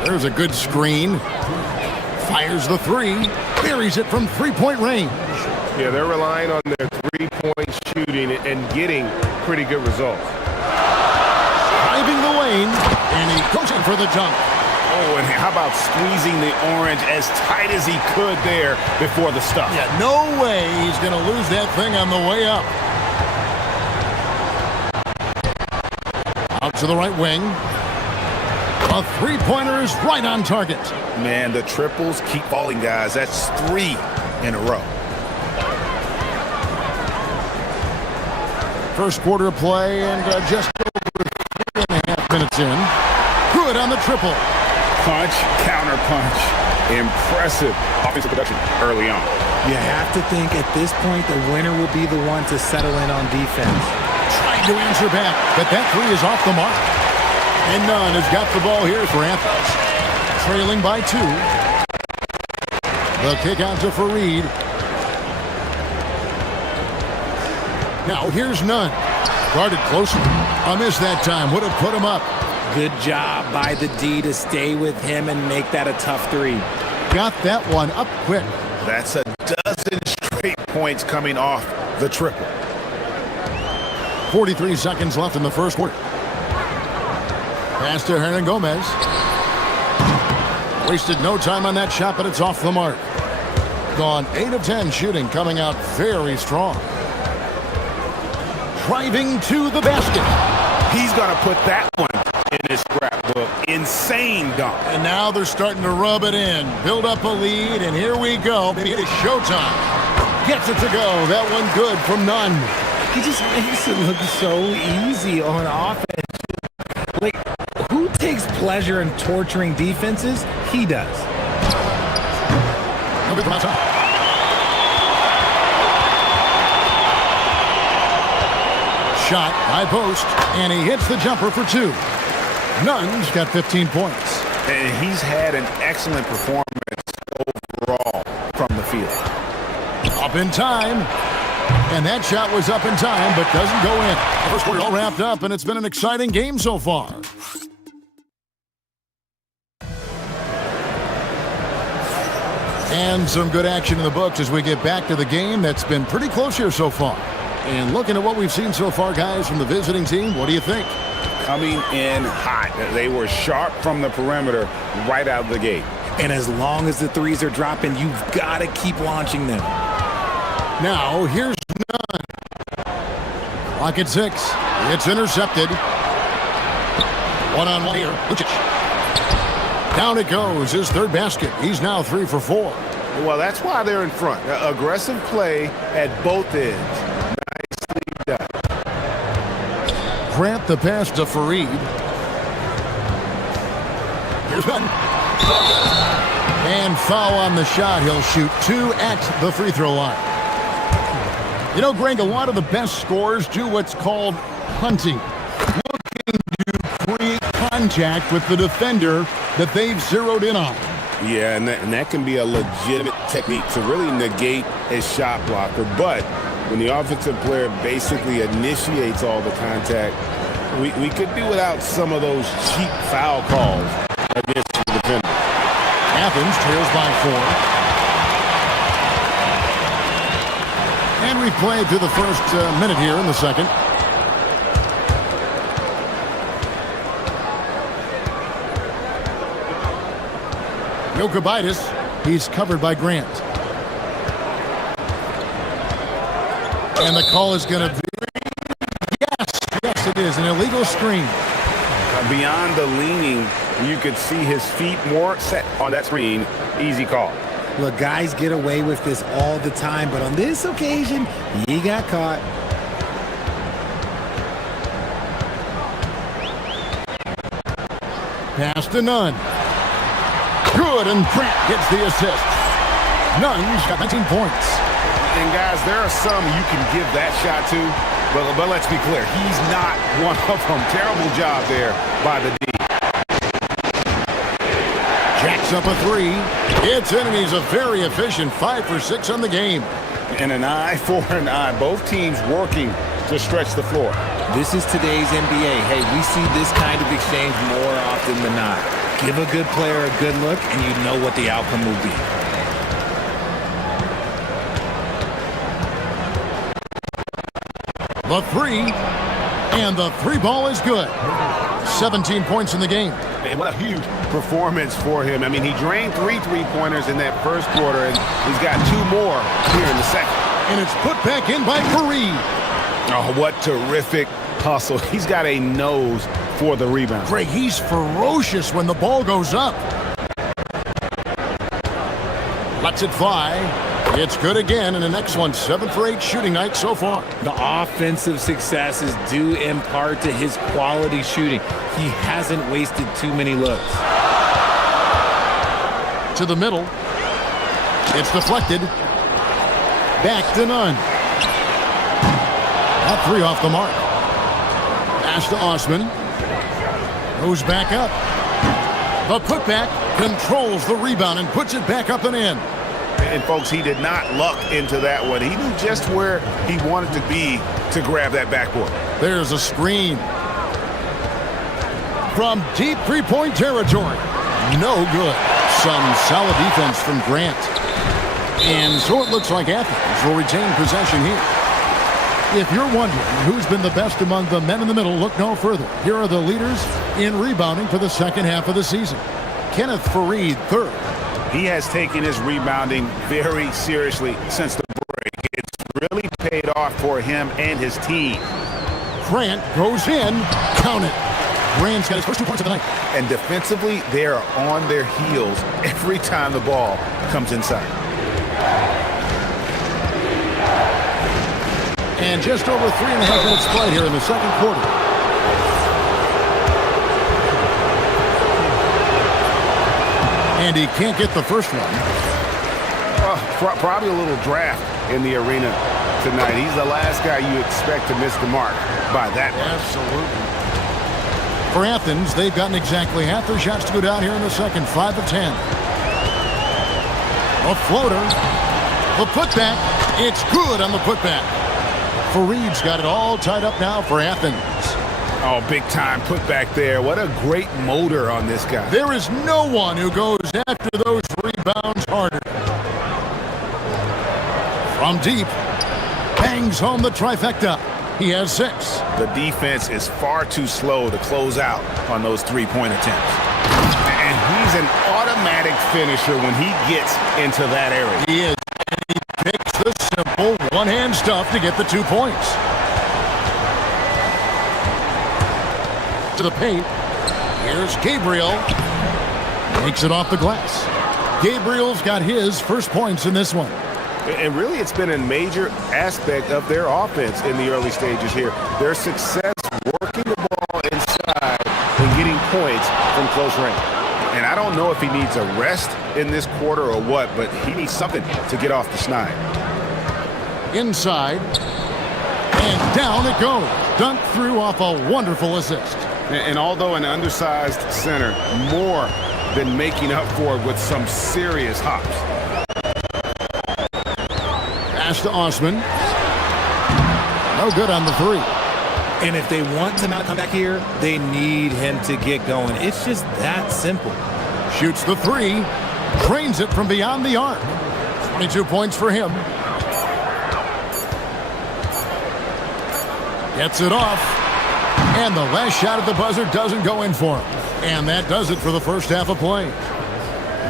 There's a good screen. Fires the three. Buries it from three-point range. Yeah, they're relying on their three-point shooting and getting pretty good results. Driving the lane, and he goes in for the dunk. Oh, and how about squeezing the orange as tight as he could there before the stuff? Yeah, no way he's going to lose that thing on the way up. Out to the right wing. A three-pointer is right on target. Man, the triples keep falling, guys. That's 3 in a row. First quarter play, and just over 3.5 minutes in. Good on the triple. Punch, counter punch. Impressive offensive production early on. You have to think at this point the winner will be the one to settle in on defense. Trying to answer back, but that three is off the mark. And Nunn has got the ball here for Athens. Trailing by 2. The kick out to Fareed. Now here's Nunn. Guarded closer. A miss that time. Would have put him up. Good job by the D to stay with him and make that a tough three. Got that one up quick. That's a dozen straight points coming off the triple. 43 seconds left in the first quarter. Pass to Hernan Gomez. Wasted no time on that shot, but it's off the mark. Gone 8 of 10 shooting, coming out very strong. Driving to the basket. He's going to put that one in his scrapbook. Insane dunk. And now they're starting to rub it in. Build up a lead, and here we go. Maybe it's showtime. Gets it to go. That one good from Nunn. He just makes it look so easy on offense. Like, who takes pleasure in torturing defenses? He does. Shot, high post, and he hits the jumper for 2. Nunn's got 15 points. And he's had an excellent performance overall from the field. Up in time. And that shot was up in time, but doesn't go in. The first quarter all wrapped up, and it's been an exciting game so far. And some good action in the books as we get back to the game that's been pretty close here so far. And looking at what we've seen so far, guys, from the visiting team, what do you think? Coming in hot. They were sharp from the perimeter right out of the gate. And as long as the threes are dropping, you've got to keep launching them. Now, here's Nunn. Clock at 6. It's intercepted. One-on-one here. Lucic. Down it goes. His third basket. He's now 3 for 4. Well, that's why they're in front. Aggressive play at both ends. Nicely done. Grant the pass to Fareed. Here's one. And foul on the shot. He'll shoot 2 at the free throw line. You know, Greg, a lot of the best scorers do what's called hunting. Looking to create contact with the defender that they've zeroed in on. Yeah, and that can be a legitimate technique to really negate a shot blocker. But when the offensive player basically initiates all the contact, we could do without some of those cheap foul calls against the defender. Athens trails by 4. And we've played through the first minute here in the second. Jokubaitis, he's covered by Grant. And the call is going to be, yes, it is, an illegal screen. Beyond the leaning, you could see his feet more set on that screen. Easy call. Look, guys get away with this all the time, but on this occasion, he got caught. Pass to Nunn. Good, and Grant gets the assist. Nunn's got 19 points. And guys, there are some you can give that shot to, but let's be clear, he's not one of them. Terrible job there by the D. Jacks up a 3. It's in, and he's a very efficient 5 for 6 on the game. And an eye for an eye. Both teams working to stretch the floor. This is today's NBA. Hey, we see this kind of exchange more often than not. Give a good player a good look, and you know what the outcome will be. The 3, and the 3 ball is good. 17 points in the game. Man, what a huge performance for him. I mean, he drained 3 3-pointers in that first quarter, and he's got 2 more here in the second. And it's put back in by Fareed. Oh, what terrific hustle. He's got a nose for the rebound. Greg, he's ferocious when the ball goes up. Lets it fly. It's good again, and the next one, 7 for 8 shooting night so far. The offensive success is due in part to his quality shooting. He hasn't wasted too many looks. To the middle. It's deflected. Back to Nunn. That 3 off the mark. Pass to Osman. Goes back up. The putback controls the rebound and puts it back up and in. And folks, he did not luck into that one. He knew just where he wanted to be to grab that backboard. There's a screen. From deep 3-point territory. No good. Some solid defense from Grant. And so it looks like Athens will retain possession here. If you're wondering who's been the best among the men in the middle, look no further. Here are the leaders in rebounding for the second half of the season. Kenneth Faried, third. He has taken his rebounding very seriously since the break. It's really paid off for him and his team. Grant goes in. Count it. Grant's got his first 2 points of the night. And defensively, they are on their heels every time the ball comes inside. And just over 3.5 minutes played here in the second quarter. And he can't get the first one. Probably a little draft in the arena tonight. He's the last guy you expect to miss the mark by that much. Absolutely. For Athens, they've gotten exactly half their shots to go down here in the second, 5 of 10. A floater. The putback. It's good on the putback. Faried's got it all tied up now for Athens. Oh, big time putback there. What a great motor on this guy. There is no one who goes after those rebounds harder. From deep, bangs home the trifecta. He has 6. The defense is far too slow to close out on those three-point attempts. And he's an automatic finisher when he gets into that area. He is. And he picks the simple one-hand stuff to get the 2 points. To the paint. Here's Gabriel. Takes it off the glass. Gabriel's got his first points in this one. And really, it's been a major aspect of their offense in the early stages here. Their success working the ball inside and getting points from close range. And I don't know if he needs a rest in this quarter or what, but he needs something to get off the snide. Inside. And down it goes. Dunked through off a wonderful assist. And although an undersized center, more than making up for it with some serious hops. Pass to Osman. No good on the 3. And if they want to not come back here, they need him to get going. It's just that simple. Shoots the 3. Drains it from beyond the arc. 22 points for him. Gets it off. And the last shot at the buzzer doesn't go in for him. And that does it for the first half of play.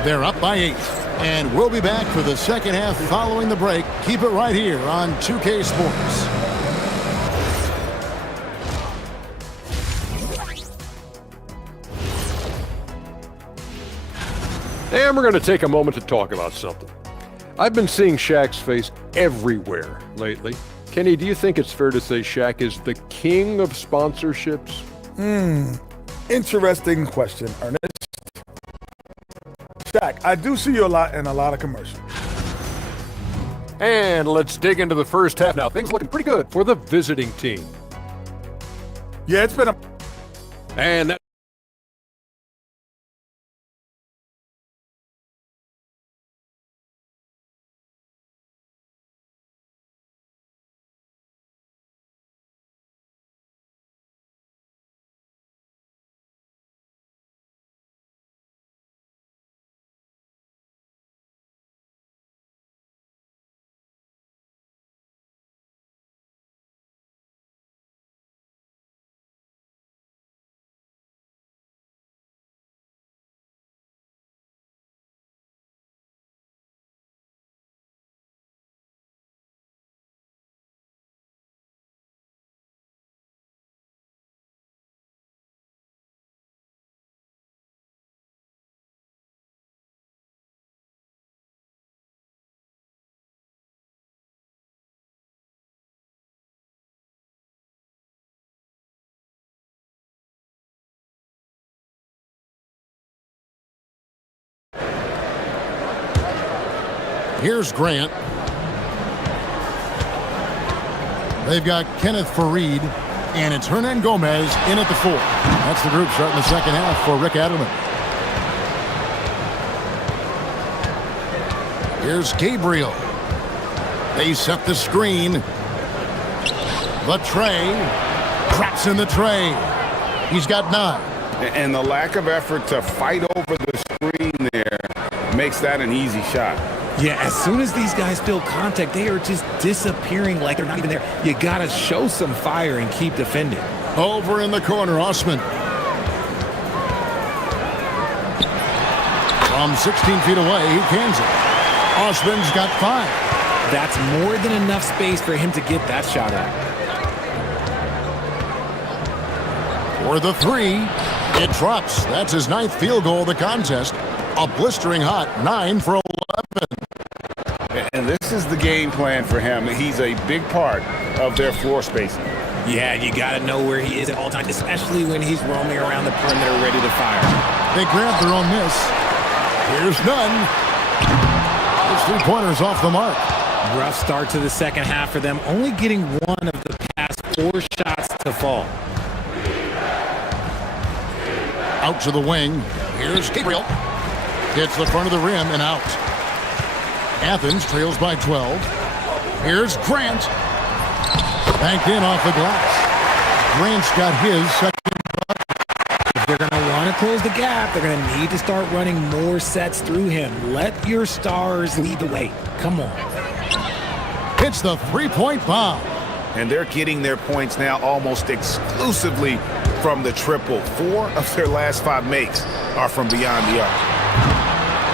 They're up by 8. And we'll be back for the second half following the break. Keep it right here on 2K Sports. And we're going to take a moment to talk about something. I've been seeing Shaq's face everywhere lately. Kenny, do you think it's fair to say Shaq is the king of sponsorships? Interesting question, Ernest. Shaq, I do see you a lot in a lot of commercials. And let's dig into the first half now. Things looking pretty good for the visiting team. Yeah, it's been a... And that... Here's Grant. They've got Kenneth Faried, and it's Hernan Gomez in at the 4. That's the group starting the second half for Rick Adelman. Here's Gabriel. They set the screen. The tray. Drops in the tray. He's got 9. And the lack of effort to fight over the screen there makes that an easy shot. Yeah, as soon as these guys feel contact, they are just disappearing like they're not even there. You got to show some fire and keep defending. Over in the corner, Osman. From 16 feet away, he cans it. Osman's got 5. That's more than enough space for him to get that shot out. For the 3, it drops. That's his 9th field goal of the contest. A blistering hot 9 for 11. And this is the game plan for him. He's a big part of their floor spacing. Yeah, you got to know where he is at all times, especially when he's roaming around the perimeter ready to fire. They grab their own miss. Here's none. His 3-pointer's off the mark. Rough start to the second half for them, only getting 1 of the past 4 shots to fall. Out to the wing. Here's Gabriel. Hits the front of the rim and out. Athens trails by 12. Here's Grant. Banked in off the glass. Grant's got his second bucket. If they're going to want to close the gap, they're going to need to start running more sets through him. Let your stars lead the way. Come on. Hits the 3-point bomb. And they're getting their points now almost exclusively from the triple. 4 of their last 5 makes are from beyond the arc.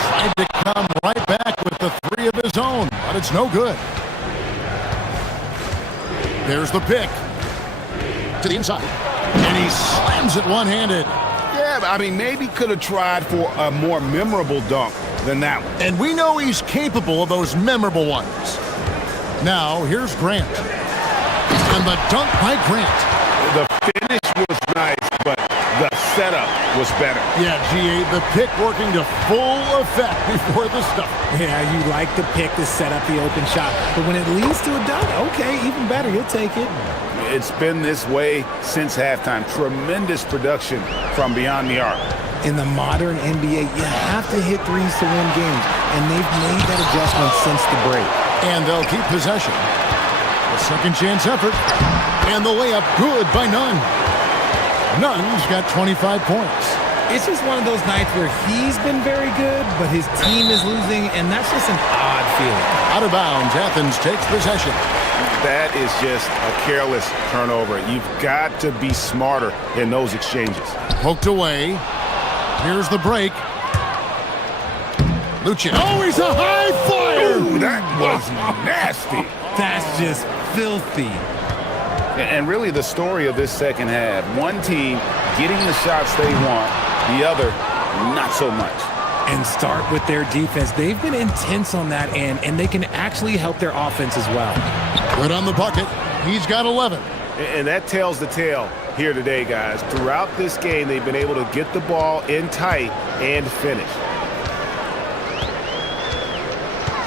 Tried to come right back with the 3 of his own, but it's no good. There's the pick. To the inside. And he slams it one-handed. Yeah, I mean, maybe could have tried for a more memorable dunk than that one. And we know he's capable of those memorable ones. Now, here's Grant. And the dunk by Grant. The finish was nice, but the setup was better. Yeah, G.A., the pick working to full effect before the stop. Yeah, you like the pick to set up the open shot. But when it leads to a dunk, okay, even better, you'll take it. It's been this way since halftime. Tremendous production from beyond the arc. In the modern NBA, you have to hit threes to win games, and they've made that adjustment since the break. And they'll keep possession. A second chance effort. And the layup good by Nunn. Nunn's got 25 points. It's just one of those nights where he's been very good, but his team is losing, and that's just an odd feeling. Out of bounds, Athens takes possession. That is just a careless turnover. You've got to be smarter in those exchanges. Poked away. Here's the break. Lucien. Oh, he's a high flyer! Ooh, that was nasty. That's just filthy. And really the story of this second half, one team getting the shots they want, the other not so much. And start with their defense. They've been intense on that end, and they can actually help their offense as well. Good on the bucket. He's got 11. And that tells the tale here today, guys. Throughout this game, they've been able to get the ball in tight and finish.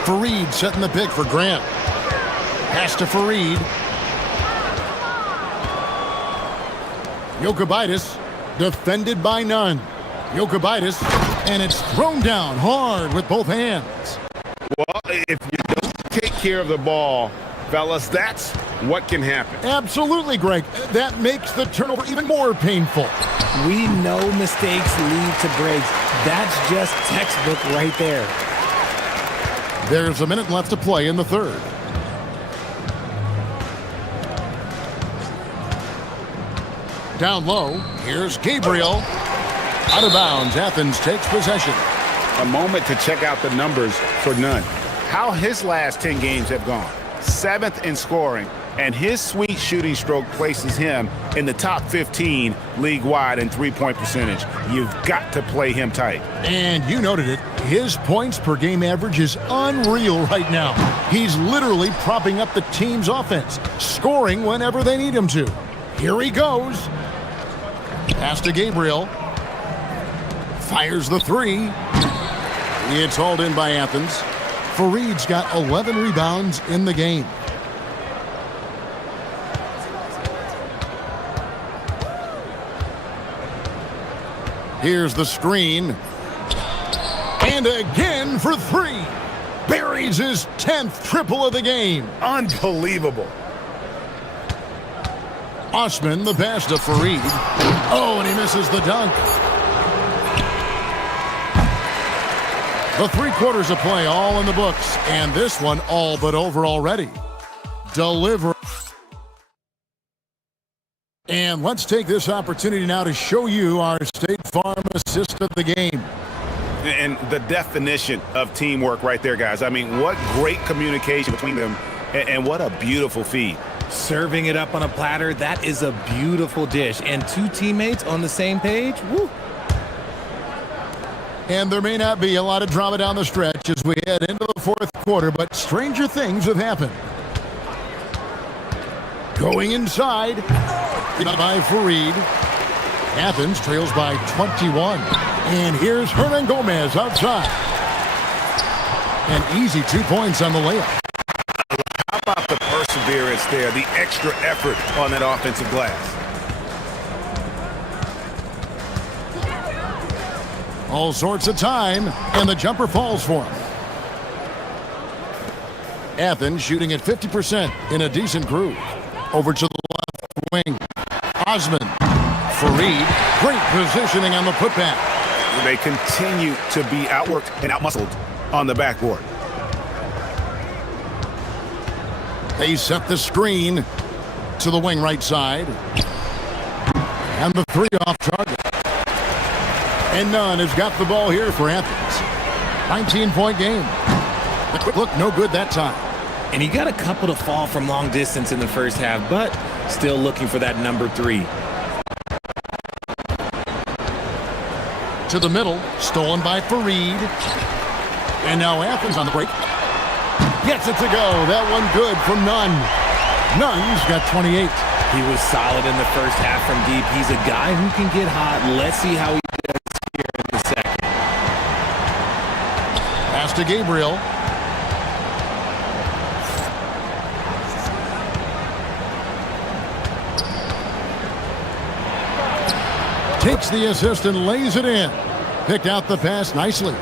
Fareed setting the pick for Grant. Pass to Fareed. Jokubaitis defended by Nunn. Jokubaitis, and it's thrown down hard with both hands. Well, if you don't take care of the ball, fellas, that's what can happen. Absolutely, Greg. That makes the turnover even more painful. We know mistakes lead to breaks. That's just textbook right there. There's a minute left to play in the third. Down low, here's Gabriel. Out of bounds, Athens takes possession. A moment to check out the numbers for Nunn. How his last 10 games have gone. 7th in scoring, and his sweet shooting stroke places him in the top 15 league-wide in three-point percentage. You've got to play him tight. And you noted it. His points per game average is unreal right now. He's literally propping up the team's offense, scoring whenever they need him to. Here he goes. Pass to Gabriel. Fires the 3. It's hauled in by Athens. Fareed's got 11 rebounds in the game. Here's the screen. And again for 3. Buries his 10th triple of the game. Unbelievable. Osman, the pass to Fareed. Oh, and he misses the dunk. The 3 quarters of play all in the books, and this one all but over already. Deliver. And let's take this opportunity now to show you our State Farm assist of the game. And the definition of teamwork right there, guys. I mean, what great communication between them, and what a beautiful feed. Serving it up on a platter, that is a beautiful dish. And 2 teammates on the same page, woo. And there may not be a lot of drama down the stretch as we head into the 4th quarter, but stranger things have happened. Going inside, by Fareed. Athens trails by 21. And here's Hernan Gomez outside. An easy 2 points on the layup. How about the perseverance there, the extra effort on that offensive glass? All sorts of time, and the jumper falls for him. Athens shooting at 50% in a decent groove. Over to the left wing. Osman. Fareed. Great positioning on the putback. They continue to be outworked and outmuscled on the backboard. They set the screen to the wing right side. And the 3 off target. And Nunn has got the ball here for Athens. 19-point game. The quick look, no good that time. And he got a couple to fall from long distance in the first half, but still looking for that number 3. To the middle, stolen by Fareed. And now Athens on the break. Gets it to go. That one good from Nunn. Nunn's got 28. He was solid in the first half from deep. He's a guy who can get hot. Let's see how he does here in the second. Pass to Gabriel. Takes the assist and lays it in. Picked out the pass nicely.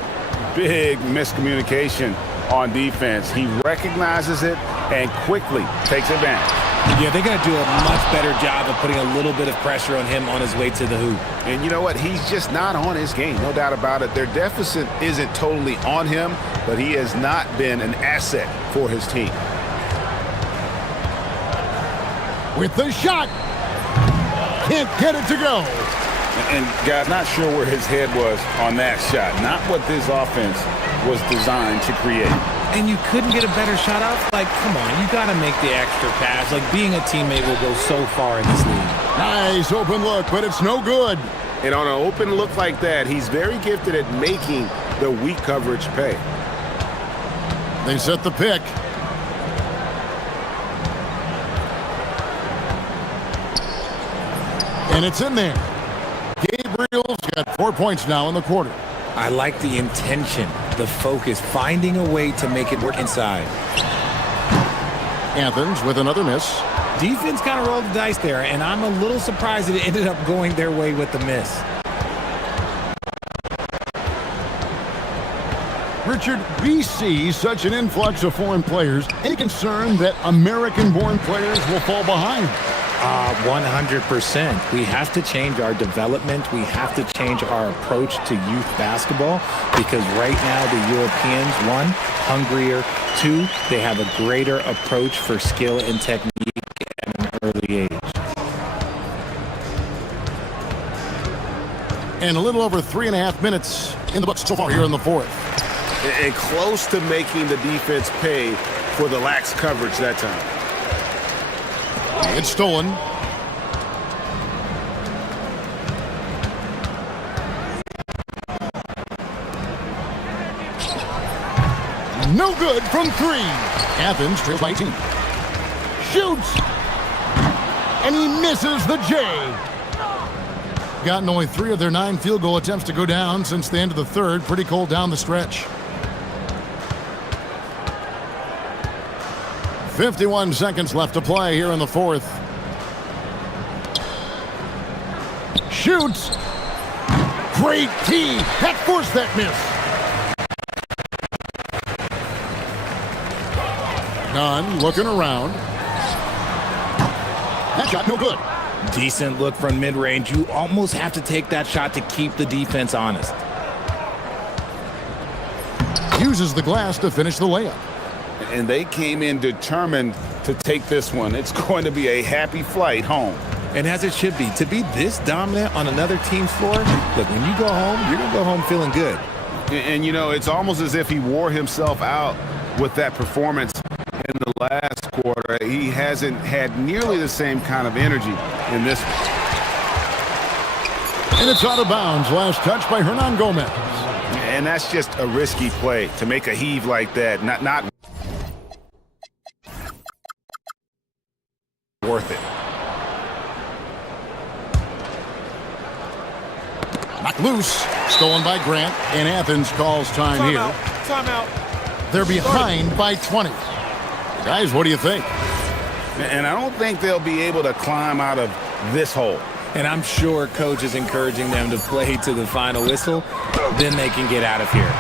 Big miscommunication on defense. He recognizes it and quickly takes advantage. Yeah, they got to do a much better job of putting a little bit of pressure on him on his way to the hoop. And you know what? He's just not on his game, no doubt about it. Their deficit isn't totally on him, but he has not been an asset for his team. With the shot. Can't get it to go. And guys, not sure where his head was on that shot. Not what this offense was designed to create. And you couldn't get a better shot off? Like, come on, you got to make the extra pass. Like, being a teammate will go so far in this league. Nice open look, but it's no good. And on an open look like that, he's very gifted at making the weak coverage pay. They set the pick. And it's in there. Gabriel's got 4 points now in the quarter. I like the intention, the focus, finding a way to make it work inside. Athens with another miss. Defense kind of rolled the dice there, and I'm a little surprised that it ended up going their way with the miss. Richard, we see such an influx of foreign players. Any concern that American-born players will fall behind? 100%. We have to change our development. We have to change our approach to youth basketball because right now the Europeans, 1, hungrier, 2, they have a greater approach for skill and technique at an early age. And a little over 3.5 minutes in the books so far here in the 4th. And close to making the defense pay for the lax coverage that time. It's stolen. No good from 3. Athens trails by 18. Shoots. And he misses the J. Gotten only 3 of their 9 field goal attempts to go down since the end of the 3rd. Pretty cold down the stretch. 51 seconds left to play here in the 4th. Shoots. Great tee. That forced that miss. Nunn looking around. That shot no good. Decent look from mid-range. You almost have to take that shot to keep the defense honest. Uses the glass to finish the layup. And they came in determined to take this one. It's going to be a happy flight home. And as it should be. To be this dominant on another team's floor, look, when you go home, you're going to go home feeling good. And, you know, it's almost as if he wore himself out with that performance in the last quarter. He hasn't had nearly the same kind of energy in this one. And it's out of bounds. Last touch by Hernan Gomez. And that's just a risky play to make a heave like that. Not worth it. Knocked loose. Stolen by Grant. And Athens calls time here. Timeout. They're behind by 20. Guys, what do you think? And I don't think they'll be able to climb out of this hole. And I'm sure coach is encouraging them to play to the final whistle. Then they can get out of here.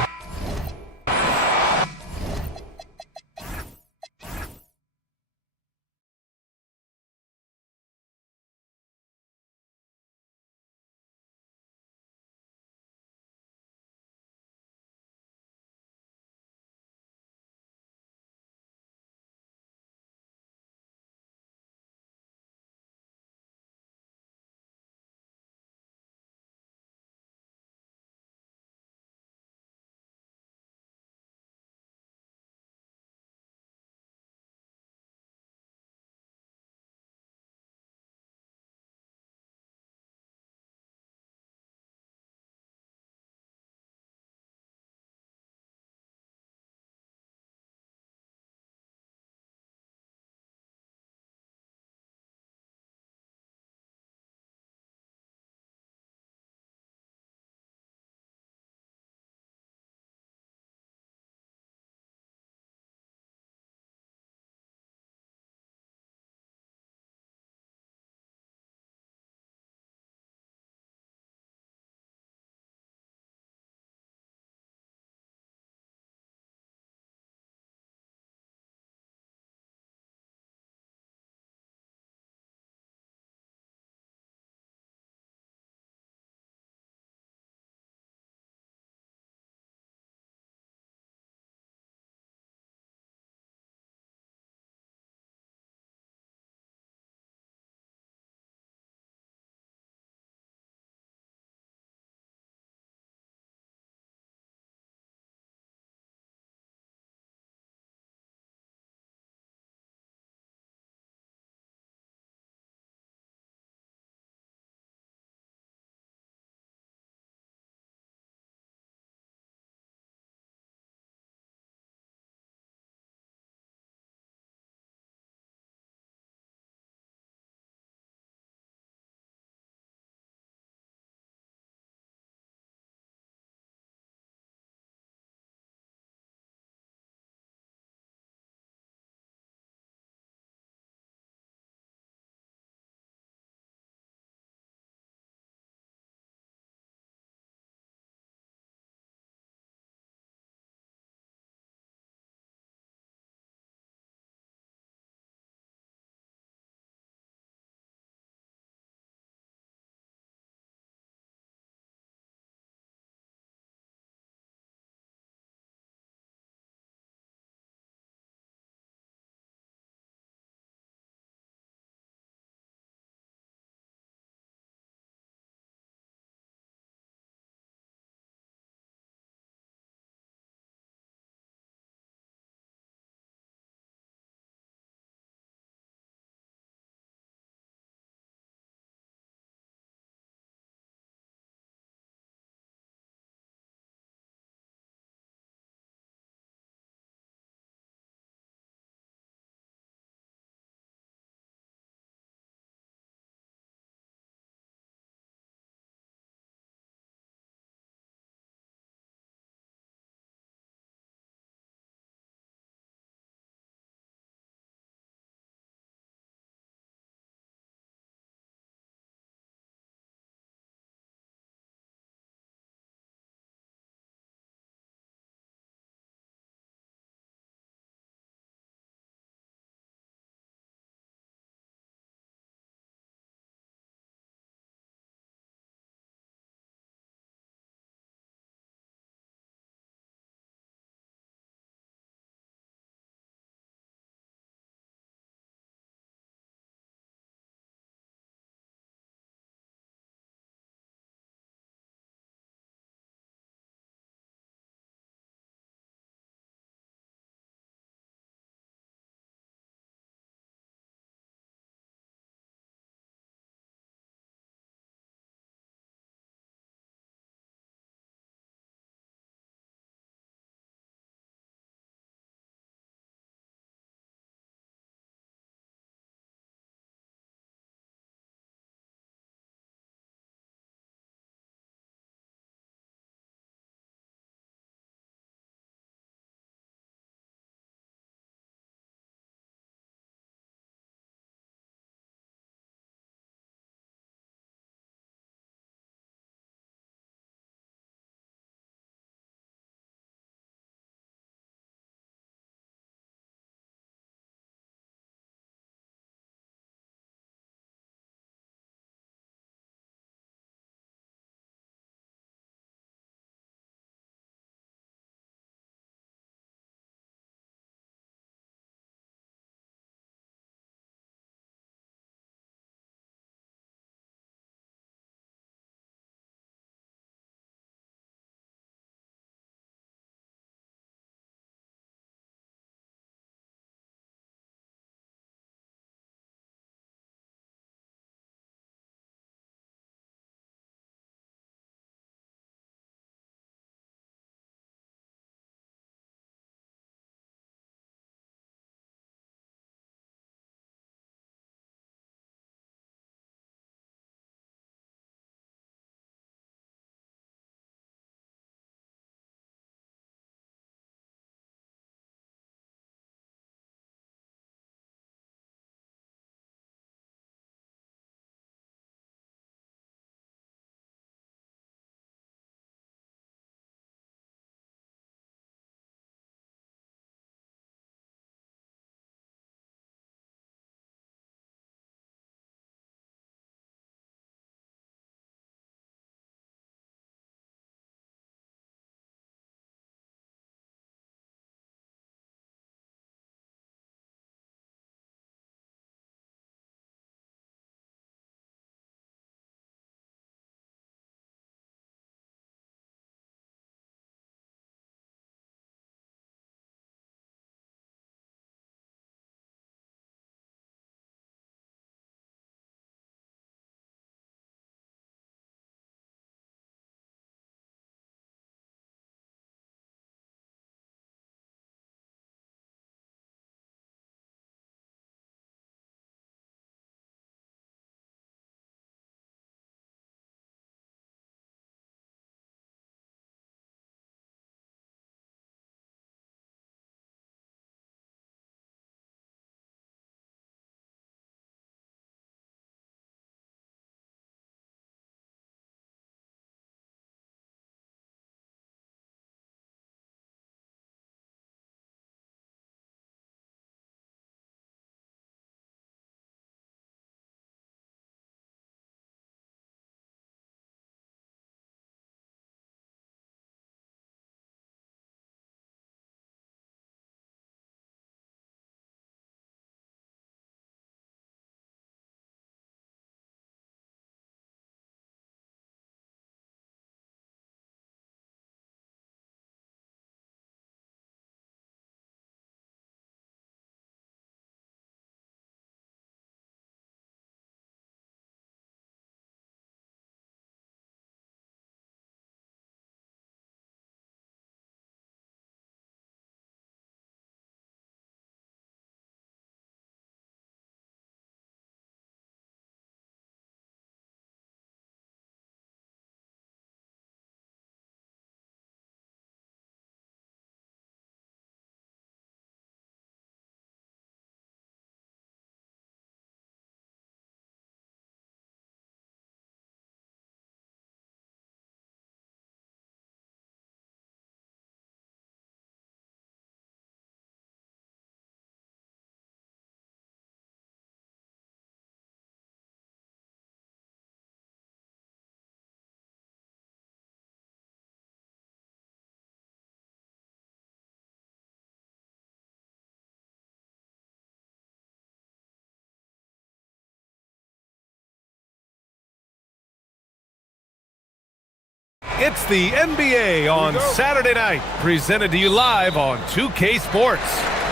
It's the NBA on Saturday night, presented to you live on 2K Sports.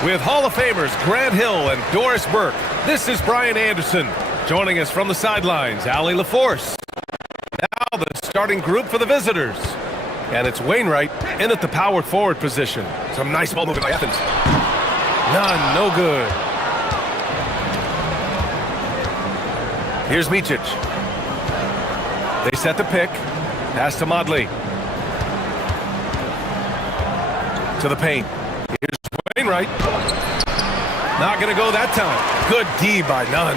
With Hall of Famers Grant Hill and Doris Burke, this is Brian Anderson. Joining us from the sidelines, Allie LaForce. Now the starting group for the visitors. And it's Wainwright in at the power forward position. Some nice ball moving by Athens. None, no good. Here's Micic. They set the pick. Pass to Modley. To the paint. Here's Wainwright. Not going to go that time. Good D by Nunn.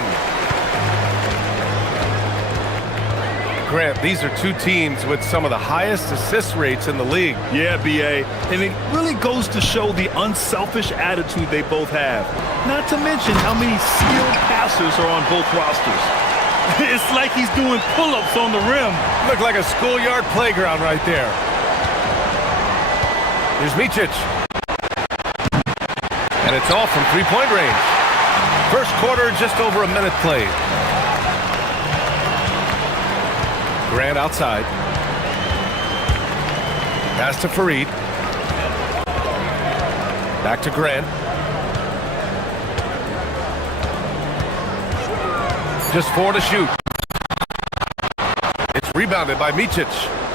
Grant, these are two teams with some of the highest assist rates in the league. Yeah, B.A. And it really goes to show the unselfish attitude they both have. Not to mention how many skilled passers are on both rosters. It's like he's doing pull-ups on the rim. Look like a schoolyard playground right there. Here's Micic. And it's all from three-point range. First quarter, just over a minute played. Grant outside. Pass to Fareed. Back to Grant. Just 4 to shoot. It's rebounded by Micic.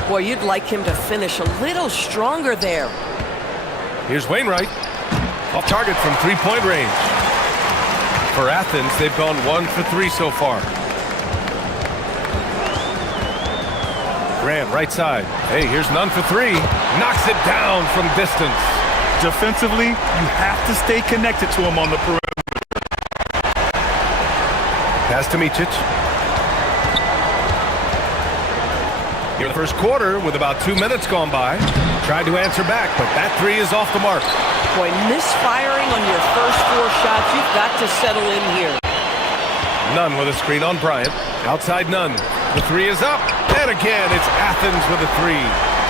Boy, you'd like him to finish a little stronger there. Here's Wainwright. Off target from three-point range. For Athens, they've gone 1 for 3 so far. Grant, right side. Hey, here's Nunn for 3. Knocks it down from distance. Defensively, you have to stay connected to him on the perimeter. Pass to Micic. Here in the first quarter, with about 2 minutes gone by, tried to answer back, but that 3 is off the mark. Boy, misfiring on your first 4 shots, you've got to settle in here. Nunn with a screen on Bryant. Outside Nunn. The 3 is up. And again, it's Athens with a 3.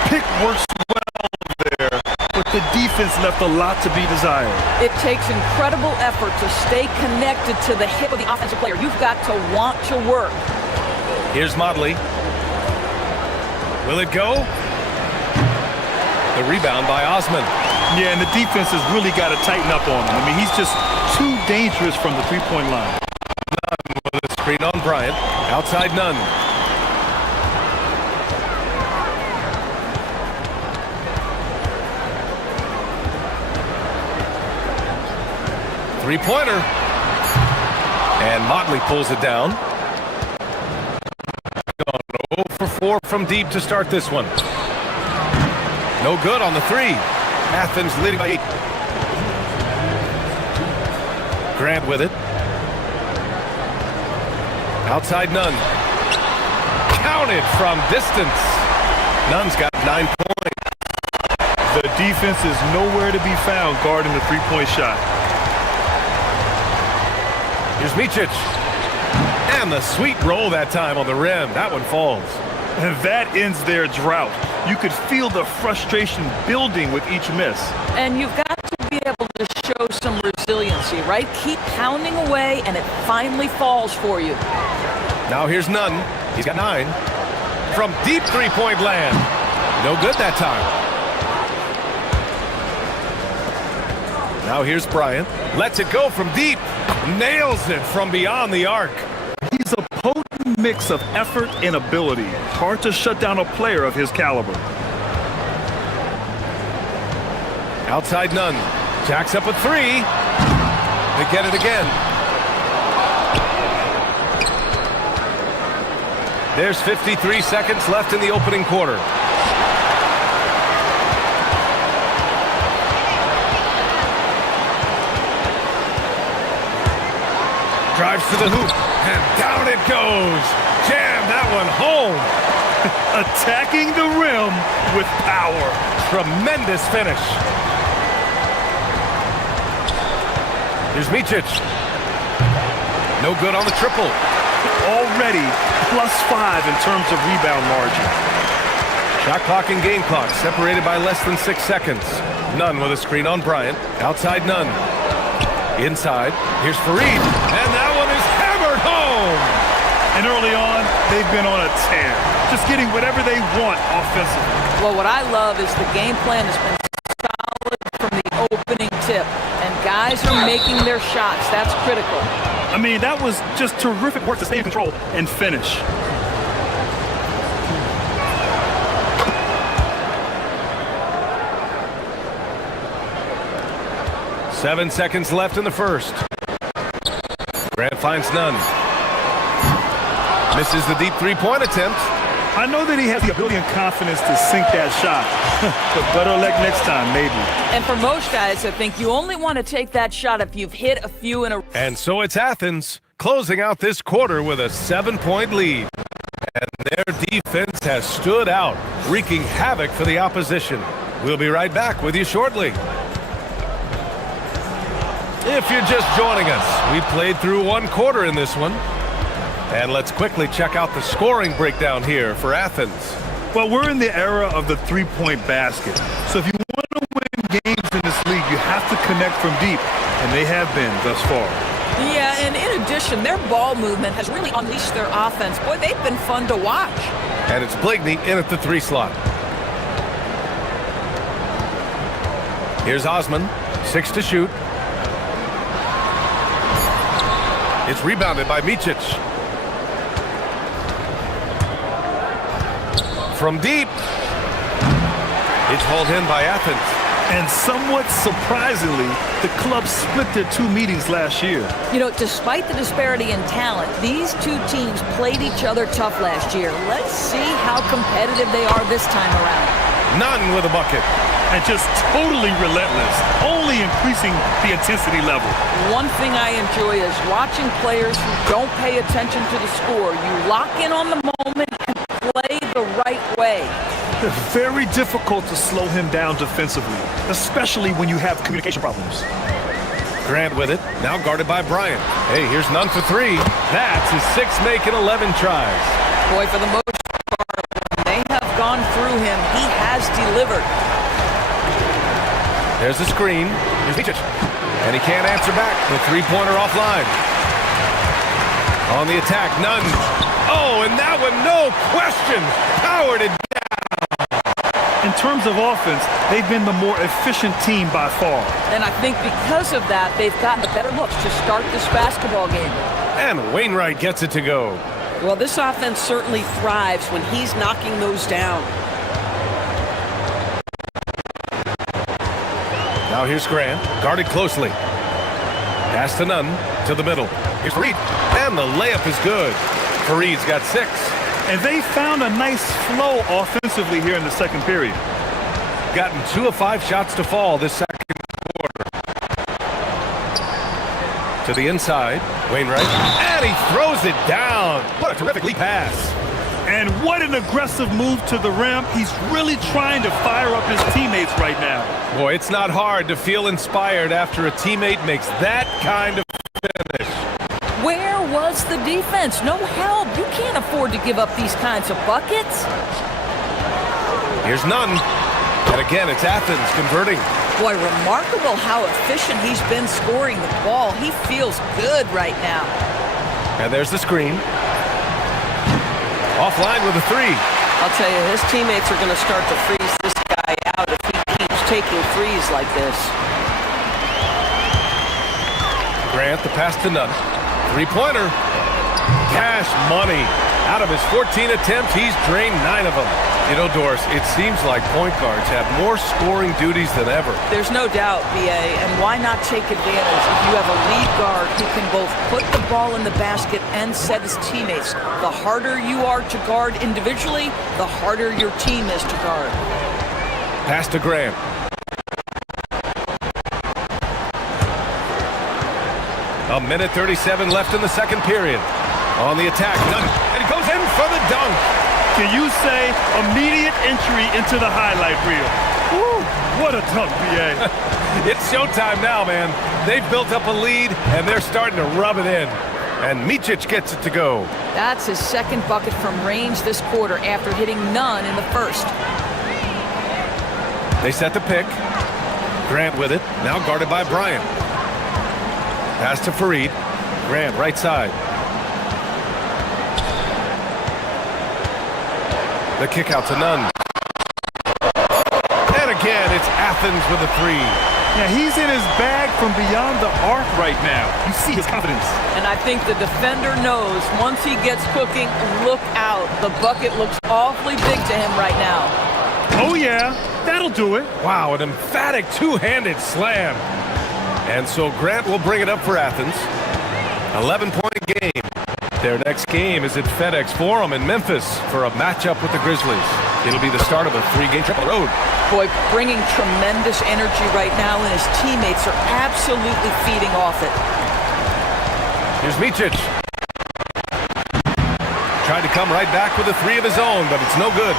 Pick works well there, but the defense left a lot to be desired. It takes incredible effort to stay connected to the hip of the offensive player. You've got to want to work. Here's Modley. Will it go? The rebound by Osman. Yeah, and the defense has really got to tighten up on him. I mean, he's just too dangerous from the three-point line. Nunn with a screen on Bryant. Outside Nunn. Three-pointer. And Motley pulls it down. Gone 0 for 4 from deep to start this one. No good on the 3. Athens leading by 8. Grant with it. Outside Nunn. Counted from distance. Nunn's got 9 points. The defense is nowhere to be found guarding the three-point shot. Here's Micic. And the sweet roll that time on the rim. That one falls. And that ends their drought. You could feel the frustration building with each miss. And you've got to be able to show some resiliency, right? Keep pounding away, and it finally falls for you. Now here's Nunn. He's got 9. From deep three-point land. No good that time. Now here's Bryant. Lets it go from deep. Nails it from beyond the arc. He's a potent mix of effort and ability. Hard to shut down a player of his caliber. Outside Nunn. Jacks up a 3. They get it again. There's 53 seconds left in the opening quarter. Drives to the hoop, and down it goes. Jam that one home. Attacking the rim with power. Tremendous finish. Here's Micic. No good on the triple. Already +5 in terms of rebound margin. Shot clock and game clock separated by less than 6 seconds. Nunn with a screen on Bryant. Outside Nunn. Inside. Here's Fareed. And that one is hammered home. And early on, they've been on a tear. just getting whatever they want offensively. Well, what I love is the game plan has been solid from the opening tip, and guys are making their shots. That's critical. I mean, that was just terrific work to stay in control and finish. Seven seconds left in the first. Grant finds none. Misses the deep three-point attempt. I know that he has the ability and confidence to sink that shot, but better luck next time, maybe. And for most guys, I think you only want to take that shot if you've hit a few in a... And so it's Athens closing out this quarter with a 7-point lead. And their defense has stood out, wreaking havoc for the opposition. We'll be right back with you shortly. If you're just joining us, we played through one quarter in this one. And let's quickly check out the scoring breakdown here for Athens. Well, we're in the era of the three-point basket. So if you want to win games in this league, you have to connect from deep. And they have been thus far. Yeah, and in addition, their ball movement has really unleashed their offense. Boy, they've been fun to watch. And it's Blakeney in at the 3 slot. Here's Osman, 6 to shoot. It's rebounded by Micic. From deep. It's hauled in by Athens. And somewhat surprisingly, the club split their 2 meetings last year. You know, despite the disparity in talent, these two teams played each other tough last year. Let's see how competitive they are this time around. None with a bucket. And just totally relentless, only increasing the intensity level. One thing I enjoy is watching players who don't pay attention to the score. You lock in on the moment and play the right way. It's very difficult to slow him down defensively, especially when you have communication problems. Grant with it, now guarded by Bryant. Hey, here's none for 3. That's his 6th make in 11 tries. Boy, for the most part, when they have gone through him, he has delivered. There's the screen. Here's Micic. And he can't answer back. The three-pointer offline. On the attack, none. Oh, and that one, no question, powered it down. In terms of offense, they've been the more efficient team by far. And I think because of that, they've gotten a better look to start this basketball game. And Wainwright gets it to go. Well, this offense certainly thrives when he's knocking those down. Now here's Grant, guarded closely. Pass to none, to the middle. Here's Fareed, and the layup is good. Fareed's got 6. And they found a nice flow offensively here in the second period. Gotten 2 of 5 shots to fall this second quarter. To the inside, Wainwright, and he throws it down. What a terrific lead pass. And what an aggressive move to the rim. He's really trying to fire up his teammates right now. Boy, it's not hard to feel inspired after a teammate makes that kind of finish. Where was the defense? No help. You can't afford to give up these kinds of buckets. Here's none. And again, it's Athens converting. Boy, remarkable how efficient he's been scoring the ball. He feels good right now. And there's the screen. Offline with a 3. I'll tell you, his teammates are going to start to freeze this guy out if he keeps taking threes like this. Grant, the pass to none. 3-pointer. Cash money. Out of his 14 attempts, he's drained 9 of them. You know, Doris, it seems like point guards have more scoring duties than ever. There's no doubt, B.A., and why not take advantage if you have a lead guard who can both put the ball in the basket and set his teammates. The harder you are to guard individually, the harder your team is to guard. Pass to Graham. A minute 37 left in the second period. On the attack, none, and he goes in for the dunk. Can you say immediate entry into the highlight reel? Woo, what a dunk, B.A. It's showtime now, man. They've built up a lead, and they're starting to rub it in. And Micic gets it to go. That's his second bucket from range this quarter after hitting none in the first. They set the pick. Grant with it, now guarded by Bryant. Pass to Fareed. Grant, right side. The kick out to Nunn. And again, it's Athens with a three. Yeah, he's in his bag from beyond the arc right now. You see his confidence. And I think the defender knows once he gets cooking, look out. The bucket looks awfully big to him right now. Oh, yeah. That'll do it. Wow, an emphatic two-handed slam. And so Grant will bring it up for Athens. 11-point game. Their next game is at FedEx Forum in Memphis for a matchup with the Grizzlies. It'll be the start of a three-game trip on the road. Boy, bringing tremendous energy right now, and his teammates are absolutely feeding off it. Here's Micic. Tried to come right back with a three of his own, but it's no good.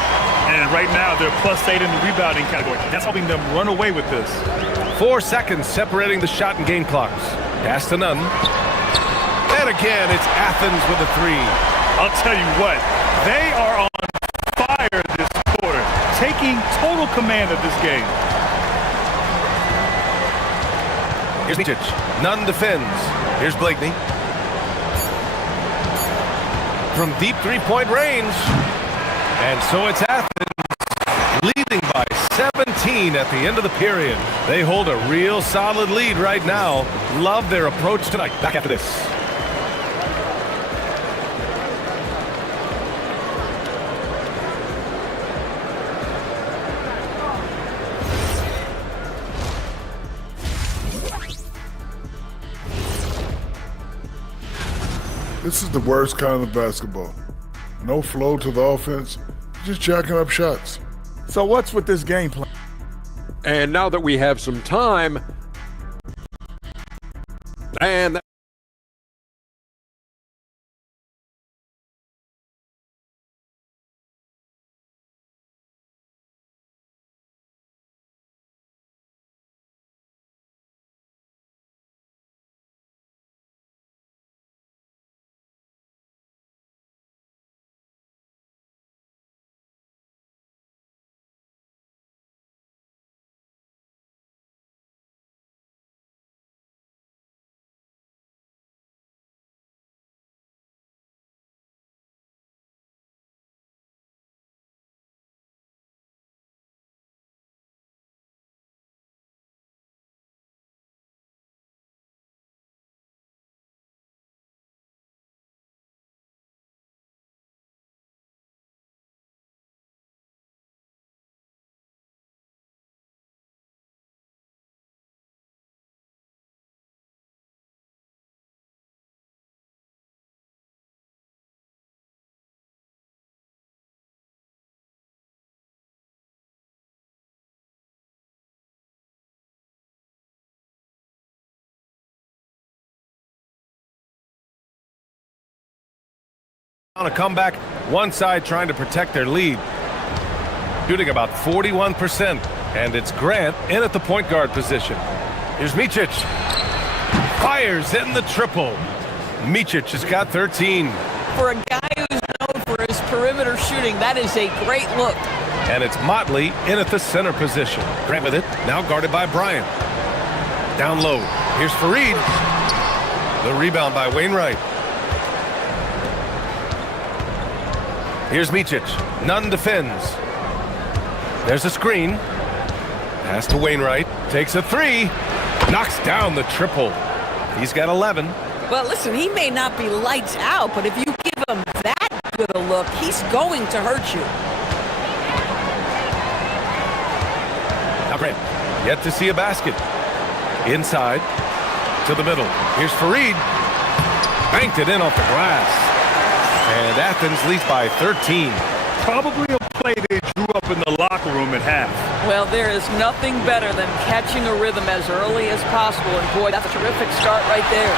And right now, they're +8 in the rebounding category. That's helping them run away with this. 4 seconds separating the shot and game clocks. Pass to Nunn. And again, it's Athens with a three. I'll tell you what, they are on fire this quarter, taking total command of this game. Here's Micic. Nunn defends. Here's Blakeney. From deep three-point range. And so it's Athens leading by 17 at the end of the period. They hold a real solid lead right now. Love their approach tonight. Back after this. This is the worst kind of basketball. No flow to the offense, just jacking up shots. So what's with this game plan? And now that we have some time, and on a comeback, one side trying to protect their lead. Shooting about 41%, and it's Grant in at the point guard position. Here's Micic. Fires in the triple. Micic has got 13. For a guy who's known for his perimeter shooting, that is a great look. And it's Motley in at the center position. Grant with it, now guarded by Bryant. Down low, here's Fareed. The rebound by Wainwright. Here's Micic. Nunn defends. There's a screen. Pass to Wainwright. Takes a three. Knocks down the triple. He's got 11. Well, listen, he may not be lights out, but if you give him that good a look, he's going to hurt you. Now Grant, yet to see a basket. Inside to the middle. Here's Fareed. Banked it in off the glass. And Athens leads by 13. Probably a play they drew up in the locker room at half. Well, there is nothing better than catching a rhythm as early as possible. And boy, that's a terrific start right there.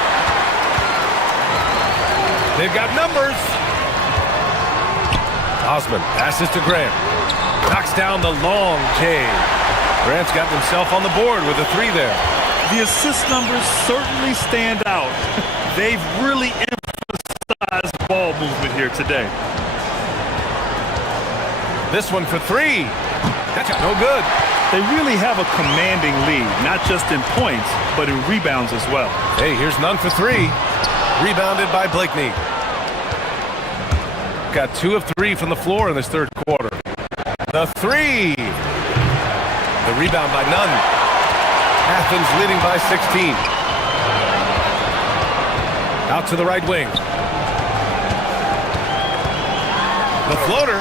They've got numbers. Osman passes to Grant. Knocks down the long J. Grant's got himself on the board with a three there. The assist numbers certainly stand out. They've really emphasized ball movement here today. This one for three. That's no good. They really have a commanding lead, not just in points, but in rebounds as well. Hey, here's Nunn for three. Rebounded by Blakeney. got 2 of 3 from the floor in this third quarter. The three. The rebound by Nunn. Athens leading by 16. Out to the right wing. The floater.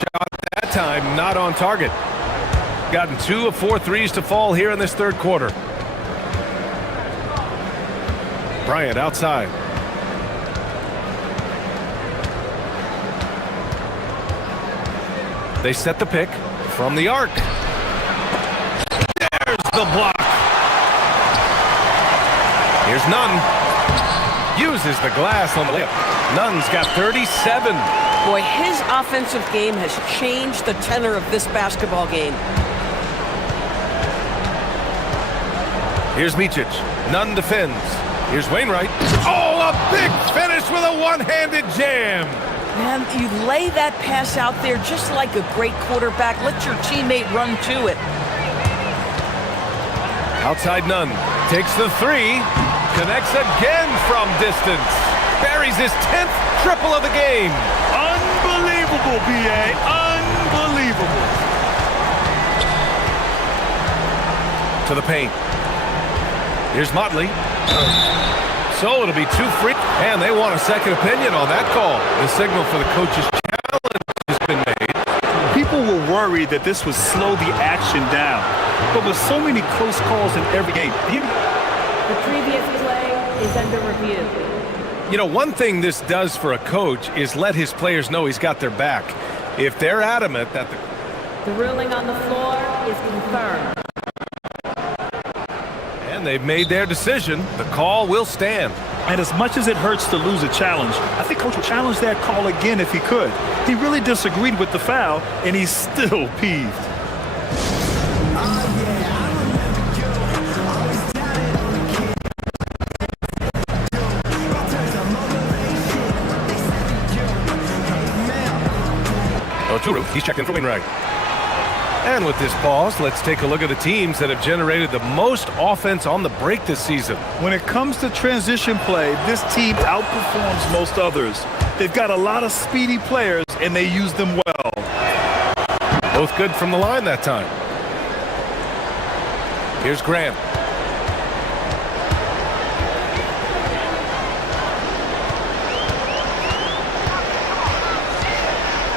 Shot that time, not on target. Gotten 2 of 4 threes to fall here in this third quarter. Bryant outside. They set the pick from the arc. There's the block. Here's Nunn. Uses the glass on the layup. Nunn's got 37. Boy, his offensive game has changed the tenor of this basketball game. Here's Micic. Nunn defends. Here's Wainwright. Oh, a big finish with a one-handed jam. Man, you lay that pass out there just like a great quarterback. Let your teammate run to it. Outside Nunn. Takes the three. Connects again from distance. Buries his 10th triple of the game. Unbelievable, B.A. Unbelievable. To the paint. Here's Motley. So it'll be 2 free. And they want a second opinion on that call. The signal for the coach's challenge has been made. People were worried that this would slow the action down. But with so many close calls in every game. The previous play is under review. You know, one thing this does for a coach is let his players know he's got their back. If they're adamant that the ruling on the floor is confirmed. And they've made their decision, the call will stand. And as much as it hurts to lose a challenge, I think Coach would challenge that call again if he could. He really disagreed with the foul, and he's still peeved. He's checked in for Wainwright. And with this pause, let's take a look at the teams that have generated the most offense on the break this season. When it comes to transition play, this team outperforms most others. They've got a lot of speedy players, and they use them well. Both good from the line that time. Here's Grant.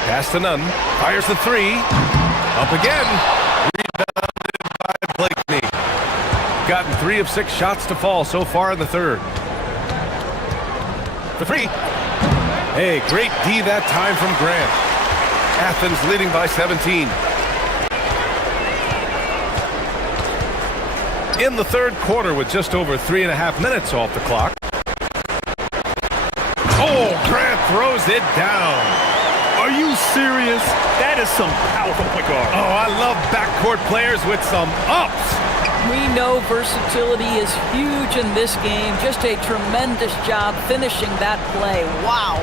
Pass to Nunn. Fires the three. Up again. Rebounded by Blakeney. Gotten 3 of 6 shots to fall so far in the third. For 3. Hey, great D that time from Grant. Athens leading by 17. In the third quarter with just over 3.5 minutes off the clock. Oh, Grant throws it down. Are you serious? That is some powerful point guard. Oh, I love backcourt players with some ups. We know versatility is huge in this game. Just a tremendous job finishing that play. Wow.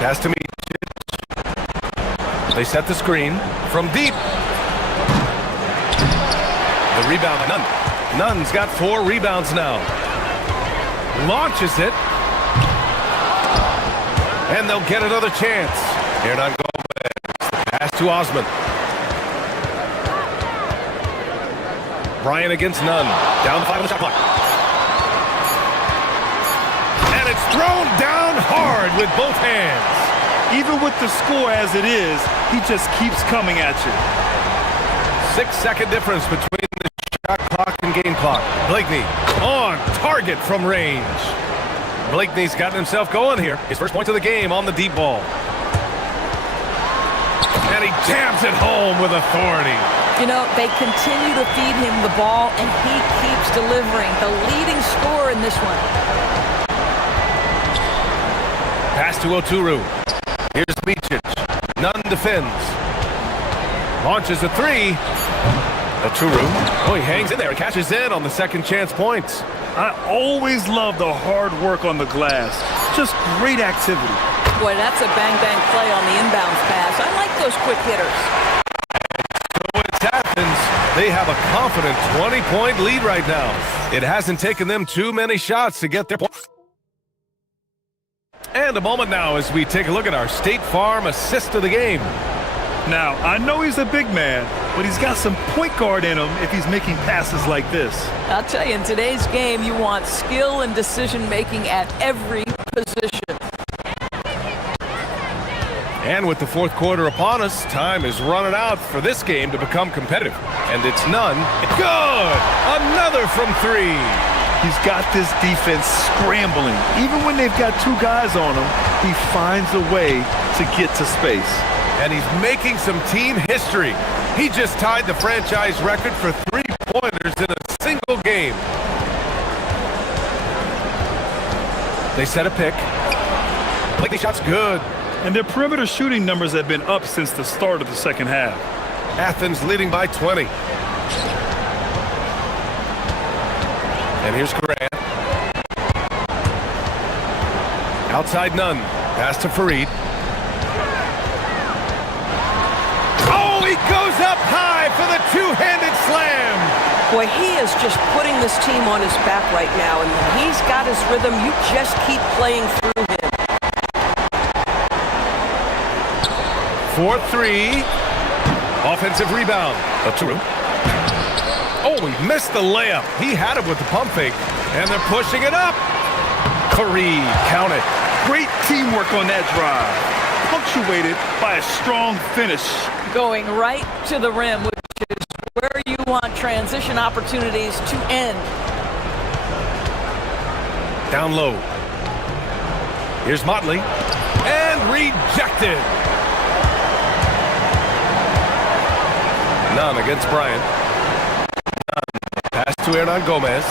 Pass to me. They set the screen from deep. The rebound by Nunn. Nunn's got 4 rebounds now. Launches it. And they'll get another chance. Hernan Gomez. Pass to Osman. Bryant against Nunn. Down the 5 on the shot clock. And it's thrown down hard with both hands. Even with the score as it is, he just keeps coming at you. 6-second difference between the shot clock and game clock. Blakeney on target from range. Blakeney's gotten himself going here. His first point of the game on the deep ball. And he jams it home with authority. You know, they continue to feed him the ball, and he keeps delivering. The leading scorer in this one. Pass to Oturu. Here's Micic. Nunn defends. Launches a 3. Oturu. Oh, he hangs in there and catches in on the second chance points. I always love the hard work on the glass. Just great activity. Boy, that's a bang-bang play on the inbounds pass. I like those quick hitters. So it's Athens. They have a confident 20-point lead right now. It hasn't taken them too many shots to get their point. And a moment now as we take a look at our State Farm assist of the game. Now, I know he's a big man, but he's got some point guard in him if he's making passes like this. I'll tell you, in today's game, you want skill and decision-making at every position. And with the fourth quarter upon us, time is running out for this game to become competitive. And it's none. Good! Another from three. He's got this defense scrambling. Even when they've got two guys on him, he finds a way to get to space. And he's making some team history. He just tied the franchise record for three-pointers in a single game. They set a pick. Blakely shot's good. And their perimeter shooting numbers have been up since the start of the second half. Athens leading by 20. And here's Grant. Outside none. Pass to Fareed. Oh, he goes up high for the two-handed slam. Boy, he is just putting this team on his back right now, and when he's got his rhythm, you just keep playing through him. 4-3. Offensive rebound. Aturu. Oh, he missed the layup. He had it with the pump fake, and they're pushing it up. Fareed, count it. Great teamwork on that drive, punctuated by a strong finish. Going right to the rim, which is where you want transition opportunities to end. Down low. Here's Motley. And rejected. None against Bryant. None. Pass to Hernan Gomez.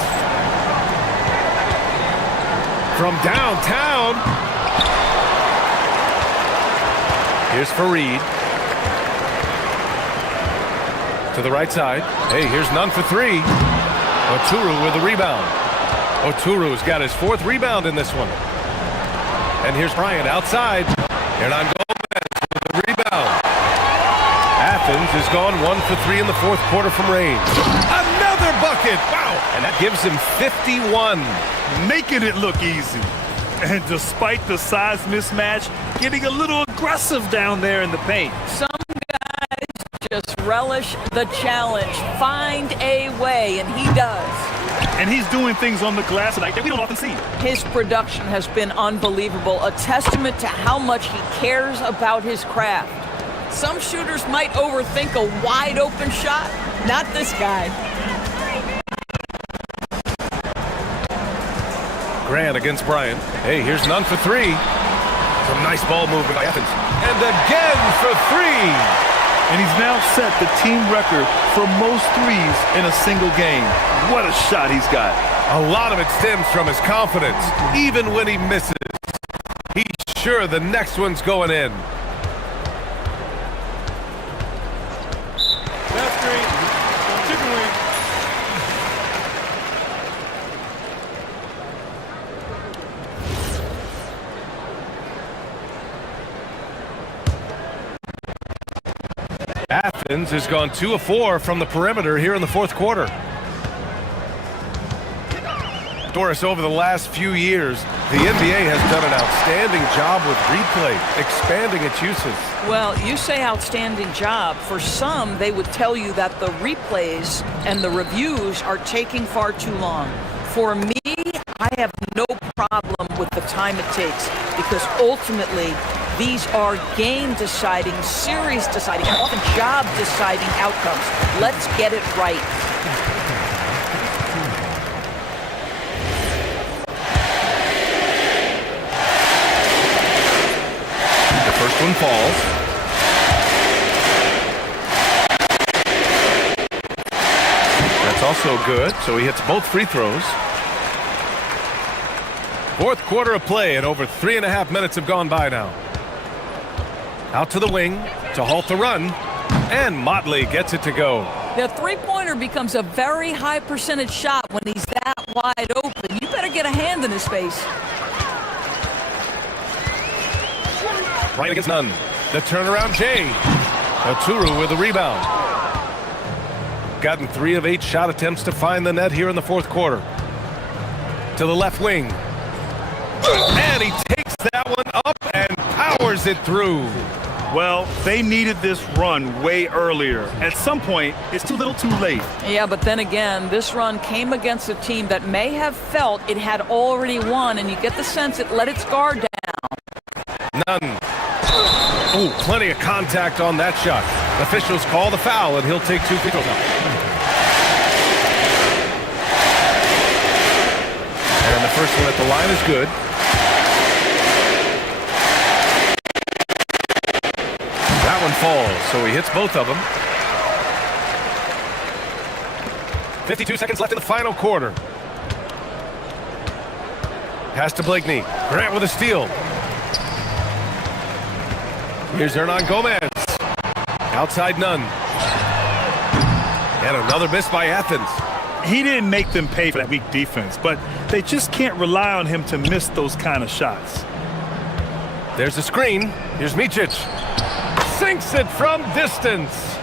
From downtown. Here's Fareed. To the right side. Hey, here's none for three. Oturu with the rebound. Oturu's got his fourth rebound in this one. And here's Bryant outside. Hernan Gomez with the rebound. Athens is gone 1 for 3 in the fourth quarter from range. Another bucket! Wow! And that gives him 51. Making it look easy. And despite the size mismatch, getting a little aggressive down there in the paint. Some guys just relish the challenge. Find a way, and he does. And he's doing things on the glass tonight that we don't often see. His production has been unbelievable, a testament to how much he cares about his craft. Some shooters might overthink a wide-open shot. Not this guy. Grant against Bryant. Hey, here's none for three. Some nice ball movement by Athens. And again for three. And he's now set the team record for most threes in a single game. What a shot he's got. A lot of it stems from his confidence. Even when he misses, he's sure the next one's going in. That's great. Chicken wing. Athens has gone 2 of 4 from the perimeter here in the fourth quarter. Doris, over the last few years, the NBA has done an outstanding job with replay, expanding its uses. Well, you say outstanding job. For some, they would tell you that the replays and the reviews are taking far too long. For me, I have no problem with the time it takes because ultimately, these are game-deciding, series-deciding, and often job-deciding outcomes. Let's get it right. The first one falls. That's also good, so he hits both free throws. Fourth quarter of play, and over 3.5 minutes have gone by now. Out to the wing to halt the run, and Motley gets it to go. The three-pointer becomes a very high percentage shot when he's that wide open. You better get a hand in his face. Right against none. The turnaround Jay. Oturu with the rebound. Gotten 3 of 8 shot attempts to find the net here in the fourth quarter. To the left wing. And he takes that that one up and powers it through. Well, they needed this run way earlier. At some point, it's too little too late. Yeah, but then again, this run came against a team that may have felt it had already won, and you get the sense it let its guard down. None. Oh, plenty of contact on that shot. Officials call the foul, and he'll take 2 free throws out. And the first one at the line is good. That one falls, so he hits both of them. 52 seconds left in the final quarter. Pass to Blakeney. Grant with a steal. Here's Hernan Gomez. Outside Nunn. And another miss by Athens. He didn't make them pay for that weak defense, but they just can't rely on him to miss those kind of shots. There's a screen. Here's Micic. Sinks it from distance.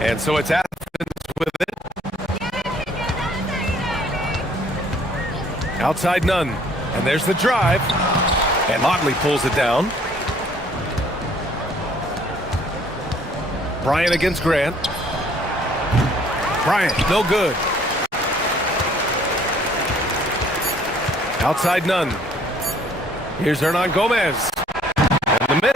And so it's Athens with it. Outside Nunn. And there's the drive. And Motley pulls it down. Bryant against Grant. Bryant, no good. Outside Nunn. Here's Hernan Gomez. And the miss.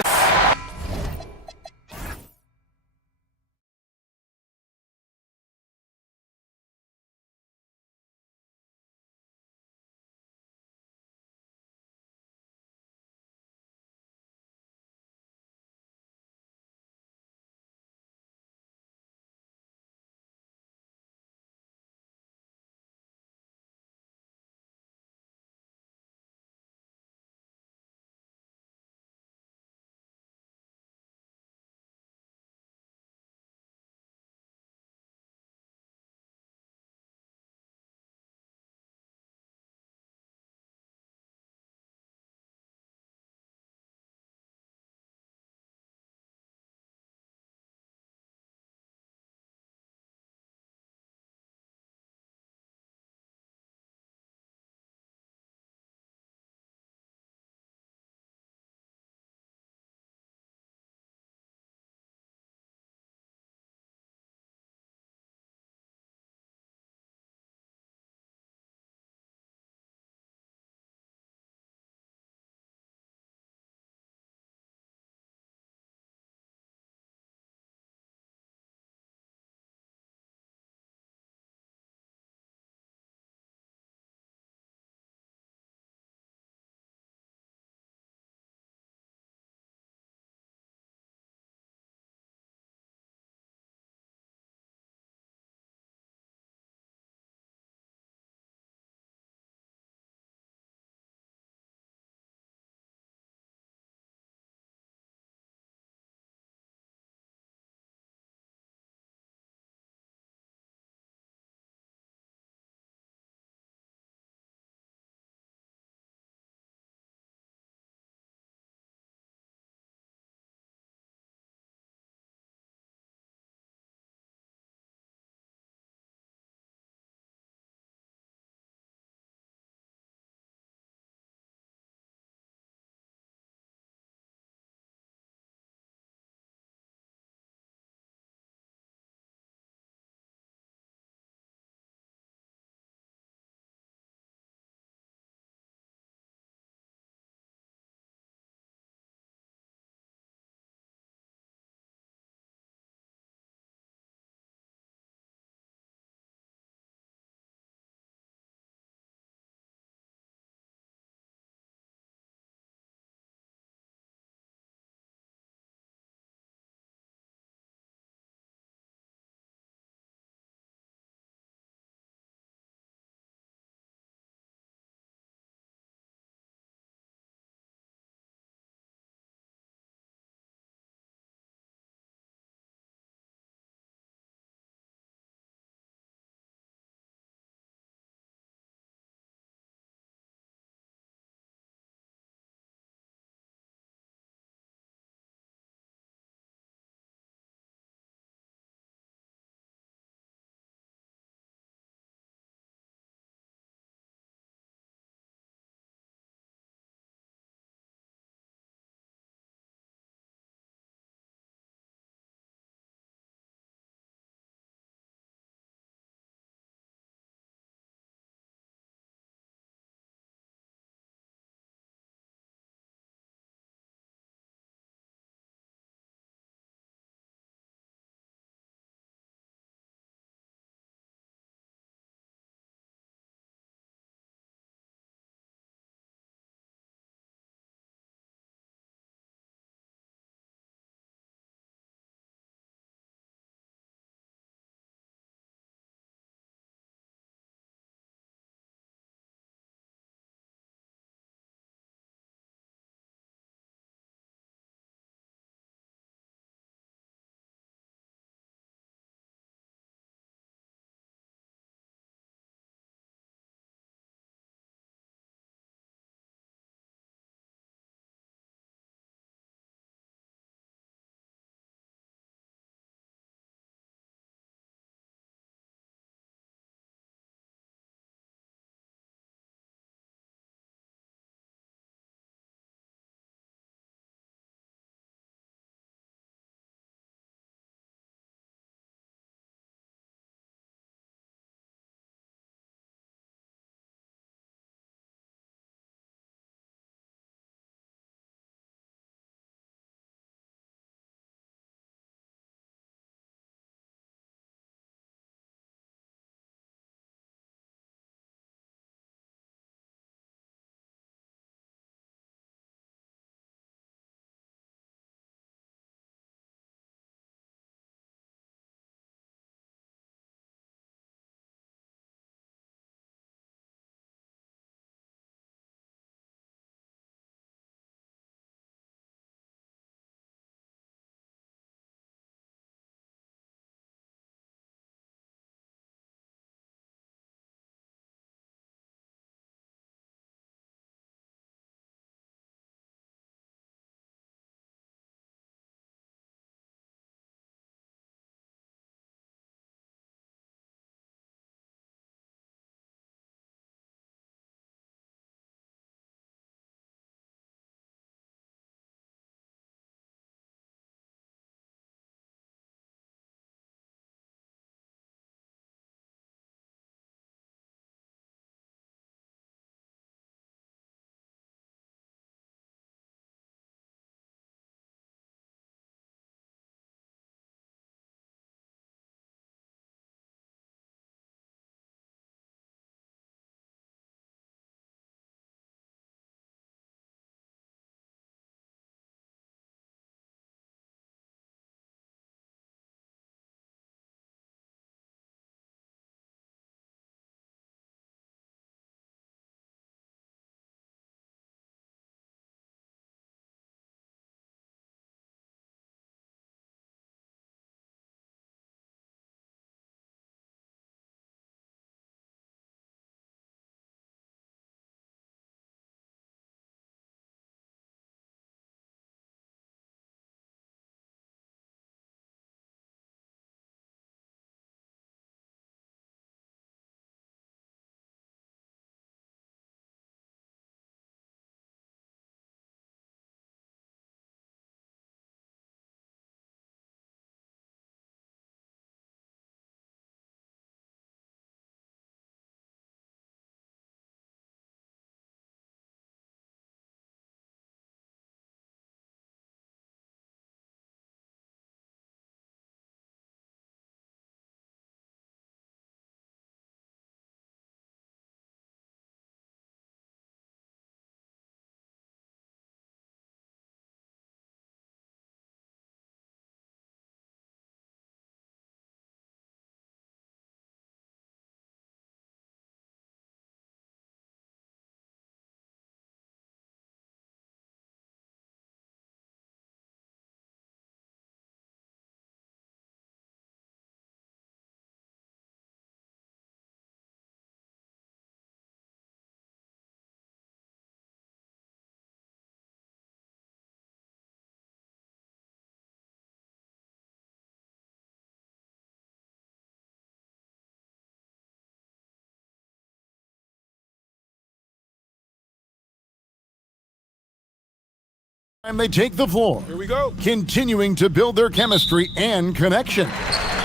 And they take the floor. Here we go. Continuing to build their chemistry and connection.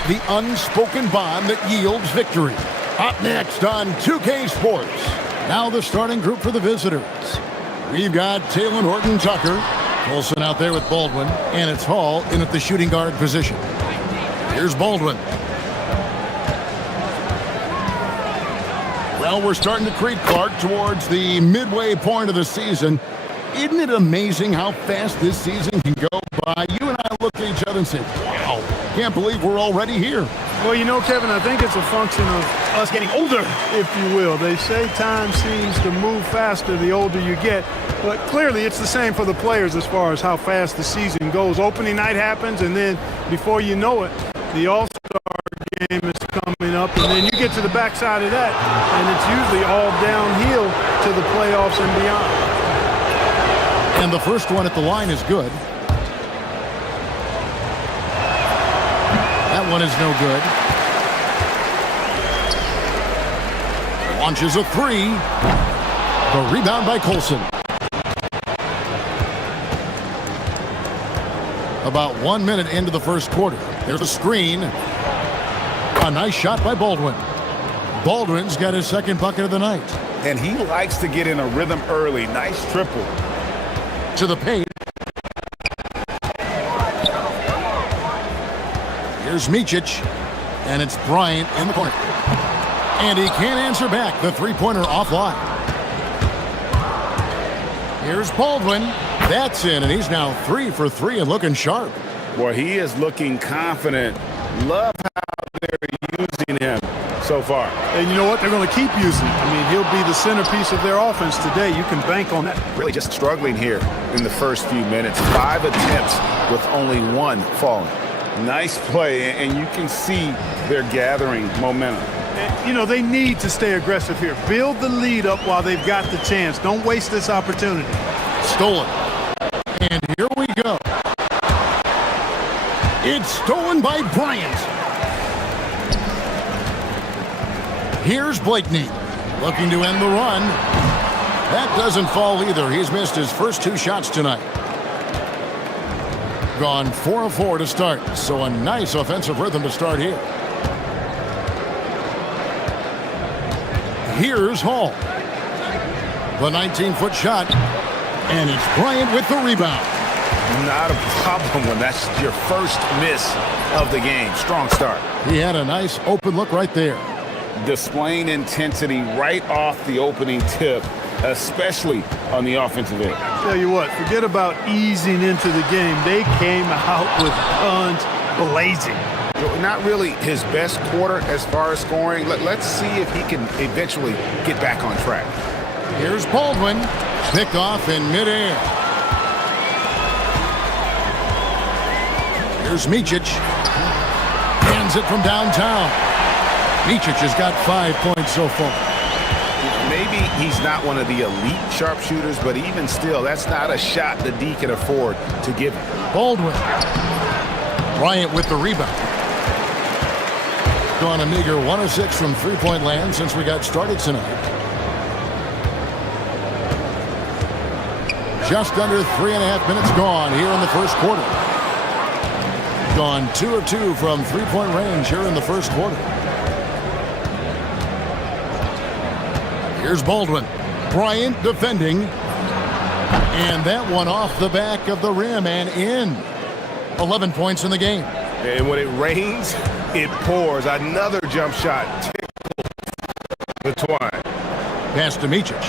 The unspoken bond that yields victory. Up next on 2K Sports. Now the starting group for the visitors. We've got Taylor Horton-Tucker. Colson out there with Baldwin. And it's Hall in at the shooting guard position. Here's Baldwin. Well, we're starting to creep, Clark, towards the midway point of the season. Isn't it amazing how fast this season can go by? You and I look at each other and say, wow, can't believe we're already here. Well, you know, Kevin, I think it's a function of us getting older, if you will. They say time seems to move faster the older you get, but clearly it's the same for the players as far as how fast the season goes. Opening night happens, and then before you know it, the All-Star game is coming up, and then you get to the backside of that, and it's usually all downhill to the playoffs and beyond. And the first one at the line is good. That one is no good. Launches a three. The rebound by Colson. About 1 minute into the first quarter. There's a screen. A nice shot by Baldwin. Baldwin's got his second bucket of the night. And he likes to get in a rhythm early. Nice triple. To the paint. Here's Micic, and it's Bryant in the corner. And he can't answer back. The three-pointer offline. Here's Baldwin. That's in, and he's now 3 for 3 and looking sharp. Boy, he is looking confident. Love how they're using him so far. And you know what? They're going to keep using him. I mean, he'll be the centerpiece of their offense today. You can bank on that. Really just struggling here in the first few minutes. 5 attempts with only 1 falling. Nice play, and you can see they're gathering momentum. And, you know, they need to stay aggressive here. Build the lead up while they've got the chance. Don't waste this opportunity. Stolen. And here we go. It's stolen by Bryant. Here's Blakeney, looking to end the run. That doesn't fall either. He's missed his first 2 shots tonight. Gone 4 of 4 to start, so a nice offensive rhythm to start here. Here's Hall. The 19-foot shot, and it's Bryant with the rebound. Not a problem when that's your first miss of the game. Strong start. He had a nice open look right there. Displaying intensity right off the opening tip, especially on the offensive end. Tell you what, forget about easing into the game. They came out with guns blazing. Not really his best quarter as far as scoring. Let's see if he can eventually get back on track. Here's Baldwin, picked off in midair. Here's Micic, hands it from downtown. Micic has got 5 points so far. Maybe he's not one of the elite sharpshooters, but even still, that's not a shot the D can afford to give him. Baldwin. Bryant with the rebound. Gone a meager 1 of 6 from three-point land since we got started tonight. Just under 3.5 minutes gone here in the first quarter. Gone 2 of 2 from three-point range here in the first quarter. Here's Baldwin. Bryant defending. And that one off the back of the rim and in. 11 points in the game. And when it rains, it pours. Another jump shot tickles the twine. Pass to Micic.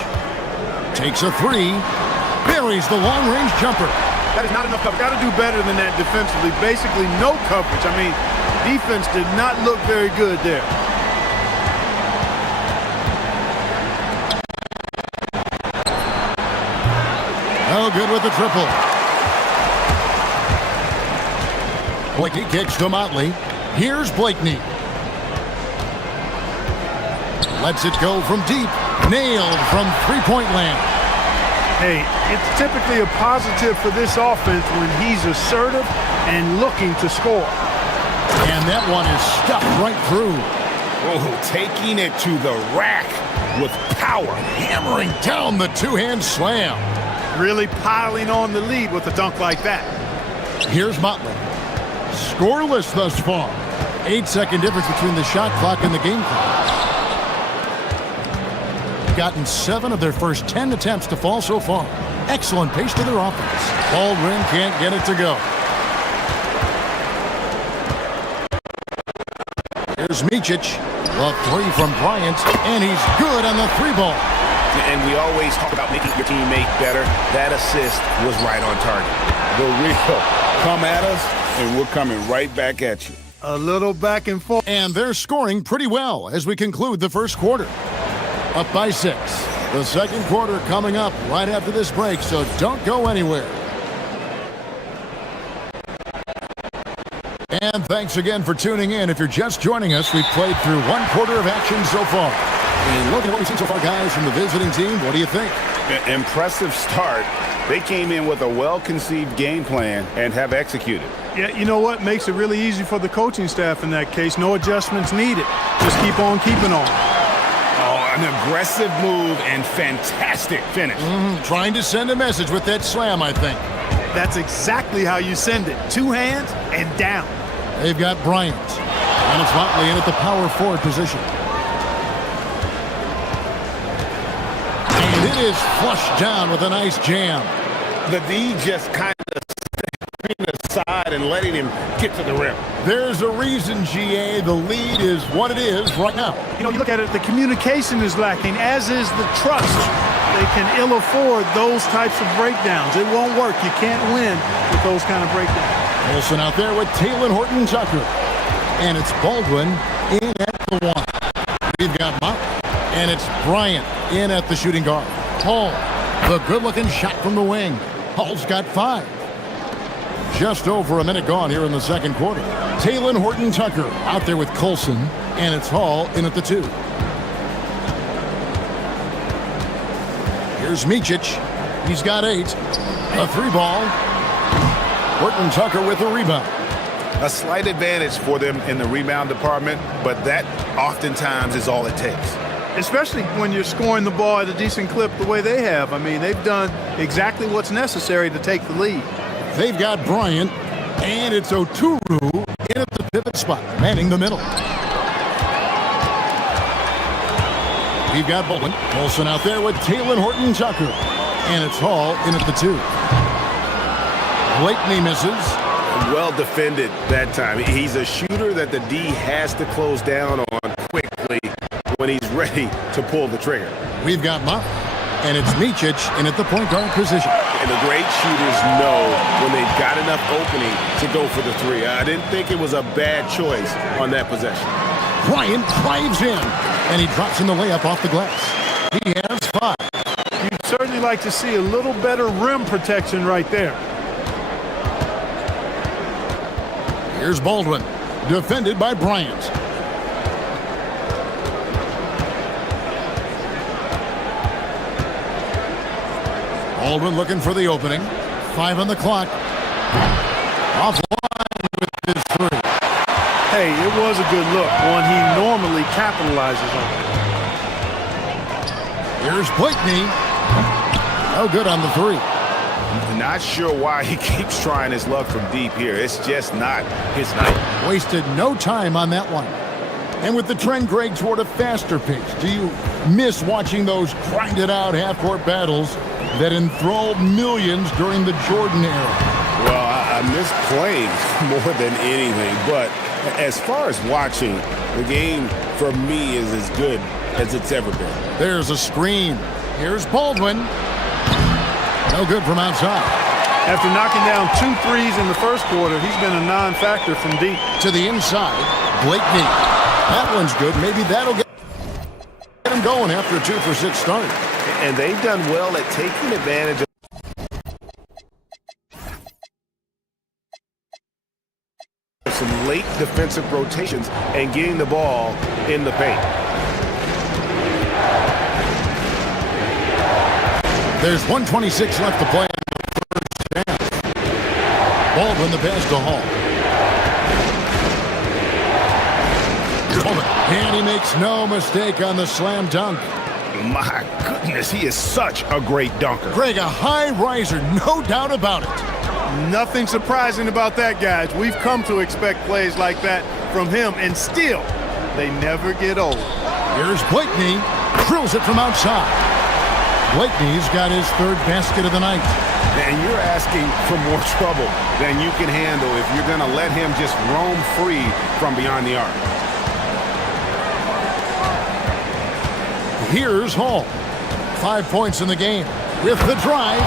Takes a 3. Buries the long-range jumper. That is not enough coverage. Got to do better than that defensively. Basically no coverage. I mean, defense did not look very good there. Oh, good with the triple. Blakeney kicks to Motley. Here's Blakeney. Lets it go from deep. Nailed from three-point land. Hey, it's typically a positive for this offense when he's assertive and looking to score. And that one is stuffed right through. Oh, taking it to the rack with power. Hammering down the two-hand slam. Really piling on the lead with a dunk like that. Here's Motley. Scoreless thus far. 8-second difference between the shot clock and the game clock. Gotten 7 of their first 10 attempts to fall so far. Excellent pace to their offense. Baldwin can't get it to go. Here's Micic. The three from Bryant, and he's good on the 3-ball. And we always talk about making your teammate better. That assist was right on target. The real come at us, and we're coming right back at you. A little back and forth. And they're scoring pretty well as we conclude the first quarter. Up by 6. The second quarter coming up right after this break, so don't go anywhere. And thanks again for tuning in. If you're just joining us, we've played through 1 quarter of action so far. And look at what we've seen so far, guys, from the visiting team. What do you think? Impressive start. They came in with a well-conceived game plan and have executed. Yeah, you know what? Makes it really easy for the coaching staff in that case. No adjustments needed. Just keep on keeping on. Oh, an aggressive move and fantastic finish. Trying to send a message with that slam, I think. That's exactly how you send it. 2 hands and down. They've got Bryant. And it's Motley in at the power forward position. And it is flushed down with a nice jam. The D just kind of stepping aside and letting him get to the rim. There's a reason, GA. The lead is what it is right now. You know, you look at it, the communication is lacking, as is the trust. They can ill afford those types of breakdowns. It won't work. You can't win with those kind of breakdowns. Wilson out there with Taylor Horton-Tucker. And it's Baldwin in at the 1. We've got Motley. And it's Bryant in at the shooting guard. Hall, the good-looking shot from the wing. Hall's got 5. Just over a minute gone here in the second quarter. Taylor Horton-Tucker out there with Colson. And it's Hall in at the 2. Here's Micic. He's got 8. A 3-ball. Horton-Tucker with the rebound. A slight advantage for them in the rebound department, but that oftentimes is all it takes. Especially when you're scoring the ball at a decent clip the way they have. I mean, they've done exactly what's necessary to take the lead. They've got Bryant, and it's Oturu in at the pivot spot, manning the middle. We've got Baldwin. Olsen out there with Taylor Horton-Tucker. And it's Hall in at the 2. Blakeney misses. Well defended that time. He's a shooter that the D has to close down on quickly when he's ready to pull the trigger. We've got Motley, and it's Micic in at the point guard position. And the great shooters know when they've got enough opening to go for the 3. I didn't think it was a bad choice on that possession. Bryant drives in, and he drops in the layup off the glass. He has 5. You'd certainly like to see a little better rim protection right there. Here's Baldwin, defended by Bryant. Baldwin looking for the opening. 5 on the clock. Offline with his 3. Hey, it was a good look, one he normally capitalizes on. Here's Blakeney. No good on the 3. Not sure why he keeps trying his luck from deep here. It's just not his night. Wasted no time on that one. And with the trend, Greg, toward a faster pace, do you miss watching those grinded-out half-court battles that enthralled millions during the Jordan era? Well, I miss playing more than anything, but as far as watching, the game for me is as good as it's ever been. There's a screen. Here's Baldwin. No good from outside. After knocking down 2 threes in the first quarter, he's been a non-factor from deep. To the inside, Blakeney. That one's good. Maybe that'll get him going after a 2-for-6 start. And they've done well at taking advantage of some late defensive rotations and getting the ball in the paint. There's 1:26 left to play in the first half. Baldwin the pass to Hall. And he makes no mistake on the slam dunk. My goodness, he is such a great dunker. Greg, a high riser, no doubt about it. Nothing surprising about that, guys. We've come to expect plays like that from him, and still, they never get old. Here's Blakeney, drills it from outside. Blakeney's got his third basket of the night. And you're asking for more trouble than you can handle if you're going to let him just roam free from beyond the arc. Here's Hall. 5 points in the game with the drive.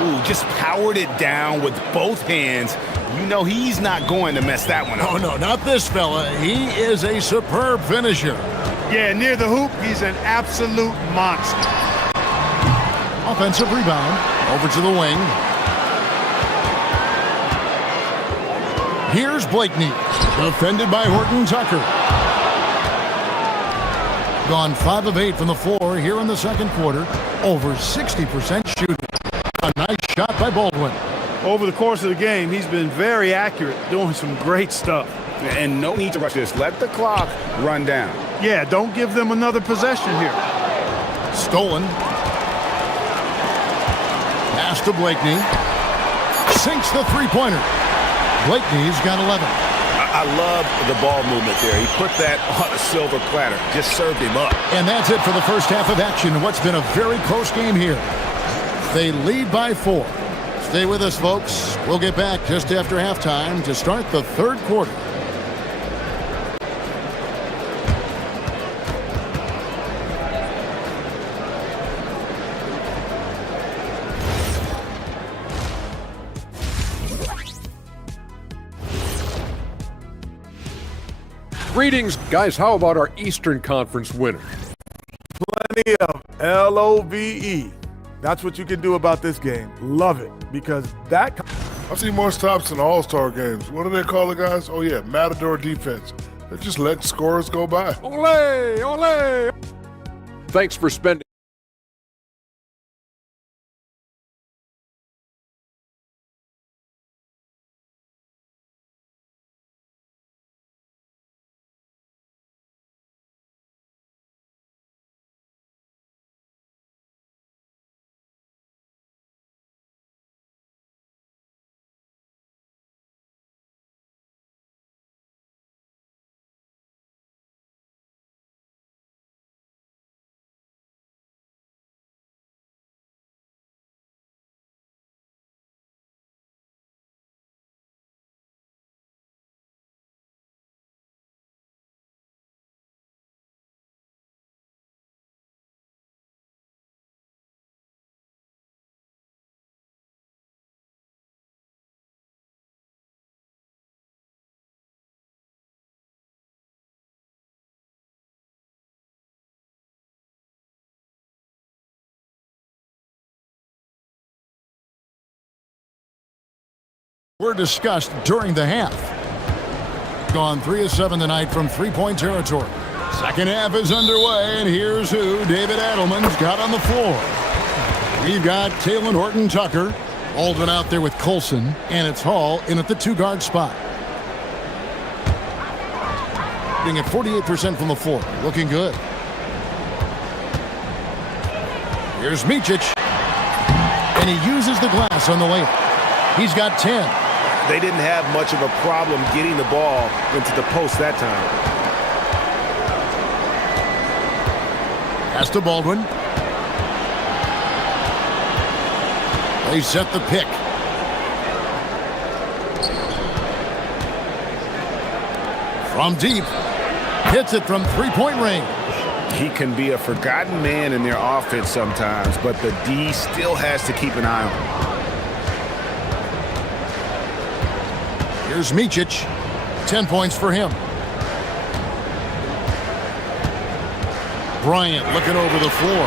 Ooh, just powered it down with both hands. You know he's not going to mess that one up. Oh, no, not this fella. He is a superb finisher. Yeah, near the hoop, he's an absolute monster. Offensive rebound. Over to the wing. Here's Blakeney. Defended by Horton Tucker. Gone 5 of 8 from the floor here in the second quarter. Over 60% shooting. A nice shot by Baldwin. Over the course of the game, he's been very accurate, doing some great stuff. And no need to rush this. Let the clock run down. Yeah, don't give them another possession here. Stolen. Pass to Blakeney. Sinks the three-pointer. Blakeney's got 11. I love the ball movement there. He put that on a silver platter. Just served him up. And that's it for the first half of action in what's been a very close game here. They lead by 4. Stay with us, folks. We'll get back just after halftime to start the third quarter. Greetings, guys. How about our Eastern Conference winner? Plenty of LOVE. That's what you can do about this game. Love it, because that... I've seen more stops in All-Star games. What do they call the guys? Oh, yeah, Matador defense. They just let scores go by. Ole! Ole! Thanks for spending... were discussed during the half. Gone 3 of 7 tonight from three-point territory. Second half is underway, and here's who David Adelman's got on the floor. We've got Taylor Horton Tucker, Baldwin out there with Colson, and it's Hall in at the 2-guard spot. Being at 48% from the floor, looking good. Here's Micic, and he uses the glass on the layup. He's got 10. They didn't have much of a problem getting the ball into the post that time. Pass to Baldwin. They set the pick. From deep. Hits it from three-point range. He can be a forgotten man in their offense sometimes, but the D still has to keep an eye on him. Here's Micic. 10 points for him. Bryant looking over the floor.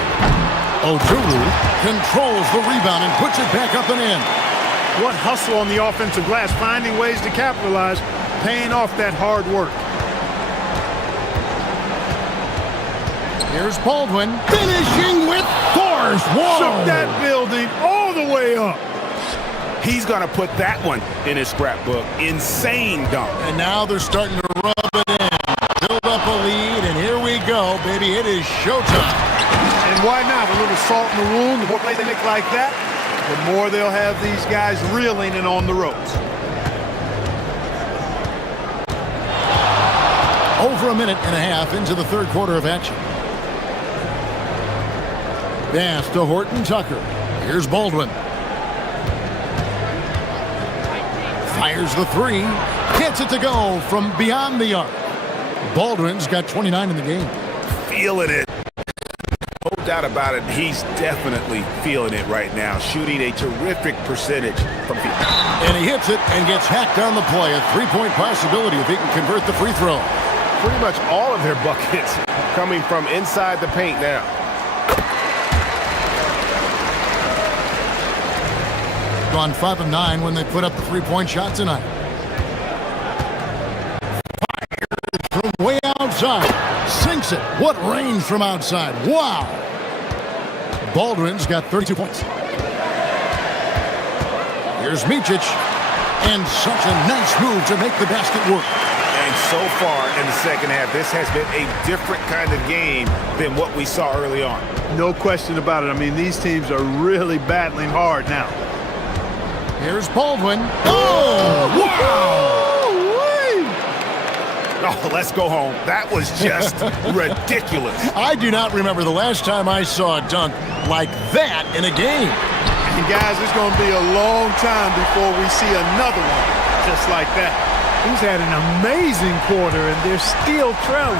Ojulu controls the rebound and puts it back up and in. What hustle on the offensive glass, finding ways to capitalize, paying off that hard work. Here's Baldwin finishing with force. Whoa! Shook that building all the way up. He's going to put that one in his scrapbook. Insane dunk. And now they're starting to rub it in. Build up a lead, and here we go, baby. It is showtime. why not? A little salt in the wound. The more plays they make like that, the more they'll have these guys reeling and on the ropes. Over a minute and a half into the third quarter of action. Pass to Horton Tucker. Here's Baldwin. Fires the three. Gets it to go from beyond the arc. Baldwin's got 29 in the game. Feeling it. No doubt about it. He's definitely feeling it right now. Shooting a terrific percentage from the... And he hits it and gets hacked on the play. A three-point possibility if he can convert the free throw. Pretty much all of their buckets coming from inside the paint now. Gone 5 of 9 when they put up the three-point shot tonight. Fires from way outside. Sinks it. What range from outside. Wow. Baldwin's got 32 points. Here's Micic. And such a nice move to make the basket work. And so far in the second half, this has been a different kind of game than what we saw early on. No question about it. I mean, these teams are really battling hard now. Here's Baldwin. Oh, wow! Oh, let's go home. That was just ridiculous. I do not remember the last time I saw a dunk like that in a game. And guys, it's going to be a long time before we see another one just like that. He's had an amazing quarter, and they're still trailing.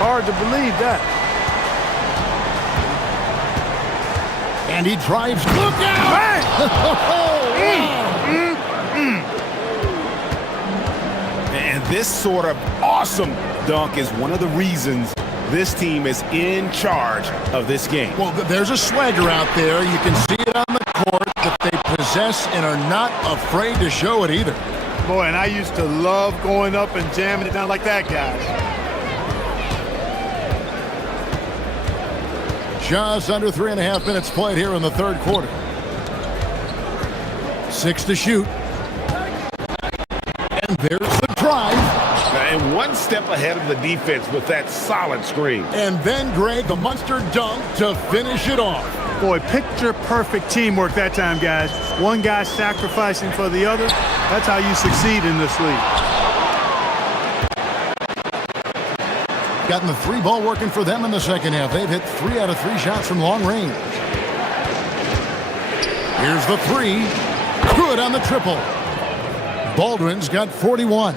Hard to believe that. And he drives. Look out! And this sort of awesome dunk is one of the reasons this team is in charge of this game. Well, there's a swagger out there. You can see it on the court that they possess and are not afraid to show it either. Boy, and I used to love going up and jamming it down like that, guys. Just under 3.5 minutes played here in the third quarter. 6 to shoot. And there's the drive. And one step ahead of the defense with that solid screen. And then, Greg, the monster dunk to finish it off. Boy, picture-perfect teamwork that time, guys. One guy sacrificing for the other. That's how you succeed in this league. Gotten the three ball working for them in the second half. They've hit 3 out of 3 shots from long range. Here's the three. Good on the triple. Baldwin's got 41.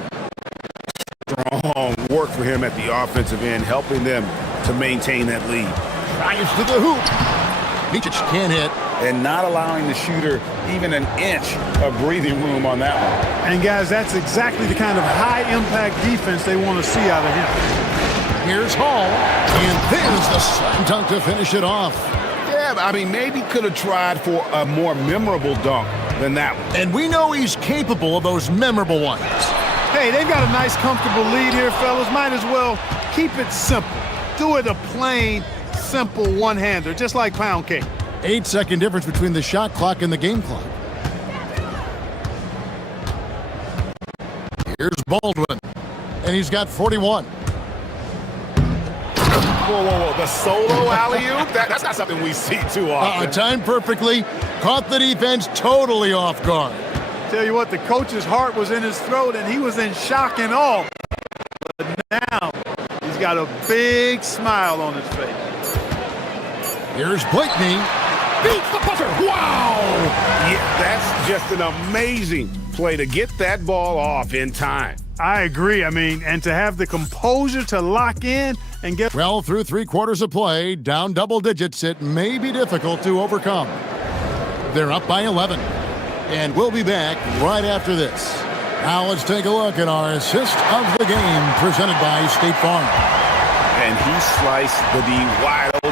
Strong work for him at the offensive end, helping them to maintain that lead. Drives to the hoop. Micic can't hit. And not allowing the shooter even an inch of breathing room on that one. And guys, that's exactly the kind of high-impact defense they want to see out of him. Here's Hall. And there's the slam dunk to finish it off. Yeah, I mean, maybe could have tried for a more memorable dunk than that one. And we know he's capable of those memorable ones. Hey, they've got a nice, comfortable lead here, fellas. Might as well keep it simple. Do it a plain, simple one-hander, just like pound cake. 8-second difference between the shot clock and the game clock. Here's Baldwin. And he's got 41. Whoa. The solo alley-oop? That's not something we see too often. Timed perfectly. Caught the defense totally off guard. Tell you what, the coach's heart was in his throat, and he was in shock and awe. But now, he's got a big smile on his face. Here's Blakeney. Beats the buzzer. Wow! Yeah, that's just an amazing play to get that ball off in time. I agree. I mean, and to have the composure to lock in and get... Well, through 3 quarters of play, down double digits, it may be difficult to overcome. They're up by 11. And we'll be back right after this. Now let's take a look at our assist of the game presented by State Farm. And he sliced the D wide open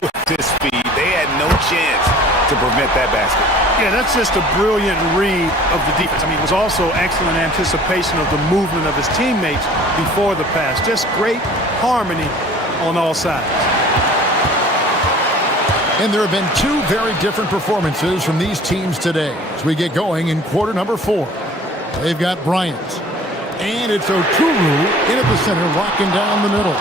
with his speed. They had no chance to prevent that basket. Yeah, that's just a brilliant read of the defense. I mean, it was also excellent anticipation of the movement of his teammates before the pass. Just great harmony on all sides. And there have been 2 very different performances from these teams today as we get going in quarter number 4. They've got Bryant. And it's Oturu in at the center, locking down the middle.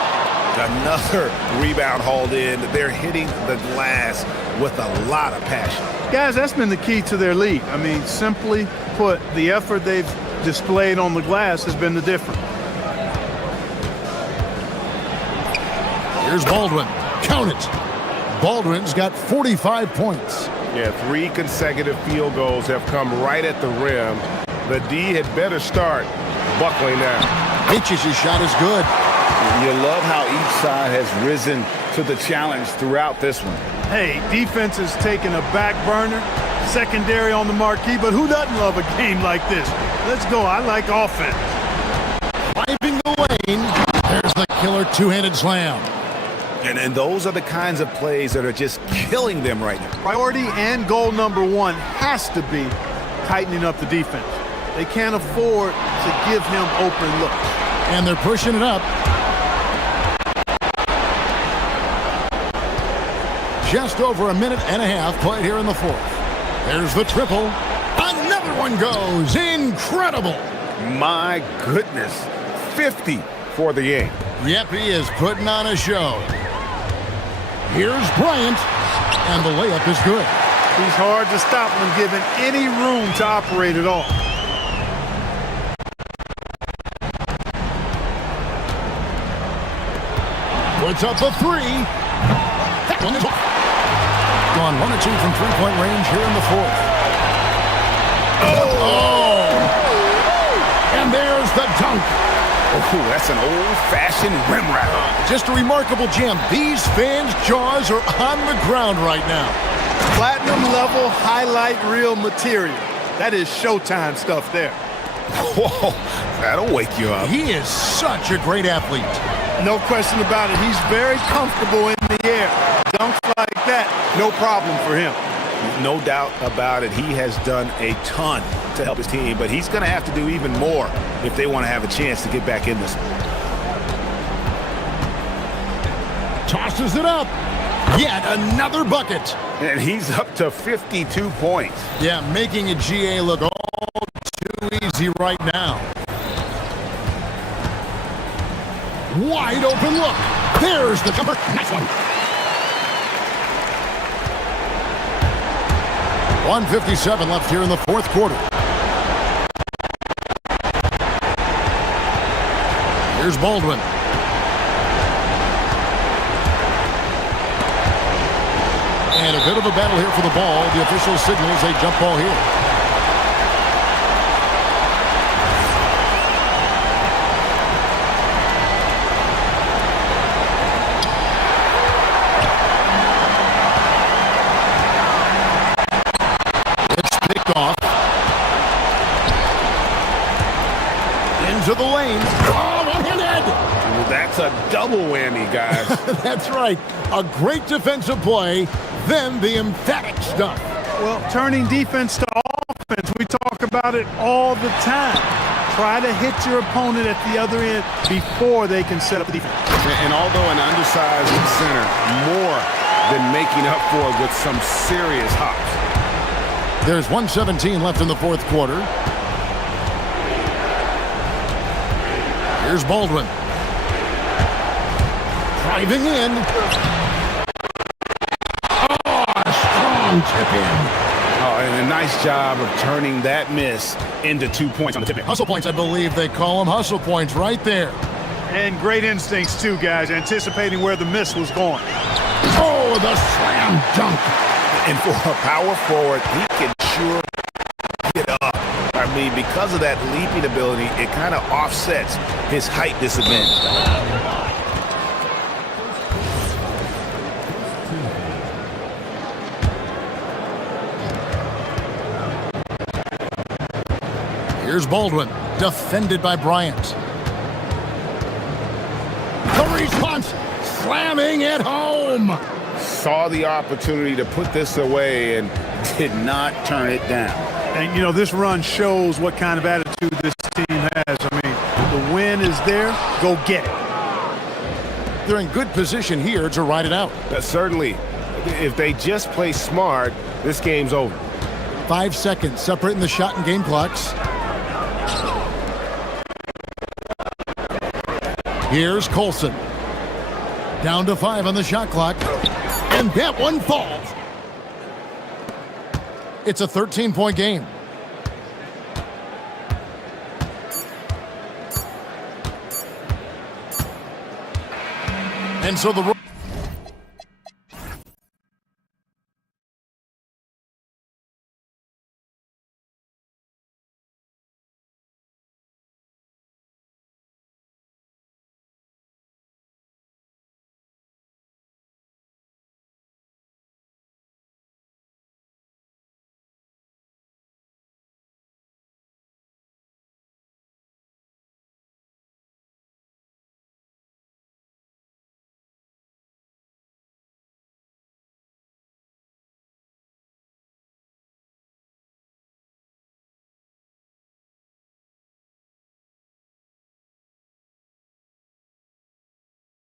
Another rebound hauled in. They're hitting the glass with a lot of passion. Guys, that's been the key to their lead. I mean, simply put, the effort they've displayed on the glass has been the difference. Here's Baldwin. Count it. Baldwin's got 45 points. Yeah, 3 consecutive field goals have come right at the rim. The D had better start buckling now. Hitch's shot is good. You love how each side has risen to the challenge throughout this one. Hey, defense has taken a back burner, secondary on the marquee, but who doesn't love a game like this? Let's go. I like offense. Wiping the lane. There's the killer two-handed slam. And those are the kinds of plays that are just killing them right now. Priority and goal number 1 has to be tightening up the defense. They can't afford to give him open looks. And they're pushing it up. Just over a minute and a half played here in the fourth. There's the triple. Another one goes. Incredible. My goodness. 50 for the game. Yep, he is putting on a show. Here's Bryant, and the layup is good. He's hard to stop when given any room to operate at all. Puts up a 3. That one is off. Gone 1 or 2 from three-point range here in the fourth. Oh! And there's the dunk. Oh, that's an old-fashioned rim wrap. Just a remarkable jam. These fans' jaws are on the ground right now. Platinum level highlight reel material. That is Showtime stuff there. Whoa, that'll wake you up. He is such a great athlete. No question about it. He's very comfortable in the air. Dunks like that, no problem for him. No doubt about it. He has done a ton to help his team, but he's going to have to do even more if they want to have a chance to get back in this one. Tosses it up. Yet another bucket. And he's up to 52 points. Yeah, making a GA look all too easy right now. Wide open look. There's the jumper. Nice one. 1:57 left here in the fourth quarter. Here's Baldwin. And a bit of a battle here for the ball. The official signals a jump ball here. To the lane. Oh, one-handed! That's a double whammy, guys. That's right. A great defensive play, then the emphatic stuff. Well, turning defense to offense, we talk about it all the time. Try to hit your opponent at the other end before they can set up the defense. And although an undersized center, more than making up for it with some serious hops. There's 1:17 left in the fourth quarter. Here's Baldwin. Driving in. Oh, a strong tip in. Oh, and a nice job of turning that miss into 2 points on the tip in. Hustle points, I believe they call them hustle points right there. And great instincts too, guys, anticipating where the miss was going. Oh, the slam dunk. And for a power forward, he can sure get up. I mean, because of that leaping ability, it kind of offsets his height disadvantage. Here's Baldwin, defended by Bryant. The response, slamming it home. Saw the opportunity to put this away and did not turn it down. And, you know, this run shows what kind of attitude this team has. I mean, the win is there. Go get it. They're in good position here to ride it out. Certainly, if they just play smart, this game's over. 5 seconds separating the shot and game clocks. Here's Colson. Down to 5 on the shot clock. And that one falls. It's a 13-point game. And so the